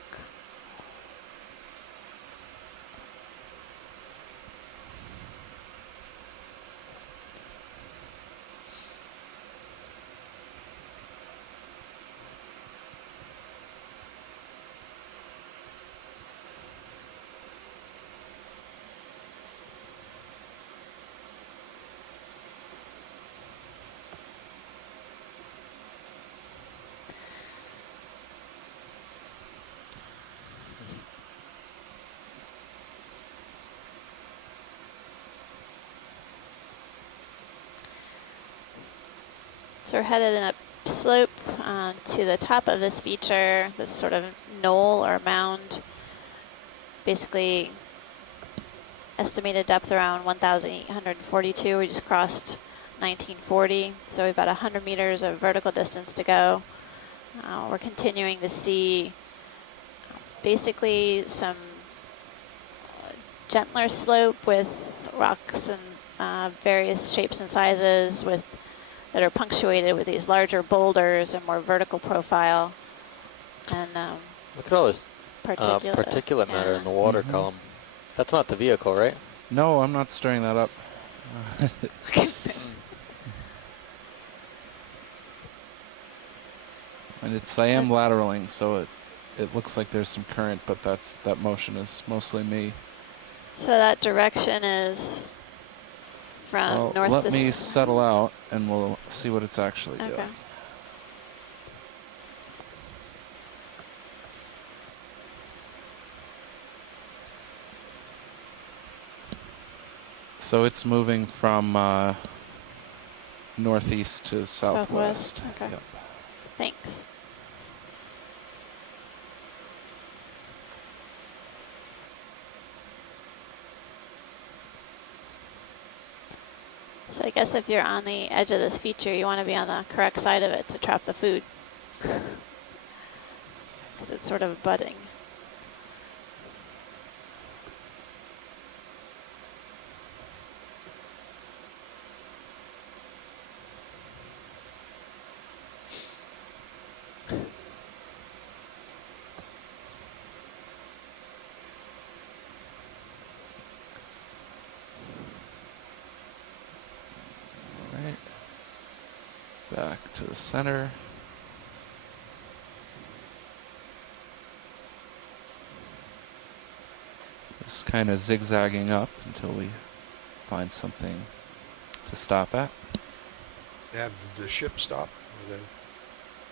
So we're headed in a slope to the top of this feature, this sort of knoll or mound. Basically, estimated depth around 1,842. We just crossed 1940, so we've about 100 meters of vertical distance to go. We're continuing to see basically some gentler slope with rocks and various shapes and sizes that are punctuated with these larger boulders and more vertical profile. And look at all this particulate matter in the water column. That's not the vehicle, right? No, I'm not stirring that up. And I am lateraling, so it looks like there's some current, but that motion is mostly me. So that direction is from north to let me settle out, and we'll see what it's actually doing. So it's moving from northeast to southwest. Okay. Yep. Thanks. So I guess if you're on the edge of this feature, you want to be on the correct side of it to trap the food. Because it's sort of budding. Back to the center. Just kind of zigzagging up until we find something to stop at. Yeah, did the ship stop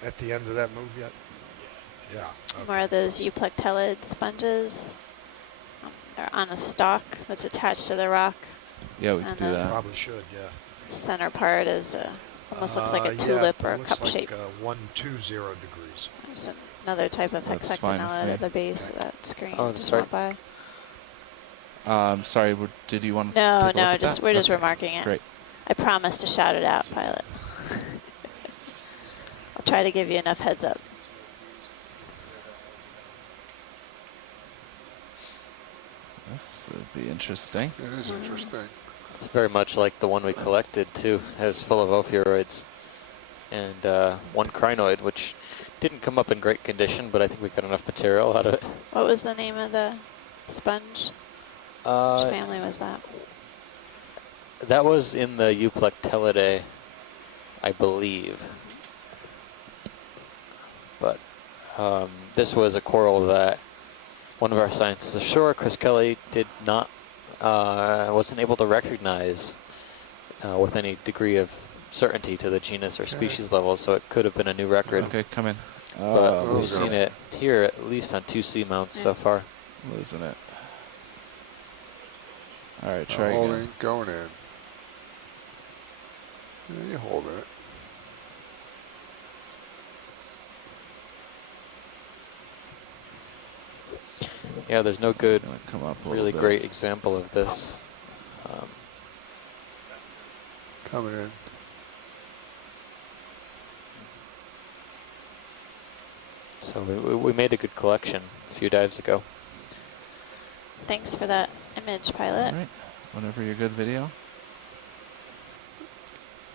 at the end of that move yet? Yeah. Okay. More of those euplectellid sponges. They're on a stalk that's attached to the rock. Yeah, we can do that. Probably should, yeah. Center part is almost looks like a tulip or a cup shape. 120 degrees. There's another type of hexagonalite at the base of that screen. Just went by. Sorry, did you want to No, take a look at just that? we're just remarking it. Great. I promise to shout it out, pilot. I'll try to give you enough heads up. This would be interesting. It is interesting. It's very much like the one we collected, too. It was full of ophiuroids. And one crinoid, which didn't come up in great condition, but I think we got enough material out of it. What was the name of the sponge? Which family was that? That was in the Euplectellidae, I believe. But this was a coral that one of our scientists ashore, Chris Kelly, wasn't able to recognize with any degree of certainty to the genus or species level, so it could have been a new record. Okay, come in. But we've seen it here at least on 2 seamounts so far. Losing it. All right, try holding, again. Going in. Yeah, you're holding it. Yeah, there's no good, come up really great example of this. Coming in. So we made a good collection a few dives ago. Thanks for that image, Pilot. All right. Whenever you're good, video.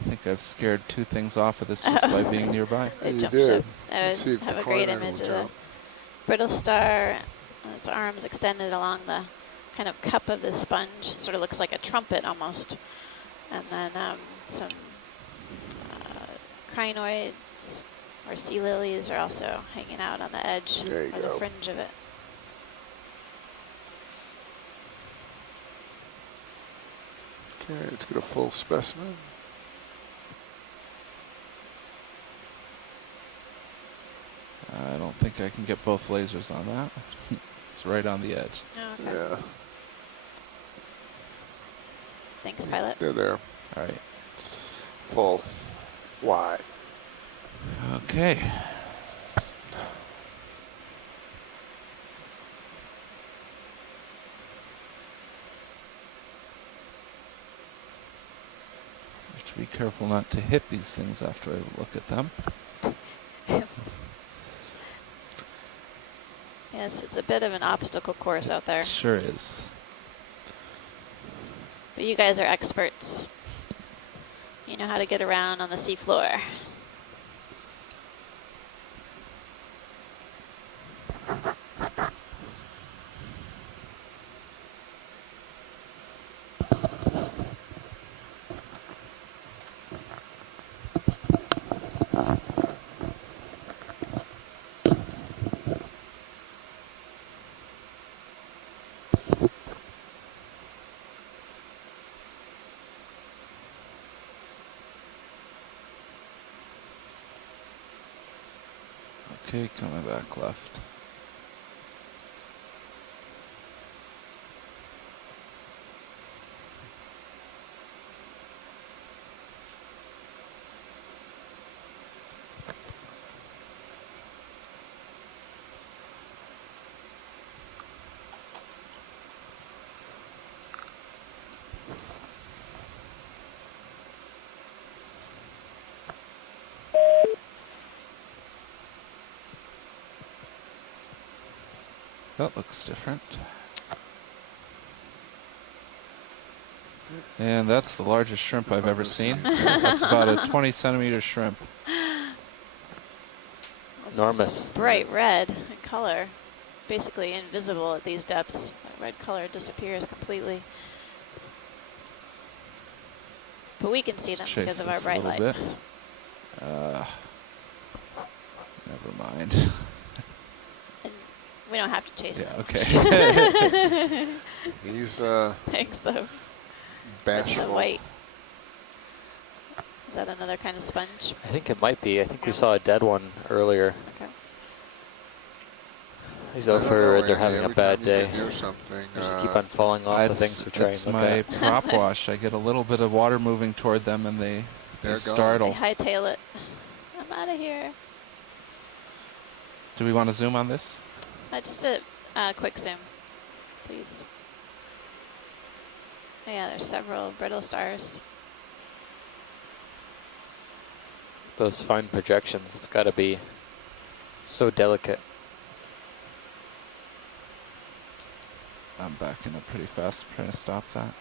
I think I've scared 2 things off of this just by being nearby. It jumped ship. I have a great image of the brittle star, its arms extended along the kind of cup of the sponge. Sort of looks like a trumpet almost. And then some crinoids or sea lilies are also hanging out on the edge or the fringe of it. Okay, let's get a full specimen. I don't think I can get both lasers on that. It's right on the edge. Oh, okay. Yeah. Thanks, Pilot. They're there. All right. Full. Wide. Okay. Have to be careful not to hit these things after I look at them. Yes, it's a bit of an obstacle course out there. Sure is. But you guys are experts. You know how to get around on the seafloor. Okay, coming back left. That looks different. And that's the largest shrimp I've ever seen. That's about a 20 centimeter shrimp. Enormous. Bright red in color. Basically invisible at these depths. That red color disappears completely. But we can see them because of our bright lights. Never mind. We don't have to chase them. Okay. He's Thanks, though. bashful. The white. Is that another kind of sponge? I think it might be. I think we saw a dead one earlier. Okay. These ophirids are having a bad day. They just keep on falling off the things we try and look at. It's my prop wash. I get a little bit of water moving toward them and they startle. They hightail it. I'm out of here. Do we want to zoom on this? Just a quick zoom, please. Oh, yeah, there's several brittle stars. It's those fine projections. It's got to be so delicate. I'm backing up pretty fast, trying to stop that.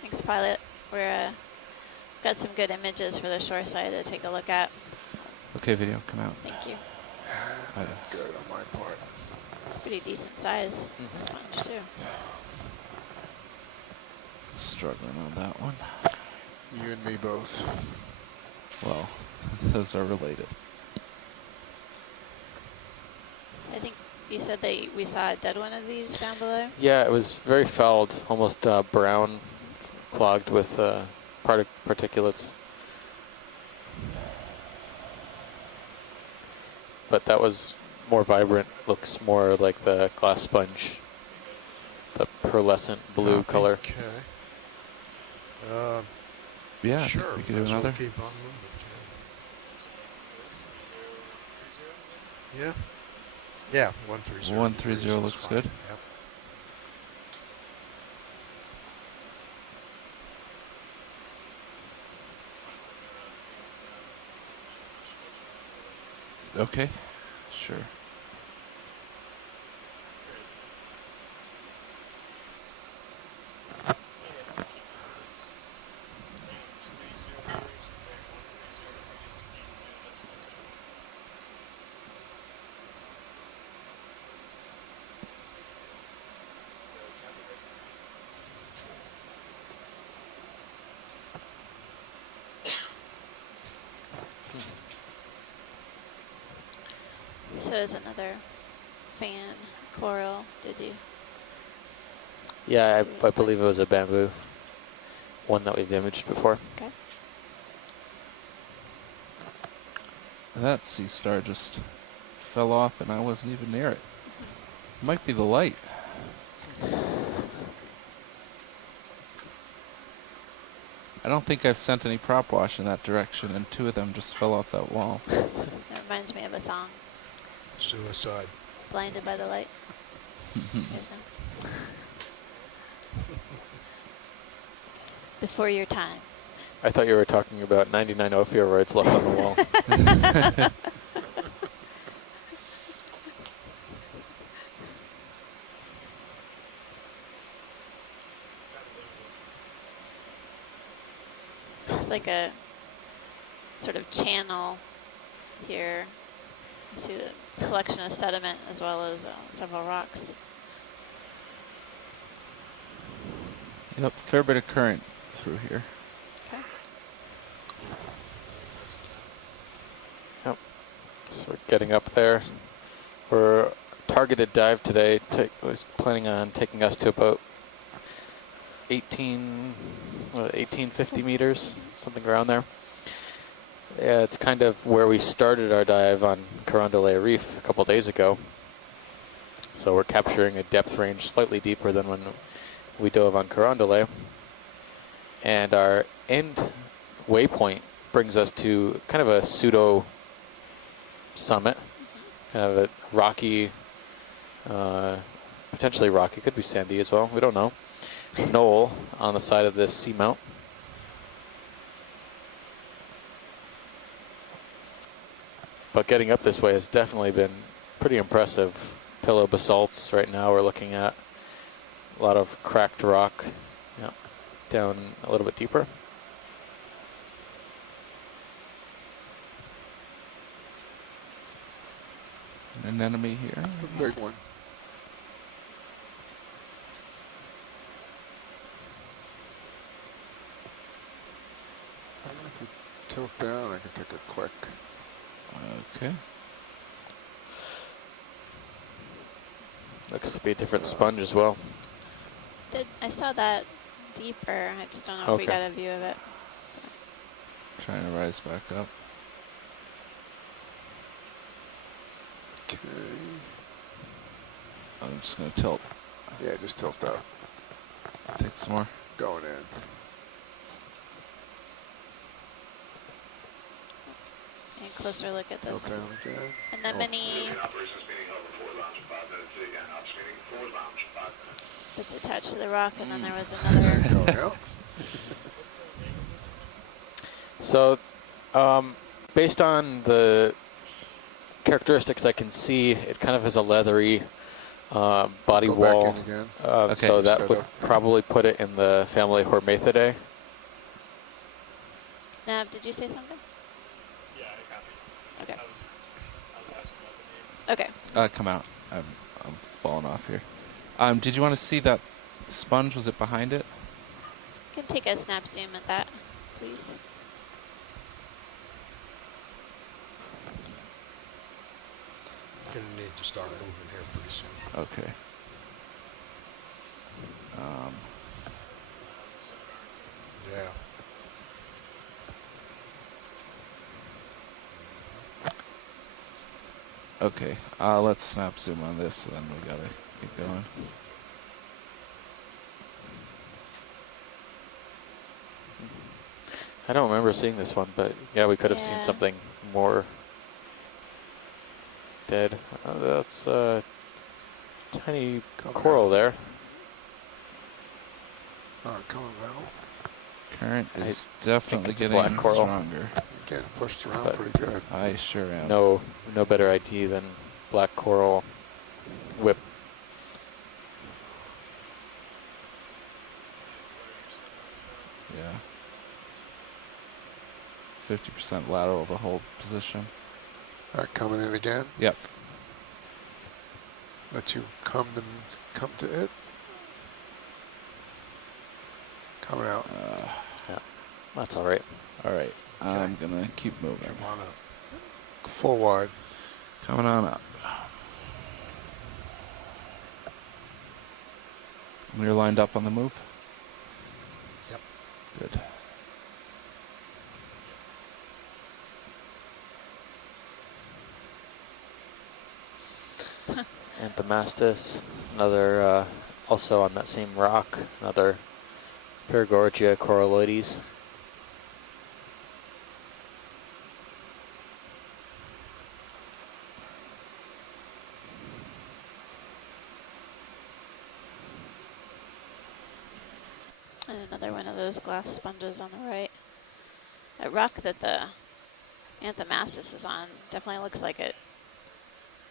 Thanks, Pilot. We're got some good images for the shore side to take a look at. Okay, video, come out. Thank you. Good on my part. Pretty decent size sponge, too. Struggling on that one. You and me both. Well, those are related. I think you said that we saw a dead one of these down below? Yeah, it was very fouled, almost brown, clogged with particulates. But that was more vibrant, looks more like the glass sponge the pearlescent blue color. Okay. Yeah, sure. we could do another. Keep on moving. Yeah. 130. 130 looks good. Yep. Okay, sure. So is another fan coral, did you? Yeah, I believe it was a bamboo, one that we've imaged before. Okay. That sea star just fell off and I wasn't even near it. Might be the light. I don't think I've sent any prop wash in that direction, and 2 of them just fell off that wall. That reminds me of a song. Suicide. Blinded by the light. Yes, no? Before your time. I thought you were talking about 99 ophiuroids left on the wall. It's like a sort of channel here. You see the collection of sediment as well as several rocks. Yep, fair bit of current through here. Okay. Yep. So we're getting up there. Our targeted dive today was planning on taking us to about 1850 meters, something around there. Yeah, it's kind of where we started our dive on Carondelet Reef a couple days ago. So we're capturing a depth range slightly deeper than when we dove on Carondelet. And our end waypoint brings us to kind of a pseudo summit, kind of a rocky, potentially rocky, could be sandy as well, we don't know, knoll on the side of this seamount. But getting up this way has definitely been pretty impressive. Pillow basalts right now we're looking at. A lot of cracked rock, yeah, down a little bit deeper. An enemy here. A big one. If you tilt down, I can take a quick. Okay. Looks to be a different sponge as well. I saw that deeper. I just don't know if we got a view of it. Trying to rise back up. Okay. I'm just going to tilt. Yeah, just tilt out. Take some more. Going in. And closer look at this. Tilt down again. Anemone that's attached to the rock, and then there was another. So, based on the characteristics I can see, it kind of has a leathery body wall. Back in again. So that would probably put it in the family Hormathidae. Nav, did you say something? Yeah, I got it. Okay. Okay. Come out. I'm falling off here. Did you want to see that sponge? Was it behind it? You can take a snap zoom at that, please. Gonna need to start moving here pretty soon. Okay. Yeah. Okay. Let's snap zoom on this, and then we gotta keep going. I don't remember seeing this one, but yeah, we could have seen something more dead. That's a tiny coral there. Coming out. Current is definitely getting black coral. stronger. You're getting pushed around pretty good. I sure am. No better ID than black coral whip. Yeah. 50% lateral to hold position. All right, coming in again. Yep. Let you come to it. Coming out. Yeah, that's all right. All right, okay. I'm gonna keep moving. Come on up. Full wide. Coming on up. We're lined up on the move. Yep. Good. Anthomastus, another also on that same rock, another Paragorgia coralloides. And another one of those glass sponges on the right. That rock that the Anthomastus is on definitely looks like it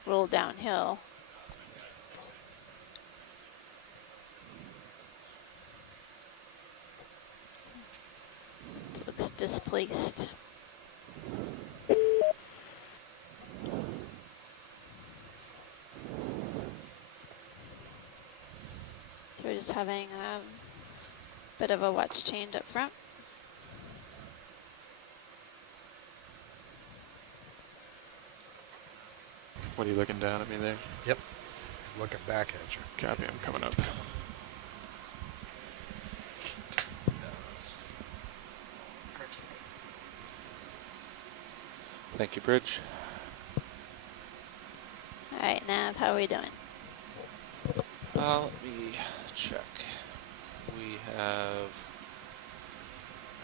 rolled downhill. It looks displaced. So we're just having a bit of a watch change up front. What are you looking down at me there? Yep. Looking back at you. Copy, I'm coming up. Thank you, Bridge. All right, Nav, how are we doing? Let me check. We have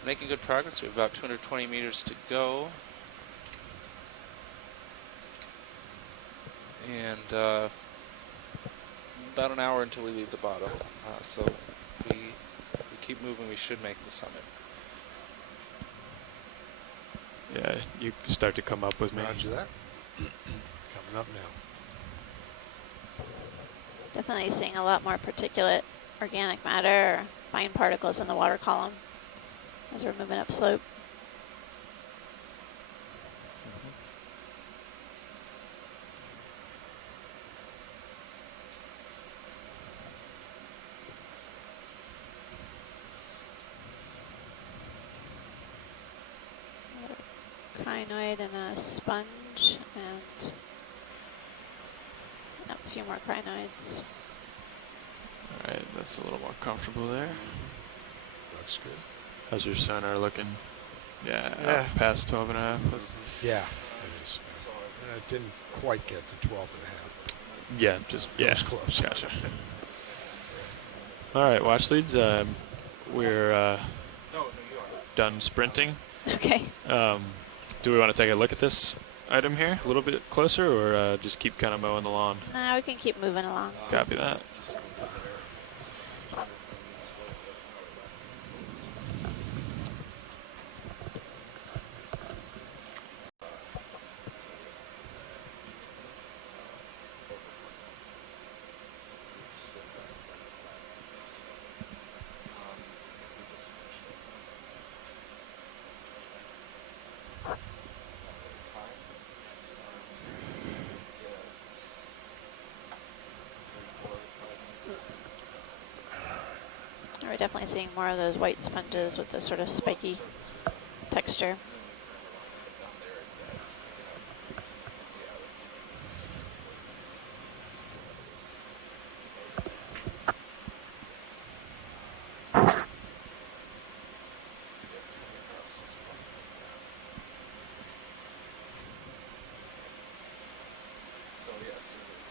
making good progress. We have about 220 meters to go. And about an hour until we leave the bottom. So if we keep moving, we should make the summit. Yeah, you start to come up with me. Roger that. Coming up now. Definitely seeing a lot more particulate organic matter or fine particles in the water column as we're moving up slope. Crinoid and a sponge and a few more crinoids. All right, that's a little more comfortable there. Looks good. How's your sonar looking? Yeah. Past 12 and a half. Yeah, it is. It didn't quite get to 12 and a half. Yeah, just it was close. Gotcha. All right, watch leads. We're done sprinting. Okay. Do we want to take a look at this item here a little bit closer, or just keep kind of mowing the lawn? No, we can keep moving along. Copy that. We're definitely seeing more of those white sponges with this sort of spiky texture.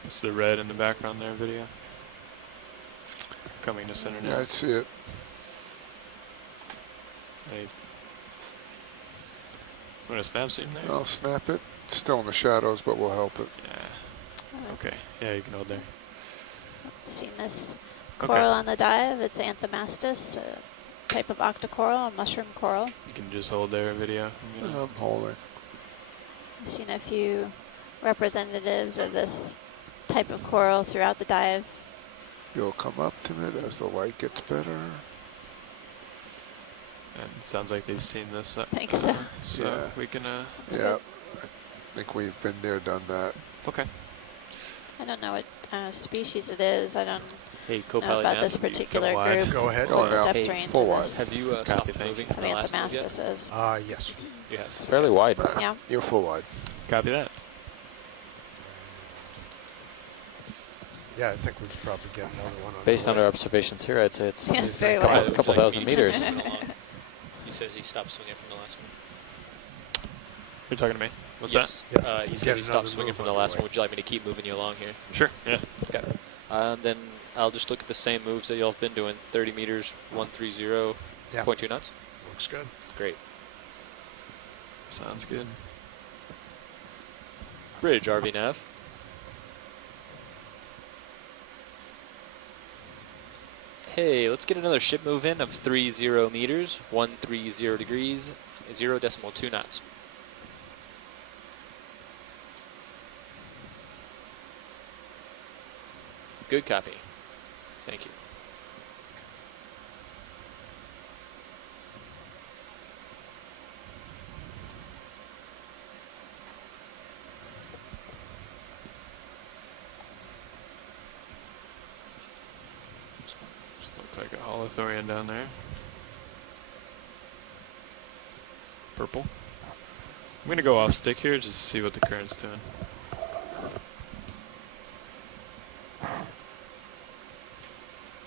It's the red in the background there, video. Coming to center now. Yeah, I see it. Want to snap seam there? I'll snap it. It's still in the shadows, but we'll help it. Yeah. Okay. Yeah, you can hold there. Seen this coral on the dive. It's Anthomastus, a type of octocoral, a mushroom coral. You can just hold there, video. I'm holding. I've seen a few representatives of this type of coral throughout the dive. You'll come up to it as the light gets better. And it sounds like they've seen this. Thanks. So yeah. we can. Yeah, I think we've been there, done that. Okay. I don't know what species it is. I don't know about this particular group. Go ahead. What the depth range full wide. is. Have you stopped moving from the last move yet? Anthomastus is. Yes. You have. It's fairly wide. Yeah. You're full wide. Copy that. Yeah, I think we could probably get another one. Based on our observations here, I'd say it's very a wide. couple thousand meters. He says he stopped swinging from the last one. You're talking to me? What's that? Yeah. He says he stopped swinging from the last one. Would you like me to keep moving you along here? Sure, yeah. Okay. Then I'll just look at the same moves that y'all have been doing. 30 meters, 130, 0.2 knots. Looks good. Great. Sounds good. Bridge, RV nav. Hey, let's get another ship move in of 30 meters, 130 degrees, 0.2 knots. Good copy. Thank you. Looks like a holothorian down there. Purple. I'm going to go off stick here just to see what the current's doing.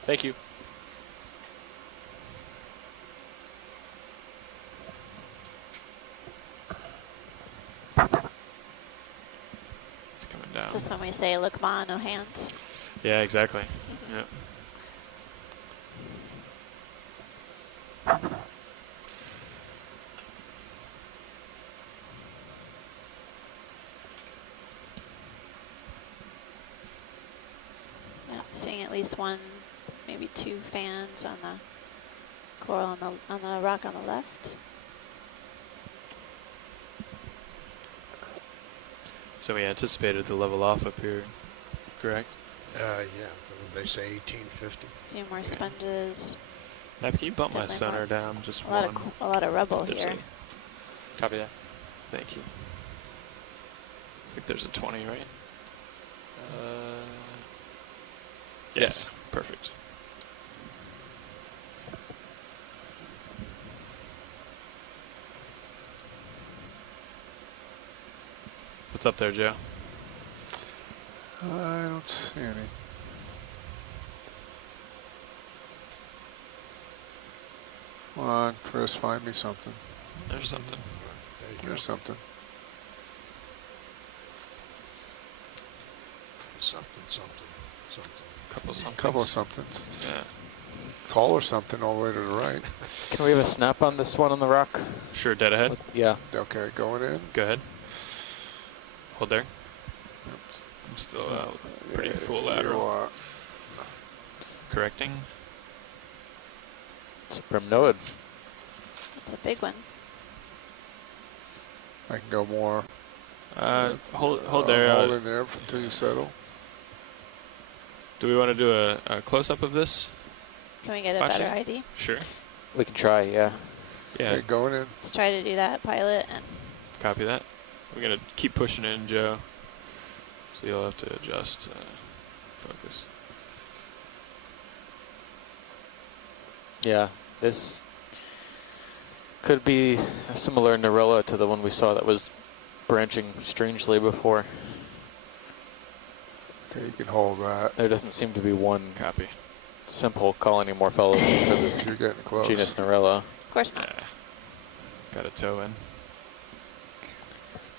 Thank you. It's coming down. Is this when we say, look, ma, no hands? Yeah, exactly. Yeah. Seeing at least one, maybe two fans on the coral on the rock on the left. So we anticipated to level off up here, correct? Yeah. They say 1850. A few more sponges. Now, can you bump my center down just a lot of rubble here. Copy that. Thank you. I think there's a 20, right? Yes. Perfect. What's up there, Joe? I don't see any. Come on, Chris, find me something. There's something. There's something. Something. Couple of somethings. Yeah. Tall or something all the way to the right. Can we have a snap on this one on the rock? Sure, dead ahead. Yeah. Okay, going in. Go ahead. Hold there. I'm still out. Pretty full lateral. You are. Correcting. It's a primnoid. It's a big one. I can go more. Hold there. Hold in there until you settle. Do we want to do a close-up of this? Can we get a better ID? Sure. We can try, yeah. Yeah. Okay, going in. Let's try to do that, pilot. And Copy that. We're going to keep pushing in, Joe. So you'll have to adjust focus. Yeah, this could be a similar Narella to the one we saw that was branching strangely before. Okay, you can hold that. There doesn't seem to be one Copy. simple colony morphology for this You're getting close. genus Narella. of course not. Yeah. Got a toe in.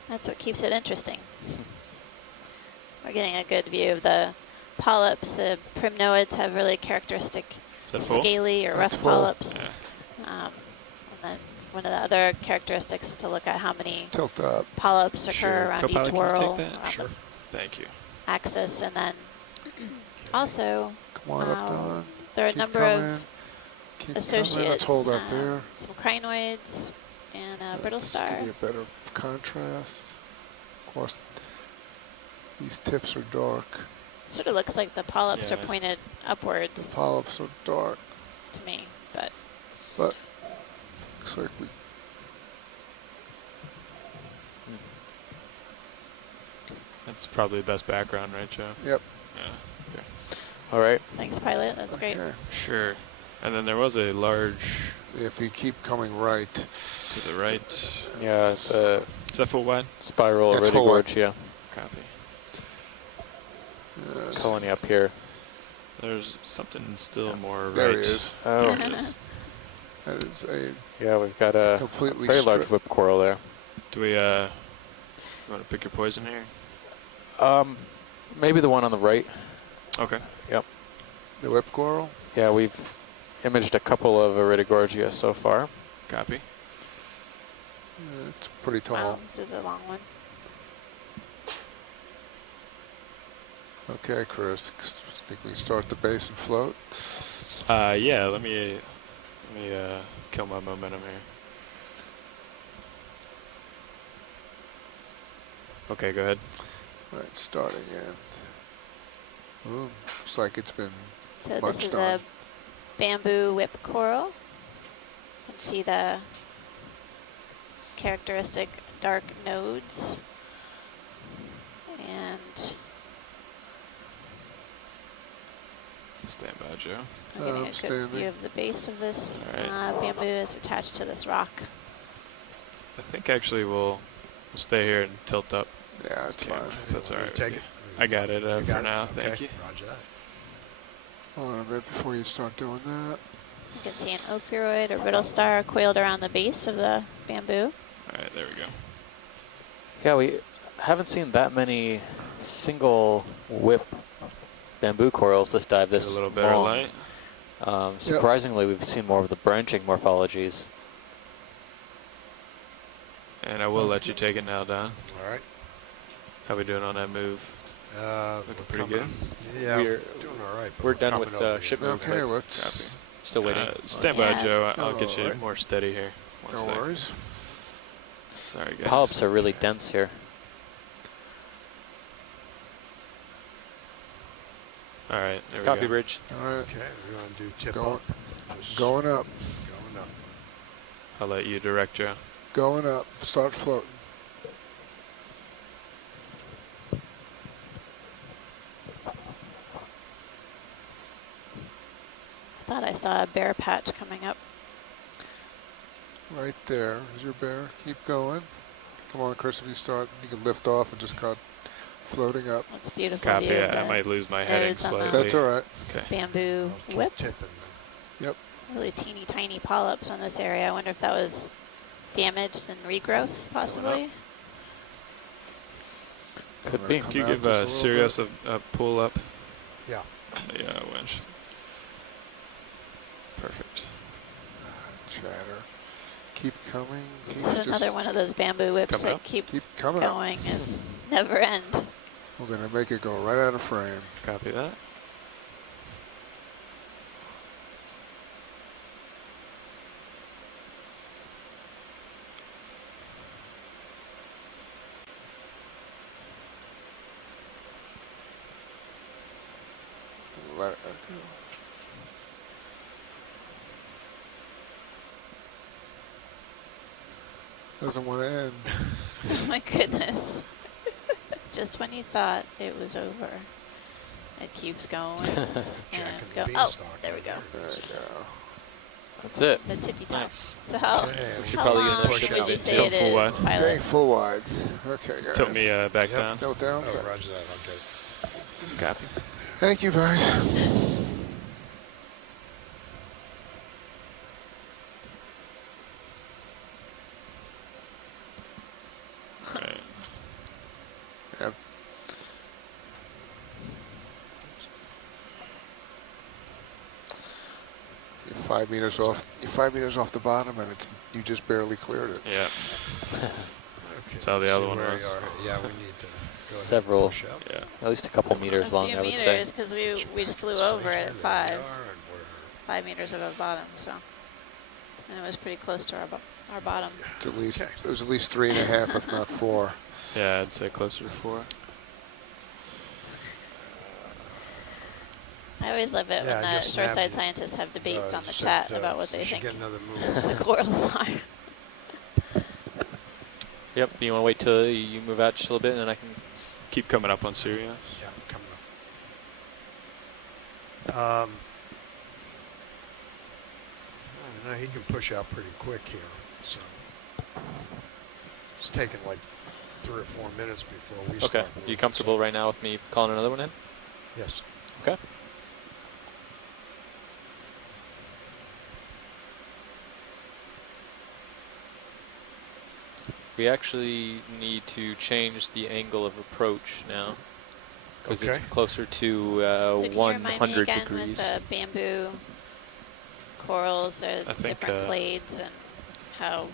That's what keeps it interesting. We're getting a good view of the polyps. The primnoids have really characteristic Is that full? scaly or That's rough full. polyps. Yeah. And then one of the other characteristics to look at how many tilt up polyps occur around each whorl. Sure. Thank you. Axis, and then also come on up, Don. there are a number of Keep associates, Let's hold up there. some crinoids, and a brittle star. Give you a better contrast. Of course, these tips are dark. It sort of looks like the polyps are pointed upwards. The polyps are dark. To me, but looks like we. That's probably the best background, right, Joe? Yep. Yeah. Okay. All right. Thanks, pilot. That's great. Sure. And then there was a large. If you keep coming right. To the right. Yeah. Is that full wide? Spiral Iridogorge, yeah. Copy. Colony up here. There's something still more there right. There he is. Oh. That is a. Yeah, we've got a completely very large whip coral there. Do we want to pick your poison here? Maybe the one on the right. Okay. Yep. The whip coral? Yeah, we've imaged a couple of Iridogorgia so far. Copy. It's pretty tall. Wow, this is a long one. Okay, Chris. Think we can start at the base and float? Yeah. Let me kill my momentum here. Okay, go ahead. All right, starting in. Ooh, looks like it's been So munched this is on. a bamboo whip coral. You can see the characteristic dark nodes. And Stand by, Joe. I'm getting a good view of the base of this bamboo is attached to this rock. I think actually we'll stay here and tilt up. Yeah, that's fine. If that's all right. Take it. I got it for now. Okay. Thank you. Roger that. Hold on a bit before you start doing that. You can see an ophiuroid or brittle star coiled around the base of the bamboo. All right, there we go. Yeah, we haven't seen that many single whip bamboo corals this dive this a little better long. light. Surprisingly, we've seen more of the branching morphologies. And I will let you take it now, Don. All right. How we doing on that move? Looking pretty good. Yeah, We're doing all right. We're done with ship move. Okay, let's. Copy. Still waiting. Stand by, Joe. I'll get you more steady here. No worries. Sorry, guys. Polyps are really dense here. All right, there we Copy, go. bridge. All right. Okay, we're going to do tip Going, up. going up. Going up. I'll let you direct, Joe. Going up. Start floating. I thought I saw a bear patch coming up. Right there is your bear. Keep going. Come on, Chris, if you start, you can lift off and just cut floating up. That's beautiful. Copy. View of I the might lose my heading nodes on the slightly. That's all right. Okay. Bamboo whip. Tipping. Yep. Really teeny tiny polyps on this area. I wonder if that was damaged and regrowth, possibly. Could be. Can you give Sirius a pull up? Yeah. The winch. Perfect. Chatter. Keep coming. This is another one of those bamboo whips that keep coming going and never end. We're going to make it go right out of frame. Copy that. Right. Doesn't want to end. Oh my goodness. Just when you thought it was over, it keeps going. and go. Oh, there we go. There we go. That's it. The tippy top. Nice. So how, We should how probably get long another would shot. you say Go it full wide. is, pilot? Okay, full wide. Okay, guys. Tilt me back down. Tilt down. Oh, roger that. I'll get it. Copy. Thank you, guys. Right. Yep. You're 5 meters off you're 5 meters off the bottom, and you just barely cleared it. Yeah. That's how the other one was. Yeah, we need to several, at least a couple meters long, I would say. Because we just flew over it at 5 meters above bottom, so. And it was pretty close to our bottom. It's at least, it was at least 3.5, if not 4. Yeah, I'd say closer to 4. I always love it when the shoreside scientists have debates on the chat about what they think the corals are. Yep, you want to wait till you move out just a little bit, and then I can keep coming up on Syria. Yeah, coming up. No, he can push out pretty quick here. So it's taking like 3 or 4 minutes before we start. Okay, you comfortable right now with me calling another one in? Yes. Okay. We actually need to change the angle of approach now because it's closer to so 100 again degrees. With the bamboo corals, the different blades, and how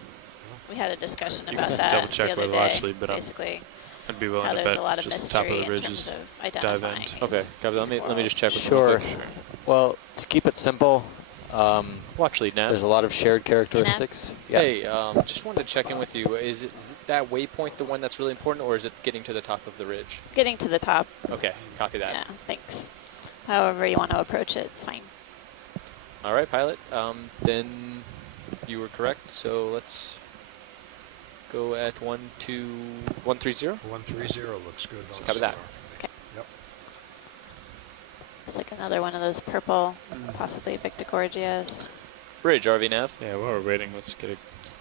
we had a discussion about that the other day. Basically, I'd be willing how to there's bet a lot of just the top of mystery the in ridge terms is of identifying. Okay, let me just check with Sure. Well, to keep it simple, watch lead, Nav. there's a lot of shared characteristics. Yeah. Hey, just wanted to check in with you. Is that waypoint the one that's really important, or is it getting to the top of the ridge? Getting to the top. Okay, copy that. Yeah, thanks. However you want to approach it, it's fine. All right, pilot. Then you were correct. So let's go at 130. 130 looks good. So copy that. Okay. Yep. It's like another one of those purple, possibly Victigorgias. Bridge, RV Nav. Yeah, while we're waiting, let's get a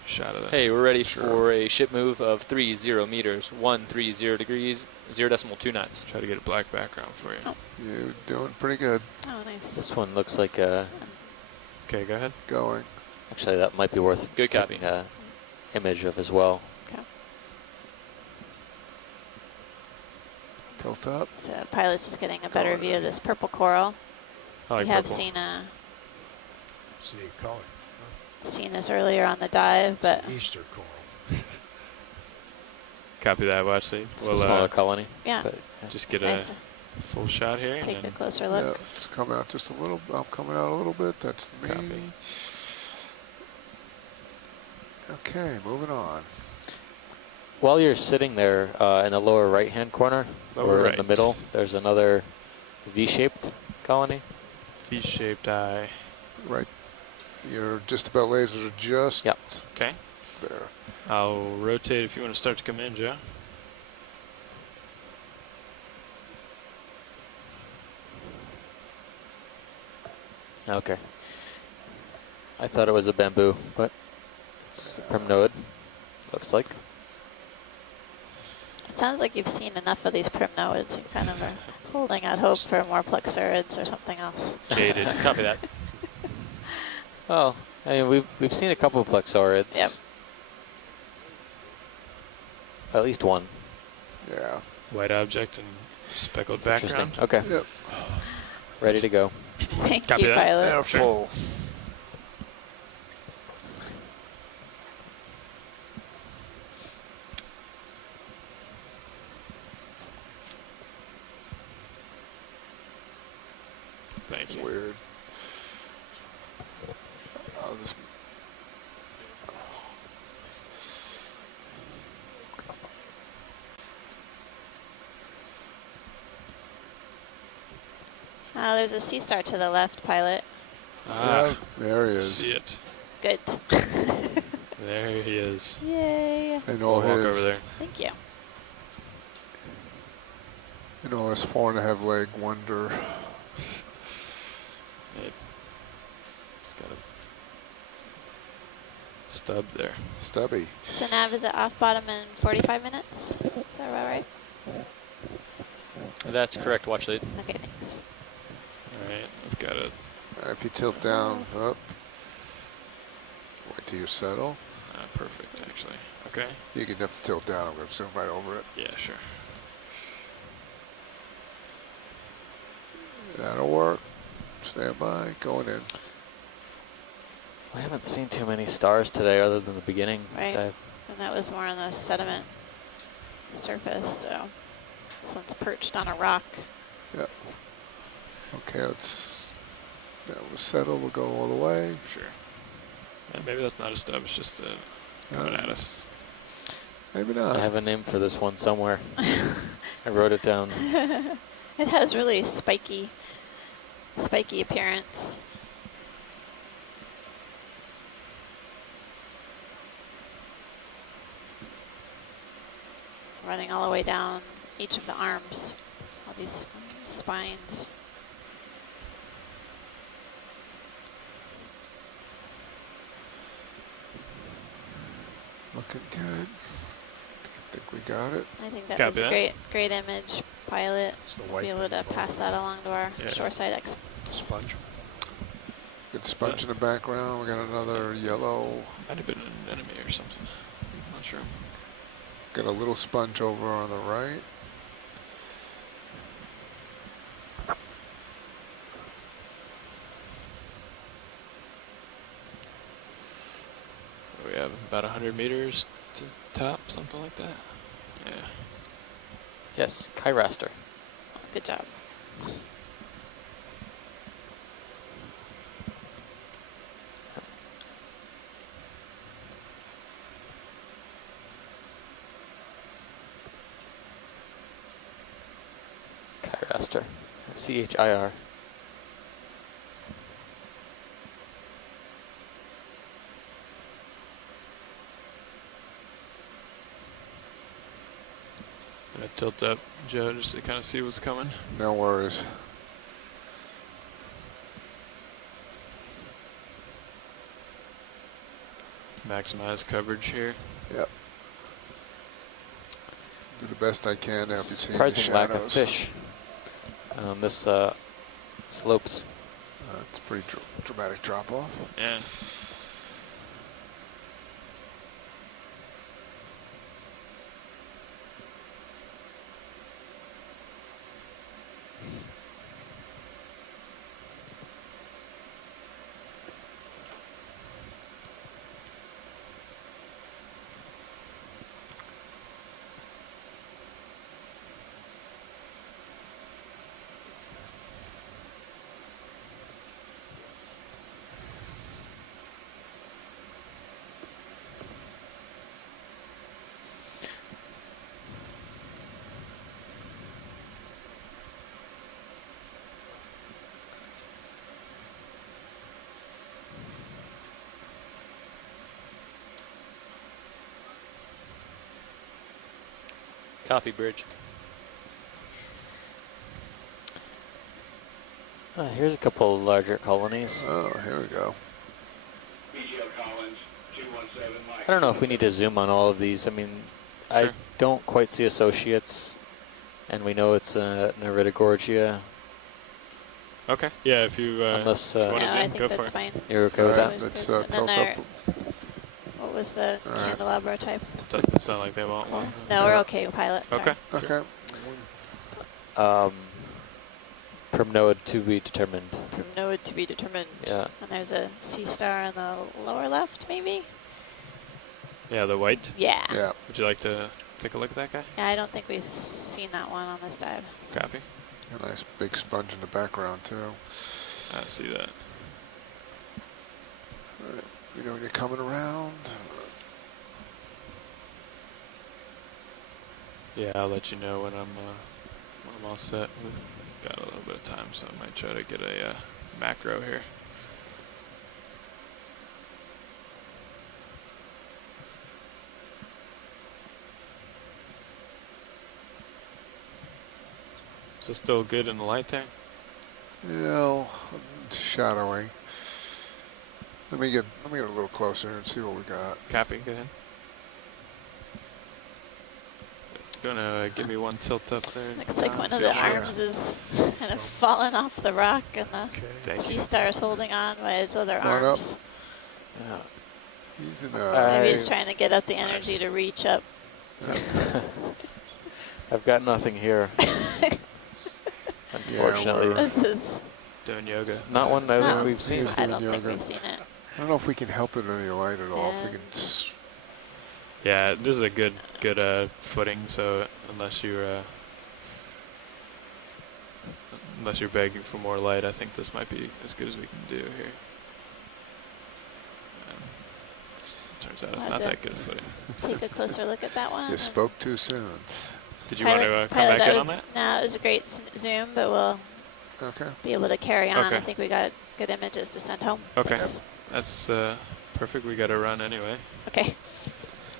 shot of that. Hey, we're ready for a ship move of 30 meters, 130 degrees, 0.2 knots. Try to get a black background for you. Oh. You're doing pretty good. Oh, nice. This one looks like a... Okay, go ahead. Going. Actually, that might be worth good copy. taking an image of as well. Okay. Tilt up. So pilot's just getting a better view of this purple coral. Like we have purple. seen this earlier on the dive, but Easter coral. Copy that, watch lead. It's a smaller colony. Yeah. But, just get nice a full shot here. Take a closer look. Yeah, just come out just a little. I'm coming out a little bit. That's me. Copy. Okay, moving on. While you're sitting there in the lower right-hand corner, or in the middle, there's another V-shaped colony. V-shaped eye. Right. Your just about lasers are just okay. there. I'll rotate if you want to start to come in, Joe. Okay. I thought it was a bamboo, but it's a primnode, looks like. It sounds like you've seen enough of these primnoids and kind of are holding out hope for more plexurids or something else. Jaded. Copy that. Well, I mean, we've seen a couple of plexaurids. Yep. At least one. Yeah. White object and speckled That's background. Okay. Yep. Ready to go. Thank Copy you, that. pilot. They're full. Thank you. Weird. Oh, this. There's a sea star to the left, pilot. Yeah, there he is. See it. Good. There he is. Yay. And all Walk over his. there. Thank you. And all his 4.5 leg wonder. It's got a stub there. Stubby. So Nav, is it off bottom in 45 minutes? Is that about right? That's correct, watch lead. Okay, thanks. All right, I've got it. If you tilt down, up. Wait till you settle. Perfect, actually. Okay. You can have to tilt down. I'm going to zoom right over it. Yeah, sure. That'll work. Stand by. Going in. I haven't seen too many stars today other than the beginning Right. dive. And that was more on the sediment surface, so this one's perched on a rock. Yep. Okay, that was settled. We'll go all the way. Sure. And maybe that's not a stub, it's just coming at us. Maybe not. I have a name for this one somewhere. I wrote it down. It has really spiky appearance. Running all the way down each of the arms, all these spines. Looking good. I think we got it. I think that was a great image, pilot. We'll be able to pass that along to our shoreside experts. Sponge. Good sponge in the background. We got another yellow. Might have been an enemy or something. I'm not sure. Got a little sponge over on the right. We have about 100 meters to top, something like that. Yeah. Yes, Kyraster. Good job. Kyraster. C-H-I-R. I'm gonna tilt up, Joe, just to kind of see what's coming. No worries. Maximize coverage here. Yep. Do the best I can to help you see the Surprising lack of shadows. fish on this slopes. It's a pretty dramatic drop off. Yeah. Copy, bridge. Here's a couple larger colonies. Oh, here we go. I don't know if we need to zoom on all of these. I mean, I don't quite see associates, and we know it's an Iridogorgia. Okay. Yeah, if you unless I think that's fine. You're okay with that? Let's tilt up. What was the candelabra type? Doesn't sound like they want one. No, we're okay, pilot. Sorry. Okay. Okay. Primnode to be determined. Primnode to be determined. Yeah. And there's a sea star in the lower left, maybe? Yeah, the white? Yeah. Yeah. Would you like to take a look at that guy? Yeah, I don't think we've seen that one on this dive. Copy. A nice big sponge in the background, too. I see that. All right. You know when you're coming around. Yeah, I'll let you know when I'm all set. We've got a little bit of time, so I might try to get a macro here. Is this still good in the light tank? Yeah, shadowy. Let me get a little closer and see what we got. Copy, go ahead. Gonna give me one tilt up there. Looks like one of the arms is kind of falling off the rock, and the sea star is holding on by its other arms. Yeah. He's in Maybe he's trying to get up the energy to reach up. I've got nothing here. Unfortunately. This is doing yoga. It's not one I think we've seen. I don't think we've seen it. I don't know if we can help it any light at all. If we can. Yeah, this is a good footing. So unless you're begging for more light, I think this might be as good as we can do here. Turns out it's not that good a footing. Take a closer look at that one. You spoke too soon. Did you want to come back in on that? No, it was a great zoom, but we'll be able to carry on. Okay. I think we got good images to send home. Okay, Thanks. that's perfect. We got to run anyway. Okay.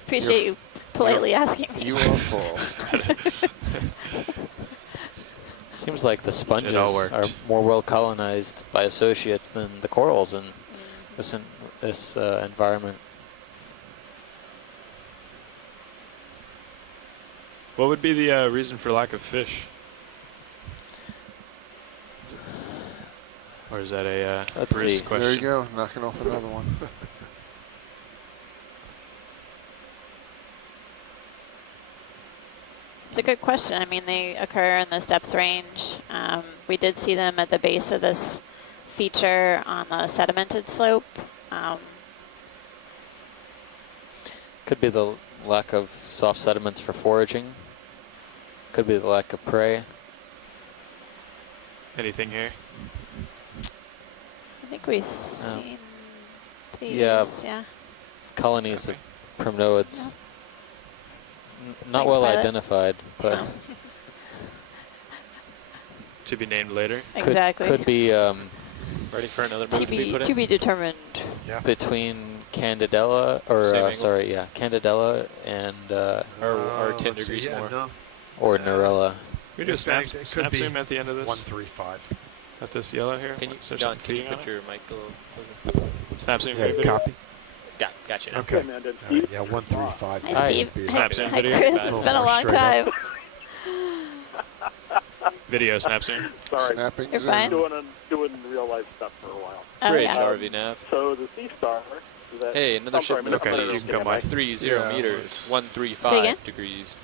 Appreciate you politely asking me. You are full. Seems like the sponges are more well colonized by associates than the corals in this environment. What would be the reason for lack of fish? Or is that a Let's see. question? There you go, knocking off another one. It's a good question. I mean, they occur in this depth range. We did see them at the base of this feature on the sedimented slope. Could be the lack of soft sediments for foraging. Could be the lack of prey. Anything here? I think we've seen these. Yeah. Yeah. Colonies of primnoids. Not Thanks, well Pilot. identified, but to be named later. Exactly. Could be ready for another move to be put in. To be determined. Yeah. Between Candidella, or Candidella and or 10 degrees more. No. or Narella. We do a snap zoom at the end of this. 135. At this yellow here. Can you, Is there John, something can you feeding put on your mic a little? Snap zoom Yeah, video? copy. Gotcha. Okay. Amanda, Yeah, 135. Hi, Steve. Snap zoom Hi, video. Chris. It's been a long time. Video snap zoom. Sorry. Snapping You're zoom. fine. Doing real life stuff for a while. Oh, Bridge, yeah. RV nav. So the Sea Star. That Hey, another shipment of Okay, Polo. you can come by. 30 Yeah, meters, it's- 135 degrees,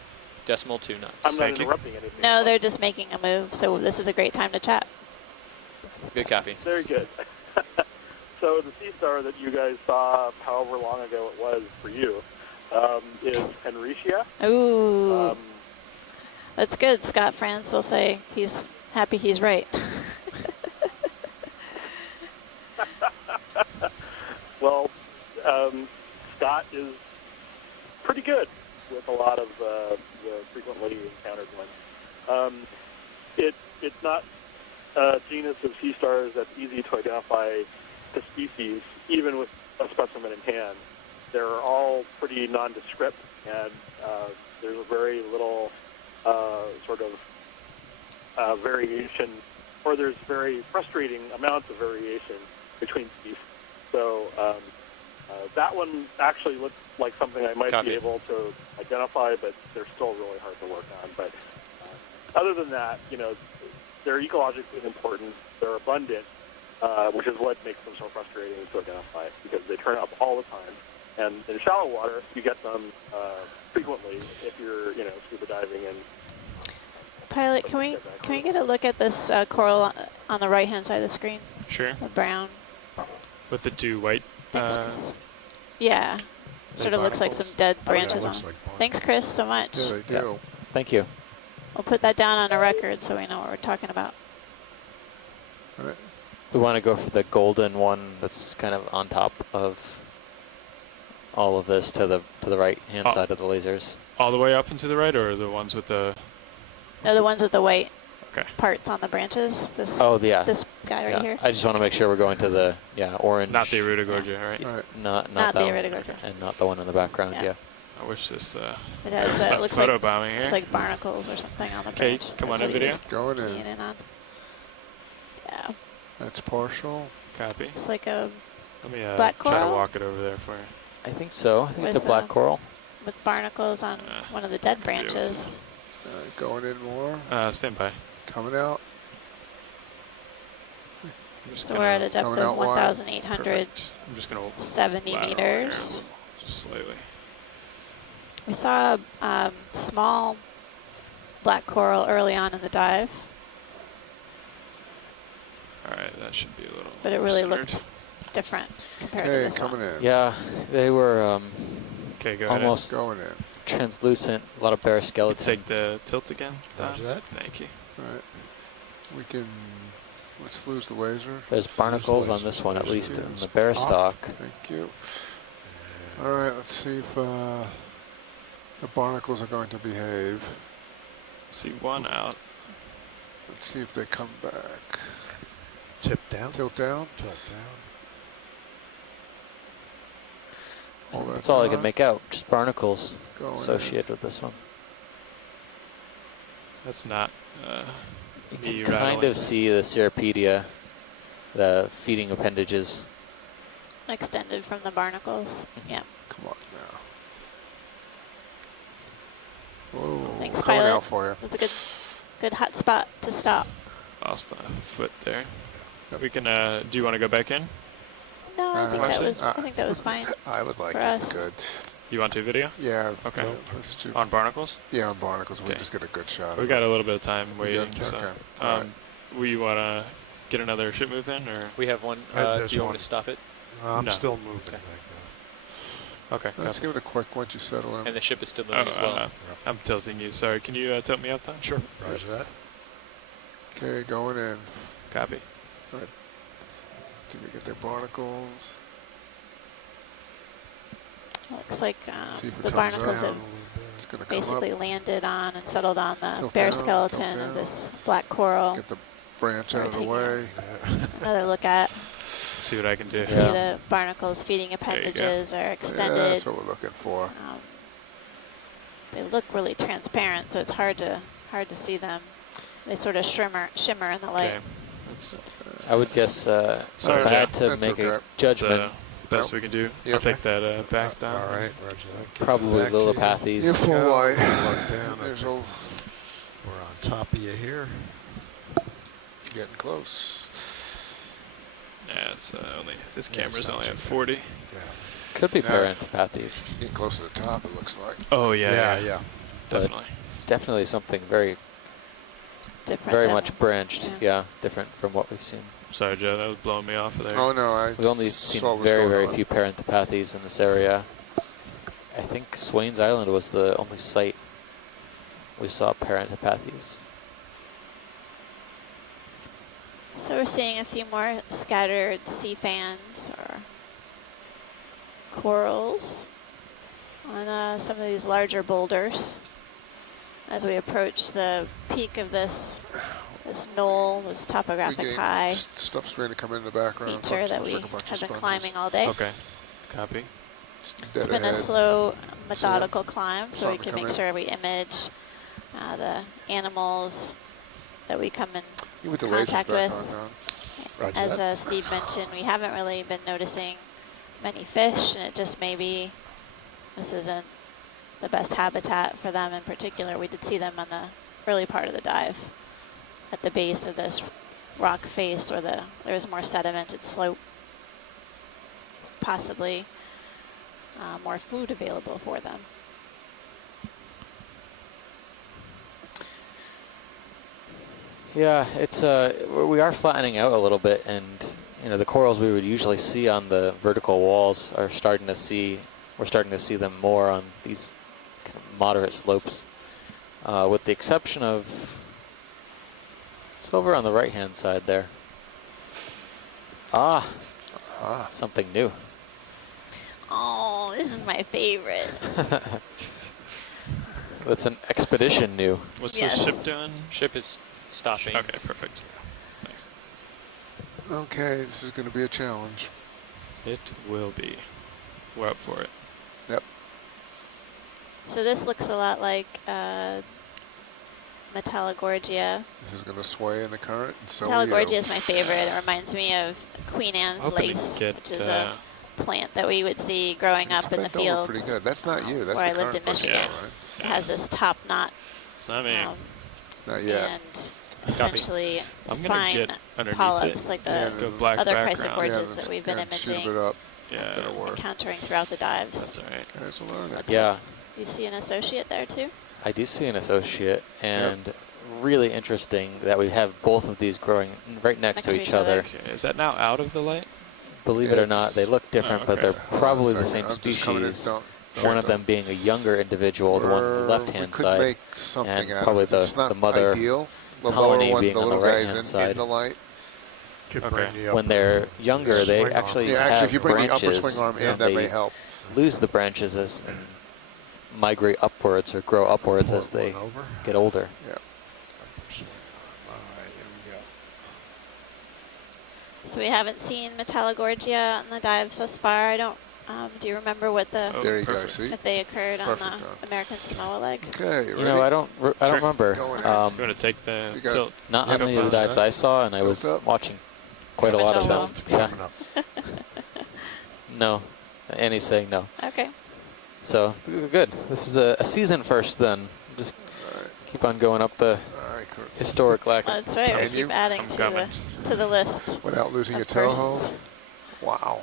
decimal 2 knots. I'm not Thank you. interrupting anything. No, they're just making a move, so this is a great time to chat. Good copy. Very good. So the Sea Star that you guys saw, however long ago it was for you, is Henricia. Ooh. That's good. Scott France will say he's happy he's right. Well, Scott is pretty good with a lot of the frequently encountered ones. It's not a genus of sea stars that's easy to identify the species, even with a specimen in hand. They're all pretty nondescript, and there's a very little variation, or there's very frustrating amounts of variation between species. So that one actually looks like something I might be able to identify, but they're still really hard to work on. But other than that, they're ecologically important. They're abundant, which is what makes them so frustrating to identify, because they turn up all the time. And in shallow water, you get them frequently if you're, scuba diving. And Pilot, can we get a look at this coral on the right-hand side of the screen? Sure. The brown. With the two white. Yeah. Sort of looks like some dead branches on it. Thanks, Chris, so much. Yeah, they do. Thank you. We'll put that down on a record so we know what we're talking about. We want to go for the golden one that's kind of on top of all of this to the right-hand side of the lasers. All the way up and to the right, or the ones with the... No, the ones with the white Okay. parts on the branches. This, Oh, yeah. This guy right here. I just want to make sure we're going to the, orange. Not the Iridogorgia, right? Not Not that the one. Iridogorgia. And not the one in the background, Yeah. yeah. I wish this... It has it looks photo like bombing here. It's like barnacles or something on the Okay, branch. come That's on what in he video. was Going keying in. on. Yeah. That's partial. Copy. It's like a Let me black try to coral walk it over there for you. I think so. I think it's a With, black coral. with barnacles on one of the dead branches. Going in more. Stand by. Coming out. So we're at a depth Coming of out wide. 1,870 meters. Just slightly. We saw a small black coral early on in the dive, All right, that should be a little but it really centered. looked different compared to this coming one. in. Yeah, they were go almost going in. Translucent. A lot of bare skeleton. Take the tilt again. Roger that. Thank you. All right. We can. Let's lose the laser. There's barnacles on this one, at least in the bare stock. Thank you. All right, let's see if the barnacles are going to behave. See one out. Let's see if they come back. Tip down. Tilt down. Tilt down. That's all I can make out. Just barnacles Going associated with this one. That's not. You can kind of see the Cirripedia, the feeding appendages. Extended from the barnacles. Yeah. Come on now. Whoa. Thanks, Coming pilot. out for you. That's a good hot spot to stop. Lost a foot there. We can. Do you want to go back in? No, I think that was fine. I would like for it. us. Good. You want to video? Yeah. Okay. Let's do. On barnacles? Yeah, on barnacles. We'll just get a good shot. We got a little bit of time waiting. Okay. So, Right. we want to get another ship move in, or we have one. Do you want me to stop it? I'm still moving. Okay. Okay. Let's give it a quick once you settle in. And the ship is still moving as well. I'm tilting you. Sorry. Can you tilt me up then? Sure. Roger that. Okay, going in. Copy. All right. Did we get their barnacles? Looks like See if it the comes barnacles out. have It's gonna come basically up. landed on and settled on the Tilt bare down, skeleton tilt of down. this black coral. Get the branch out of the Taking way. Another look at. See what I can do. See the barnacles feeding appendages are extended. Yeah, that's what we're looking for. They look really transparent, so it's hard to see them. They sort of shimmer in the light. I would guess if I had to make a judgment, best we can do. I'll take that back down. All right, Roger that. probably Lillipathes. You're full white. Down. There's We're on top of you here. getting close. Yeah, it's only this camera's only at 40. Yeah. Could be Parentopathes. Getting close to the top, it looks like. Oh yeah, Yeah. definitely. Definitely something very Different. very than- much branched. Yeah, different from what we've seen. Sorry, Joe, that was blowing me off of there. Oh no, We've only seen very few Parentopathes in this area. I think Swains Island was the only site we saw Parentopathes. So we're seeing a few more scattered sea fans or corals on some of these larger boulders as we approach the peak of this knoll, this topographic high Stuff's ready to come in the background. feature that we Looks like a bunch of have been sponges. climbing all day. Okay, copy. It's It's been a slow, methodical climb, so we Starting to can come make in. sure we image the animals that we come in You with the lasers contact back with. on, Roger As that. Steve mentioned, we haven't really been noticing many fish, and it just may be this isn't the best habitat for them in particular. We did see them on the early part of the dive at the base of this rock face where there's more sedimented slope, possibly more food available for them. Yeah, it's we are flattening out a little bit, and the corals we would usually see on the vertical walls are starting to see. We're starting to see them more on these kind of moderate slopes, with the exception of. It's over on the right-hand side there. Something new. Oh, this is my favorite. That's an expedition new. What's the ship doing? Ship is stopping. Okay, perfect. Thanks. Okay, this is going to be a challenge. It will be. We're up for it. Yep. So this looks a lot like Metallogorgia. This is going to sway in the current. And so Metallogorgia is my favorite. It reminds me of Queen Anne's lace, which is a plant that we would see growing up in the fields. Pretty good. That's not you. That's where I the lived in current person, Michigan. right? It has this top knot. It's not me. Not yet. And essentially I'm gonna fine get underneath polyps it. like Yeah, the black other background. chrysogorgids that we've been shoot imaging, it up. Yeah. That'll work. encountering throughout the dives. That's all right. Guys will learn it. Yeah, You see an associate there too? I do see an associate, and really interesting that we have both of these growing right next to each other. Okay, is that now out of the light? believe it or not, they look different, but they're probably the same species. One of them being a younger individual, the one on the left-hand side, and probably the mother colony being on the right-hand side. When they're younger, they actually have if you bring the upper branches, swing arm in, and that may they help. lose the branches and migrate upwards or grow upwards as they get older. Yeah. So we haven't seen Metallogorgia on the dives thus far. I don't. Do you remember what the if they occurred on the American Samoa leg? Okay, you know, I don't remember. You want to take the tilt? Not on any of the dives I saw, and I was watching quite a lot of them. Yeah. No, Annie's saying no. Okay. So good. This is a season first then. Just keep on going up the historic lack. That's right. We'll keep adding to the list. Without losing your toe. Wow.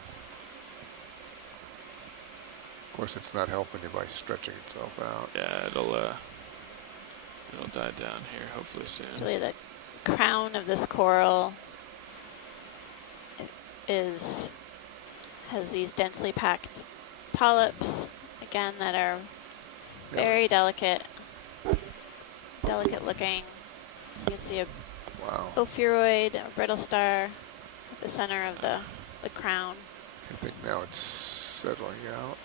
Of course, it's not helping you by stretching itself out. Yeah, it'll die down here hopefully soon. It's really the crown of this coral has these densely packed polyps, again, that are very delicate looking. You can see a ophiuroid, a brittle star at the center of the crown. I think now it's settling out.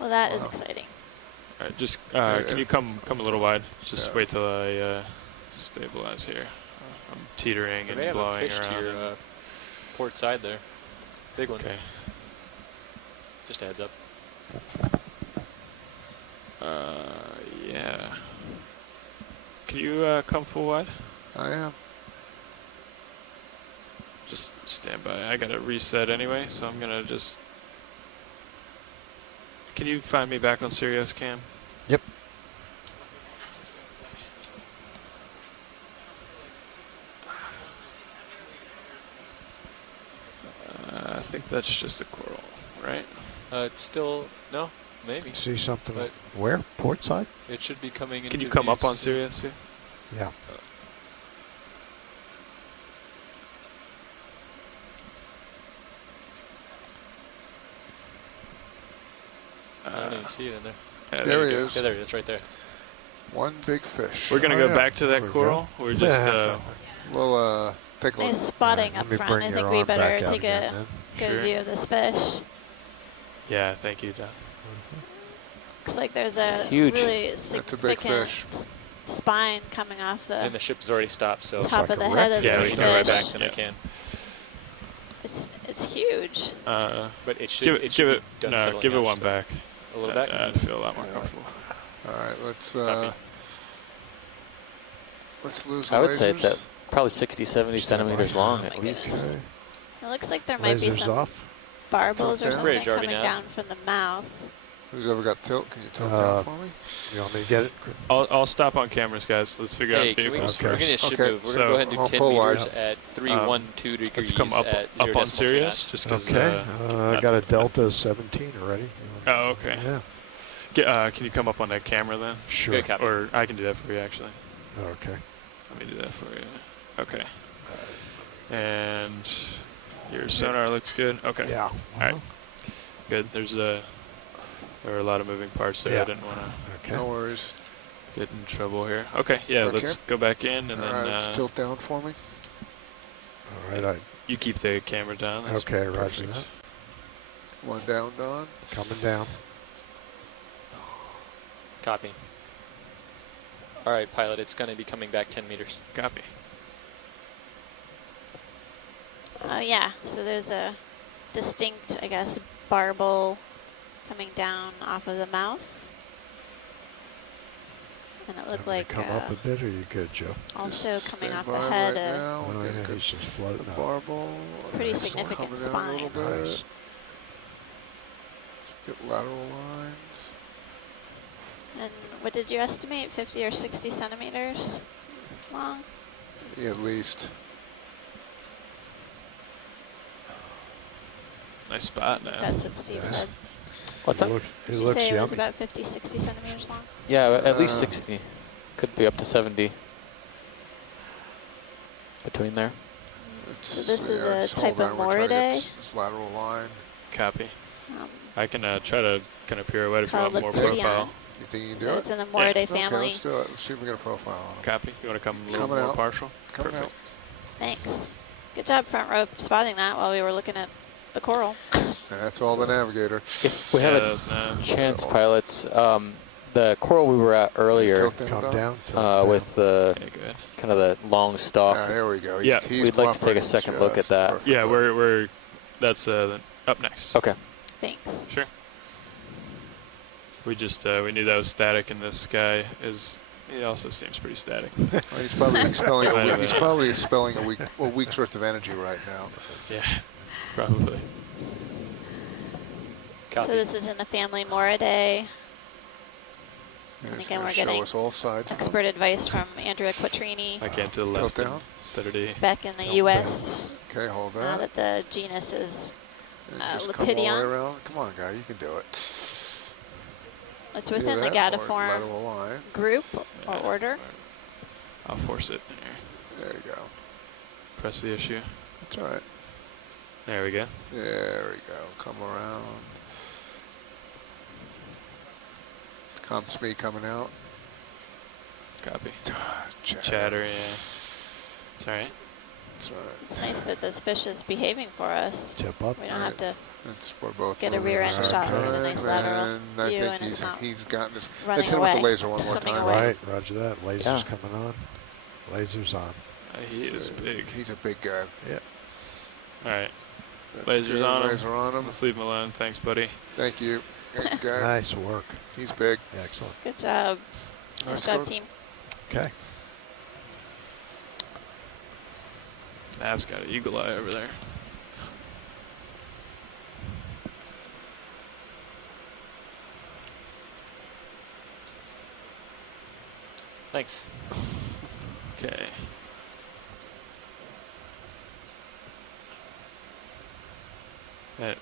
Well, that is exciting. All right, just can you come a little wide? Just wait till I stabilize here. I'm teetering and blowing fish around. To your port side there. Big one. Okay. Just a heads up. Yeah. Can you come full wide? I am. Just stand by. I gotta reset anyway, so I'm gonna just. Can you find me back on Sirius Cam? Yep. I think that's just a coral, right? It's still no, maybe. See something? Where? Port side? It should be coming. Can you come up on Sirius? Yeah. I don't even see it in there. Yeah, there he is. Yeah, there he is, right there. One big fish. We're gonna go back to that coral. We're just. We'll take a look. Nice spotting up front. I think we better take a good view of this fish. Yeah, thank you, John. Looks like there's a huge, really significant spine coming off the. And the ship has already stopped, so top of the head of this we fish. can go right back then I can. It's huge. But it should give it one back. A little back. I'd feel a lot more comfortable. All right, let's lose the I would lasers. say it's at probably 60, 70 centimeters long at least. It looks like there might be some barbels or something coming down from the mouth. Who's ever got tilt? Can you tilt down for me? You want me to get it? I'll stop on cameras, guys. Let's figure out vehicles We're going to ship move. We're going to go ahead and do 10 meters at 312 degrees. Let's come up on Sirius. Just okay. I got a Delta 17 already. Oh, okay. Yeah. Can you come up on that camera then? Sure. Or I can do that for you, actually. Okay. Let me do that for you. Okay. And your sonar looks good. Okay. Yeah. All right. Good. There were a lot of moving parts there. I didn't want to. No worries. Get in trouble here. Okay. Yeah. Let's go back in and then. Let's tilt down for me. All right. You keep the camera down. That's okay. Roger perfect. that. One down, Don. Coming down. Copy. All right, pilot. It's going to be coming back 10 meters. Copy. Oh yeah. So there's a distinct, I guess, barbel coming down off of the mouth. And it looked like come up a bit, or you good, Joe? Also just coming off the right head, now. He's just floating up. Barbel. Pretty significant spine. Nice. Get lateral lines. And what did you estimate? 50 or 60 centimeters long? Yeah, at least. Nice spot now. That's what Steve said. What's that? Did you say it was about 50, 60 centimeters long? Yeah, at least 60. Could be up to 70. Between there. So this is a type of Moridae. This lateral line. Copy. I can try to kind of pirouette if you want more profile. You think you can do so it? it's in the Moridae family. Okay, let's do it. Let's see if we get a profile on it. Copy. You want to come a little more partial? Coming out. Thanks. Good job, front row, spotting that while we were looking at the coral. That's all the navigator. If we have a chance, pilots, the coral we were at earlier with the kind of the long stalk. There we go. We'd like to take a second look at that. Perfectly. Yeah, we're that's up next. Okay. Thanks. Sure. We just we knew that was static, and this guy is. He also seems pretty static. Well, he's probably expelling a week. He's probably expelling a week's worth of energy right now. Yeah, probably. Copy. So this is in the family Moridae. And again, we're getting expert advice from Andrea Quattrini. I can't to the left. Down. Saturday. Back in the U.S. Okay, hold that. Now that the genus is just come all the way around. Come on, guy, you can do it. It's within the gadiform group or order. I'll force it. There you go. Press the issue. That's all right. There we go. There we go. Come around. Comes me coming out. Copy. Chatter, yeah. It's all right. That's all right. It's nice that this fish is behaving for us. Tip up. We don't have to we're both get a rear end shot with a nice lateral I view, think and he's gotten this. Let's hit him with the laser one more time. Right, roger that. Laser's coming on. Laser's on. He is big. He's a big guy. Yeah. All right. Laser's on him. Laser on him. Let's leave him alone. Thanks, buddy. Thank you. Thanks, guy. Nice work. He's big. Excellent. Good job. Nice job, team. Okay. Nav's got an eagle eye over there. Thanks. Okay. It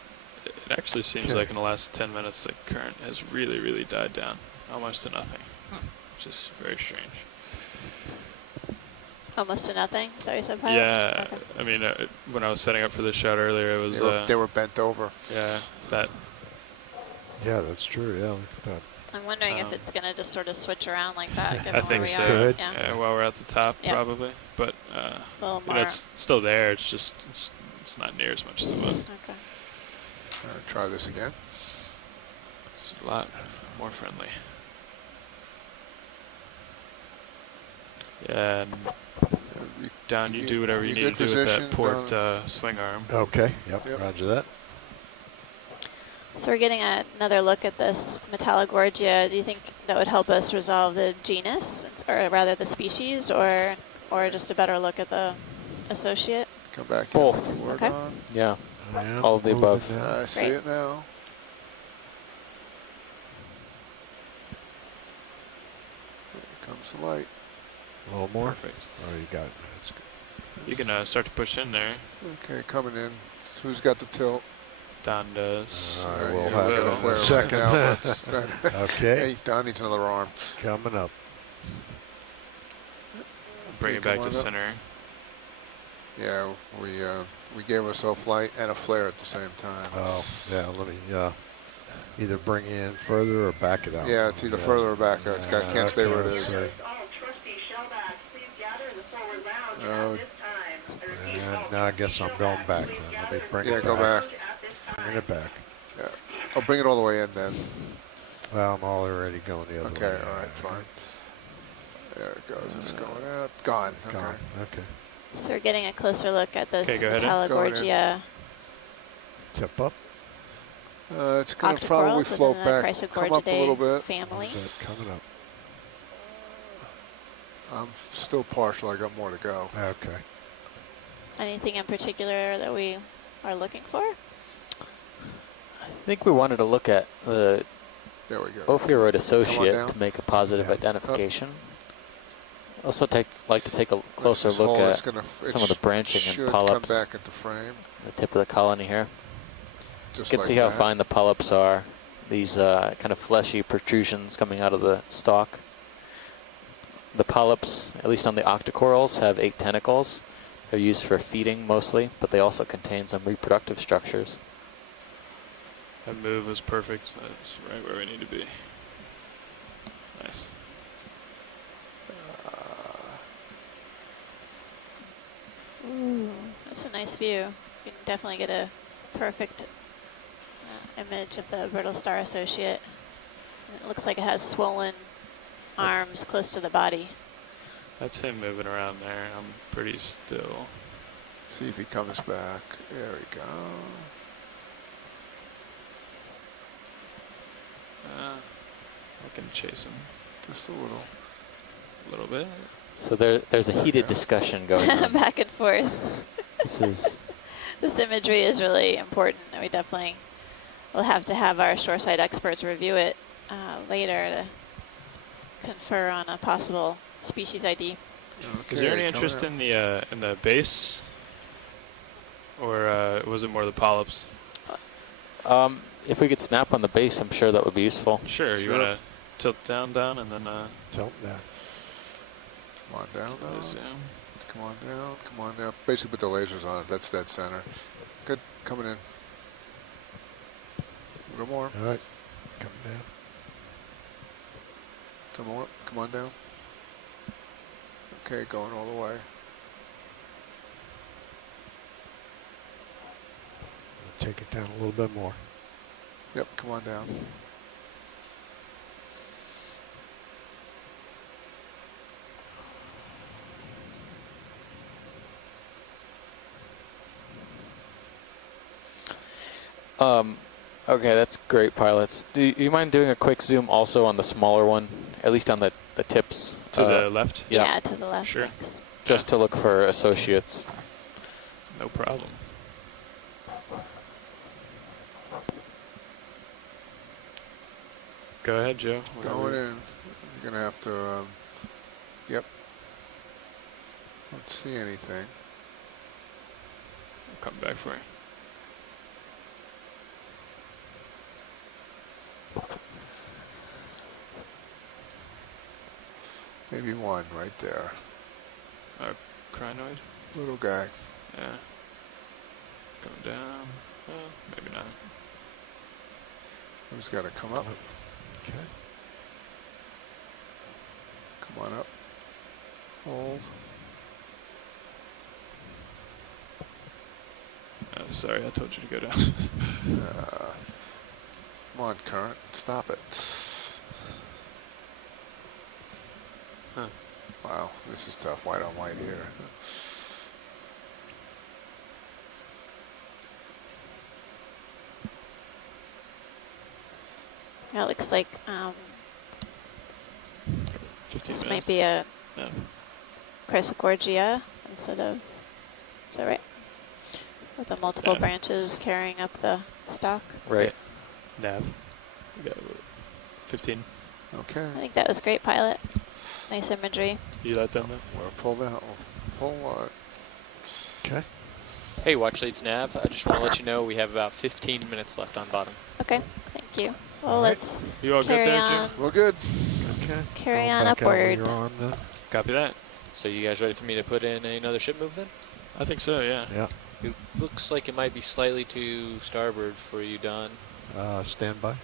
actually seems like in the last 10 minutes the current has really, really died down, almost to nothing, which is very strange. Almost to nothing? Is that what you said, Pilot? Yeah, okay. I mean, when I was setting up for this shot earlier, it was... They were bent over. Yeah, that... Yeah, that's true, yeah, look at that. I'm wondering if it's going to just sort of switch around like that, given I think where so. we are. Yeah, while we're at the top, probably. But it's still there. It's just it's not near as much as it was. Okay. Try this again. It's a lot more friendly. Yeah, and down you do whatever you need to do with that port swing arm. Okay, yep, roger that. So we're getting another look at this Metallogorgia. Do you think that would help us resolve the genus, or rather the species, or just a better look at the associate? Come back. Both. Okay. Yeah. All of the above. I see it now. Here comes the light. A little more? Perfect. Oh, you got it. That's good. You can start to push in there. Okay, coming in. Who's got the tilt? Don does. All right, we'll have get a flare second. Right now. Okay. Don needs another arm. Coming up. Bring it back to center. Yeah, we gave ourselves light and a flare at the same time. Oh, yeah, let me either bring it in further or back it out. Yeah, it's either further or back. It's got, can't stay where it is. Oh, now I guess I'm going back. Let me bring it back. Go back. Bring it back. Yeah. Oh, bring it all the way in then. Well, I'm already going the other way. Okay, all right, fine. There it goes. It's going out. Gone. Okay. Gone. Okay. So we're getting a closer look at this Metallogorgia. Tip up. It's going to probably float back. Come up a little bit. Family. Coming up. I'm still partial. I got more to go. Okay. Anything in particular that we are looking for? I think we wanted to look at the ophiuroid associate to make a positive identification. Also like to take a closer look at some of the branching and polyps. Come back into frame. The tip of the colony here. Just you can see how fine the polyps are. these kind of fleshy protrusions coming out of the stalk. The polyps, at least on the octocorals, have 8 tentacles. They're used for feeding mostly, but they also contain some reproductive structures. That move was perfect. That's right where we need to be. Nice. Ooh, that's a nice view. You can definitely get a perfect image of the brittle star associate. And it looks like it has swollen arms close to the body. That's him moving around there. I'm pretty still. See if he comes back. There we go. I can chase him. Just a little bit. So there's a heated discussion going on. Back and forth. This imagery is really important, and we definitely will have to have our shoreside experts review it later to confer on a possible species ID. Okay, is there any interest in the base, or was it more the polyps? If we could snap on the base, I'm sure that would be useful. Sure. You want to tilt down, and then tilt down. Come on down, Come on down. Come on down. Basically, put the lasers on it. That's dead center. Good. Coming in. A little more. All right. Coming down. Some more. Come on down. Okay, going all the way. Take it down a little bit more. Yep, come on down. Okay, that's great, pilots. Do you mind doing a quick zoom also on the smaller one, at least on the tips? To the left? Yeah, to the left. Sure. Thanks. Just to look for associates. No problem. Go ahead, Joe. Going in. You're going to have to, yep. Don't see anything. I'll come back for you. Maybe one right there. Our crinoid? Little guy. Yeah. Going down. Maybe not. Who's got to come up? Okay. Come on up. Hold. Sorry, I told you to go down. Come on, current. Stop it. Huh. Wow, this is tough. White on white here. Yeah, it looks like this might be a Chrysogorgia instead of, is that right? With the multiple branches carrying up the stalk. Right. Nav. We got 15. Okay. I think that was great, pilot. Nice imagery. You let them know? We'll pull that. Pull what? Okay. Hey, Watch Leads Nav. I just want to let you know we have about 15 minutes left on bottom. Okay, thank you. Well, let's you all carry good there, on. Jim? We're good. Okay. Carry on upward. Copy that. So you guys ready for me to put in another ship move then? I think so, yeah. Yeah. It looks like it might be slightly to starboard for you, Don. Stand by.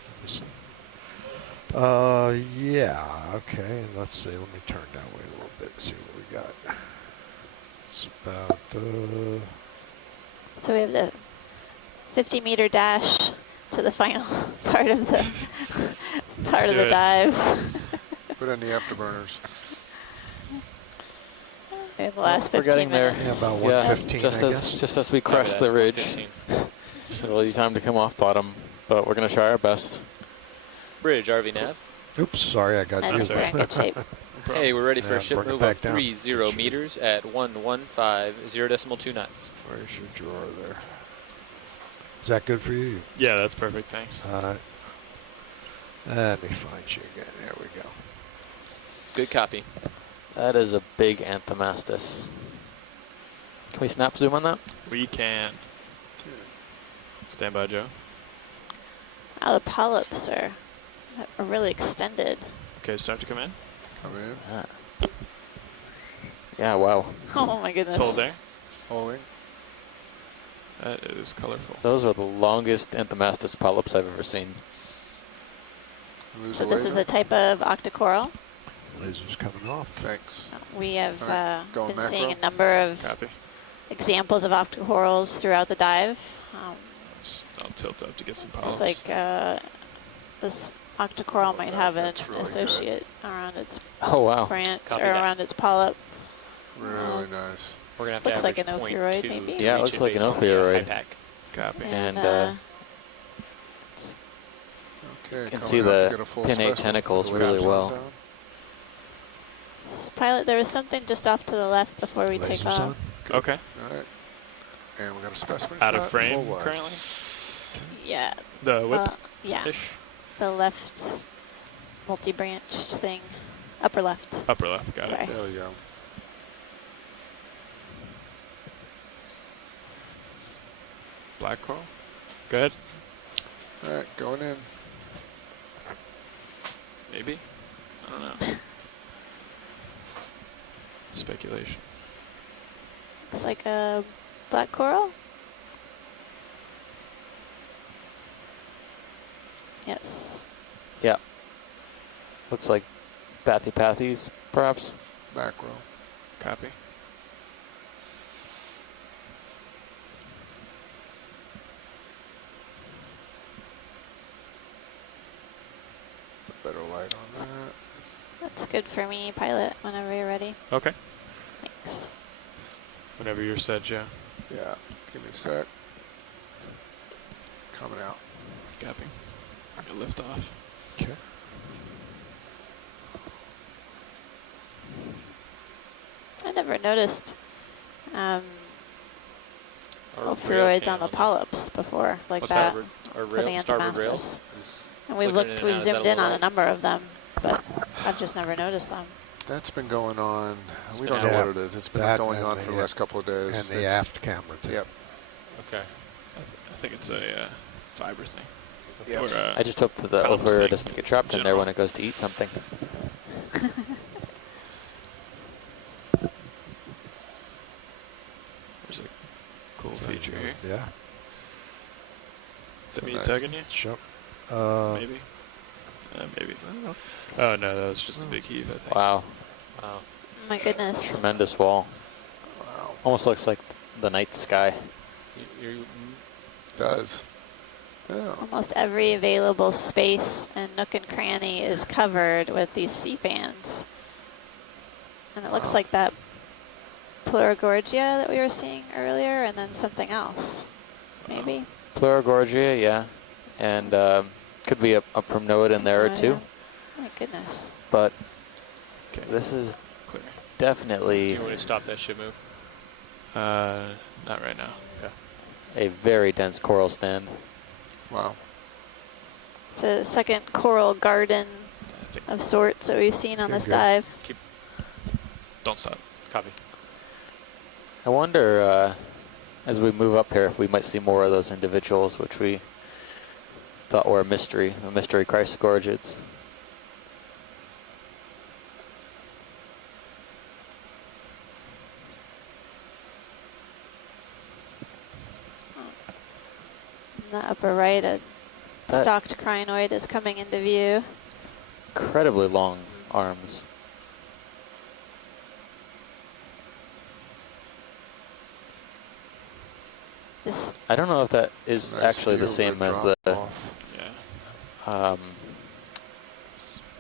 Yeah, okay. Let's see. Let me turn that way a little bit, see what we got. It's about So we have the 50-meter dash to the final part of the dive. Put in the afterburners. In the last 15 We're getting there. minutes. Yeah, about 115, just as we crest the ridge. It'll be time to come off bottom, but we're going to try our best. Bridge, RV Nav. Oops, sorry, I got you. We're in good shape. Hey, we're ready for a ship bring it move back of down. 30 meters at 115, 0.2 knots. Where's your drawer there? Is that good for you? Yeah, that's perfect, thanks. All right. Let me find you again. There we go. Good copy. That is a big Anthomastus. Can we snap zoom on that? We can. Stand by, Joe. Wow, the polyps are really extended. Okay, start to come in. Come in. Yeah, wow. Oh my goodness. It's hold there. Holding. That is colorful. Those are the longest Anthomastus polyps I've ever seen. So this is a type of octocoral. Laser's coming off. Thanks. We have been macro. seeing a number of examples of octocorals throughout the dive. I'll tilt up to get some polyps. It's like this octocoral might have an associate around its branch or around its polyp. Really nice. We're gonna have looks to like an ophiuroid, maybe. Yeah, it looks like an ophiuroid. Copy. And okay, you can see the pinnate tentacles really well. Pilot, there was something just off to the left before we take off. Okay. All right. And we got a specimen out shot. of frame currently. Yeah. The whip. Yeah. The left multi-branched thing, upper left. Upper left. Got it. There we go. Black coral. Good. All right, going in. Maybe. I don't know. Speculation. Looks like a black coral. Yes. Yeah. Looks like bathypathes, perhaps. Macro. Copy. Better light on that. That's good for me, pilot, whenever you're ready. Okay. Thanks. Whenever you're set, Joe. Yeah. Give me a sec. Coming out. Copy. You'll lift off. Okay. I never noticed ophiuroids on the polyps before, like that. Our for the rail, starboard rail. Anthomastus. And we've zoomed in on a number of them, but I've just never noticed them. That's been going on. We don't know what it is. It's been going on for the last couple of days. And the aft camera, too. Yep. Okay. I think it's a fiber thing. Yep. Or, I just hope that the ophiuroid doesn't get trapped in there when it goes to eat something. There's a cool feature here. Yeah. Is that me tugging you? Sure. Maybe. Maybe. I don't know. Oh no, that was just a big heave, I think. Wow. Wow. My goodness. Tremendous wall. Wow. Almost looks like the night sky. Does. Yeah. Almost every available space and nook and cranny is covered with these sea fans. And it looks like that Pleurogorgia that we were seeing earlier, and then something else, maybe? Pleurogorgia, yeah. And could be a primnoid in there or two. Oh my goodness. But this is definitely... Do you want to stop that ship move? Not right now. Okay. A very dense coral stand. Wow. It's a second coral garden of sorts that we've seen on this dive. Don't stop. Copy. I wonder, as we move up here, if we might see more of those individuals, which we thought were a mystery chrysogorgids. In the upper right, a stalked crinoid is coming into view. Incredibly long arms. I don't know if that is actually the same as the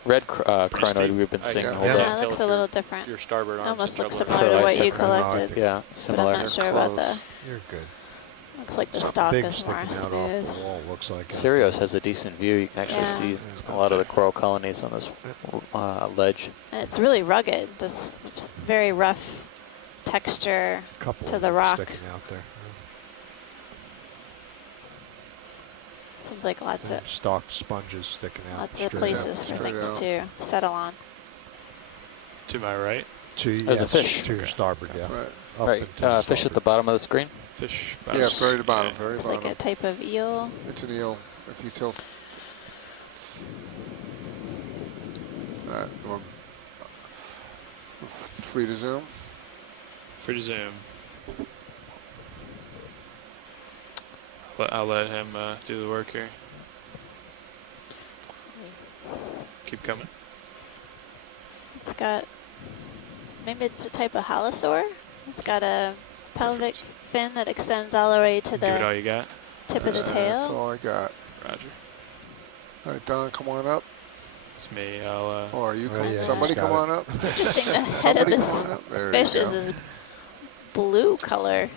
red crinoid we've been seeing. Yeah, it looks a little different. Your starboard arms almost looks similar to what you collected. Yeah, similar. But I'm not sure about the... You're good. Looks like the stalk is more smooth. Looks like Sirius has a decent view. You can actually see a lot of the coral colonies on this ledge. And it's really rugged. This very rough texture to the rock. Sticking out there. Seems like lots of stalked sponges sticking out. Lots of places for things to settle on. To my right. There's a fish. To your starboard, yeah. Right. Fish at the bottom of the screen. Fish. Yeah, very bottom. Very It's bottom. like a type of eel. It's an eel. If you tilt. Free to zoom. Free to zoom. But I'll let him do the work here. Keep coming. It's got, maybe it's a type of halosaur. It's got a pelvic fin that extends all the way to Give it all the you got. tip of the tail. That's all I got. Roger. All right, Don, come on up. It's me. I'll. Or are you coming? Somebody come on up. It's interesting. The head of this fish is this blue color.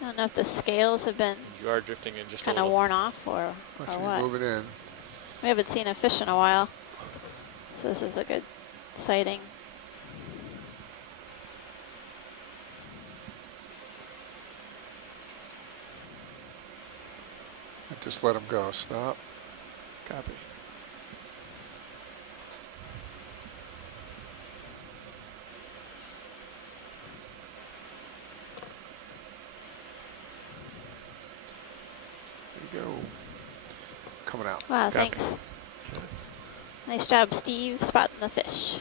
I don't know if the scales have been You are drifting in just kind of worn off or what. Move it in. We haven't seen a fish in a while, so this is a good sighting. Just let him go. Stop. Copy. There you go. Coming out. Wow, thanks. Nice job, Steve, spotting the fish.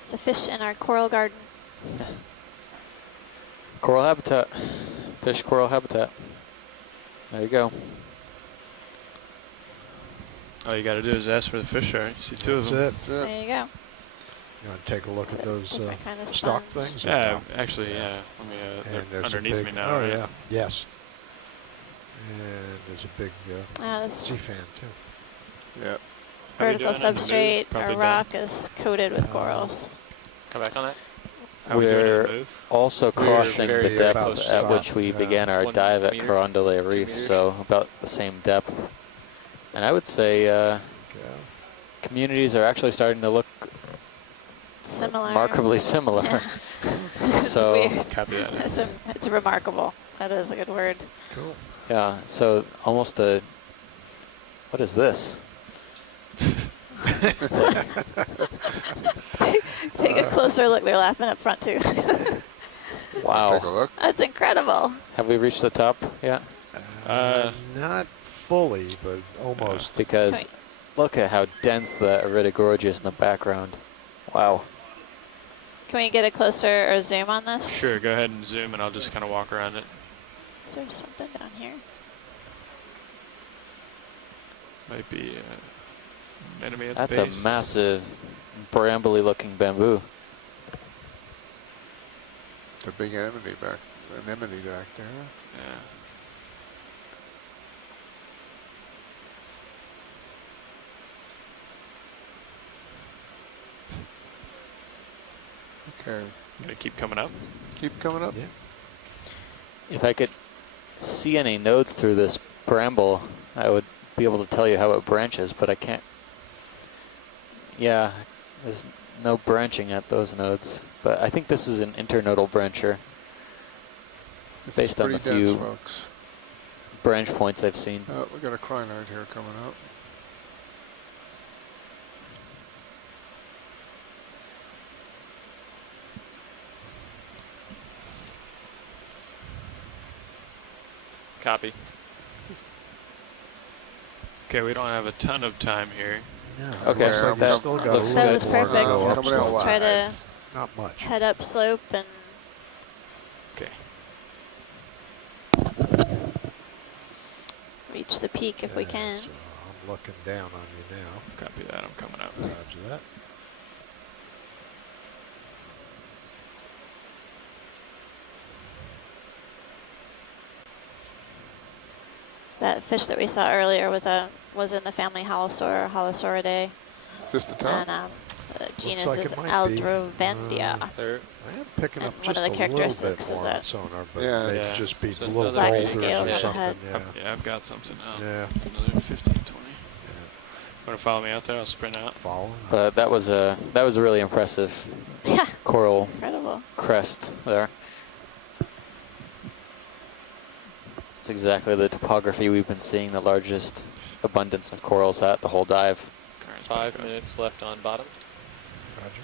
There's a fish in our coral garden. Coral habitat. Fish coral habitat. There you go. All you got to do is ask for the fish there. You see two of them. That's it. There you go. You want to take a look at those kind of stock sponge. things? Yeah, actually, yeah. Let me, And they're there's underneath a big, me now, oh, right? yeah. Yes. And there's a big sea fan, too. Yeah. Vertical substrate, our rock is coated with corals. Come back on that. We're also crossing the depth at which we began our dive at Carondelet Reef, so about the same depth. And I would say communities are actually starting to look similar. Remarkably similar. Yeah. So weird. It's remarkable. That is a good word. Cool. Yeah, so almost a, what is this? It's like, take a closer look. They're laughing up front too. Wow. Take a look. That's incredible. Have we reached the top yet? Not fully, but almost. Because look at how dense the Iridogorgia is in the background. Wow. Can we get a closer or zoom on this? Sure, go ahead and zoom and I'll just kind of walk around it. Is there something down here? Might be an enemy at That's the a base. massive, brambly looking bamboo. The big anemone back there. Yeah. Okay. Gonna keep coming up? Keep coming up? Yeah. If I could see any nodes through this bramble, I would be able to tell you how it branches, but I can't. Yeah, there's no branching at those nodes. But I think this is an internodal brancher, based on the few folks. branch points I've seen. We got a crinoid here coming up. Copy. Okay, we don't have a ton of time here. No. Okay, So that still got looks That good. was perfect. Coming out Just try to Not much. head up slope and Okay. reach the peak if we can. So I'm looking down on you now. Copy that, I'm coming up. Roger that. That fish that we saw earlier was in the family Halosauridae. Is this the top? And the genus like is it might be. Aldrovandia. I am picking up And just one of the a little bit characteristics is more on that sonar, but Yeah, they'd it's just be so little another boulders scales or on the something. head. Yeah. Yeah, I've got something out. Yeah. Another 15, 20. Want to follow me out there? I'll sprint out. Follow. But that was a really impressive Yeah. coral Incredible. crest there. It's exactly the topography we've been seeing the largest abundance of corals at the whole dive. 5 minutes left on bottom. Roger.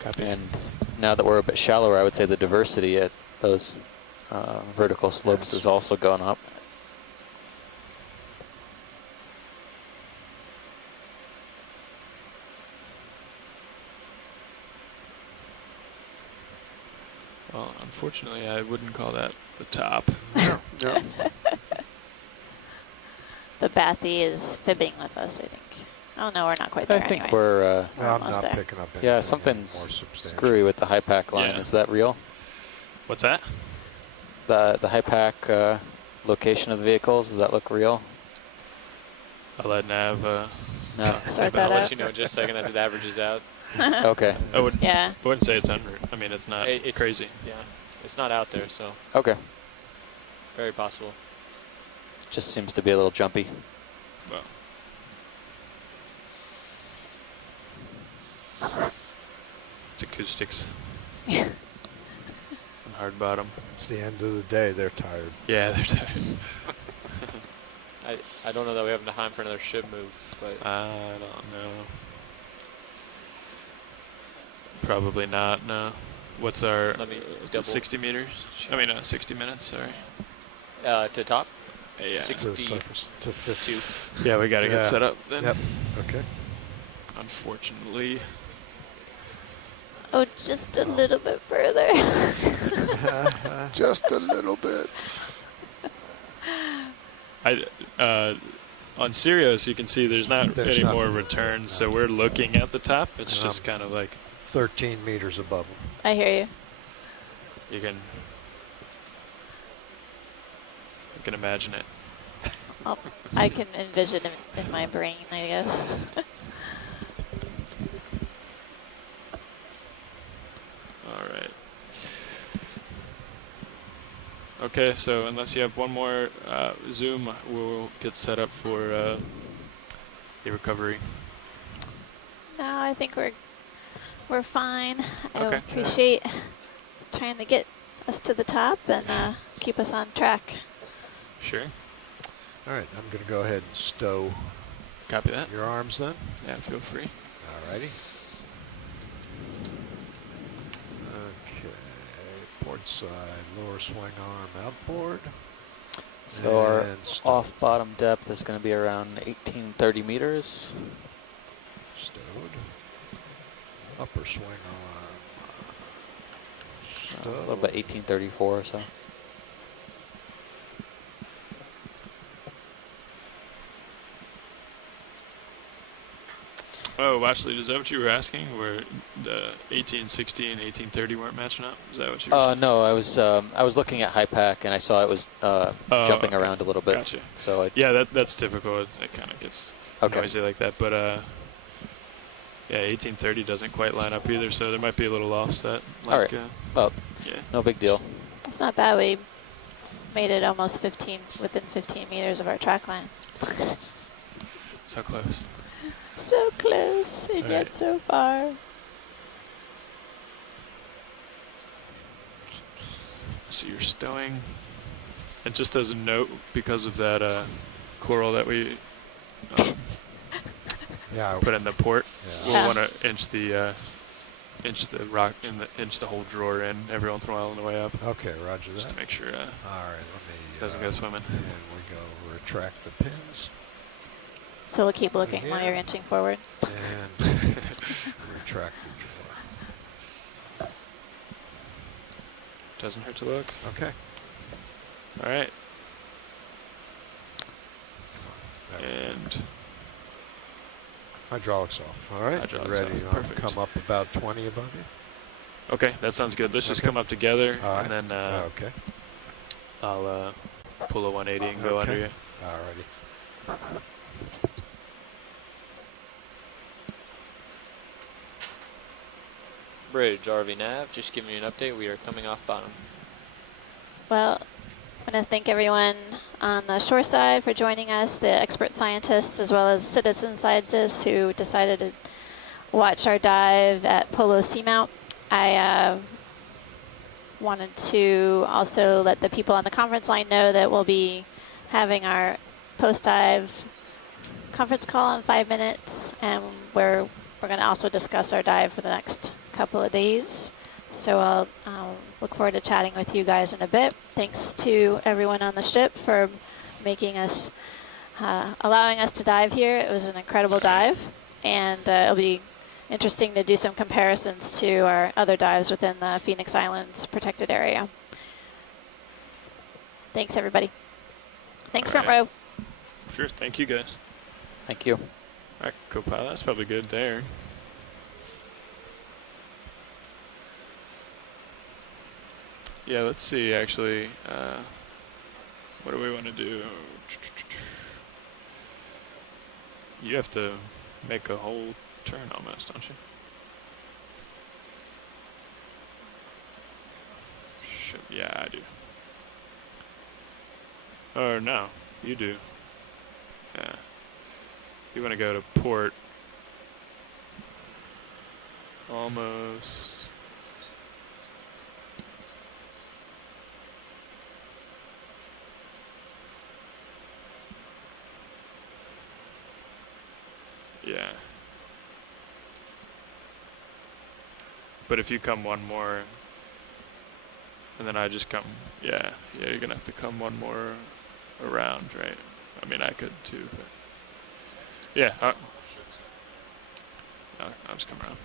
Copy. And now that we're a bit shallower, I would say the diversity at those vertical slopes is also going up. Unfortunately, I wouldn't call that the top. No. The Bathy is fibbing with us, I think. Oh no, we're not quite there. I think anyway. we're I'm not there. picking up anything yeah, more something's substantial. screwy with the high pack line. Yeah. Is that real? What's that? The high pack location of the vehicles, does that look real? I'll let Nav. No. Sort that I'll out. let you know in just a second as it averages out. Okay. I wouldn't, Yeah. I wouldn't say it's under. I mean, it's not It's crazy. Yeah, it's not out there, so Okay. very possible. Just seems to be a little jumpy. Well, it's acoustics. Yeah. And hard bottom. It's the end of the day. They're tired. Yeah, they're tired. I don't know that we have time for another ship move, but I don't know. Probably not. No. What's our? Let me It's at 60 meters. I mean, 60 minutes. Sorry. to top. Yeah. 62. To 50. Yeah, we gotta get set up then. Yep. Okay. Unfortunately. Oh, just a little bit further. Just a little bit. On Sirius, you can see there's not There's any more nothing. returns, so we're looking at the top. It's just kind of like 13 meters above them. I hear you. you can imagine it. I can envision it in my brain, I guess. All right. Okay, so unless you have one more Zoom, we'll get set up for the recovery. No, I think we're fine. I Okay. appreciate trying to get us to the top and keep us on track. Sure. All right, I'm going to go ahead and stow Copy that. your arms then. Yeah, feel free. All righty. Okay, port side, lower swing arm outboard. So our And stow. off bottom depth is going to be around 1830 meters. Stowed. Upper swing arm. A little bit 1834 or so. Oh, actually, is that what you were asking? Where the 1860 and 1830 weren't matching up? Is that what you were saying? No, I was looking at high pack and I saw it was jumping around a little bit. Gotcha. So yeah, that's typical. It kind of gets noisy like that. But yeah, 1830 doesn't quite line up either, so there might be a little offset. Like, all right. Well, yeah. no big deal. It's not bad. We made it almost within 15 meters of our track line. So close. So close and yet so far. So you're stowing. And just as a note, because of that coral that we put in the port, we'll want to inch the rock inch the whole drawer in every once in a while on the way up. Okay, roger that. Just to make sure all right, let me doesn't go swimming. And we go retract the pins. So we'll keep looking while you're inching forward. And retract the drawer. Doesn't hurt to look. Okay. All right. And hydraulics off. All right. Hydraulics ready. off. Perfect. Come up about 20 above you. Okay, that sounds good. Let's just come up together, all right. and then okay. I'll pull a 180 and go under you. All righty. Bridge, RV Nav, just giving you an update. We are coming off bottom. Well, I want to thank everyone on the shore side for joining us, the expert scientists as well as citizen scientists who decided to watch our dive at Polo Seamount. I wanted to also let the people on the conference line know that we'll be having our post-dive conference call in 5 minutes, and we're going to also discuss our dive for the next couple of days. So I'll look forward to chatting with you guys in a bit. Thanks to everyone on the ship for making us, allowing us to dive here. It was an incredible dive, and it'll be interesting to do some comparisons to our other dives within the Phoenix Islands protected area. Thanks, everybody. Thanks, front row. Sure, thank you guys. Thank you. All right, co-pilot, that's probably good there. Yeah, let's see, actually. What do we want to do? You have to make a whole turn almost, don't you? Yeah, I do. Oh, no, you do. Yeah. You want to go to port. Almost. Yeah. But if you come one more, and then I just come, yeah, you're gonna have to come one more around, right? I mean, I could too, but yeah. No, I'll just come around.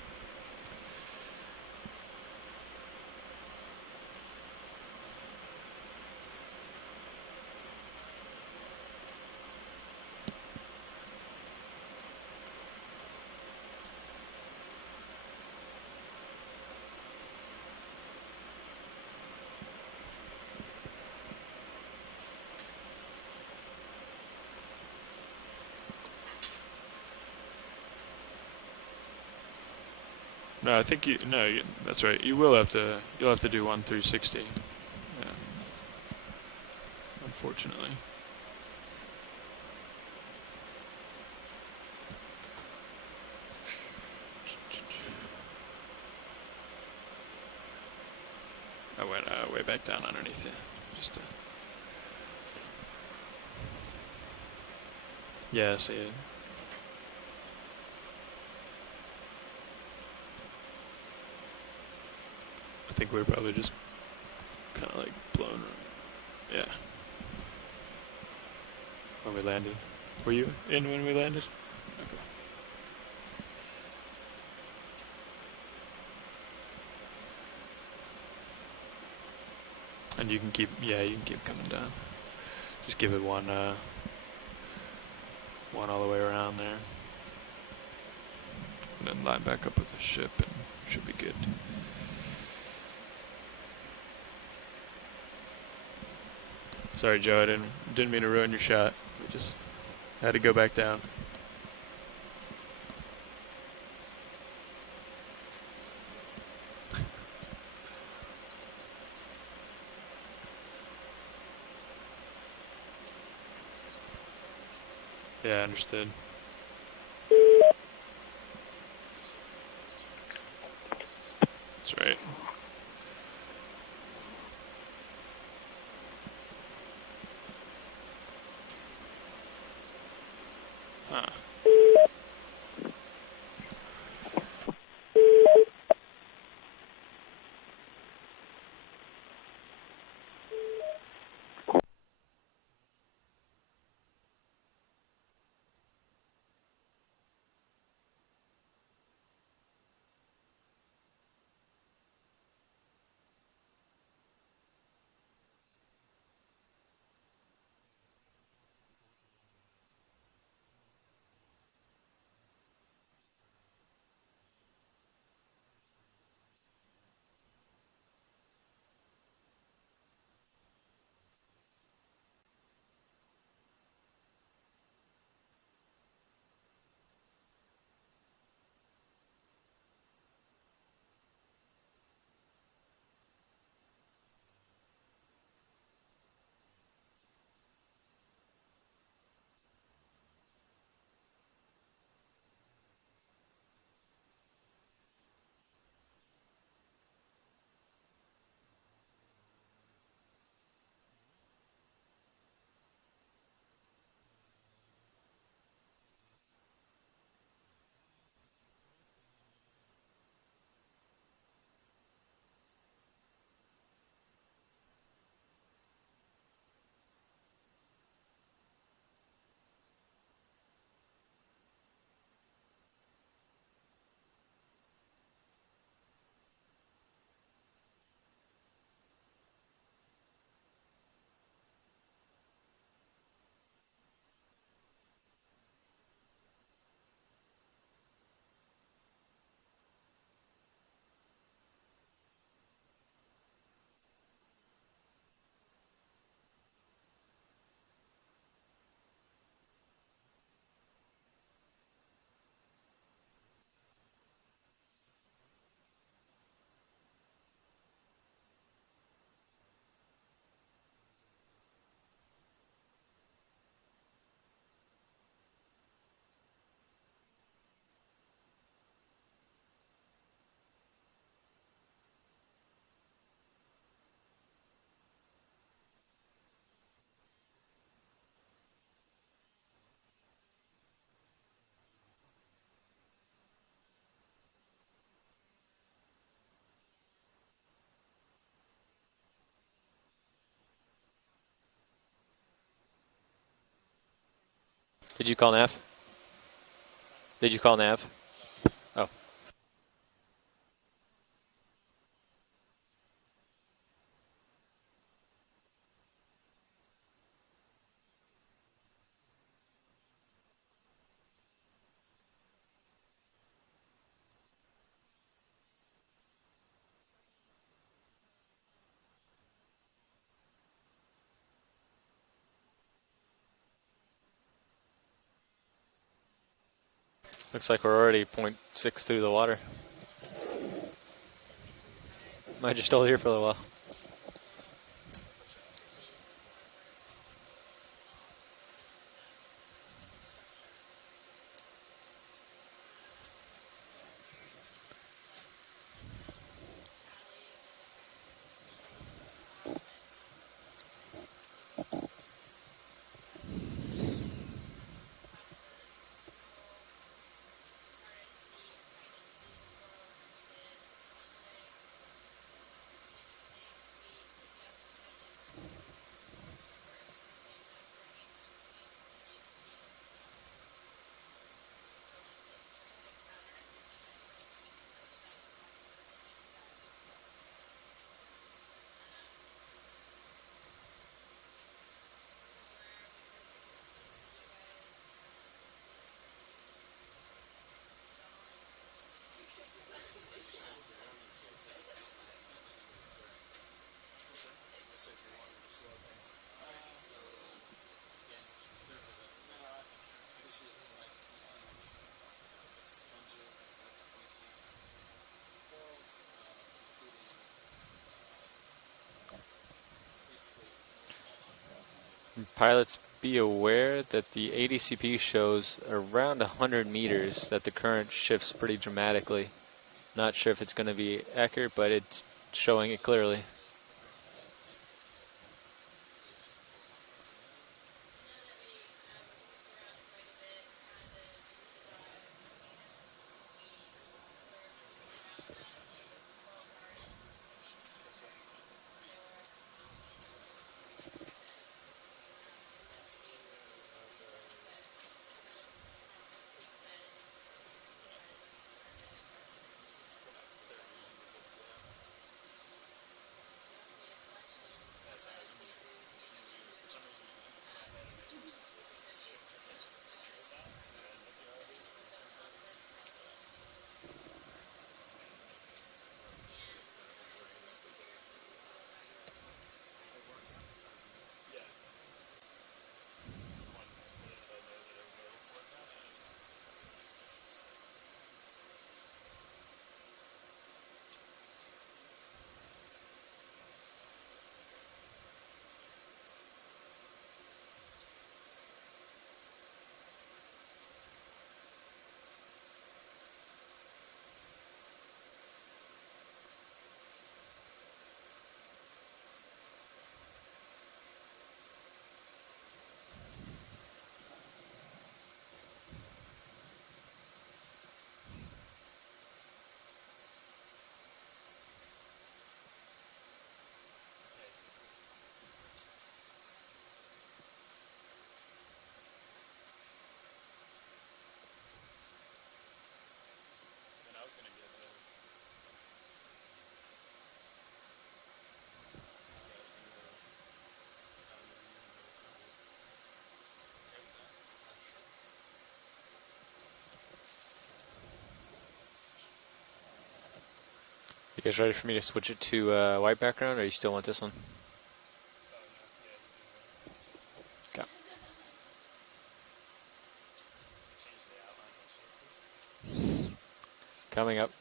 No, I think that's right. You'll have to do 1 360. Yeah. Unfortunately. I went way back down underneath you. Just to... Yeah, I see it. I think we were probably just kind of like blown. Yeah. When we landed. Were you in when we landed? Okay. And you can keep, you can keep coming down. Just give it one all the way around there. And then line back up with the ship and should be good. Sorry, Joe, I didn't mean to ruin your shot. We just had to go back down. Yeah, understood. That's right. Huh. Did you call nav? Did you call nav? Oh. Looks like we're already 0.6 through the water. Might just hold here for a little while. Pilots, be aware that the ADCP shows around 100 meters that the current shifts pretty dramatically. Not sure if it's going to be accurate, but it's showing it clearly. You guys ready for me to switch it to white background, or you still want this one? Okay. Coming up.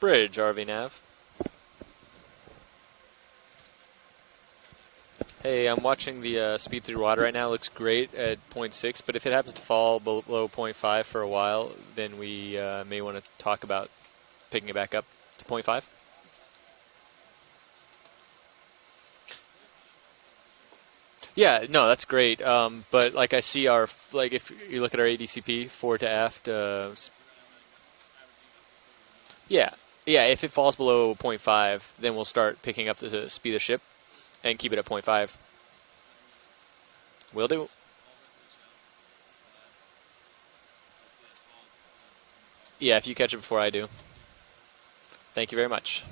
bridge, RV Nav. Hey, I'm watching the speed through water right now. It looks great at 0.6, but if it happens to fall below 0.5 for a while, then we may want to talk about picking it back up to 0.5. Yeah, no, that's great. But like I see if you look at our ADCP, forward to aft, yeah, if it falls below 0.5, then we'll start picking up the speed of ship and keep it at 0.5. Will do. Yeah, if you catch it before I do. Thank you very much.